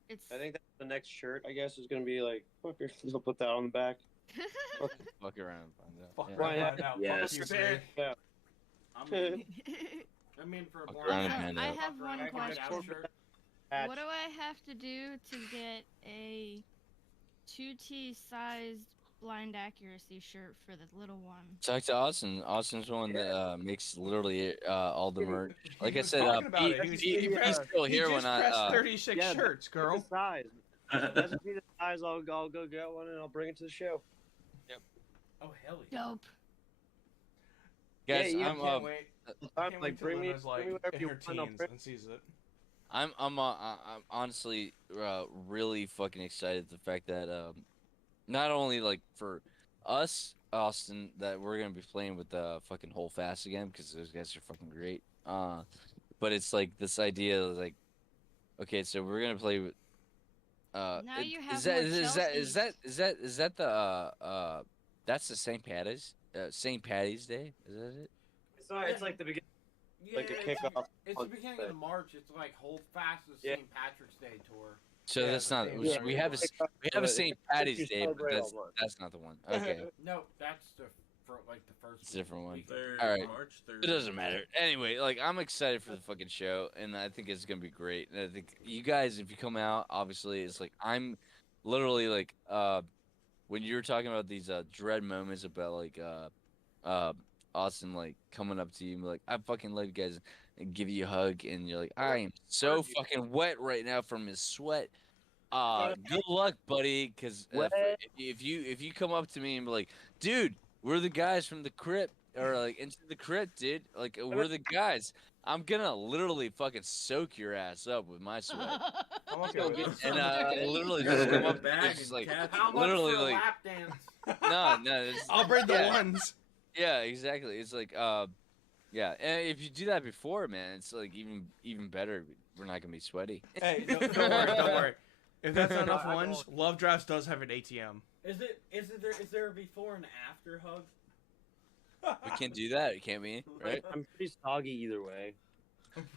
it's. I think that's the next shirt. I guess is gonna be like, fucker. They'll put that on the back. Fuck around and find out. Fuck Yeah. around and find out. Yes. Fuck you, Bree. Yeah. I mean, for a Fuck blind around and accuracy, find I out. have one find out question. shirt. What do I have to do to get a 2T sized blind accuracy shirt for the little one? Talk to Austin. Austin's one that makes literally all the merch. Like I was said, talking about it. he's still he here just when I. pressed 36 shirts, girl. The size. Doesn't be the size. I'll go get one and I'll bring it to the show. Oh hell yeah! Dope. Guys, Yeah, I'm Can't wait. I'm Can't like, wait till bring me Luna's like whatever in you her want, I'll teens bring- and sees it. I'm honestly really fucking excited the fact that not only like for us Austin that we're gonna be playing with the fucking Whole Fast again because those guys are fucking great. But it's like this idea of like, okay, so we're gonna play with. Now you have is that more is that the that's the St. Patty's Day? Is that it? It's like the beginning. Yeah, Like a kickoff. It's the beginning of the March. It's like Hold Fast the Yeah. St. Patrick's Day tour. So Yeah, that's but not. they- We have a St. Patty's You Day, but celebrate all month. that's not the one. Okay. No, that's the like the first. It's a different one. week. All right. March 3rd. It doesn't matter. Anyway, like I'm excited for the fucking show, and I think it's gonna be great. And I think you guys, if you come out, obviously, it's like I'm literally like when you were talking about these dread moments about like Austin like coming up to you and be like, I fucking love you guys, and give you a hug, and you're like, I am so fucking wet right now from his sweat. Good luck, buddy. Because if you come up to me and be like, dude, we're the guys from the Crypt, or like into the Crypt, dude, like we're the guys, I'm gonna literally fucking soak your ass up with my sweat. I'm okay with it. And literally just come up Bag and and just like How much literally for a like lap dance? no, it's, I'll bring the yeah. ones. Yeah, exactly. It's like yeah, and if you do that before, man, it's like even better. We're not gonna be sweaty. Hey, don't worry, don't worry. If that's not enough ones, Love Drafts does have an ATM. Is there a before and after hug? We can't do that, can't we? Right? I'm pretty soggy either way.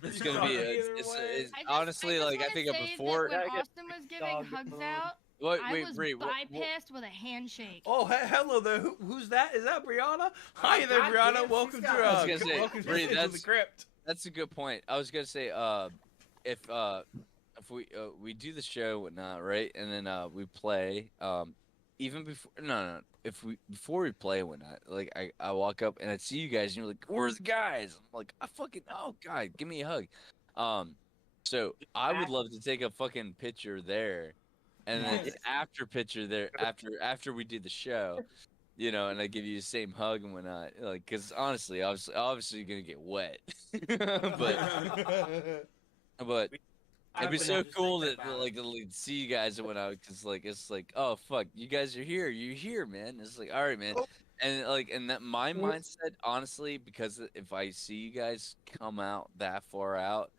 It's gonna be. It's I just honestly like I wanna think say before. that when Austin was giving hugs out, I was Bree, bypassed with a handshake. Oh, hello there. Who's that? Is that Brianna? Hi there, God Brianna. damn, Welcome she's to got- I was gonna say, welcome Bree, to the Crypt. That's a good point. I was gonna say, if we do the show and whatnot, right, and then we play, even before before we play and whatnot, like I walk up and I see you guys and you're like, we're the guys. I'm like, oh god, give me a hug. So I would love to take a fucking picture there, and then Yes. after picture there after we do the show, you know, and I give you the same hug and whatnot, like, because honestly, obviously you're gonna get wet, but it'd be so cool that like to see you guys and whatnot, because like it's like, oh fuck, you guys are here, you're here, man. It's like, all right, man. And like, and that my mindset, honestly, because if I see you guys come out that far out,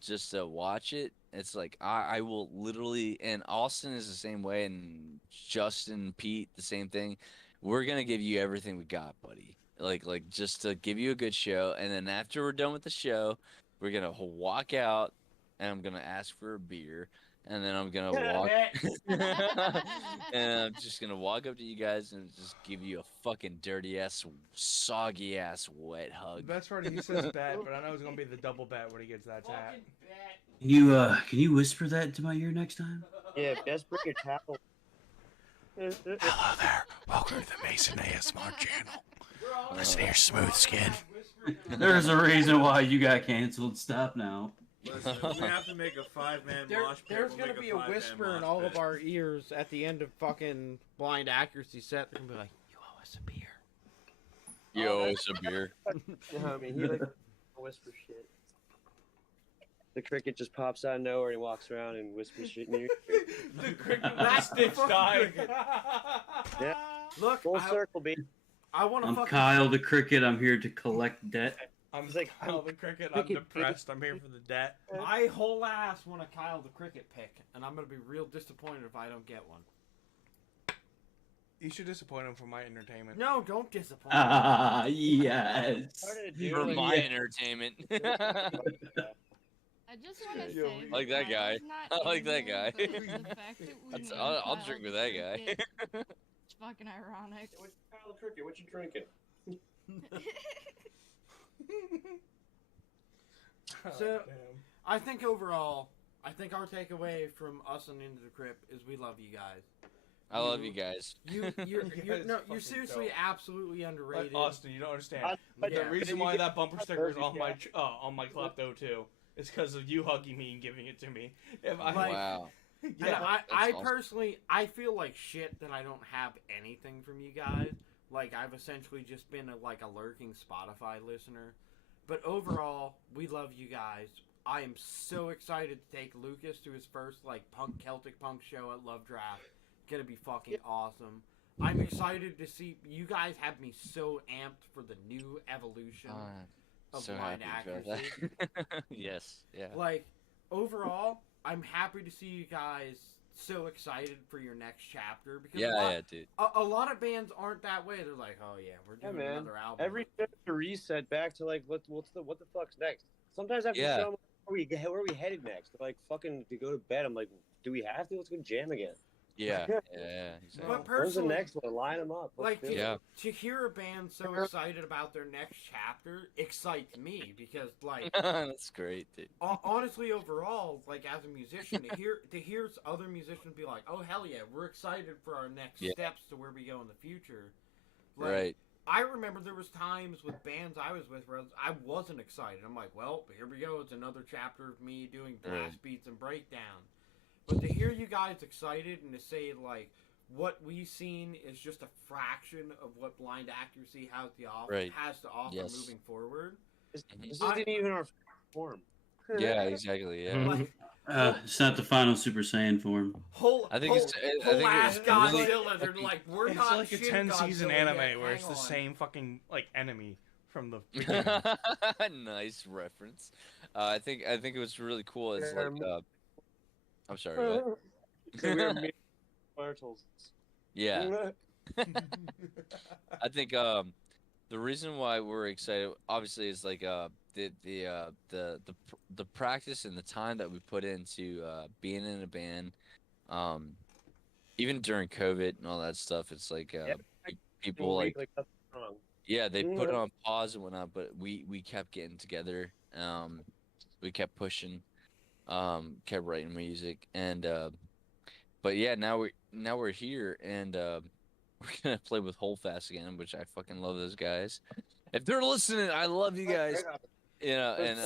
just to watch it, it's like I will literally. And Austin is the same way, and Justin, Pete, the same thing. We're gonna give you everything we got, buddy. Like just to give you a good show, and then after we're done with the show, we're gonna walk out, and I'm gonna ask for a beer, and then I'm gonna walk, and I'm just gonna walk up to you guys and just give you a fucking dirty ass, soggy ass, wet hug. The best part, he says bet, but I know it's gonna be the double bet when he gets that tat. Can you whisper that into my ear next time? Yeah, best bring your towel. Hello there. Welcome to the Mason ASMR channel. Listen here, smooth skin. There's a reason why you got canceled. Stop now. Listen, we have to make a 5-man mosh pit. There's we'll gonna make be a 5-man whisper in mosh all pit. of our ears at the end of fucking blind accuracy set. They're gonna be like, "You owe us a beer." Yo, it's a beer. I mean, he like whisper shit. The cricket just pops out of nowhere and he walks around and whispers shit in your ear. The cricket last stitch guy. Yeah. Look, Full circle, baby. I want to I'm fucking. Kyle the Cricket. I'm here to collect debt. I'm like Kyle the cricket. I'm depressed. I'm here for the debt. I whole ass want a Kyle the cricket pick, and I'm gonna be real disappointed if I don't get one. You should disappoint him for my entertainment. No, don't disappoint. Ah, yes. For my entertainment. I just want to Yo, say, like that guy. I like that guy. The fact that we named I'll Kyle drink with the that guy. Cricket, it's fucking ironic. Kyle Cricket, what you drinking? So, I think overall, I think our takeaway from us and Into the Crypt is we love you guys. I love you guys. You're fucking seriously dope. absolutely underrated. Like, Austin, you don't understand. But The yeah. reason why that bumper sticker is on my Yeah. on my klepto too is because of you hugging me and giving it to me. If I, Like, Wow. And Yeah, I awesome. personally, I feel like shit that I don't have anything from you guys. Like, I've essentially just been a lurking Spotify listener. But overall, we love you guys. I am so excited to take Lucas to his first, Celtic punk show at Love Draft. Gonna be fucking awesome. I'm excited to see, you guys have me so amped for the new evolution of So blind happy about accuracy. that. Yes, yeah. Like, overall, I'm happy to see you guys so excited for your next chapter because Yeah, dude. a lot of bands aren't that way. They're like, oh yeah, we're Yeah, doing man. another album. Every show's a reset back to like what the fuck's next. Sometimes after Yeah. the show, I'm like, where are we headed next? They're like fucking to go to bed. I'm like, do we have to? Let's go jam again. Yeah, yeah, exactly. But Where's the personally, next one? Line them up. Let's like do it. Yeah. to hear a band so excited about their next chapter excites me because like That's great, dude. honestly overall, like as a musician, to hear other musicians be like, oh hell yeah, we're excited for our next Yeah. steps to where we go in the future. Like, Right. I remember there was times with bands I was with where I wasn't excited. I'm like, well, here we go. It's another chapter of me doing blast beats and breakdown. But to hear you guys excited and to say like what we've seen is just a fraction of what blind accuracy has to offer, Right. Yes. moving forward. This isn't even our form. Yeah, exactly. Yeah. Like, It's not the final Super Saiyan form. I think it's. I think ass it's really, Godzilla. They're like, we're it's not like a Shin 10-season Godzilla anime yet, where it's hang the on. same fucking like enemy from the beginning. nice reference. I think it was really cool. It's like. I'm sorry. What? So we were made turtles. Yeah. I think the reason why we're excited obviously is like the practice and the time that we put into being in a band, even during COVID and all that stuff. It's like people like nothing's wrong. yeah, they put it on pause and whatnot, but we kept getting together. We kept pushing, kept writing music, and but yeah, now we're here, and we're gonna play with Holdfast again, which I fucking love those guys. If they're listening, I love you guys. You know, and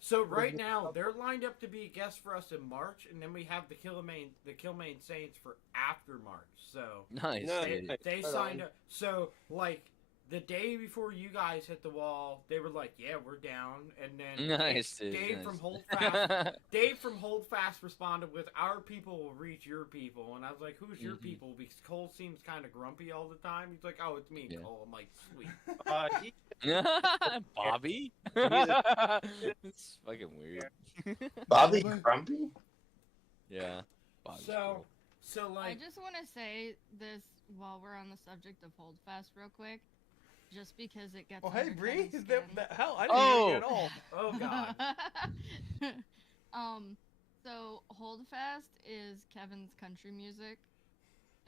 So right now they're lined up to be guests for us in March, and then we have the Killmaine Saints for after March. So nice. They signed up. So like the day before you guys hit the wall, they were like, "Yeah, we're down." And then Nice, dude, Dave nice. from Holdfast responded with, "Our people will reach your people." And I was like, "Who's your people?" Because Cole seems kind of grumpy all the time. He's like, "Oh, it's me, Cole." I'm like, "Sweet." Bobby? It's fucking weird. Bobby Grumpy? Yeah. Bobby's So cool. like, I just want to say this while we're on the subject of Holdfast real quick, just because it gets. Oh, hey, under Bree. Kevin's Is skin. that hell? I didn't hear you at all. Oh God. So Holdfast is Kevin's country music.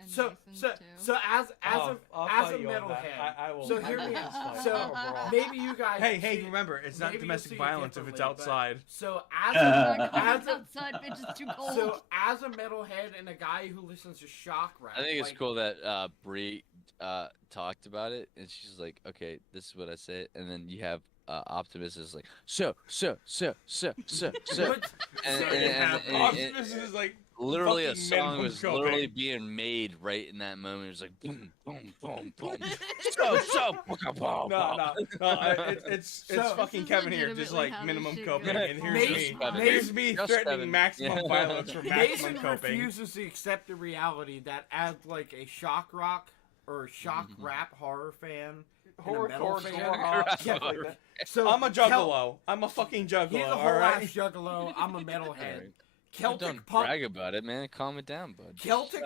And So Mason's too. as I'll a fight you on that. metalhead, I will. so hear me I'll out. fight So you overall. maybe you guys. Hey, remember, it's not maybe domestic you'll see it violence if it's differently, but- outside. So outside, bitch, it's too cold. So as a metalhead and a guy who listens to shock rap, I think it's like, cool that Bree talked about it, and she's like, "Okay, this is what I said," and then you have Optimus is like, so, and Optimus is like literally a fucking song minimum was coping. literally being made right in that moment. It was like boom, boom, boom, boom. No, it's fucking Kevin here, just like minimum coping, and here's me threatening maximum violence for maximum Mason coping. refuses to accept the reality that as like a shock rock or shock rap horror fan, Horror, metal fan, stuff like that. So I'm a juggalo. I'm a fucking juggalo. He's a all whole right? ass juggalo. I'm a metalhead. Don't Celtic punk. brag about it, man. Calm it down, bud. Celtic.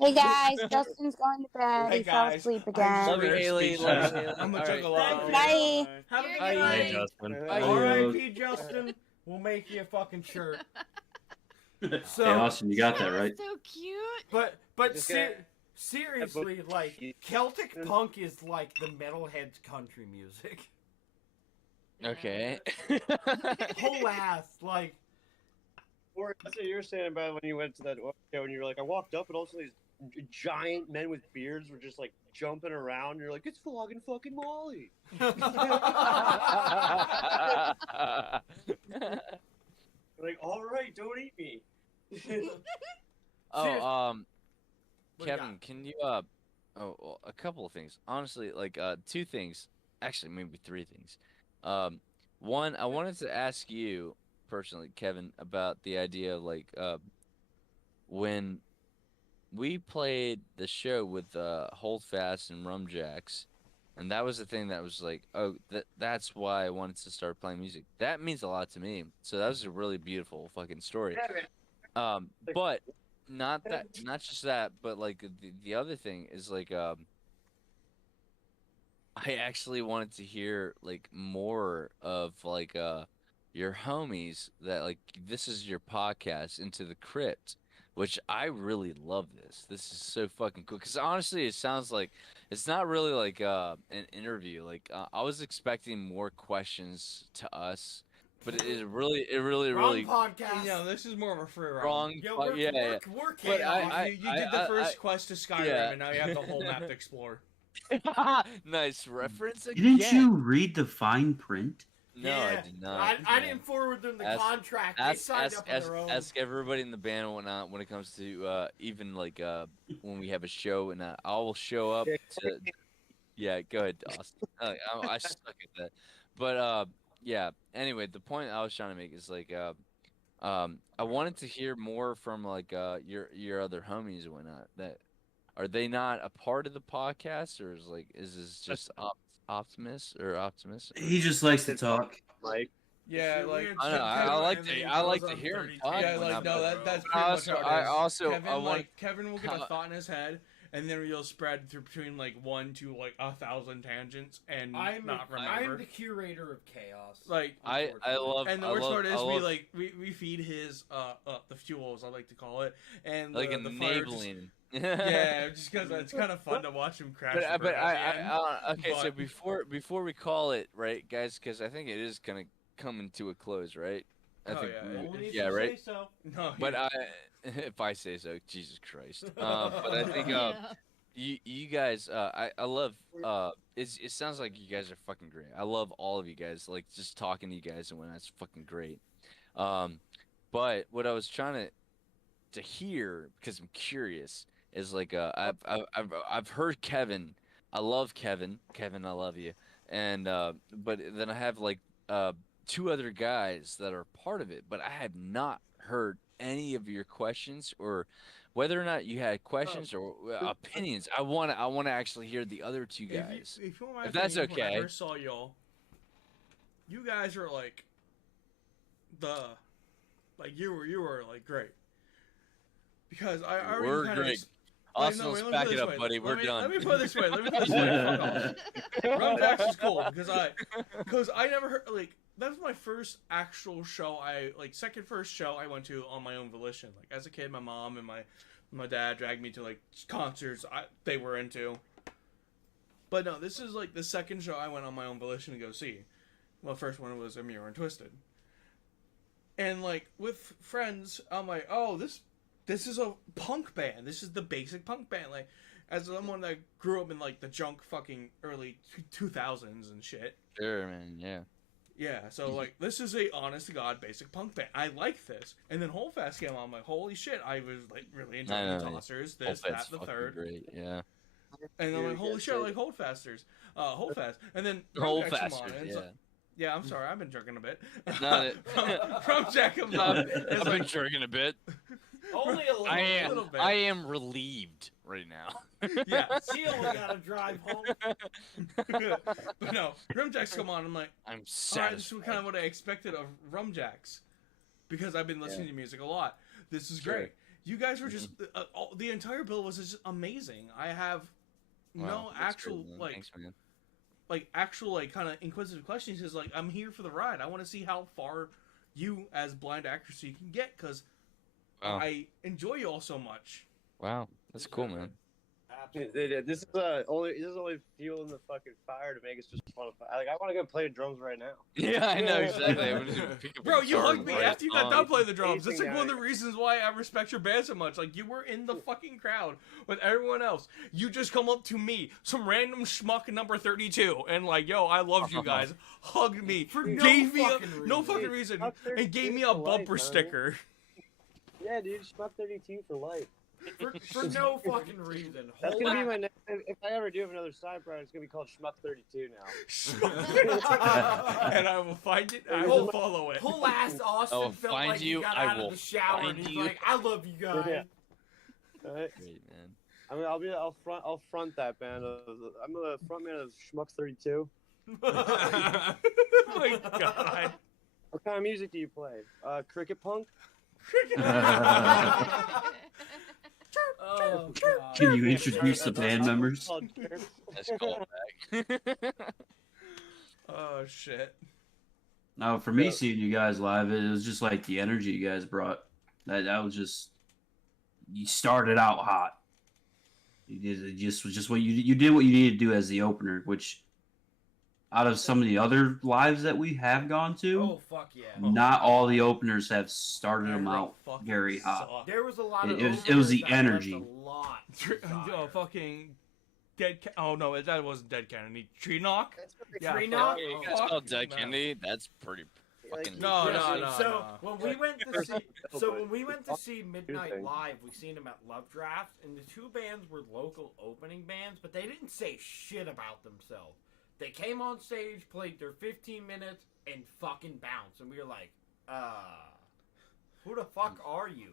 Hey guys, Justin's going to bed. Hey He fell guys, asleep I again. Love you, Haley. Love you. I'm a All right. juggalo. Bye. Have a good Bye. night. Hey, Justin. R.I.P. Justin. We'll make you a fucking shirt. So, Hey, Austin, you got that right. So cute. But Just gonna- seriously, like Celtic punk is like the metalhead's country music. Okay. Whole ass, like. Or that's what you were saying about when you went to that show, and you were like, I walked up, and also these giant men with beards were just like jumping around. And you're like, it's Flogging fucking Molly. Like, all right, don't eat me. Kevin, can you well, a couple of things. Honestly, like two things. Actually, maybe three things. One, I wanted to ask you personally, Kevin, about the idea of like when we played the show with Holdfast and Rumjacks, and that was the thing that was like, oh, that's why I wanted to start playing music. That means a lot to me. So that was a really beautiful fucking story. But not just that, but like the other thing is like I actually wanted to hear like more of like your homies that like this is your podcast Into the Crypt, which I really love this. This is so fucking cool because honestly it sounds like it's not really like an interview. Like I was expecting more questions to us, but it really Wrong podcast. You know, this is more of a free run. wrong. Yo, we're But chaos. You did the first quest to Skyrim, and now you have the whole map to explore. Nice reference again. Didn't you read the fine print? No, I did not. I didn't forward them the contract. They signed up on their own. Ask everybody in the band and whatnot when it comes to even like when we have a show, and I will show up to. Yeah, go ahead, Austin. I suck at that, but yeah. Anyway, the point I was trying to make is like I wanted to hear more from like your other homies and whatnot. That are they not a part of the podcast, or is this just Optimus? He just likes to talk. Like, yeah, like I know. I like to hear him talk. Yeah, when like I'm- no, that's pretty much how it is. Kevin, I want Kevin will get a thought in his head, and then you'll spread through between like 1 to like 1,000 tangents and not remember. I'm the curator of chaos. Like I love. And the worst part is we feed his the fuel, as I like to call it, and like the enabling. Yeah, just because it's kind of fun to watch him crash. But okay. So before we call it right, guys, because I think it is gonna come into a close, right? I think. Yeah, right. So. No, but if I say so, Jesus Christ. But I think you guys, I love it sounds like you guys are fucking great. I love all of you guys. Like just talking to you guys and when that's fucking great. Um, but what I was trying to hear because I'm curious is like I've heard Kevin. I love Kevin. Kevin, I love you. And but then I have like two other guys that are part of it, but I have not heard any of your questions or whether or not you had questions or opinions. I want to actually hear the other two guys. If you want my If that's opinion, when I okay. first saw y'all, you guys are like you were like great because I already We're kind of great. like, Austin, no, let's let me back put it this up, way. buddy. We're done. Let me put it this way. Fuck off. Rum Jacks is cool because I never heard like that was my first actual show. Second first show I went to on my own volition. Like as a kid, my mom and my dad dragged me to like concerts they were into. But no, this is like the second show I went on my own volition to go see. Well, the first one was Amir and Twisted. And like with friends, I'm like, oh, this is a punk band. This is the basic punk band. Like, as someone that grew up in like the junk fucking early 2000s and shit. Sure, man. Yeah. Yeah, so like this is a honest to god basic punk band. I like this. And then Holdfast came on. I'm like, holy shit! I was like really enjoying the Tossers, this, that, the third. Great. Yeah. And I'm like, holy shit! I like Holdfasters, Holdfast. And then Holdfasters, come on, and yeah. Yeah, I'm sorry. I've been drinking a bit. From Jack comes on. I've been drinking a bit. Only a little bit. I am relieved right now. Yeah. She only gotta drive home. But no, Rumjacks come on. I'm like, I'm all right, this is kind of what I expected of Rumjacks because I've been listening to music a lot. This is great. You guys were just the entire bill was just amazing. I have no actual great, Thanks, man. like actual like kind of inquisitive questions because like I'm here for the ride. I want to see how far you as blind actors you can get because I enjoy you all so much. Wow, that's cool, man. This is only fueling the fucking fire to make us just want to. Like I want to go play drums right now. Yeah, I know exactly. Bro, you hugged me after you got done playing the drums. That's like one of the reasons why I respect your band so much. Like you were in the fucking crowd with everyone else. You just come up to me, some random schmuck number 32, and like, yo, I loved you guys. Hugged me, gave me no fucking reason, and gave me a bumper sticker. Yeah, dude, schmuck 32 for life. For no fucking reason. That's gonna be my next. If I ever do have another side project, it's gonna be called Schmuck 32 now. And I will find it. I will follow it. Whole ass Austin felt like he got out of the shower and he's like, "I love you guys." Yeah. All right. Great, man. I mean, I'll front that band. I'm the front man of Schmuck 32. Oh my god. What kind of music do you play? Cricket punk? Oh, Can you introduce the band members? Let's call it back. Oh shit. Now, for me, seeing you guys live, it was just like the energy you guys brought. That was just, you started out hot. You did it just what you did what you needed to do as the opener, which out of some of the other lives that we have gone to, oh fuck yeah, not all the openers have started them out very hot. There was a lot of it was the energy. A lot. Oh, fucking Dead. Oh no, that wasn't Dead Kennedy. Tree Knock. Yeah, Tree Knock. You guys called Dead Kennedy. That's pretty fucking. No. So when we went to see Midnight Live, we seen them at Love Draft, and the two bands were local opening bands, but they didn't say shit about themselves. They came on stage, played their 15 minutes, and fucking bounced. And we were like, who the fuck are you?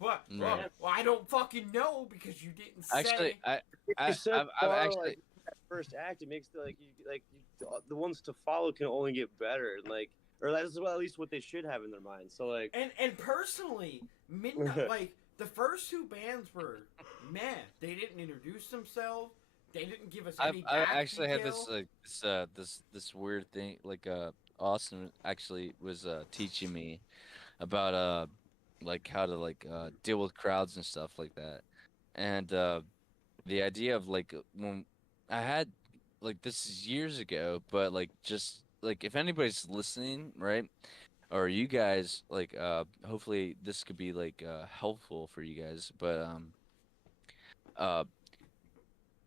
What? No. Well, I don't fucking know because you didn't say. Actually, I've actually like, that first act, it makes the ones to follow can only get better. Or that's at least what they should have in their minds. So like, and personally, Midnight, like the first two bands were, man, they didn't introduce themselves. They didn't give us any I back actually had detail. this weird thing. Like Austin actually was teaching me about like how to deal with crowds and stuff like that, and the idea of like when I had like this is years ago, but like just like if anybody's listening, right, or you guys like hopefully this could be like helpful for you guys, but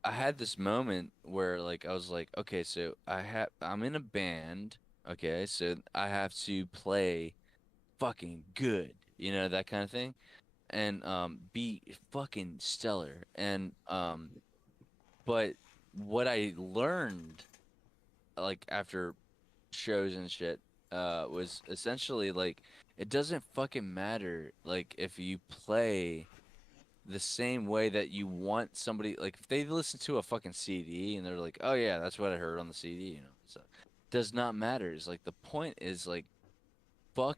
I had this moment where like I was like, okay, so I'm in a band, okay, so I have to play fucking good, that kind of thing, and be fucking stellar. And but what I learned like after shows and shit was essentially like it doesn't fucking matter like if you play the same way that you want somebody like if they listen to a fucking CD and they're like, "Oh yeah, that's what I heard on the CD." So does not matter. It's like the point is like fuck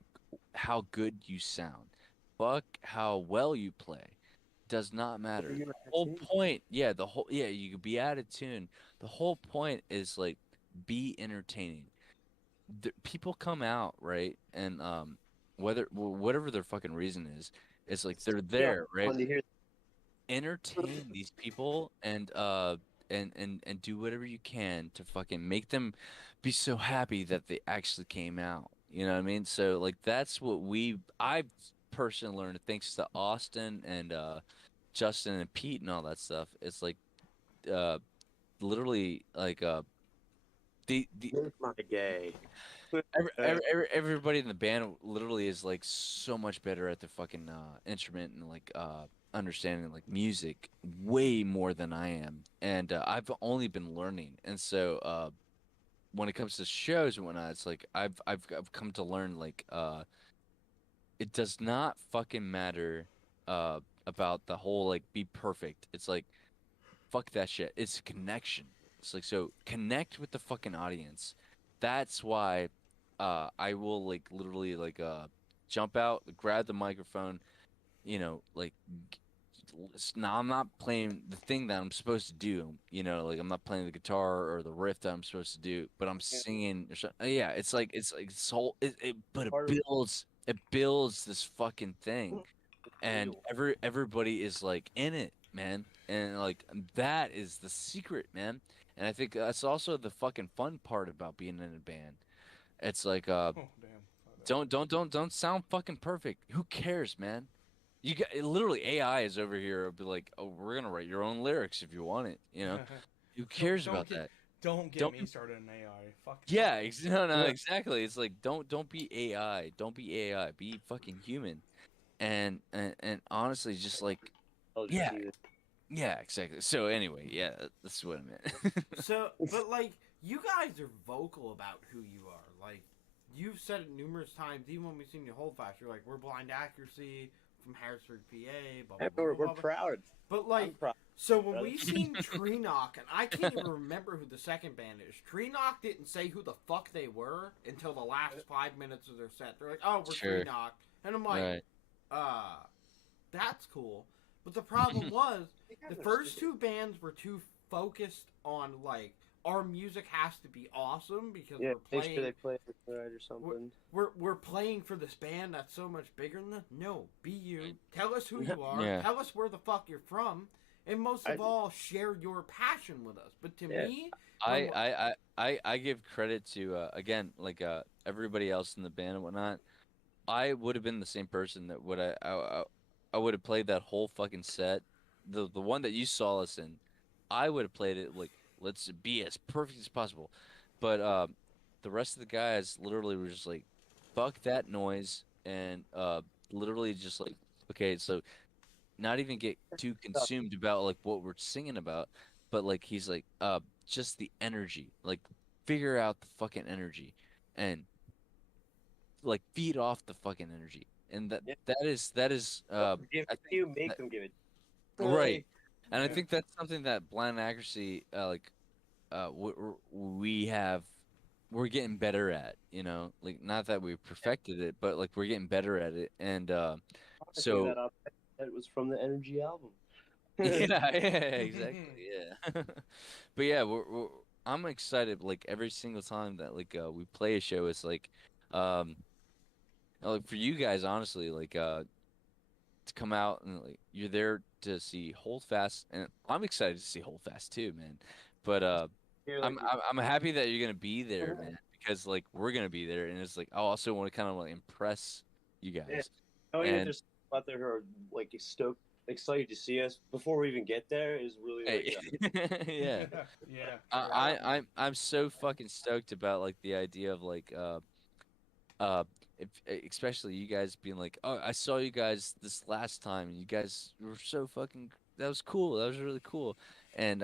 how good you sound. Fuck how well you play. Does not matter. The whole point, yeah, you could be out of tune. The whole point is like be entertaining. People come out, right? And whatever their fucking reason is, it's like they're there, right? Fun to hear. Entertain these people and do whatever you can to fucking make them be so happy that they actually came out. You know what I mean? So like that's what I've personally learned thanks to Austin and Justin and Pete and all that stuff. It's like uh literally like the My gay. everybody in the band literally is like so much better at the fucking instrument and like understanding like music way more than I am, and I've only been learning, and so when it comes to shows and whatnot, it's like I've come to learn like it does not fucking matter about the whole like be perfect. It's like fuck that shit. It's a connection. It's like so connect with the fucking audience. That's why I will like literally like jump out, grab the microphone, like now I'm not playing the thing that I'm supposed to do, like I'm not playing the guitar or the riff that I'm supposed to do, but I'm singing or something. Yeah, it's soul but it builds this fucking thing and everybody is like in it, man, and like that is the secret, man. And I think that's also the fucking fun part about being in a band. It's like Oh damn. don't sound fucking perfect. Who cares, man? You got literally AI is over here. It'll be like, oh, we're gonna write your own lyrics if you want it. Who cares about that? Don't get me started on AI. Fuck. Yeah, no, exactly. It's like don't be AI. Don't be AI. Be fucking human. And honestly, just like yeah, yeah, exactly. So anyway, yeah, that's what I meant. So, but like, you guys are vocal about who you are. Like, you've said it numerous times, even when we've seen you hold fast. You're like, we're Blind Accuracy from Harrisburg, PA. Blah, blah, blah, We're blah, blah. proud. But like, proud, so when brother. we seen Tree Knock, and I can't even remember who the second band is. Tree Knock didn't say who the fuck they were until the last 5 minutes of their set. They're like, oh, we're Tree Knock, and I'm like, Right. that's cool. But the problem was the first two bands were too focused on like our music has to be awesome because Yeah, we're make playing. sure they play it right or something. We're playing for this band that's so much bigger than that. No, be you. Tell us who you are. Yeah. Tell us where the fuck you're from, and most of all, share your passion with us. But to me, I give credit to again like everybody else in the band and whatnot. I would have been the same person that I would have played that whole fucking set, the one that you saw us in. I would have played it like let's be as perfect as possible, but the rest of the guys literally were just like, fuck that noise, and literally just like okay, so not even get too consumed about like what we're singing about, but like he's like just the energy, like figure out the fucking energy, and like feed off the fucking energy, and that is Give I it to you, make that, them give it. right, and I think that's something that blind accuracy like we have we're getting better at, like not that we perfected it, but like we're getting better at it, and so that up. It was from the Energy album. yeah, exactly, yeah. But yeah, I'm excited like every single time that like we play a show. It's um like for you guys, honestly, like to come out and like you're there to see Hold Fast, and I'm excited to see Hold Fast too, man. But I'm happy that you're gonna be there, man, because like we're gonna be there, and it's like I also want to kind of like impress you guys. Oh yeah, And there's out there who are like stoked excited to see us before we even get there is really like, yeah. Yeah. I'm so fucking stoked about like the idea of like if, especially you guys being like, oh, I saw you guys this last time, and you guys were so fucking. That was cool. That was really cool, and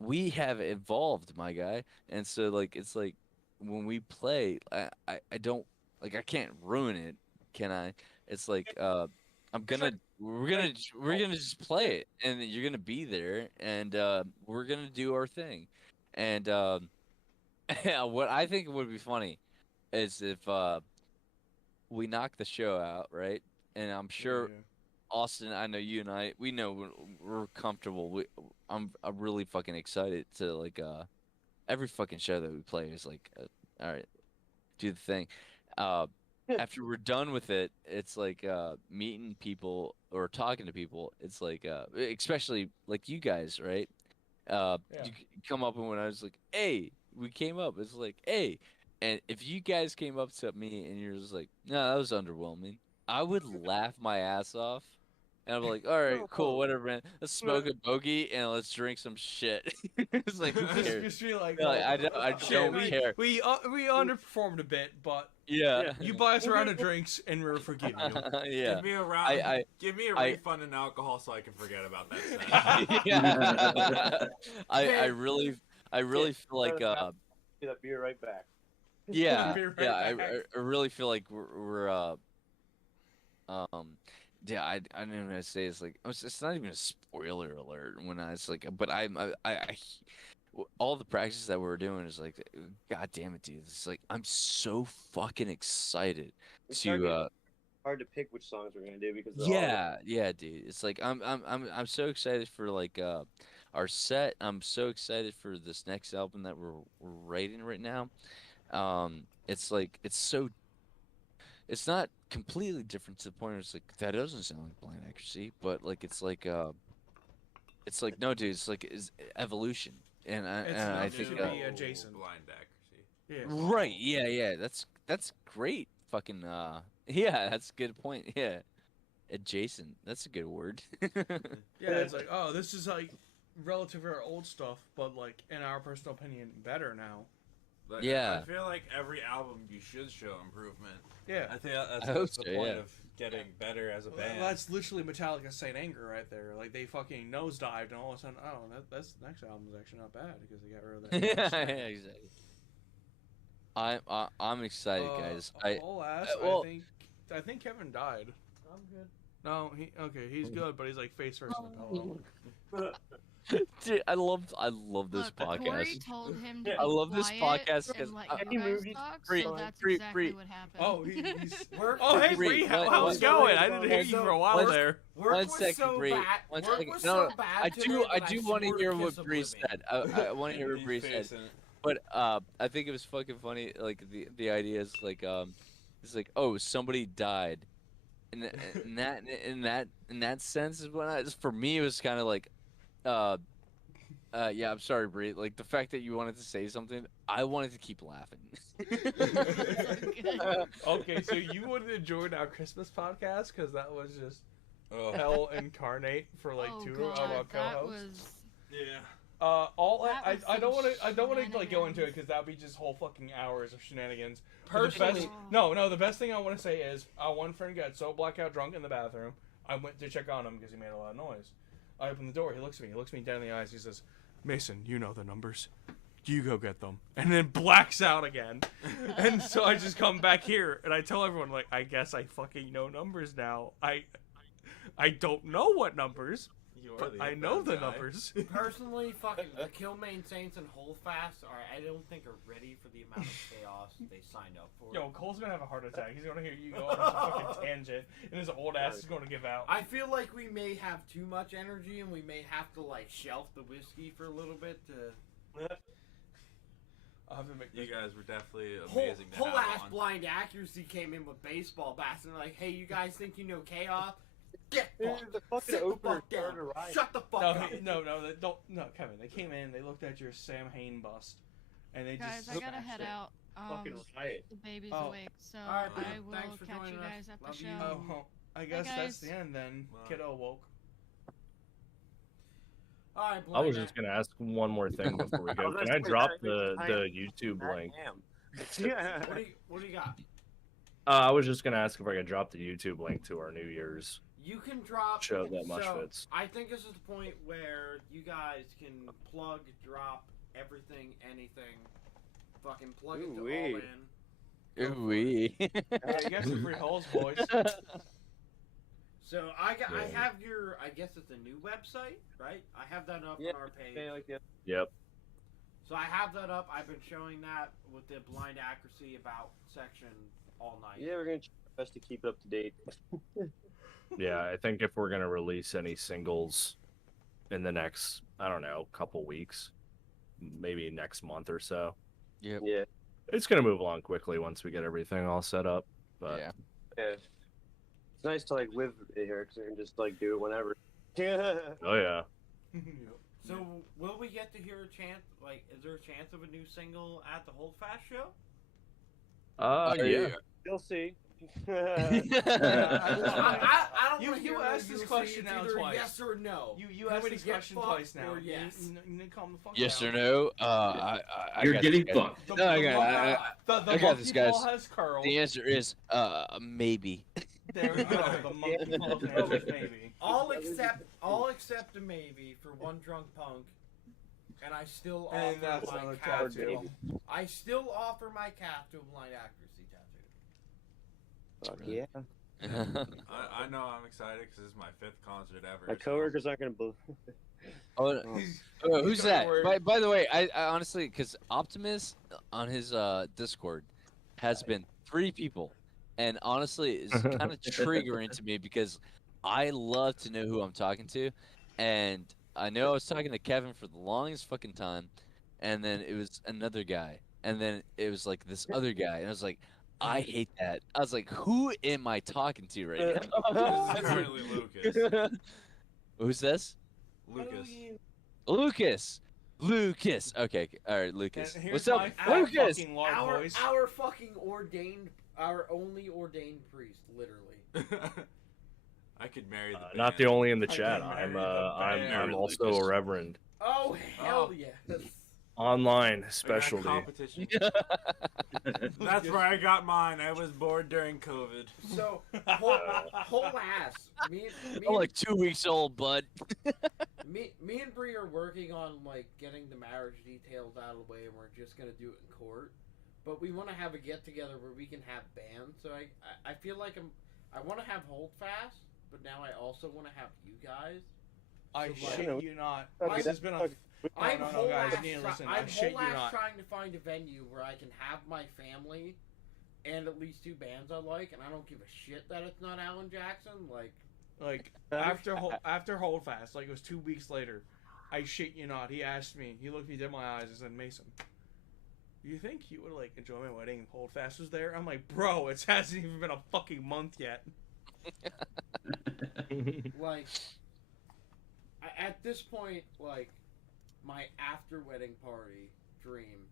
we have evolved, my guy. And so like it's like when we play, I don't like I can't ruin it, can I? It's like I'm gonna we're gonna just play it, and you're gonna be there, and we're gonna do our thing, and what I think would be funny is if we knock the show out, right? And I'm sure Austin, I know you and we know we're comfortable. I'm really fucking excited to like every fucking show that we play is like all right, do the thing. After we're done with it, it's like meeting people or talking to people. It's like especially like you guys, right? You come up and when I was like, "Hey," we came up. It's like, "Hey," and if you guys came up to me and you're just like, "No, that was underwhelming," I would laugh my ass off, and I'd be like, "All right, cool, whatever, man. Let's smoke a bogey and let's drink some shit." It's like, who cares? Just feel like, No, I don't care. We underperformed a bit, but Yeah. you buy us a round of drinks and we'll forgive you. Yeah. Give me a round. Give me a I- refund in alcohol so I can forget about that. Set. Yeah. I really feel like get that beer right back. yeah, Be right yeah. back. I really feel like we're yeah. I don't even know how to say it's like it's not even a spoiler alert when I was like, but all the practice that we're doing is like, god damn it, dude. It's like I'm so fucking excited to hard to pick which songs we're gonna do because they're yeah, dude. It's like I'm so excited for like our set. I'm so excited for this next album that we're writing right now. It's like it's not completely different to the point where it's like that doesn't sound like Blind Accuracy, but like it's like no, dude. It's like it's evolution, and I think be adjacent. Blind Accuracy. Yeah. right, yeah. That's great. Fucking yeah, that's a good point. Yeah, adjacent. That's a good word. Yeah, it's like, oh, this is like relative to our old stuff, but like in our personal opinion, better now. Like, Yeah. I feel like every album you should show improvement. Yeah. I think I that's hope the so, point yeah. of getting better as a Well, band. that's literally Metallica's Saint Anger right there. Like they fucking nosedived, and all of a sudden, oh, that's next album's actually not bad because they got rid of that. Yeah, exactly. I'm excited, guys. Whole ass. well, I think Kevin died. I'm good. No, he's good, but he's like face first in the pillow. dude, I love this Look, Corey podcast. told him to I be love this quiet podcast and because let you guys talk, so that's exactly what happened. Oh, he's. Oh, hey, Bree, Bree, how's it going? I didn't hear you for a while there. Work One was second, so Bree. bad. One Work second. was No, so bad I today do that want to swore hear kiss what Bree oblivion. said. I want to hear what Bree said. But I think it was fucking funny. Like the idea is like it's like, oh, somebody died, and in that sense is when for me it was kind of like yeah, I'm sorry, Bree. Like the fact that you wanted to say something, I wanted to keep laughing. Okay, so you would have enjoyed our Christmas podcast because that was just hell incarnate for like two of our co-hosts. Yeah. I don't want to like go into it because that'd be just whole fucking hours of shenanigans. Personally, the best thing I want to say is our one friend got so blackout drunk in the bathroom. I went to check on him because he made a lot of noise. I open the door. He looks at me. He looks me down in the eyes. He says, "Mason, you know the numbers. You go get them." And then blacks out again. And so I just come back here and I tell everyone like, I guess I fucking know numbers now. I don't know what numbers. But I know the numbers. Personally, fucking the Killmain Saints and Holdfast I don't think are ready for the amount of chaos they signed up for. Yo, Cole's gonna have a heart attack. He's gonna hear you go on a fucking tangent, and his old ass is gonna give out. I feel like we may have too much energy, and we may have to like shelf the whiskey for a little bit to. I'll have to make You guys were definitely amazing to Whole have ass on. Blind Accuracy came in with baseball bats, and they're like, "Hey, you guys think you know chaos? Get fucked. The fucking Sit the opener fuck down. started right. Shut the fuck No, up." no, Kevin. They came in, they looked at your Sam Hain bust, and they Guys, just. I gotta head out. Fucking riot. The baby's Oh. awake, so Alright, I man. will Thanks for catch you joining us. guys at the Love show. you. Oh, I guess that's guys. the end then. Bye. Kiddo woke. All right, I was just gonna ask one more thing before we go. Can I drop the YouTube link? What do you got? I was just gonna ask if I could drop the YouTube link to our New Year's You can drop show that much so, fits. I think this is the point where you guys can plug, drop everything, anything. Fucking plug it to all in. Ooh-wee. Yeah, you got some free holes, boys. So I have your, I guess it's a new website, right? I have that up on our page. Yep. So I have that up. I've been showing that with the blind accuracy about section all night. Yeah, we're gonna try our best to keep it up to date. Yeah, I think if we're gonna release any singles in the next, I don't know, couple weeks, maybe next month or so. Yep. Yeah. It's gonna move along quickly once we get everything all set up. But yeah. It's nice to like live here because we can just like do it whenever. Oh yeah. So will we get to hear a chance? Like, is there a chance of a new single at the Holdfast show? Yeah. You'll see. I don't want to hear asked this question now twice. Yes or no. You asked this question twice now. Or yes. You need to calm the fuck Yes down. or no? I You're got getting this, guys. fucked. No, I got this, guys. ball has curled. The answer is maybe. There we go. The monkey ball's answer is maybe. All except a maybe for one drunk punk, and I still And offer that's my another calf. tattoo. I still offer my calf to a blind accuracy tattoo. Fuck yeah. I know I'm excited because this is my 5th concert ever. My coworkers aren't gonna believe. Who's that? By the way, I honestly, because Optimus on his Discord has been 3 people, and honestly, it's kind of triggering to me because I love to know who I'm talking to, and I know I was talking to Kevin for the longest fucking time, and then it was another guy, and then it was like this other guy, and I was like, I hate that. I was like, who am I talking to right now? This is currently Lucas. Who's this? Lucas. Lucas. Okay. All right, Lucas. And here's What's up, my Lucas? fucking large voice. Our fucking ordained, our only ordained priest, literally. I could marry the band. Not the only in the I chat. could I'm marry the band. also a reverend. Oh hell yes! Online I got specialty. competition. That's where I got mine. I was bored during COVID. So whole ass. I'm like 2 weeks old, bud. Me and Bree are working on like getting the marriage details out of the way, and we're just gonna do it in court. But we want to have a get together where we can have bands. So I feel like I want to have Holdfast, but now I also want to have you guys. I So, shit you not. I'm- This has been a. I'm No, whole guys, ass you need to try- listen. I'm I shit whole you ass not. trying to find a venue where I can have my family and at least 2 bands I like, and I don't give a shit that it's not Alan Jackson. Like after Holdfast, like it was 2 weeks later, I shit you not. He asked me. He looked me dead in my eyes and said, "Mason, you think you would like enjoy my wedding if Holdfast was there?" I'm like, "Bro, it hasn't even been a fucking month yet." like at this point, like my after wedding party dream,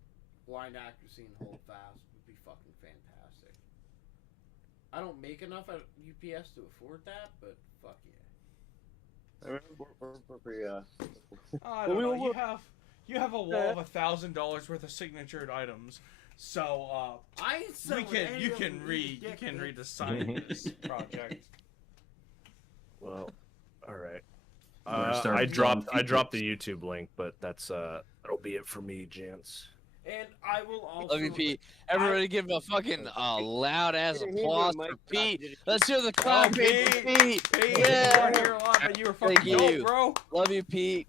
blind accuracy and Holdfast would be fucking fantastic. I don't make enough at UPS to afford that, but fuck yeah. We're pretty, I don't know. You have a wall of $1,000 worth of signatured items, so I ain't selling any you of can them, read you you can dickhead. read the sign of this project. Well, all right. We're gonna start I dropped blowing the YouTube link, but that's that'll be it for me, gents. And I will also. Love you, Pete. Everybody give a fucking loud ass applause for Pete. Let's hear the clapping for Pete. Pete, Yeah. you were here a lot, but you were Thank fucking dope, you, bro. Love you, Pete.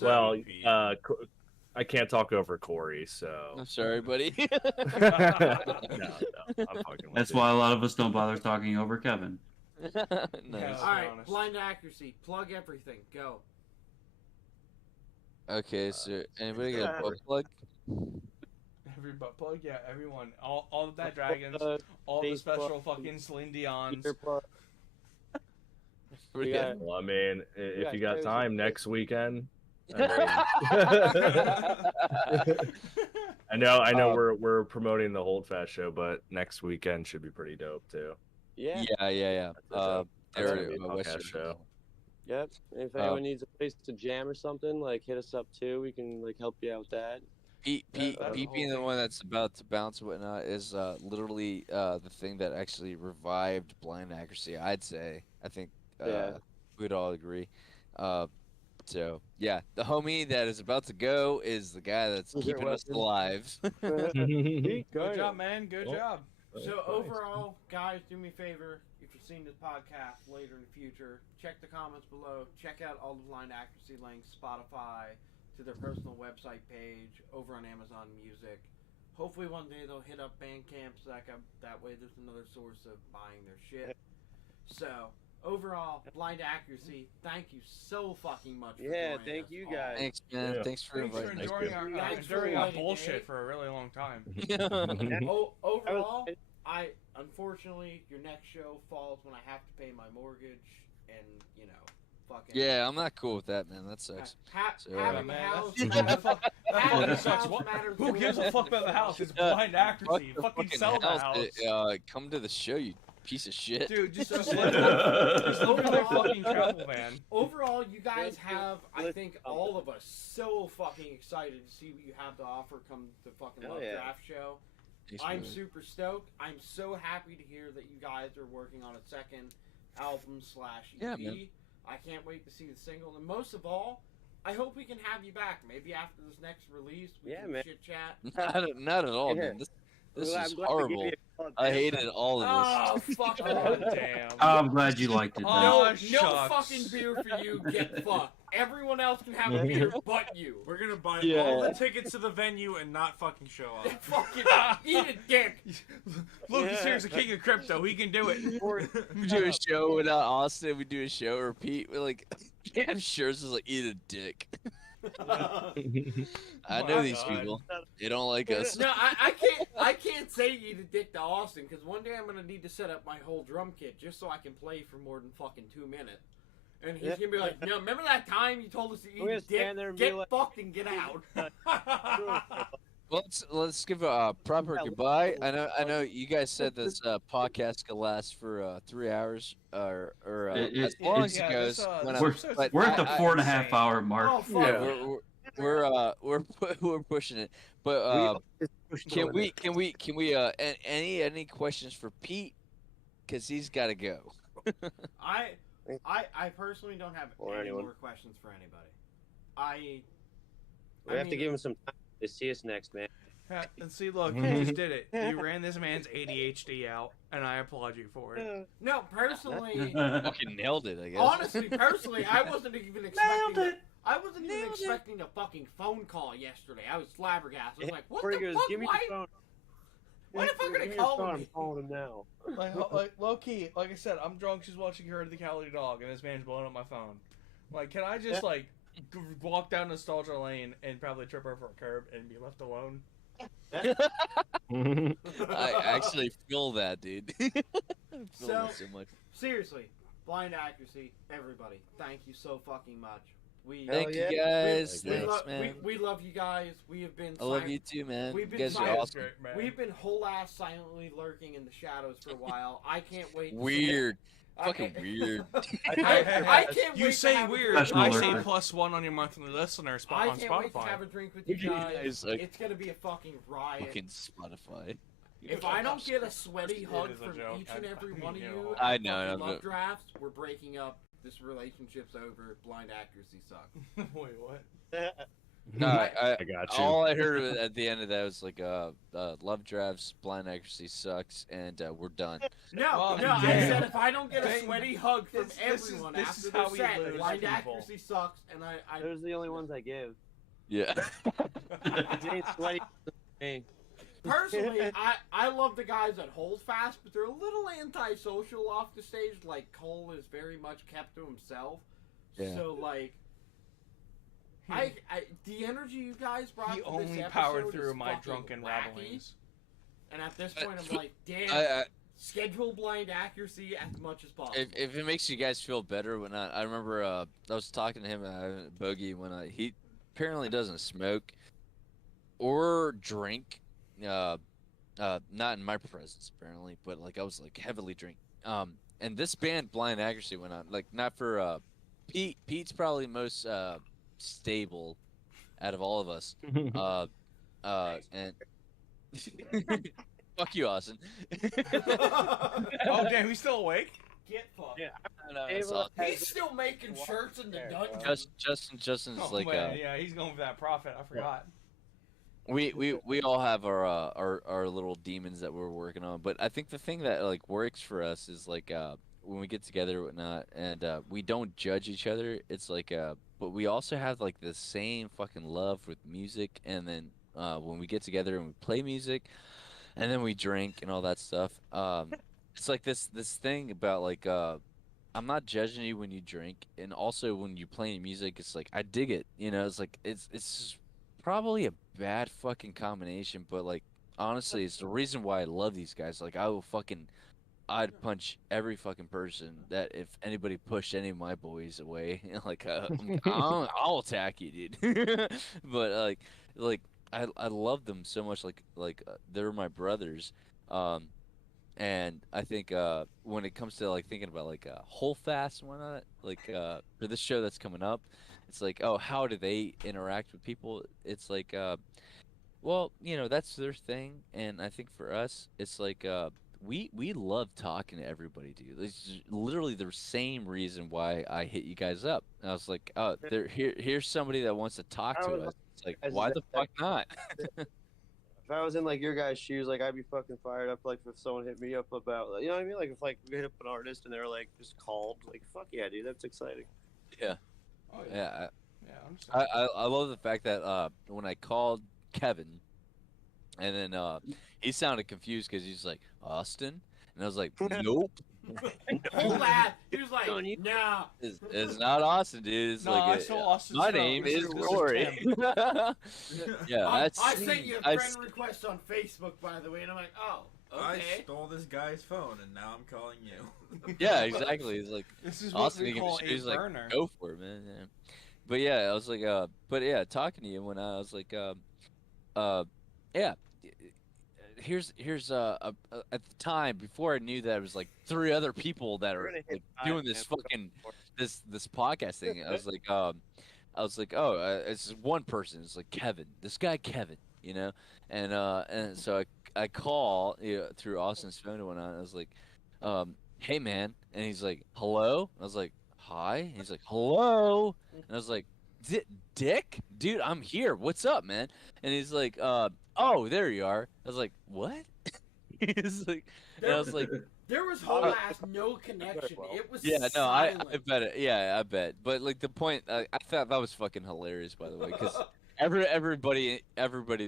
Well, I can't talk over Corey, so. I'm sorry, buddy. No, I'm fucking with That's you. why a lot of us don't bother talking over Kevin. Nice. Alright, blind accuracy. Plug everything. Go. Okay, so anybody got a butt plug? Every butt plug, yeah, everyone. All of that dragons, all the special fucking Celine Dion's. Yeah. Well, I mean, if Yeah, you got crazy. time next weekend. I know we're promoting the Holdfast show, but next weekend should be pretty dope too. Yeah. Yeah. That's gonna be a Western podcast show. Yep. If anyone needs a place to jam or something, like hit us up too. We can like help you out with that. Pete that's the being whole the one that's about to bounce and whatnot is literally the thing that actually revived blind accuracy. I'd say. I think Yeah. we'd all agree. So yeah, the homie that is about to go is the guy that's Secret keeping us weapon. alive. Good job, man. Good job. So overall, guys, do me a favor. If you're seeing this podcast later in the future, check the comments below. Check out all the blind accuracy links, Spotify, to their personal website page, over on Amazon Music. Hopefully one day they'll hit up Bandcamp so that way there's another source of buying their shit. So overall, blind accuracy, thank you so fucking much for joining thank us you all. guys. Thanks, man. Yeah. Thanks for Thanks for inviting us. enduring our bullshit for a really long time. Overall, unfortunately your next show falls when I have to pay my mortgage and fucking. Yeah, I'm not cool with that, man. That sucks. Having the house. Who gives a fuck about the house? It's blind accuracy. Fucking sell the house. Come to the show, you piece of shit. Dude, just live in a fucking travel van. Overall, you guys have, I think, all of us so fucking excited to see what you have to offer come the fucking Love Draft show. Thanks, I'm man. super stoked. I'm so happy to hear that you guys are working on a second album/EP. Yeah, man. I can't wait to see the single, and most of all, I hope we can have you back. Maybe after this next release, we can chit chat. Not at all, man. This is horrible. I hated all of this. Oh, fuck. Damn. I'm glad you liked it. No fucking beer for you. Get fucked. Everyone else can have a beer but you. We're gonna buy all the tickets to the venue and not fucking show up. Fucking eat a dick. Lucas here's the king of crypto. He can do it. We do a show without Austin. We do a show or Pete. We're like, I'm sure this is like eat a dick. I know these people. They don't like us. No, I can't say eat a dick to Austin because one day I'm gonna need to set up my whole drum kit just so I can play for more than fucking 2 minutes. And he's gonna be like, "No, remember that time you told us to eat a dick? Get fucked and get out." Well, let's give a proper goodbye. I know you guys said this podcast could last for 3 hours or as long as it goes. We're at the 4.5 hour mark. Oh, fuck. We're pushing it. But can we any questions for Pete? Because he's got to go. I personally don't have any more questions for anybody. We have to give him some time to see us next, man. And see, look, you just did it. You ran this man's ADHD out, and I applaud you for it. No, personally, fucking nailed it. I guess. Honestly, personally, I wasn't even expecting. I wasn't even expecting a fucking phone call yesterday. I was flabbergasted. I was like, "What the fuck? Give me the phone. Why the fuck are they calling me?" I'm calling him now. Like low key, like I said, I'm drunk. She's watching Her to the Cowardly Dog, and this man's blowing up my phone. Like, can I just walk down nostalgia lane and probably trip over a curb and be left alone? I actually feel that, dude. I feel that so much. Seriously, blind accuracy, everybody. Thank you so fucking much. Thank you guys. Thanks, man. We love you guys. We have been. I love you too, man. We've been you guys are awesome. We've been whole ass silently lurking in the shadows for a while. I can't wait. Weird. Fucking weird. I can't you wait say to have weird. I say +1 on your monthly listener spot on Spotify. I can't wait to have a drink with you guys. It's gonna be a fucking riot. Fucking Spotify. If I don't get a sweaty hug from each and every one of you, I know. Love drafts, we're breaking up. This relationship's over. Blind accuracy sucks. Wait, what? No, I got you. All I heard at the end of that was like, love drafts, blind accuracy sucks, and we're done. No, I said if I don't get a sweaty hug from everyone after the set, blind accuracy sucks, and I. Those are the only ones I give. Yeah. It ain't sweaty. Hey. Personally, I love the guys that hold fast, but they're a little antisocial off the stage. Like, Cole is very much kept to himself. Yeah. So, like, the energy you guys brought He to this only episode powered through is my fucking drunken wacky. rabblings. And at this point, I'm like, damn, schedule blind accuracy as much as possible. If it makes you guys feel better, when I remember I was talking to him at Bogey when he apparently doesn't smoke or drink. Not in my presence apparently, but like I was like heavily drinking. And this band Blind Accuracy went on, like not for Pete's probably most stable out of all of us. And fuck you, Austin. Oh damn, he's still awake. Get fucked. Yeah, No, it's all- He's still making shirts in the dungeon. Justin's Oh like man, yeah, he's going for that profit. I forgot. we all have our little demons that we're working on, but I think the thing that like works for us is like when we get together and whatnot, and we don't judge each other. It's like but we also have like the same fucking love with music, and then when we get together and we play music, and then we drink and all that stuff. It's like this thing about like I'm not judging you when you drink, and also when you play music, it's like I dig it. You know, it's like it's probably a bad fucking combination, but like honestly, it's the reason why I love these guys. Like I'd punch every fucking person that if anybody pushed any of my boys away, like I'll attack you, dude. But like I love them so much. Like they're my brothers. And I think when it comes to like thinking about like whole fast and whatnot, like for this show that's coming up, it's like, oh, how do they interact with people? It's like well, you know, that's their thing, and I think for us, it's like we love talking to everybody, dude. It's literally the same reason why I hit you guys up. I was like, oh, here's somebody that wants to talk to us. It's like, why the fuck not? If I was in like your guys' shoes, like I'd be fucking fired up. Like if someone hit me up about, like, you know what I mean? Like if like we hit up an artist and they're like just called, like fuck yeah, dude, that's exciting. Yeah. Oh, Yeah. Yeah, I love the fact that when I called Kevin, and then he sounded confused because he's like, Austin, and I was like, nope. He laughed. He was like, nah. It's not Austin, dude. It's No, like I stole Austin's my phone. name This is is Corey. Yeah, I sent you a friend request on Facebook, by the way, and I'm like, oh, okay. I stole this guy's phone, and now I'm calling you. Yeah, exactly. It's like This is what Austin we didn't give a call shit. a He's like, burner. go for it, man. Yeah. But yeah, I was like, but yeah, talking to you when I was like, yeah. Here's at the time before I knew that it was like 3 other people that are like doing this fucking this podcast thing. I was like, oh, it's one person. It's like Kevin, this guy Kevin, you know, and so I call through Austin's phone and whatnot. I was like, hey man, and he's like, hello. I was like, hi. And he's like, hello, and I was like, Dick, dude, I'm here. What's up, man? And he's like, oh, there you are. I was like, what? He's like, and I was like, there was whole ass no connection. It was yeah, no, silent. I bet it. Yeah, I bet. But like the point, I thought that was fucking hilarious, by the way, because everybody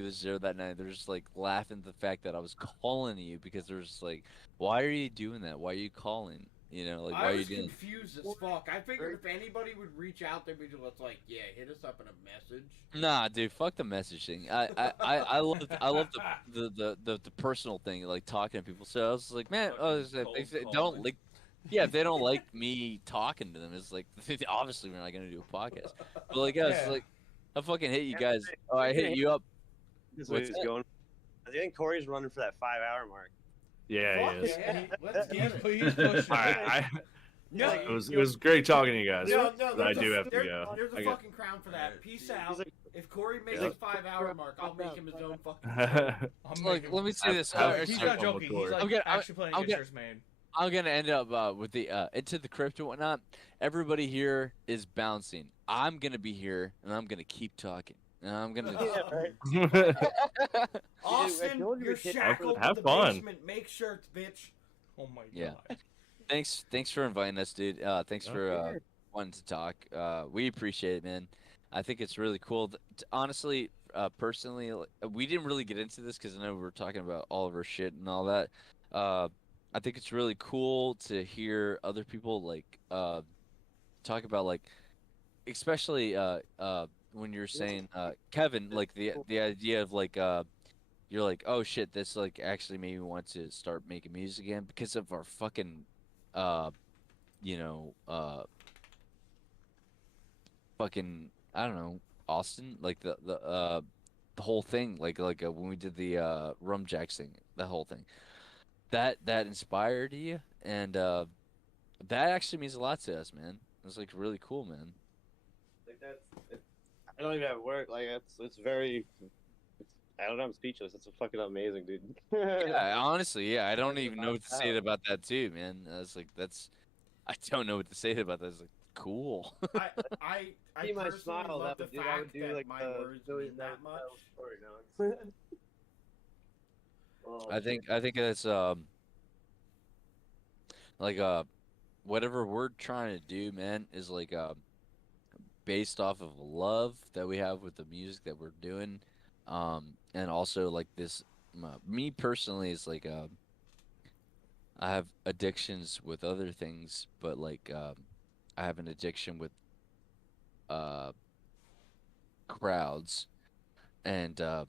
was there that night. They're just like laughing at the fact that I was calling you because they're just like, why are you doing that? Why are you calling? You know, like why I are you was doing? confused as fuck. I figured if anybody would reach out, they'd be just like, yeah, hit us up in a message. Nah, dude, fuck the message thing. I love the personal thing, like talking to people. So I was like, man, if they don't like, yeah, if they don't like me talking to them, it's like obviously we're not gonna do a podcast. But like, I was like, I fucking hate you guys. Oh, I hit you up. This way he's going. I think Corey's running for that 5-hour mark. Yeah, he is. Let's get it. He's pushing. Yeah. It was great talking to you guys, No, but I do have to go. There's a I got- fucking crown for that. Peace out. If Corey makes his 5-hour mark, I'll make him his own fucking. Like, let me say this. He's not joking. He's like actually playing against yours, man. I'm gonna end up with the into the crypt and whatnot. Everybody here is bouncing. I'm gonna be here and I'm gonna keep talking. And I'm gonna. Austin, you're shackled Have in the fun. basement. Make shirts, bitch. Oh my Yeah. Thanks for inviting us, dude. Thanks for wanting to talk. We appreciate it, man. I think it's really cool. Honestly, personally, we didn't really get into this because I know we were talking about all of our shit and all that. I think it's really cool to hear other people like talk about like, especially when you're saying Kevin, like the idea of like you're like, oh shit, this like actually made me want to start making music again because of our fucking fucking I don't know, Austin, like the whole thing, like when we did the Rum Jacks thing, the whole thing. That inspired you, and that actually means a lot to us, man. It's like really cool, man. Like I don't even have work. Like it's very. I don't know. I'm speechless. It's fucking amazing, dude. Yeah, honestly, yeah, I don't even know what to say about that too, man. I don't know what to say about that. It's like cool. I See my personally smile. love That the would fact do that like my words mean that much. Story now. Oh, I think it's like whatever we're trying to do, man, is like based off of love that we have with the music that we're doing, and also like this. Me personally is like I have addictions with other things, but like I have an addiction with uh crowds, and I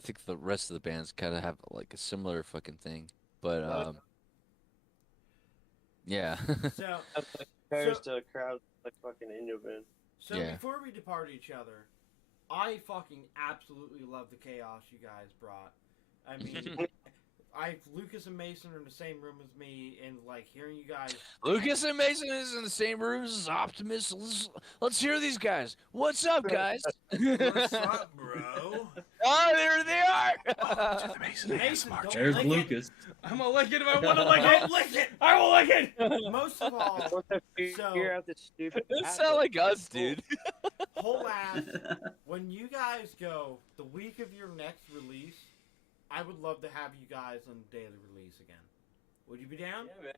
think the rest of the bands kind of have like a similar fucking thing, but yeah. So, That's like compares to a crowd like fucking in your band. So Yeah. before we depart each other, I fucking absolutely love the chaos you guys brought. I mean, Lucas and Mason are in the same room as me, and like hearing you guys. Lucas and Mason is in the same rooms as Optimus. Let's hear these guys. What's up, guys? What's up, bro? Oh, there they are. To the Mason don't There's lick Lucas. I'm gonna lick it if I want to lick it. Lick it. I will lick it. Most of all, Figure out this stupid. It sound like us, dude. whole ass. When you guys go the week of your next release, I would love to have you guys on the day of the release again. Would you be down? Yeah, man.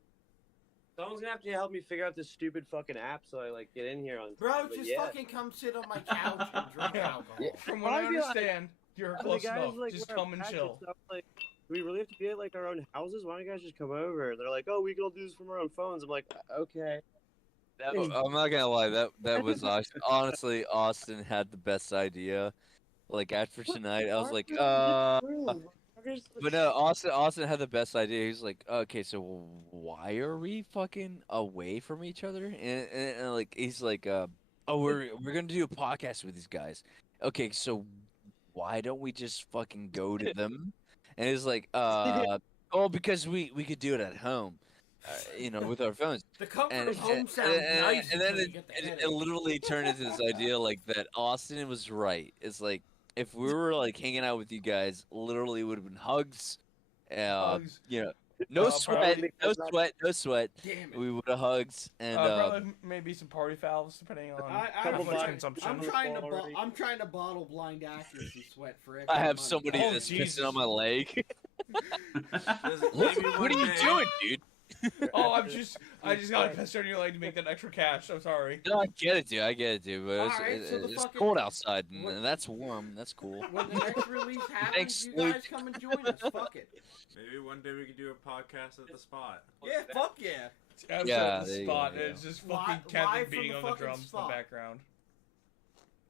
Someone's gonna have to help me figure out this stupid fucking app so I like get in here on. Bro, time, but just yeah. fucking come sit on my couch and drink alcohol. From what I I'd be like- understand, you're The close guys, enough. like, Just wear come and patches, chill. so I'm like, do we really have to be at like our own houses? Why don't you guys just come over? They're like, oh, we can all do this from our own phones. I'm like, okay. I'm not gonna lie. That was honestly Austin had the best idea. Like after tonight, I was like, But no, Austin had the best idea. He's like, okay, so why are we fucking away from each other? And like, he's like, oh, we're gonna do a podcast with these guys. Okay, so why don't we just fucking go to them? And he's like, oh, because we could do it at home, with our phones. The comfort And, of home and, sounds and, nice and then until you it, get the it, headache. it literally turned into this idea like that Austin was right. It's like if we were like hanging out with you guys, literally would have been hugs. Hugs. No sweat, probably- no sweat. Damn it. We would have hugs and Probably maybe some party fouls depending on how much consumption. I'm trying to bottle blind accuracy sweat for every I have month. somebody Oh, that's Jesus. pissing on my leg. Maybe What are you doing, dude? Oh, I just got a piss on your leg to make that extra cash. I'm sorry. No, I get it, dude. But Alright, so the it's fucking- cold outside and that's warm. That's cool. When the next release happens, Thanks, you Luke. guys come and join us. Fuck it. Maybe one day we could do a podcast at the spot. Yeah, fuck yeah. Episode Yeah, of the there you spot. go. It's just Li- fucking Kevin live from beating the on the fucking drums in spot. the background.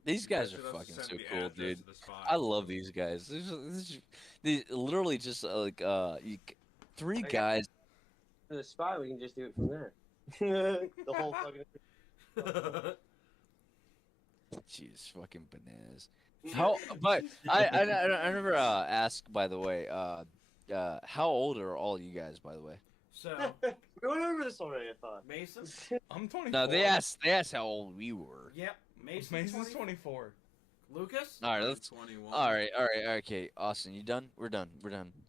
These guys are Should also fucking send so the cool, address dude. of the spot. I love these guys. They literally just three guys. For the spot, we can just do it from there. The whole fucking. Jeez, fucking bananas. How? But I never asked. By the way, how old are all you guys? By the way. So, We went over this already, I thought. Mason? I'm 24. No, they asked how old we were. Yep. Mason's 24. Lucas? All right, let's. 21. All right. Okay, Austin, you done? We're done.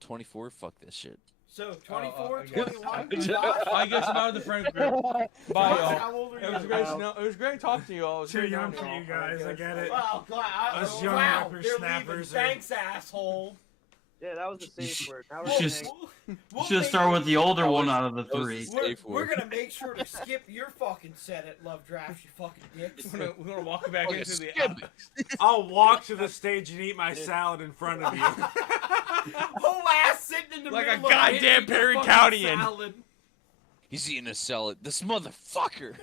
24. Fuck this shit. So, 24, I guess- 21? I guess I'm out of the friend group. Bye, y'all. How old are It was you? great. It was great talking to you all. It was Too great young talking for to you guys, I get it. Wow, Us young wow, they're leaving. whippersnappers are- Thanks, asshole. Yeah, that was the safe word. Now we're Should saying- should start with the older one out of the That was three. the safe We're word. gonna make sure to skip your fucking set at Love Draft, you fucking dicks. We're gonna walk back Okay, into the. skip it. I'll walk to the stage and eat my salad in front of you. Whole ass sitting in the Like a middle goddamn of it, eating Perry fucking County-an. salad. He's eating a salad. This motherfucker.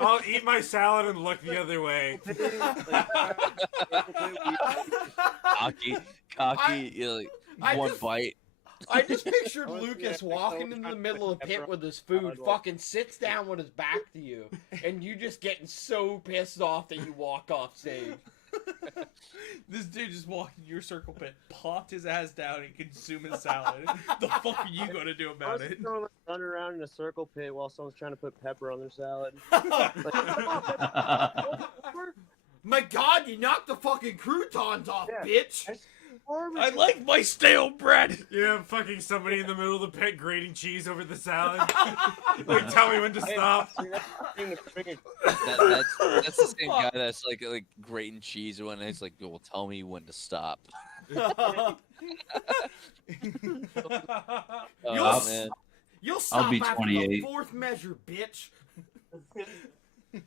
I'll eat my salad and look the other way. Cocky. Like I one just- bite. I just pictured Lucas walking into the middle of the pit with his food, fucking sits down with his back to you, and you just getting so pissed off that you walk off stage. This dude just walked in your circle pit, popped his ass down, and consumed his salad. The fuck are you gonna do about it? Throwing my gun around in a circle pit while someone's trying to put pepper on their salad. My God, you knocked the fucking croutons off, bitch. I like my stale bread. Yeah, fucking somebody in the middle of the pit grating cheese over the salad. Like, tell me when to stop. That's the same guy that's like grating cheese when he's like, "Well, tell me when to stop." Man. You'll stop I'll be after 28. the fourth measure, bitch.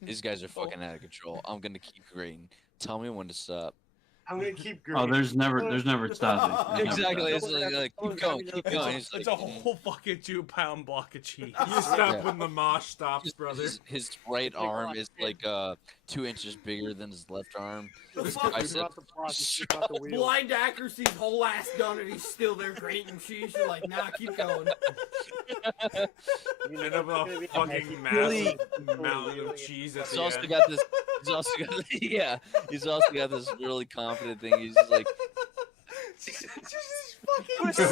These guys are fucking out of control. I'm gonna keep grating. Tell me when to stop. I'm gonna keep Oh, there's never stopping. Exactly. It's like keep going, keep going. It's a whole fucking 2-pound block of cheese. You stop when the mosh stops, brother. His right arm is like 2 inches bigger than his left arm. I said, Blind accuracy's whole ass done and he's still there grating cheese. You're like, nah, keep going. You end up with a fucking massive mountain of cheese at he's the also end. got this. He's also got yeah. He's also got this really confident thing. He's just like.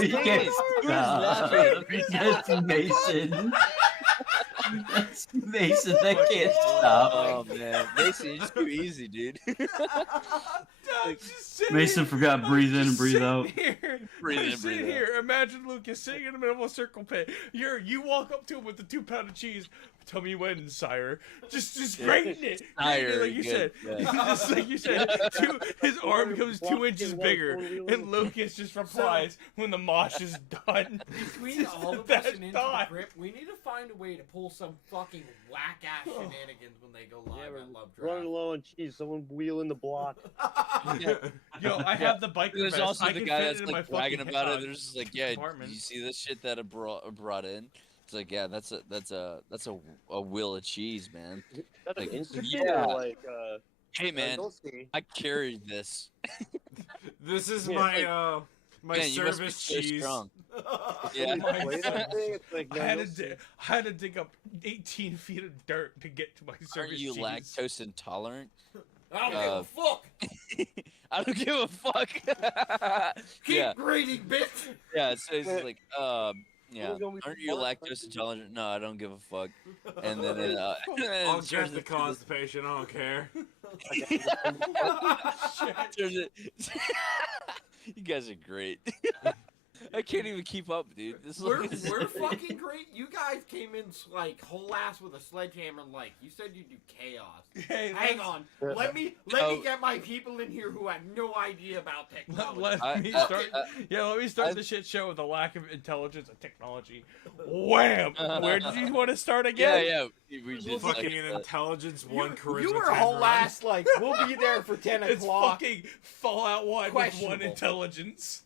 You can't stop. That's Mason. That's Mason. That can't stop. Oh man, Mason, you're just too easy, dude. Mason forgot breathe in and breathe out. Breathe in, breathe out. Imagine Lucas sitting in the middle of a circle pit. You walk up to him with the 2-pound of cheese. Tell me when, sire. Just grating it. Sire, like you said. yeah. Just like you said. His arm becomes 2 inches bigger, and Lucas just replies when the mosh is done. Between all of us and Into the Crypt, we need to find a way to pull some fucking whack-ass shenanigans when they go live at Love Draft. Running low on cheese, someone wheeling the block. Yo, I have the bike. There's vest. also I the can guy fit that's it in my like bragging fucking about it. head. There's just like, yeah, Compartment. you see this shit that I brought in? It's like, yeah, that's a wheel of cheese, man. That's like, an instant yeah. or like Hey man, don't see. I carried this. This is Yeah, my my man, you must be service so cheese. strong. Yeah. Yeah. I had to dig up 18 feet of dirt to get to my service Aren't you cheese. lactose intolerant? I don't give a fuck. I don't give a fuck. Keep yeah. grating, bitch. Yeah, so it's like, yeah. gonna be Aren't you lactose intolerant? No, I don't give a fuck. And then, I'll get the constipation. I don't care. You guys are great. I can't even keep up, dude. This is We're like- fucking great. You guys came in like whole ass with a sledgehammer. Like you said, you do chaos. Hey, hang on. Let me get my people in here who had no idea about technology. Let me start the shit show with a lack of intelligence and technology. Wham! Where did you want to start again? Yeah. We did Fucking an intelligence, one charisma. You were 10, whole right? ass like we'll be there for 10 It's o'clock. fucking Fallout 1 with 1 Questionable. intelligence.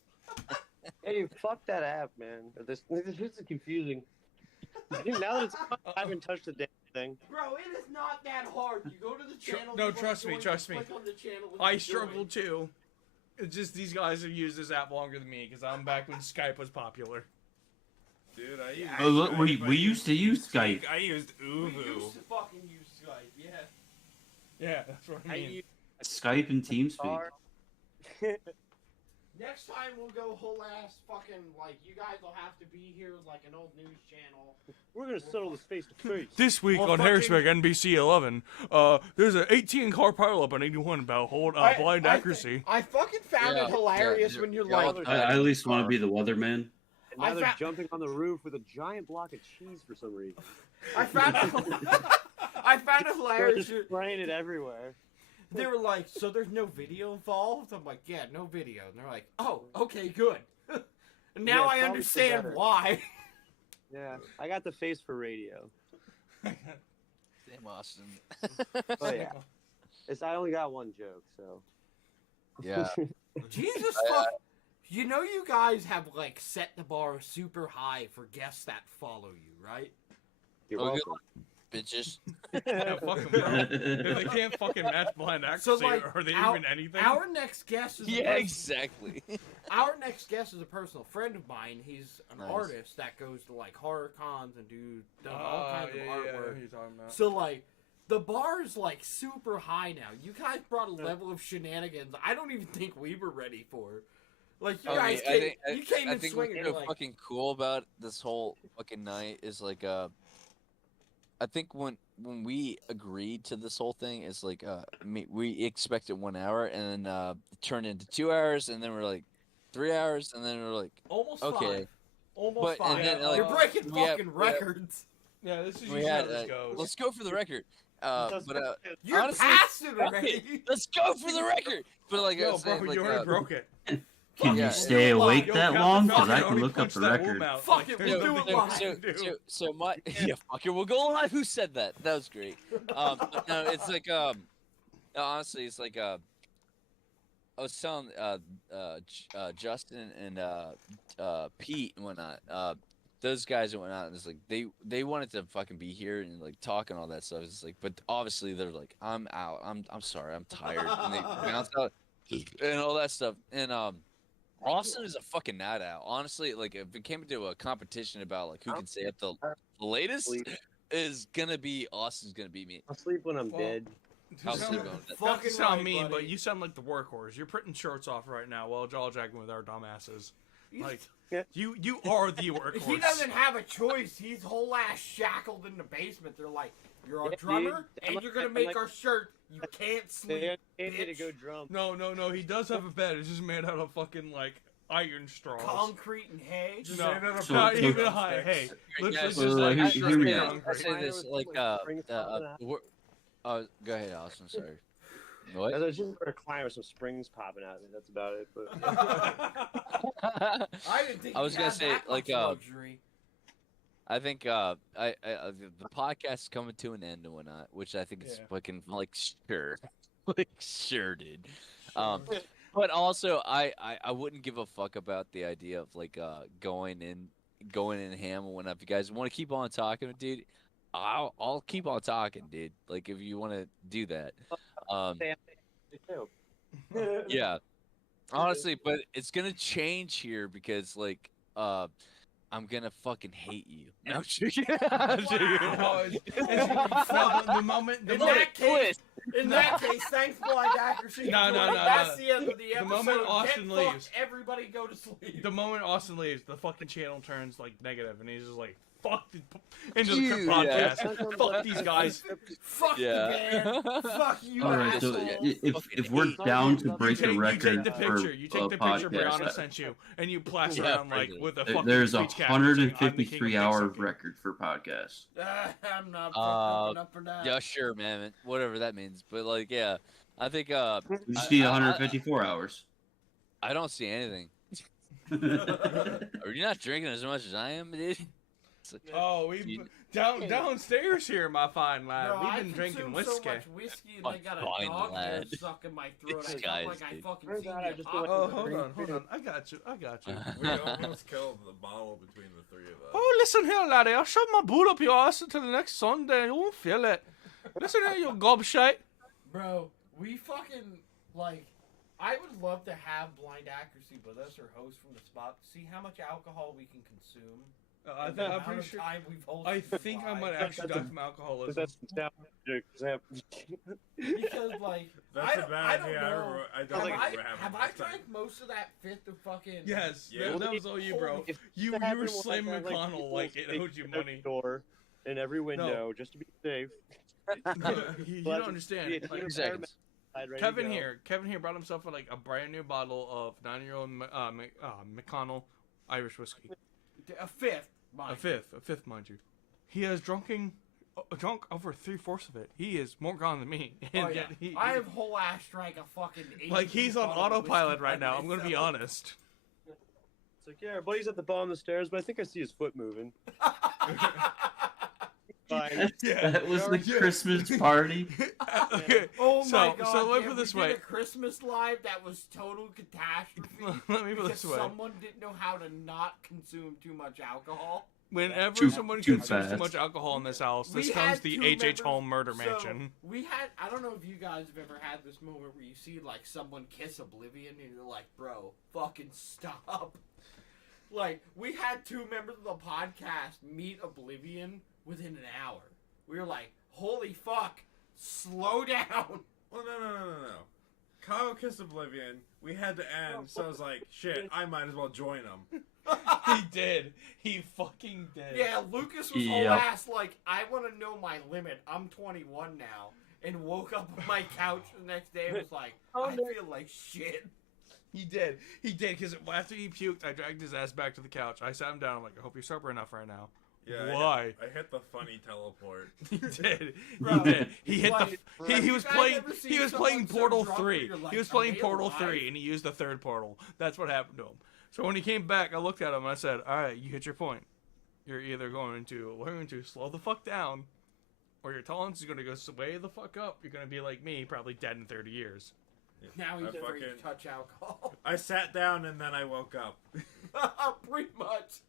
Hey, fuck that app, man. This is confusing. Now that it's I haven't touched the damn thing. Bro, it is not that hard. You go to the channel. No, you wanna trust me, join, trust you me. click on the channel and I you struggle join. too. It's just these guys have used this app longer than me because I'm back when Skype was popular. Dude, I used Oh, look, we Skype. used to use Skype. I used We Uvu. used to fucking use Skype, yeah. Yeah, that's what I mean. Skype and TeamSpeak. Next time we'll go whole ass fucking like you guys will have to be here like an old news channel. We're gonna settle this face to face. This week Well, on fucking- Harrisburg NBC 11, there's an 18-car pileup on 81 about blind accuracy. I fucking found it hilarious when you're like, I at least want to be the weatherman. And now they're jumping on the roof with a giant block of cheese for some reason. I found it hilarious. They're just spraying it everywhere. They were like, so there's no video involved? I'm like, yeah, no video. And they're like, oh, okay, good. And now Yeah, I probably understand better. why. Yeah, I got the face for radio. Damn, Austin. Oh yeah, I only got one joke, so. Yeah. Jesus fuck. You know you guys have like set the bar super high for guests that follow you, right? You're Oh, good welcome. luck, bitches. Yeah, fuck 'em, bro. If they can't fucking match blind accuracy, are they even anything? Our next guest is Yeah, exactly. Our next guest is a personal friend of mine. He's an Nice. artist that goes to like horror cons and does all kinds of yeah, artwork. who you're talking about. So like, the bar is like super high now. You guys brought a level of shenanigans I don't even think we were ready for. Like you guys came, you came I in think swinging. what's so Like, fucking cool about this whole fucking night is like I think when we agreed to this whole thing, it's like we expected 1 hour and then it turned into 2 hours and then we're like 3 hours and then we're like almost okay. 5. Almost 5. And then, like, You're breaking we have- fucking records. Yeah, this is We usually had, how this goes. let's go for the record. But You're honestly, past it already. let's go for the record. But like, I Yo, was bro, saying, like, you already broke it. Can Yeah, you stay awake that Captain long? Falcon Because I can already look up punched the that record. womb out. Fuck Like, it, there's we'll do nothing it we live. can do. so my fucker, we'll go live. Who said that? That was great. But no, it's like honestly, it's like I was telling Justin and Pete and whatnot, those guys and whatnot, and it's like they wanted to fucking be here and like talk and all that stuff. It's like, but obviously they're like, I'm out. I'm sorry, I'm tired, and they bounce out and all that stuff. And Austin is a fucking night owl. Honestly, like if it came to a competition about like who can stay up the latest, is gonna be Austin's gonna beat me. I'll sleep when I'm dead. I'll You sleep sound- on that. Not to sound right, mean, buddy. but you sound like the workhorse. You're putting shirts off right now while jaw jacking with our dumbasses. Like you are the workhorse. He doesn't have a choice. He's whole ass shackled in the basement. They're like, you're a Yeah, drummer, dude. and you're gonna I'm make like- our shirt. You can't sleep. They need to bitch. go drum. No. He does have a bed. It's just made out of fucking like iron straws. Concrete and hay. No, made out of not concrete even and high. Hey, Yeah, literally so, just like here- shredded here we go. I concrete. say this like go ahead, Austin. Sorry. What? There's just a climb with some springs popping out of it. That's about it. But I didn't think I was he gonna had say that like much luxury. I think the podcast is coming to an end and whatnot, which I think is Yeah. fucking like sure, like sure, dude. But also I wouldn't give a fuck about the idea of like going in ham and whatnot. If you guys want to keep on talking, dude, I'll keep on talking, dude. Like if you want to do that, yeah. Honestly, but it's gonna change here because like I'm gonna fucking hate you. No, I'm joking. I'm joking. No, the moment In that case, thanks, blind accuracy. No. That's the end of the episode. The moment Austin Get fucked, leaves. everybody go to sleep. The moment Austin leaves, the fucking channel turns like negative, and he's just like, "Fuck the into the Dude, Crypt yeah. podcast. Fuck these guys." Fuck Yeah. the band. Fuck you, All right, so asshole. if we're down to break a You record take the for picture. You take a the picture podcast, Brianna sent you, and you plaster Yeah, on like with a there- fucking there's a speech caption saying, "I'm the king of 153-hour dick sucking." record for podcasts. I'm not fucking up for that. Yeah, sure, man. Whatever that means, but like, yeah, I think You see 154 hours. I don't see anything. Are you not drinking as much as I am, dude? It's like- Oh, we downstairs here, my fine lad. Bro, We've I been drinking consume whiskey. so much whiskey and My they got a fine dog hair lad. stuck in my throat. These I guys, felt like I dude. fucking Turns seen out I you just pop. Oh, hold on. I got you. We almost killed the bottle between the three of us. Oh, listen here, laddie. I'll shove my boot up your ass until next Sunday. You won't feel it. Listen here, you gobshite. Bro, we fucking, like, I would love to have blind accuracy with us or host from the spot. See how much alcohol we can consume. I'm pretty sure. I think I might actually die from alcoholism. that's down. Because, like, That's I a don't, bad I don't idea. know. I don't think have we're having have a I good time. drank most of that fifth of fucking... Yes, Yeah. that was all you, bro. If You that were happened was Slim like, McConnell, people like it owed you sneak out money. the door in every window just to be safe. You But don't understand. yeah, Like, you seconds. ready to Kevin go. here brought himself like a brand new bottle of 9-year-old McConnell Irish whiskey. A fifth, mind A fifth, mind you. He has drunk over 3/4 of it. He is more gone than me. And Oh, yeah. yet he, I have whole ass drank a fucking... like he's on bottle of autopilot whiskey right by now. I'm gonna be myself. honest. It's like, yeah, our buddy's at the bottom of the stairs, but I think I see his foot moving. Fine. That was the Christmas party. Okay, Oh so my god! so let me yeah, put this we did way. a Christmas live that was total catastrophe. Let me put because this way. someone didn't know how to not consume too much alcohol. Whenever someone too consumes too fast. much alcohol in this house, We this had comes the two H.H. members- Holm murder so, mansion. We had, I don't know if you guys have ever had this moment where you see like someone kiss oblivion and you're like, bro, fucking stop. Like, we had two members of the podcast meet oblivion within an hour. We were like, holy fuck, Slow down. Well, no. Kyle kissed Oblivion. We had to end, so I was like, shit, I might as well join him. He did. He fucking did. Yeah, Lucas was whole ass like, I want to know my limit. I'm 21 now. And woke up on my couch the next day and was like, I feel like shit. He did, because after he puked, I dragged his ass back to the couch. I sat him down. I'm like, I hope you're sober enough right now. Yeah, Why? I hit the funny teleport. He did. Bro, He did. He hit like, the. He was you guys playing. ever seen He was someone playing so Portal drunk where 3. you're like, He was "Are playing they Portal alive?" 3, and he used the third portal. That's what happened to him. So when he came back, I looked at him and I said, "All right, you hit your point. You're either going to learn to slow the fuck down, or your tolerance is going to go way the fuck up. You're going to be like me, probably dead in 30 years." Now he's afraid to touch alcohol. I sat down and then I woke up. Pretty much.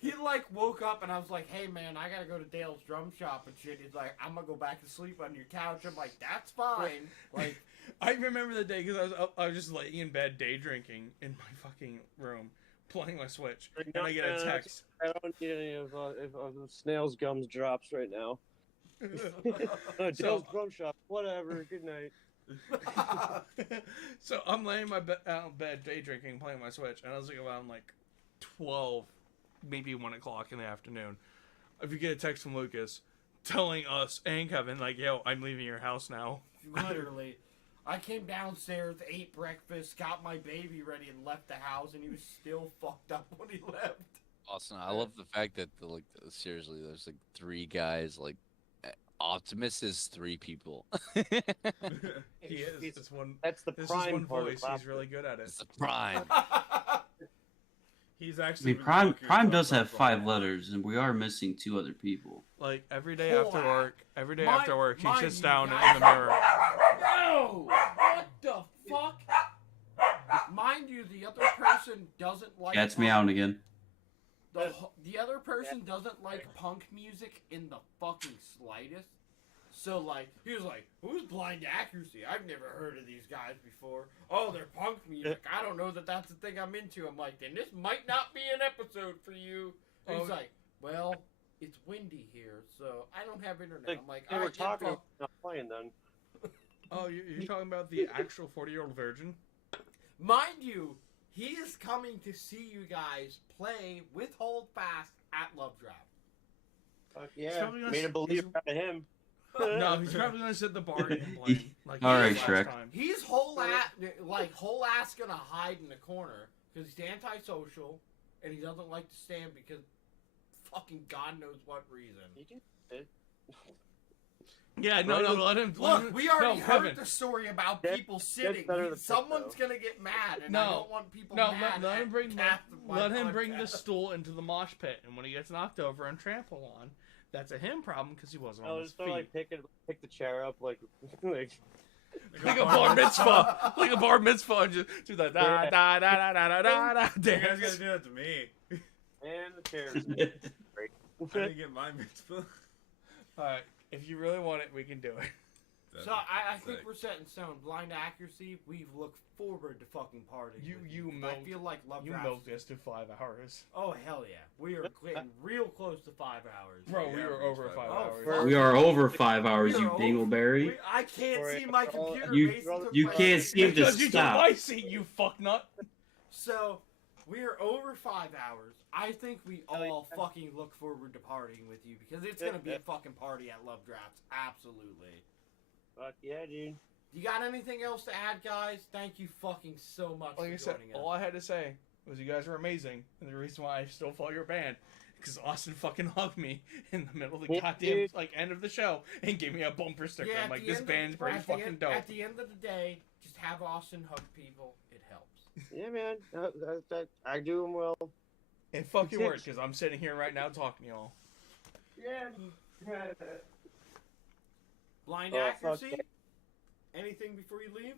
He like woke up and I was like, hey man, I gotta go to Dale's drum shop and shit. He's like, I'm gonna go back to sleep on your couch. I'm like, that's fine. Like, I remember the day because I was just laying in bed day drinking in my fucking room, playing my Switch, and I get a text. I don't need any of Snail's Gums drops right now. Dale's drum shop, whatever. Good night. So I'm laying in my bed day drinking, playing my Switch, and I was like around like 12, maybe 1 o'clock in the afternoon. If you get a text from Lucas telling us and Kevin like, "Yo, I'm leaving your house now." Literally. I came downstairs, ate breakfast, got my baby ready, and left the house, and he was still fucked up when he left. Austin, I love the fact that seriously, there's like 3 guys. Like Optimus is 3 people. He is. It's one. That's the This prime is one part of voice. He's really good at it. It's the prime. He's I actually. mean, Prime does have 5 letters, and we are missing 2 other people. Like every day after work, he Mind sits you, down guys- in the mirror. No! What the fuck? Mind you, the other person doesn't like. Cat's meowing again. The other person doesn't like punk music in the fucking slightest. So like, he was like, "Who's Blind Accuracy? I've never heard of these guys before. Oh, they're punk music. I don't know that that's the thing I'm into." I'm like, "Then this might not be an episode for you." And he's like, "Well, it's windy here, so I don't have internet." I'm like, they "All were right, talking, fuck." not playing then. Oh, you're talking about the actual 40-year-old virgin? Mind you, he is coming to see you guys play with Holdfast at Love Draft. Yeah, made a believer out of him. No, he's probably gonna sit at the bar and complain. Like All he right, did last Shrek. time. He's whole ass gonna hide in the corner because he's antisocial and he doesn't like to stand because fucking God knows what reason. Yeah, no, let him. Look, we already heard Kevin. the story about people sitting. better than Someone's gonna get mad, and I don't want people mad. let him bring let him bring the stool into the mosh pit, and when he gets knocked over and trampled on, that's a him problem because he wasn't on his just feet. like pick the chair up like Like a bar mitzvah, like a bar mitzvah, and just do that da da da da da da da. You guys gotta do that to me. and the chairs. Great. I didn't get my mitzvah. All right, if you really want it, we can do it. So I think we're set in stone. Blind Accuracy, we've looked forward to fucking partying. I feel like Love You Draft. milked this to 5 hours. Oh hell yeah, we are getting real close to 5 hours. Bro, we were over 5 hours. We are over 5 hours, you dingleberry. I can't see my computer. You- Mason took you my can't seat. seem to Because you took stop. my seat, you fucknut. So we are over 5 hours. I think we all fucking look forward to partying with you because it's gonna be a fucking party at Love Drafts. Absolutely. Fuck yeah, dude. You got anything else to add, guys? Thank you fucking so much Like I for said, joining us. all I had to say was you guys are amazing, and the reason why I still follow your band because Austin fucking hugged me in the middle of the Yeah, goddamn dude. like end of the show and gave me a bumper sticker. Yeah, I'm at like, the this end of- band's pretty at the fucking end- dope. At the end of the day, just have Austin hug people. It helps. Yeah, man. I do them well. It fucking works because I'm sitting here right now talking to y'all. Yeah. Blind Oh, fuck Accuracy? yeah. Anything before you leave?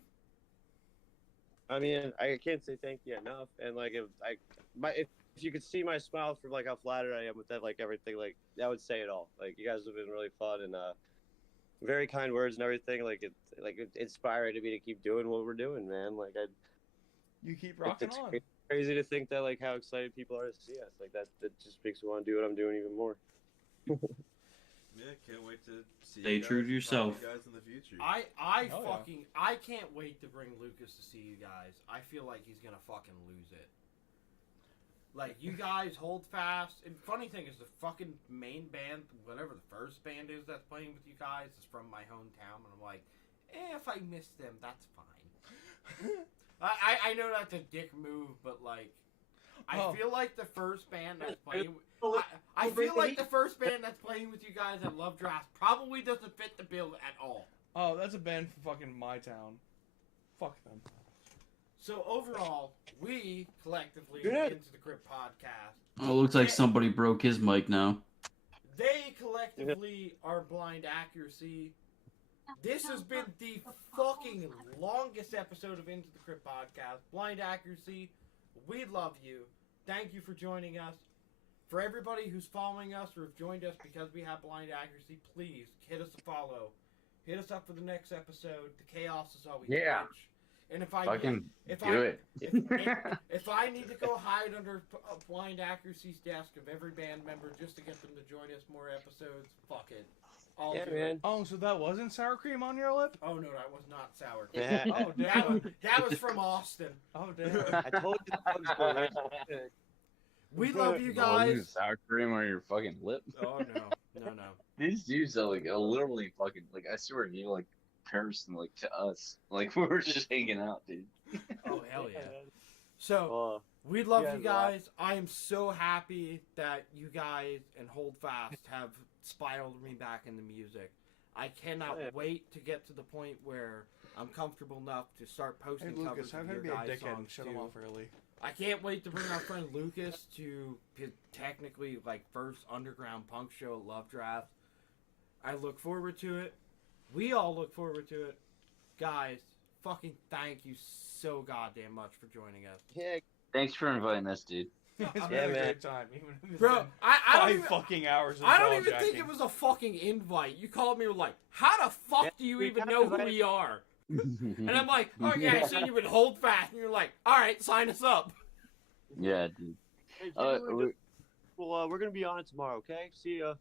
I mean, I can't say thank you enough. And like, if you could see my smile from like how flattered I am with that, like everything, like that would say it all. Like you guys have been really fun and very kind words and everything. Like it's inspiring to me to keep doing what we're doing, man. Like You keep rocking it's on. crazy to think that like how excited people are to see us. Like that just makes me want to do what I'm doing even more. Yeah, can't wait to see Stay you true guys, to yourself. talk to you guys in the future. I can't wait to bring Lucas to see you guys. I feel like he's gonna fucking lose it. Like, you guys hold fast. And funny thing is, the fucking main band, whatever the first band is that's playing with you guys, is from my hometown. And I'm like, if I miss them, that's fine. I know that's a dick move, but like, I feel like the first band that's playing. I feel like the first band that's playing with you guys at Love Draft probably doesn't fit the bill at all. Oh, that's a band from fucking my town. Fuck them. So overall, we collectively Good. Into the Crypt podcast. Oh, it looks like somebody broke his mic now. They collectively are Blind Accuracy. This has been the fucking longest episode of Into the Crypt podcast. Blind Accuracy, we love you. Thank you for joining us. For everybody who's following us or have joined us because we have Blind Accuracy, please hit us a follow. Hit us up for the next episode. The chaos is always Yeah. rich. And if I Fucking if do I, it. if I need to go hide under Blind Accuracy's desk of every band member just to get them to join us more episodes, fuck it. I'll do it. Oh, so that wasn't sour cream on your lip? Oh no, that was not sour cream. Yeah. Oh, damn. That was from Austin. Oh damn. I told you the bugs were right. We love you Wasn't guys. sour cream on your fucking lip? Oh no. These dudes are like literally fucking like I swear to you like comparison like to us. Like we were just hanging out, dude. Oh hell yeah. So we love you guys. I am so happy that you guys and Hold Fast have spiraled me back into music. I cannot wait to get to the point where I'm comfortable enough to start posting Hey Lucas, covers how of can your you be a guys' dickhead and songs shut him too. off early? I can't wait to bring our friend Lucas to his technically like first underground punk show at Love Draft. I look forward to it. We all look forward to it. Guys, fucking thank you so goddamn much for joining us. Yeah. Thanks for inviting us, dude. It's been a great time. Even if it's Bro, been I don't five even, fucking hours of I don't even jawjacking. think it was a fucking invite. You called me like, how the fuck do you we even got know who invited. we are? And I'm like, oh yeah, I seen you would Hold Fast. And you're like, all right, sign us up. Yeah, dude. Hey, we- well, we're gonna be on it tomorrow. Okay. See ya.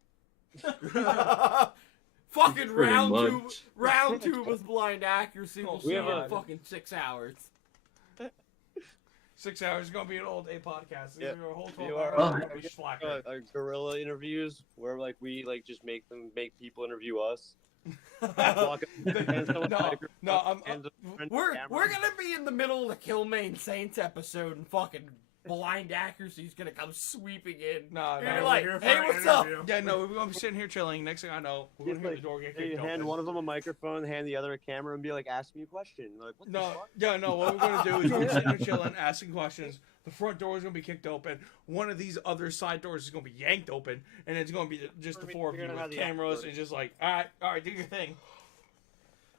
Fucking Pretty round two with Blind Accuracy. We'll see We you have in a- fucking 6 hours. 6 hours is gonna be an all day podcast. Yeah. A whole 12 You hours. are We're gonna be slacking. guerrilla interviews where like we like just make people interview us. We're gonna be in the middle of the Killmain Saints episode and fucking Blind Accuracy's gonna come sweeping in. No, You're like, hey, what's up? Yeah, no, we're gonna be sitting here chilling. Next thing I know, we're gonna hear the door get Hey, kicked hand open. one of them a microphone, hand the other a camera, and be like, "Ask me a question." Like, what the No, fuck? yeah, no. What we're gonna do is we're sitting here chilling, asking questions. The front door is gonna be kicked open. One of these other side doors is gonna be yanked open, and it's gonna be just the four of you figuring out how with the cameras app and just like, all right, do your thing.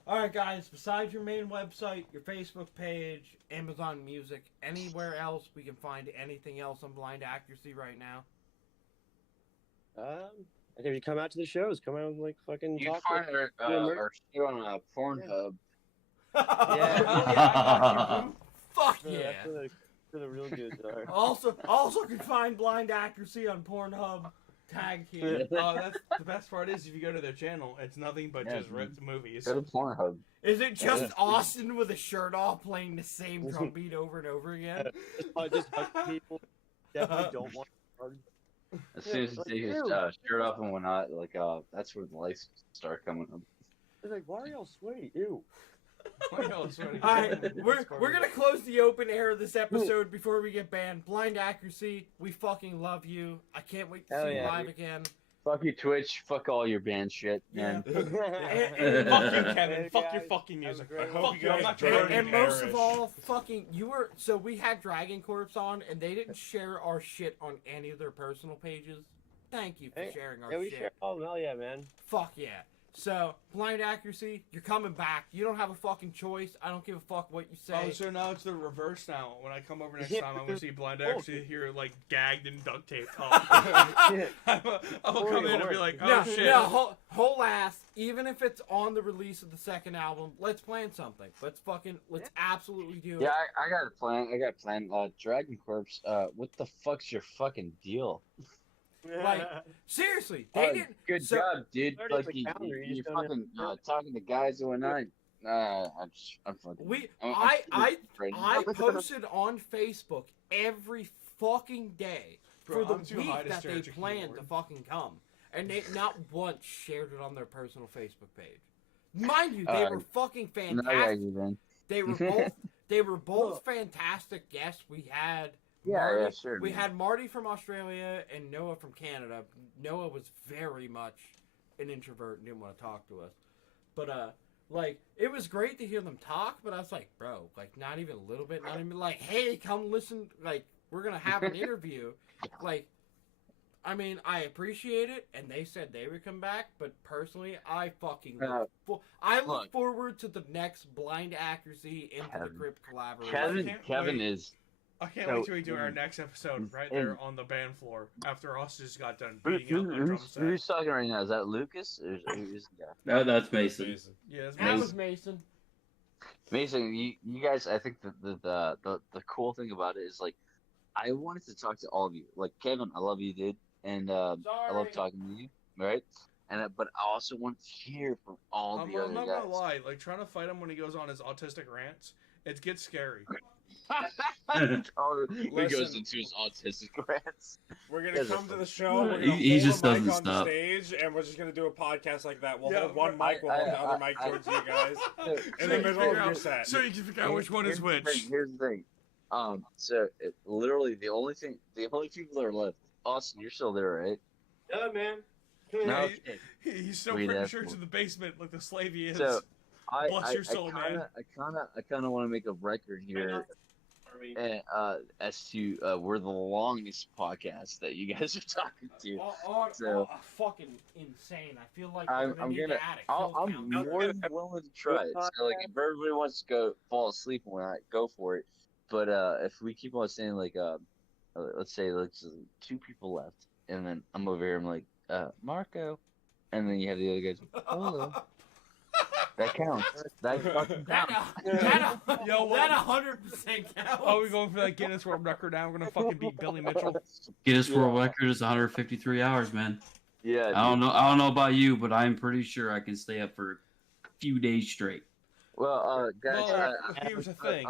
All right, guys. Besides your main website, your Facebook page, Amazon Music, anywhere else we can find anything else on Blind Accuracy right now? And if you come out to the shows, come out and like fucking You talk. can find with- our show on Pornhub. Yeah. Fuck Yeah, yeah. that's where the real dudes are. Also can find Blind Accuracy on Pornhub. Tagged here. That's the best part is if you go to their channel, it's nothing but Yeah, just ripped movies. Go to Pornhub. Is it just Austin with a shirt off playing the same drum beat over and over again? Just hug people. Definitely don't want to hug. As soon as you take his shirt off and whatnot, like that's where the lights start coming up. They're like, why are y'all sweaty? Ew. Alright, we're gonna close the open air of this episode before we get banned. Blind Accuracy, we fucking love you. I can't wait to Hell see you yeah. live again. Fuck you, Twitch. Fuck all your band shit, man. Fuck you, Kevin. Fuck your fucking music. I hope you guys And most of all, fucking, so we had Dragon Corps on, and they didn't share our shit on any of their personal pages. Thank you for sharing our Yeah, we shit. share. Oh, hell yeah, man. Fuck yeah. So, Blind Accuracy, you're coming back. You don't have a fucking choice. I don't give a fuck what you say. Oh, so now it's the reverse now. When I come over next Yeah, time, I'm gonna because- see Blind oh. Accuracy here, like, gagged and duct taped up. I'm gonna come in and be like, oh, shit. No, whole ass, even if it's on the release of the second album, let's plan something. Let's absolutely do it. Yeah, I got a plan. Dragon Corpse. What the fuck's your fucking deal? Like seriously, they didn't. Good so, job, dude. Started Like the calendar, you you're just don't fucking know. talking to guys and whatnot. I'm fucking. I posted on Facebook every fucking day Bro, for I'm the too high week to that stare they at your planned keyboard. to fucking come, and they not once shared it on their personal Facebook page. Mind you, they were fucking I fantastic. got you, man. They were both fantastic guests. We had Yeah, Marty, yeah, sure, we man. had Marty from Australia and Noah from Canada. Noah was very much an introvert and didn't want to talk to us. But like it was great to hear them talk, but I was like, bro, like not even a little bit, not even like, hey, come listen, like we're gonna have an interview. Like I mean, I appreciate it, and they said they would come back, but personally, I fucking look forward to the next Blind Accuracy into the Crypt collaboration. Kevin is. I can't wait till we do our next episode right there on the band floor after us just got done beating up a drum set. Who's talking right now? Is that Lucas? Or who's the guy? No, that's Mason. Yeah, that's That was Mason. Mason, you guys. I think the cool thing about it is like, I wanted to talk to all of you. Like Kevin, I love you, dude, and I love talking to you, right? And but I also want to hear from all the other I'm not guys. gonna lie, like trying to fight him when he goes on his autistic rants, it gets scary. He goes into his autistic rants. We're gonna come to the show. We're gonna He hold just a mic doesn't on stop. the stage, and we're just gonna do a podcast like that. We'll Yeah, hold one mic, we'll hold the other mic towards you guys in the middle of your set. So you can figure out which one is which. Here's the thing. So literally the only people that are left. Austin, you're still there, right? Yeah, man. No, He's so Sweet pretty ass sure boy. to the basement like the slave he is. So Bless your soul, man. I kind of want to make a record here, and as to we're the longest podcast that you guys are talking to. So Fucking insane. I feel like I'm gonna. I'm more than willing to try it. So like, if everybody wants to go fall asleep when I go for it, but if we keep on saying like let's say let's 2 people left, and then I'm over here, I'm like Marco, and then you have the other guys. Hello. That counts. That fucking counts. That 100% counts. Oh, we going for that Guinness World Record now? We're gonna fucking beat Billy Mitchell. Guinness World Record is 153 hours, man. Yeah. I don't know about you, but I'm pretty sure I can stay up for a few days straight. Well, guys, Well, here's the thing.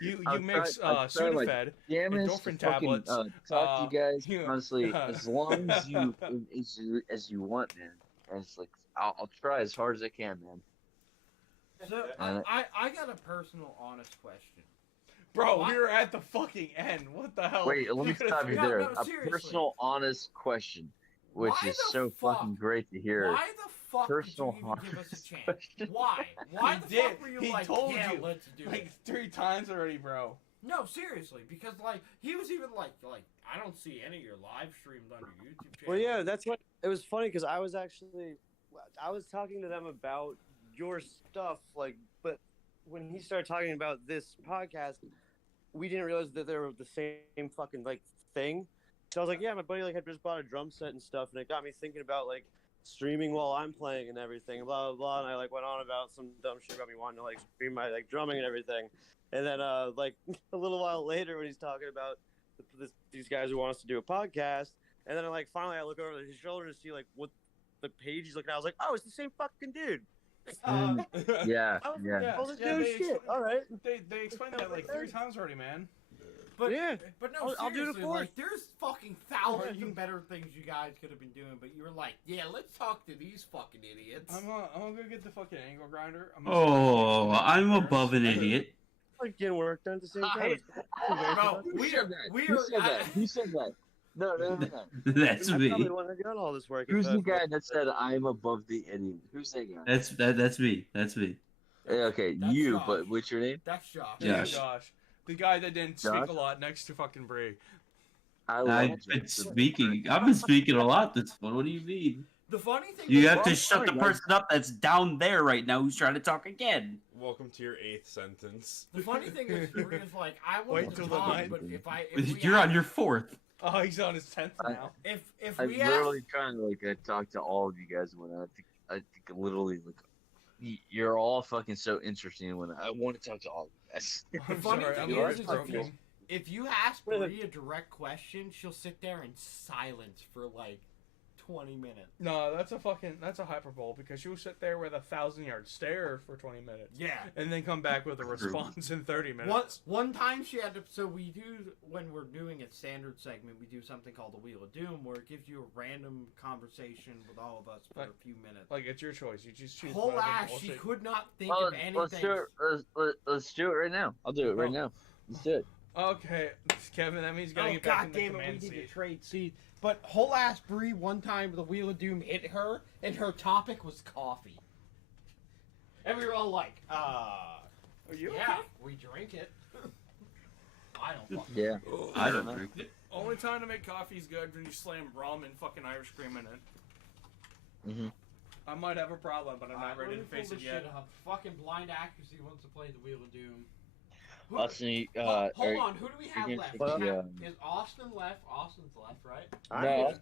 You mix Sudafed, endorphin tablets. Talk to you guys honestly as long as you want, man. And it's like I'll try as hard as I can, man. So I got a personal, honest question. Bro, we're at the fucking end. What the hell? Wait, let me stop you there. A seriously. personal, honest question, which Why is the so fuck? fucking great to hear. Why the fuck Personal, did you even give us a chance? Why? Why the fuck were you He like, told yeah, you let's do like it? 3 times already, bro. No, seriously, because like he was even like I don't see any of your live streams on your YouTube channel. Well, yeah, that's what it was funny because I was talking to them about your stuff, like, but when he started talking about this podcast, we didn't realize that they were the same fucking like thing. So I was like, yeah, my buddy like had just bought a drum set and stuff, and it got me thinking about like streaming while I'm playing and everything, blah blah blah. And I like went on about some dumb shit about me wanting to like stream my like drumming and everything. And then like a little while later, when he's talking about these guys who want us to do a podcast, and then like finally I look over his shoulder to see like what the page he's looking at. I was like, oh, it's the same fucking dude. Yeah. I was like, no they shit. All right. They explained that like 3 times already, man. But yeah, but no, I'll do it seriously, for like there's fucking thousands of better things you guys could have been doing, but you were like, yeah, let's talk to these fucking idiots. I'm gonna go get the fucking angle grinder. I'm above an idiot. Like getting work done at the same time. Bro, Who said that? Who said that? No. That's I me. probably wouldn't have done all this work. Who's the guy that said I'm above the idiot? Who's that guy? That's me. That's me. Okay, That's you. Josh. But what's your name? That's Josh. Josh. The guy that didn't speak Josh? a lot next to fucking Brie. I've been speaking. I've been speaking a lot this one. What do you mean? The funny thing You is, have to shut the person up that's down there right now who's trying to talk again. Welcome to your 8th sentence. the funny thing is, Bria's like, I Wait wanted till to the talk, night. but if You're on your 4th. Oh, he's on his 10th now. if I'm we literally asked, trying to like talk to all of you guys when I think literally like you're all fucking so interesting when I want to talk to all of you guys. the funny sorry, thing I'm is, heartbroken. If you ask Brie a direct question, she'll sit there in silence for like 20 minutes. No, that's a hyperbole because she will sit there with a 1,000-yard stare for 20 minutes. Yeah. And then come back with a response in 30 minutes. One time she had to. So we do, when we're doing a standard segment, we do something called the Wheel of Doom, where it gives you a random conversation with all of us for a few minutes. Like, it's your choice. You just choose. Whole ass, she could not think of anything. Let's do it right now. I'll do it right now. Let's do it. Okay, Kevin, that means you gotta get back in the command we seat. need to trade seats. But whole ass Brie, one time the Wheel of Doom hit her, and her topic was coffee. And we were all like, Are you okay? We drink it. I don't fucking Yeah. I don't know. The only time to make coffee is good when you slam rum and fucking Irish cream in it. Mm-hmm. I might have a problem, but I'm not ready to face it yet. Fucking blind accuracy wants to play the Wheel of Doom. Austin, hold on, who do we have left? Is Austin left? Austin's left, right? No,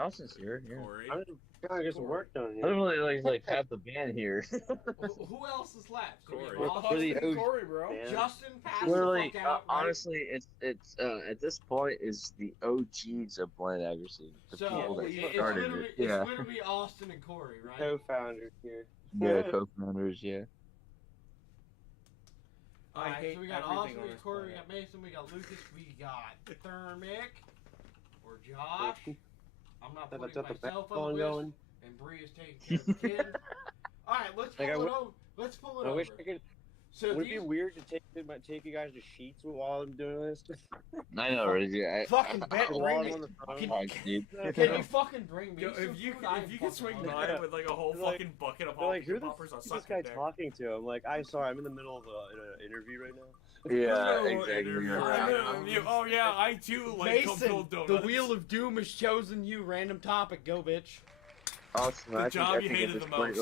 Austin's here. Yeah. I'm just trying to get some work done here. I don't really like half the band here. Who else is left? Corey. Austin, Corey, bro. Man. Justin passed Literally, the fuck out. Right? honestly, it's at this point is the OGs of blind accuracy. The people that started it. Yeah. It's literally Austin and Corey, right? Co-founders here. Yeah, co-founders. Yeah. Alright, so we got Austin, we got Corey, we got Mason, we got Lucas, we got Thermic, or Josh. I'm not putting myself on the list, and Bree is taking care of the kid. Alright, let's pull it over. Let's pull it over. I wish I could. So would it be weird to take you guys to Sheets while I'm doing this? I know, right? Fucking bet, bring me. Can you fucking bring me? Yo, if you could swing by with like a whole fucking bucket of like, who poppers, I'll who's suck this guy your dick. talking to? I'm like, I'm in the middle of an interview right now. Yeah, exactly. Oh yeah, I too like Mason, the Wheel of Doom has chosen you. Random topic, go bitch. Awesome. The job you hated the most.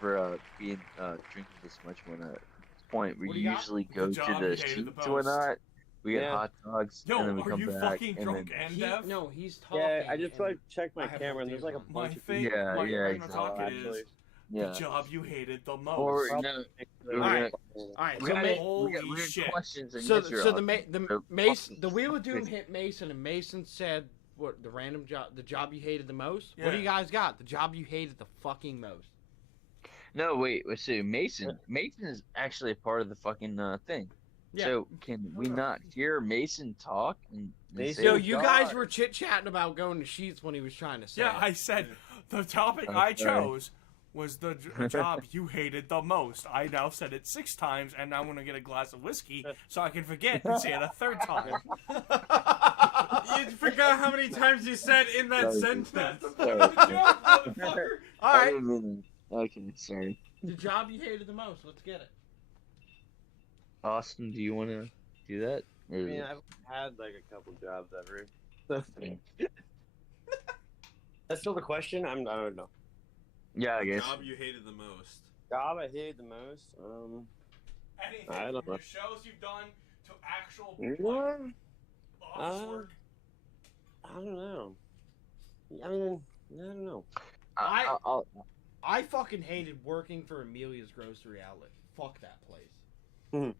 For being drinking this much when at this point we What do you got? usually go The to job the you hated the sheets or not. We get Yeah. hot dogs Yo, and then we are come you back. fucking and drunk then, and deaf? No, he's talking. Yeah, I just like checked my I have camera and there's like a My bunch of thing, Yeah, my yeah, thing to talk exactly. is yeah. the job you hated the most. Or no, we're Alright. gonna- Alright, we so got- Ma- we got holy weird shit. questions and So, answer so the options. Mason, the Wheel of Doom hit Mason, and Mason said, "What the random job? The job you hated the most? What do Yeah. you guys got? The job you hated the fucking most?" No, wait. So Mason is actually a part of the fucking thing. Yeah. So can we not hear Mason talk? And Mason- say Yo, what you God? guys were chit chatting about going to Sheets when he was trying to say. Yeah, it. I said the topic I chose was the job you hated the most. I now said it 6 times, and now I'm gonna get a glass of whiskey so I can forget and say it a 3rd time. You forgot how many times you said in that Sorry. sentence. Motherfucker. All I right, didn't mean it. Okay, sorry. the job you hated the most. Let's get it. Austin, do you want to do that? Or I is mean, it- I've had like a couple jobs ever. That's still the question. I don't know. Yeah, I guess. Job you hated the most. Job I hated the most. Anything I don't from know. the shows you've done to actual What? office work. I don't know. I mean, I don't know. I fucking hated working for Amelia's Grocery Outlet. Fuck that place.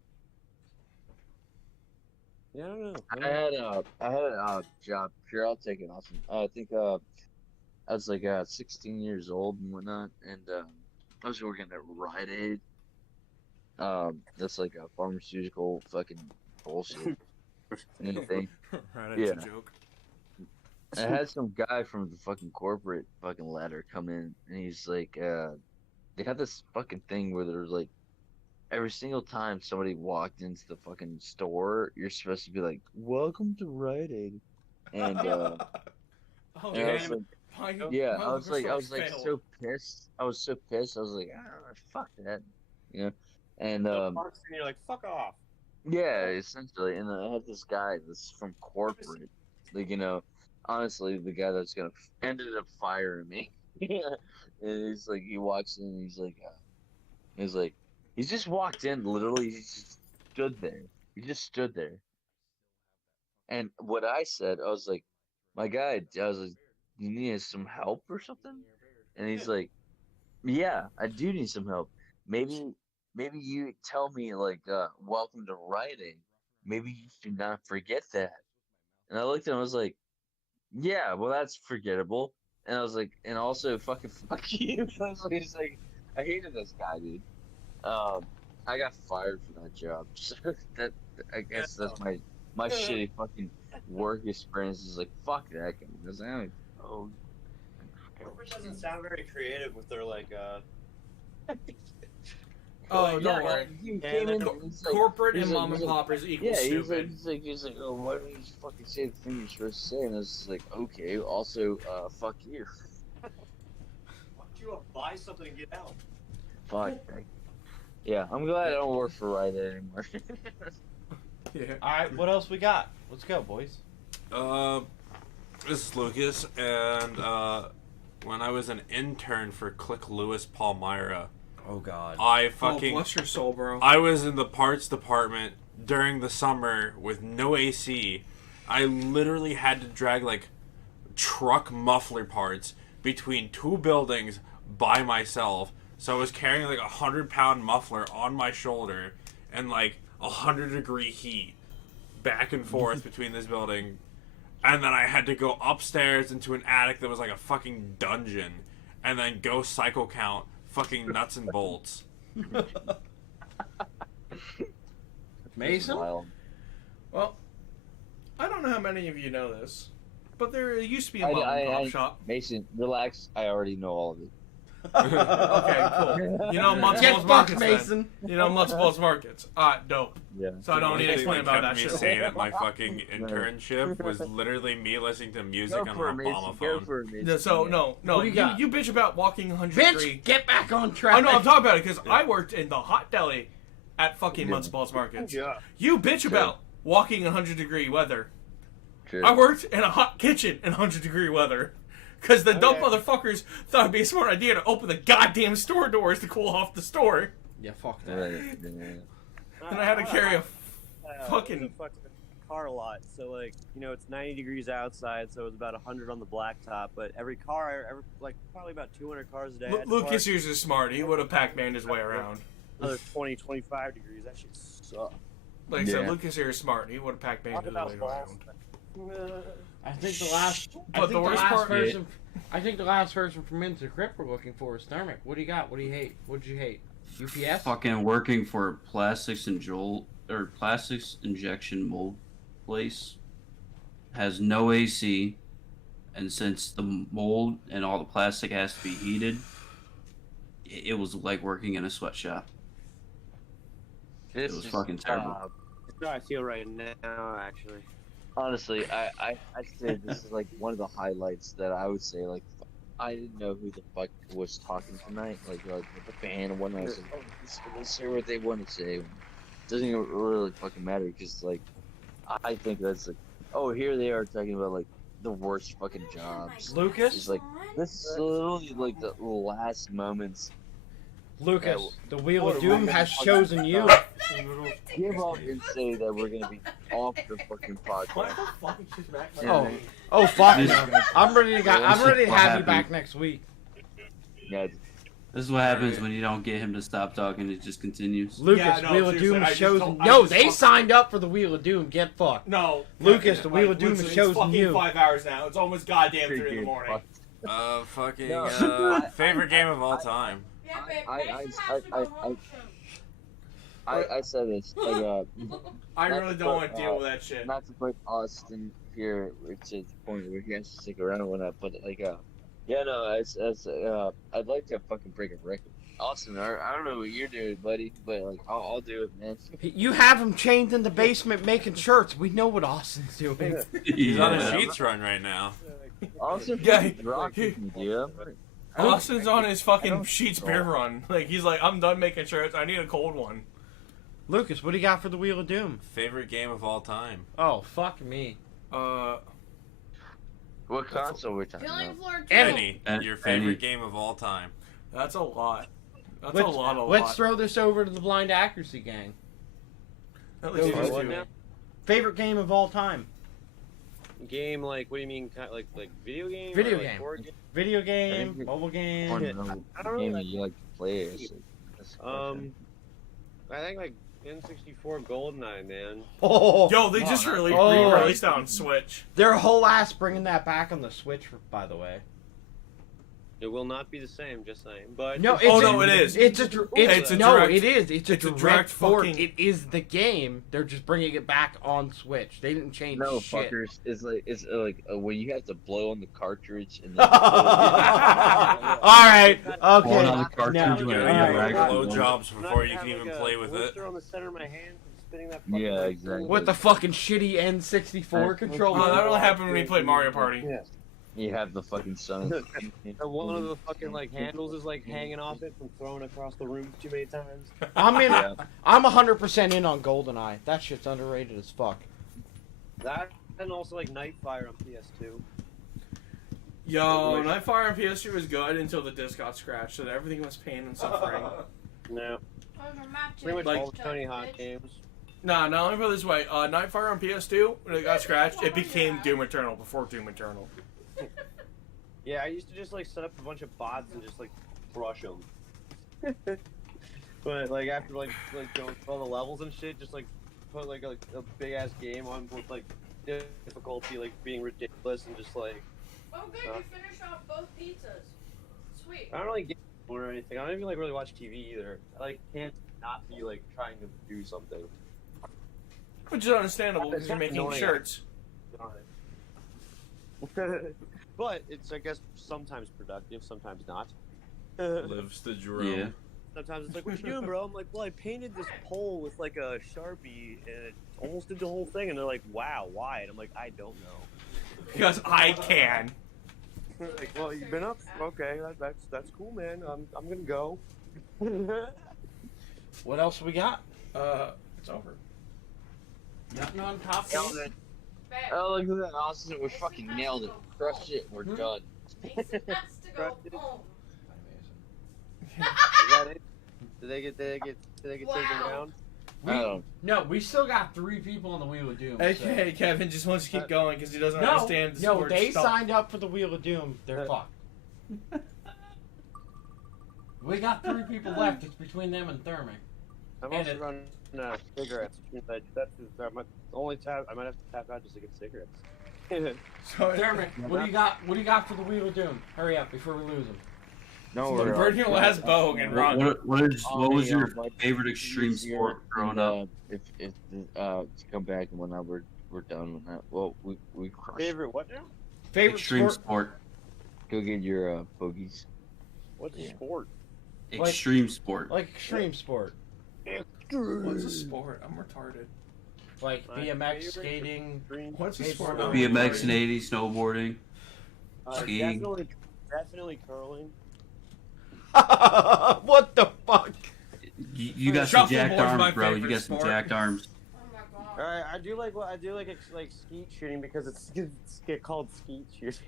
Yeah, I don't know. I had a job. Sure, I'll take it, Austin. I think I was like 16 years old and whatnot, and I was working at Rite Aid. That's like a pharmaceutical fucking bullshit. Anything. Right, Yeah. it's a joke. I had some guy from the fucking corporate fucking ladder come in, and he's like, they had this fucking thing where there was like, every single time somebody walked into the fucking store, you're supposed to be like, "Welcome to Rite Aid," and Oh, and I was damn. like, My- yeah, my I was liquor store like failed. so pissed. I was so pissed. I was like, fuck that, you know, and You're like, fuck off. yeah, essentially. And I had this guy that's from corporate, like, you know, honestly, the guy that's gonna ended up firing me. And he's like, he walks in, and he's like, he just walked in, literally, he just stood there. He just stood there. And what I said, I was like, my guy, I was like, you need some help or something? And he's like, yeah, I do need some help. Maybe you tell me like, welcome to Rite Aid. maybe you should not forget that. And I looked at him, I was like, yeah, well, that's forgettable. And I was like, and also fucking fuck you. I was like, I hated this guy, dude. I got fired for that job. So that I guess that's my shitty fucking work experience is like fuck that guy. Because I don't know. Corporate doesn't sound very creative with their like Oh, yeah, don't worry. he came in, corporate and mom and poppers equal stupid. He's like, oh, why don't you just fucking say the thing you're supposed to say? And I was just like, okay, also, fuck you. Why don't you buy something and get out? Fuck. Yeah, I'm glad I don't work for Rite Aid anymore. Yeah. All right, what else we got? Let's go, boys. This is Lucas, and when I was an intern for Click Lewis Palmyra. Oh God. I fucking. Oh, bless your soul, bro. I was in the parts department during the summer with no AC. I literally had to drag like truck muffler parts between two buildings by myself. So I was carrying like 100-pound muffler on my shoulder and like 100-degree heat back and forth between this building. And then I had to go upstairs into an attic that was like a fucking dungeon and then go cycle count fucking nuts and bolts. Mason? Well, I don't know how many of you know this, but there used to be a mom and pop shop. Mason, relax. I already know all of it. Okay, cool. You know Mutzballs Markets, Mason. You know Mutzballs Markets. Dope. Yeah. So I don't need to explain about that shit. Saying at my fucking internship was literally me listening to music on an Obama phone. So no, you bitch about walking 100 degree. Bitch, get back on track. I know I'm talking about it because I worked in the hot deli at fucking Mutzballs Markets. You bitch about walking 100-degree weather. True. I worked in a hot kitchen in 100-degree weather. Because the dumb motherfuckers thought it'd be a smart idea to open the goddamn store doors to cool off the store. Yeah, fuck that. And I had to carry a fucking car lot. So like, you know, it's 90 degrees outside, so it was about 100 on the blacktop. But every car, like probably about 200 cars a day. Lucas here's is smart. He would have Pac-Man'd his way around. Another 20, 25 degrees. That shit sucks. Like I said, Lucas here is smart. He would have Pac-Man'd his way around. I think the last. I think the last person from Into Crypt we're looking for is Thermic. What do you got? What do you hate? What did you hate? UPS. Fucking working for plastics injection mold place. Has no AC, and since the mold and all the plastic has to be heated, it was like working in a sweatshop. It was fucking terrible. That's how I feel right now, actually. Honestly, I'd say this is like one of the highlights that I would say, like, I didn't know who the fuck was talking tonight, like with the band and whatnot. I was like, oh, let's hear what they want to say. It doesn't even really fucking matter, because, like, I think that's like, oh, here they are talking about, like, the worst fucking jobs. Lucas? It's like, this is literally, like, the last moments. Lucas, the Wheel of Doom has chosen you. Give up and say that we're gonna be off the fucking podcast. Oh fuck! I'm ready to have you back next week. Yeah. This is what happens when you don't get him to stop talking. It just continues. Lucas, Wheel of Doom has chosen. No, they signed up for the Wheel of Doom. Get fucked. No, Lucas, the Wheel of Doom has chosen you. It's fucking 5 hours now. It's almost goddamn 3 in the morning. Favorite game of all time. I said this. Like, I really don't want to deal with that shit. Not to put Austin here, which is the point where he has to stick around and whatnot, but like, yeah, no, I'd like to fucking break a record. Austin, I don't know what you're doing, buddy, but like, I'll do it, man. You have him chained in the basement making shirts. We know what Austin's doing. He's on a Sheets run right now. Austin, Austin's on his fucking Sheets beer run. Like, he's like, I'm done making shirts. I need a cold one. Lucas, what do you got for the Wheel of Doom? Favorite game of all time. Oh, fuck me. What console we're talking about? Any. Your favorite game of all time. That's a lot. Let's throw this over to the Blind Accuracy gang. Favorite game of all time? Game, like, what do you mean? Like video game? Video or, game. Board game? Video game, mobile game. I don't know. Game that you like to play. I think like N64 GoldenEye, man. Oh, Yo, they just released that on Switch. They're a whole ass bringing that back on the Switch, by the way. It will not be the same, just saying. But No, it's it is. It's a it's a direct port. fucking. It is the game. They're just bringing it back on Switch. They didn't change No, shit. fuckers. It's like when you have to blow on the cartridge and then. All right. Okay. Blowing on the cartridge No. when All you're right. Blow jobs before you can even play with it. on the center of my hand from spinning that fucking Yeah, exactly. With the fucking shitty N64 controller. Oh, that only happened when we played Mario Party. Yeah. You have the fucking sun. And one of the fucking like handles is like hanging off it from throwing across the room too many times. I'm in. I'm 100% in on GoldenEye. That shit's underrated as fuck. That and also like Nightfire on PS2. Yo, Nightfire on PS2 was good until the disc got scratched, so everything was pain and suffering. No. Pretty much all the Tony Hawk games. Nah, let me put it this way. Nightfire on PS2, when it got scratched, it became Doom Eternal before Doom Eternal. Yeah, I used to just like set up a bunch of bots and just like crush them. But like after like going through all the levels and shit, just like put like a big ass game on with like difficulty like being ridiculous and just like. Oh, good, you finished off both pizzas. Sweet. I don't really get or anything. I don't even like really watch TV either. I like can't not be like trying to do something. Which is understandable because you're making Annoying. shirts. But it's I guess sometimes productive, sometimes not. Lives the drum. Yeah. Sometimes it's like, what you doing, bro? I'm like, well, I painted this pole with like a Sharpie and it almost did the whole thing. And they're like, wow, why? And I'm like, I don't know. Because I can. Like, well, you've been up. Okay, that's cool, man. I'm gonna go. What else we got? It's over. Nothing on top. Oh, look at that, Austin. We fucking nailed it. Crushed it. We're done. Mason has to go home. Is that it? Did they get taken down? No, we still got 3 people on the Wheel of Doom. Hey, Kevin just wants to keep going because he doesn't No, understand the sport they stuff. signed up for the Wheel of Doom. They're fucked. We got 3 people left. It's between them and Thermic. I'm And also running cigarettes. That's the only tap. I might have to tap out just to get cigarettes. Thermic, what do you got? What do you got for the Wheel of Doom? Hurry up before we lose him. No, The Virgin has Bogue and Ron. What was your my favorite extreme easier sport growing and, up? If to come back and whatnot, we're done with that. Well, we crushed. Favorite what now? Favorite Extreme sport. Go get your bogeys. What's a sport? Extreme sport. Like extreme sport. What's a sport? I'm retarded. Like My BMX, favorite skating. What's a skateboarding. sport? BMX and 80, snowboarding, skiing. Definitely curling. What the fuck? You got some Shuffleboard's jacked my arms, bro. You favorite got some sport. jacked arms. All right, I do like skeet shooting because it's get called skeet shooting.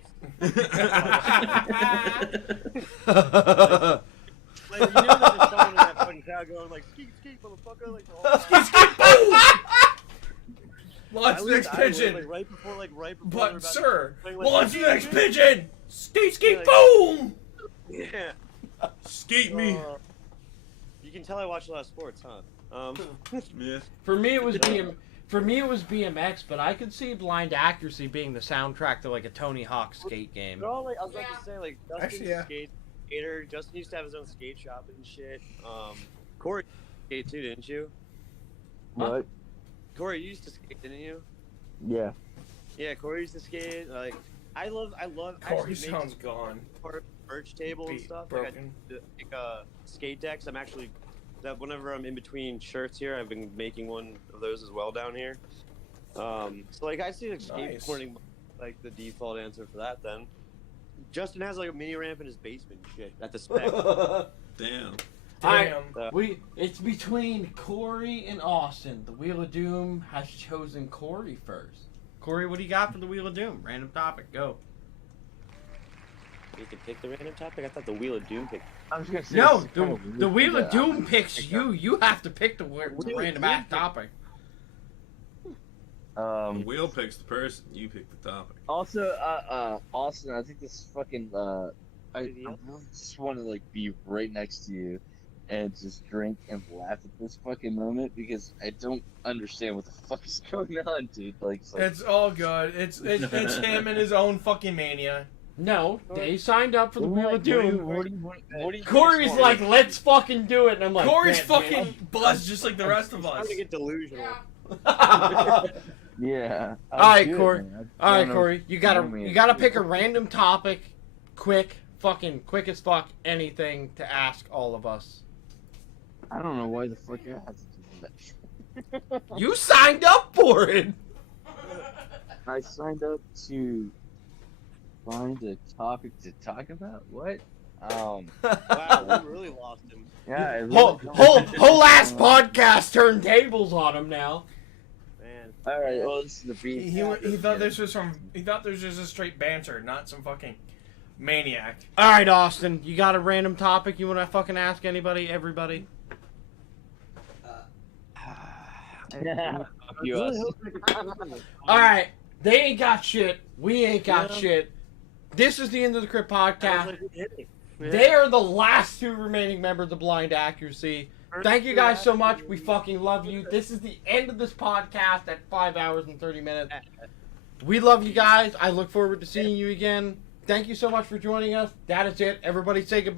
Like, you know that there's someone in that fucking crowd going like skeet motherfucker like the whole time. Skeet boom! Launch I the next lived Iowa, pigeon. like, right before they're But about sir, to- like, launch the next pigeon. Skeet Yeah, like- boom! Yeah. Skeet me. You can tell I watch a lot of sports, huh? Yeah. For me, it was BMX, but I could see Blind Accuracy being the soundtrack to like a Tony Hawk skate game. They're all like I was about to say like Justin's Actually, yeah. skater. Justin used to have his own skate shop and shit. Corey skate too, didn't you? What? Corey, you used to skate, didn't you? Yeah. Yeah, Corey used to skate. Like I love Corey actually sounds making gone. part of the merch table and Beat stuff. Like I broken. make skate decks. I'm actually whenever I'm in between shirts here, I've been making one of those as well down here. So like I see like Nice. skateboarding like the default answer for that then. Justin has like a mini ramp in his basement and shit at the spec. Damn. It's between Corey and Austin. The Wheel of Doom has chosen Corey first. Corey, what do you got for the Wheel of Doom? Random topic, go. You can pick the random topic. I thought the Wheel of Doom picked. I was gonna say No, this is kind of the weird Wheel of that Doom picks you. You have to pick the random ass topic. The wheel picks the person. You pick the topic. Also, Austin, I think this is fucking. I just want to like be right next to you, and just drink and laugh at this fucking moment because I don't understand what the fuck is going on, dude. Like, It's all good. It's him and his own fucking mania. No, they signed up for the Wheel of Doom. What do you Corey's like, let's fucking do it, and I'm like, Corey's "Man, fucking man." buzzed just like the rest of us. Trying to get delusional. Yeah. All right, Corey. All right, Corey. You gotta pick a random topic, quick as fuck. Anything to ask all of us. I don't know why the fuck I have to do that. You signed up for it. I signed up to find a topic to talk about. What? Wow, we really lost him. Yeah. I really Whole last podcast turned tables on him now. Man. All right. Well, this is the beat. He thought this was just a straight banter, not some fucking maniac. All right, Austin. You got a random topic you want to fucking ask anybody, everybody? All right. They ain't got shit. We ain't got shit. This is the end of the Crypt podcast. They are the last two remaining members of Blind Accuracy. Thank you guys so much. We fucking love you. This is the end of this podcast at 5 hours and 30 minutes. We love you guys. I look forward to seeing you again. Thank you so much for joining us. That is it. Everybody say goodbye.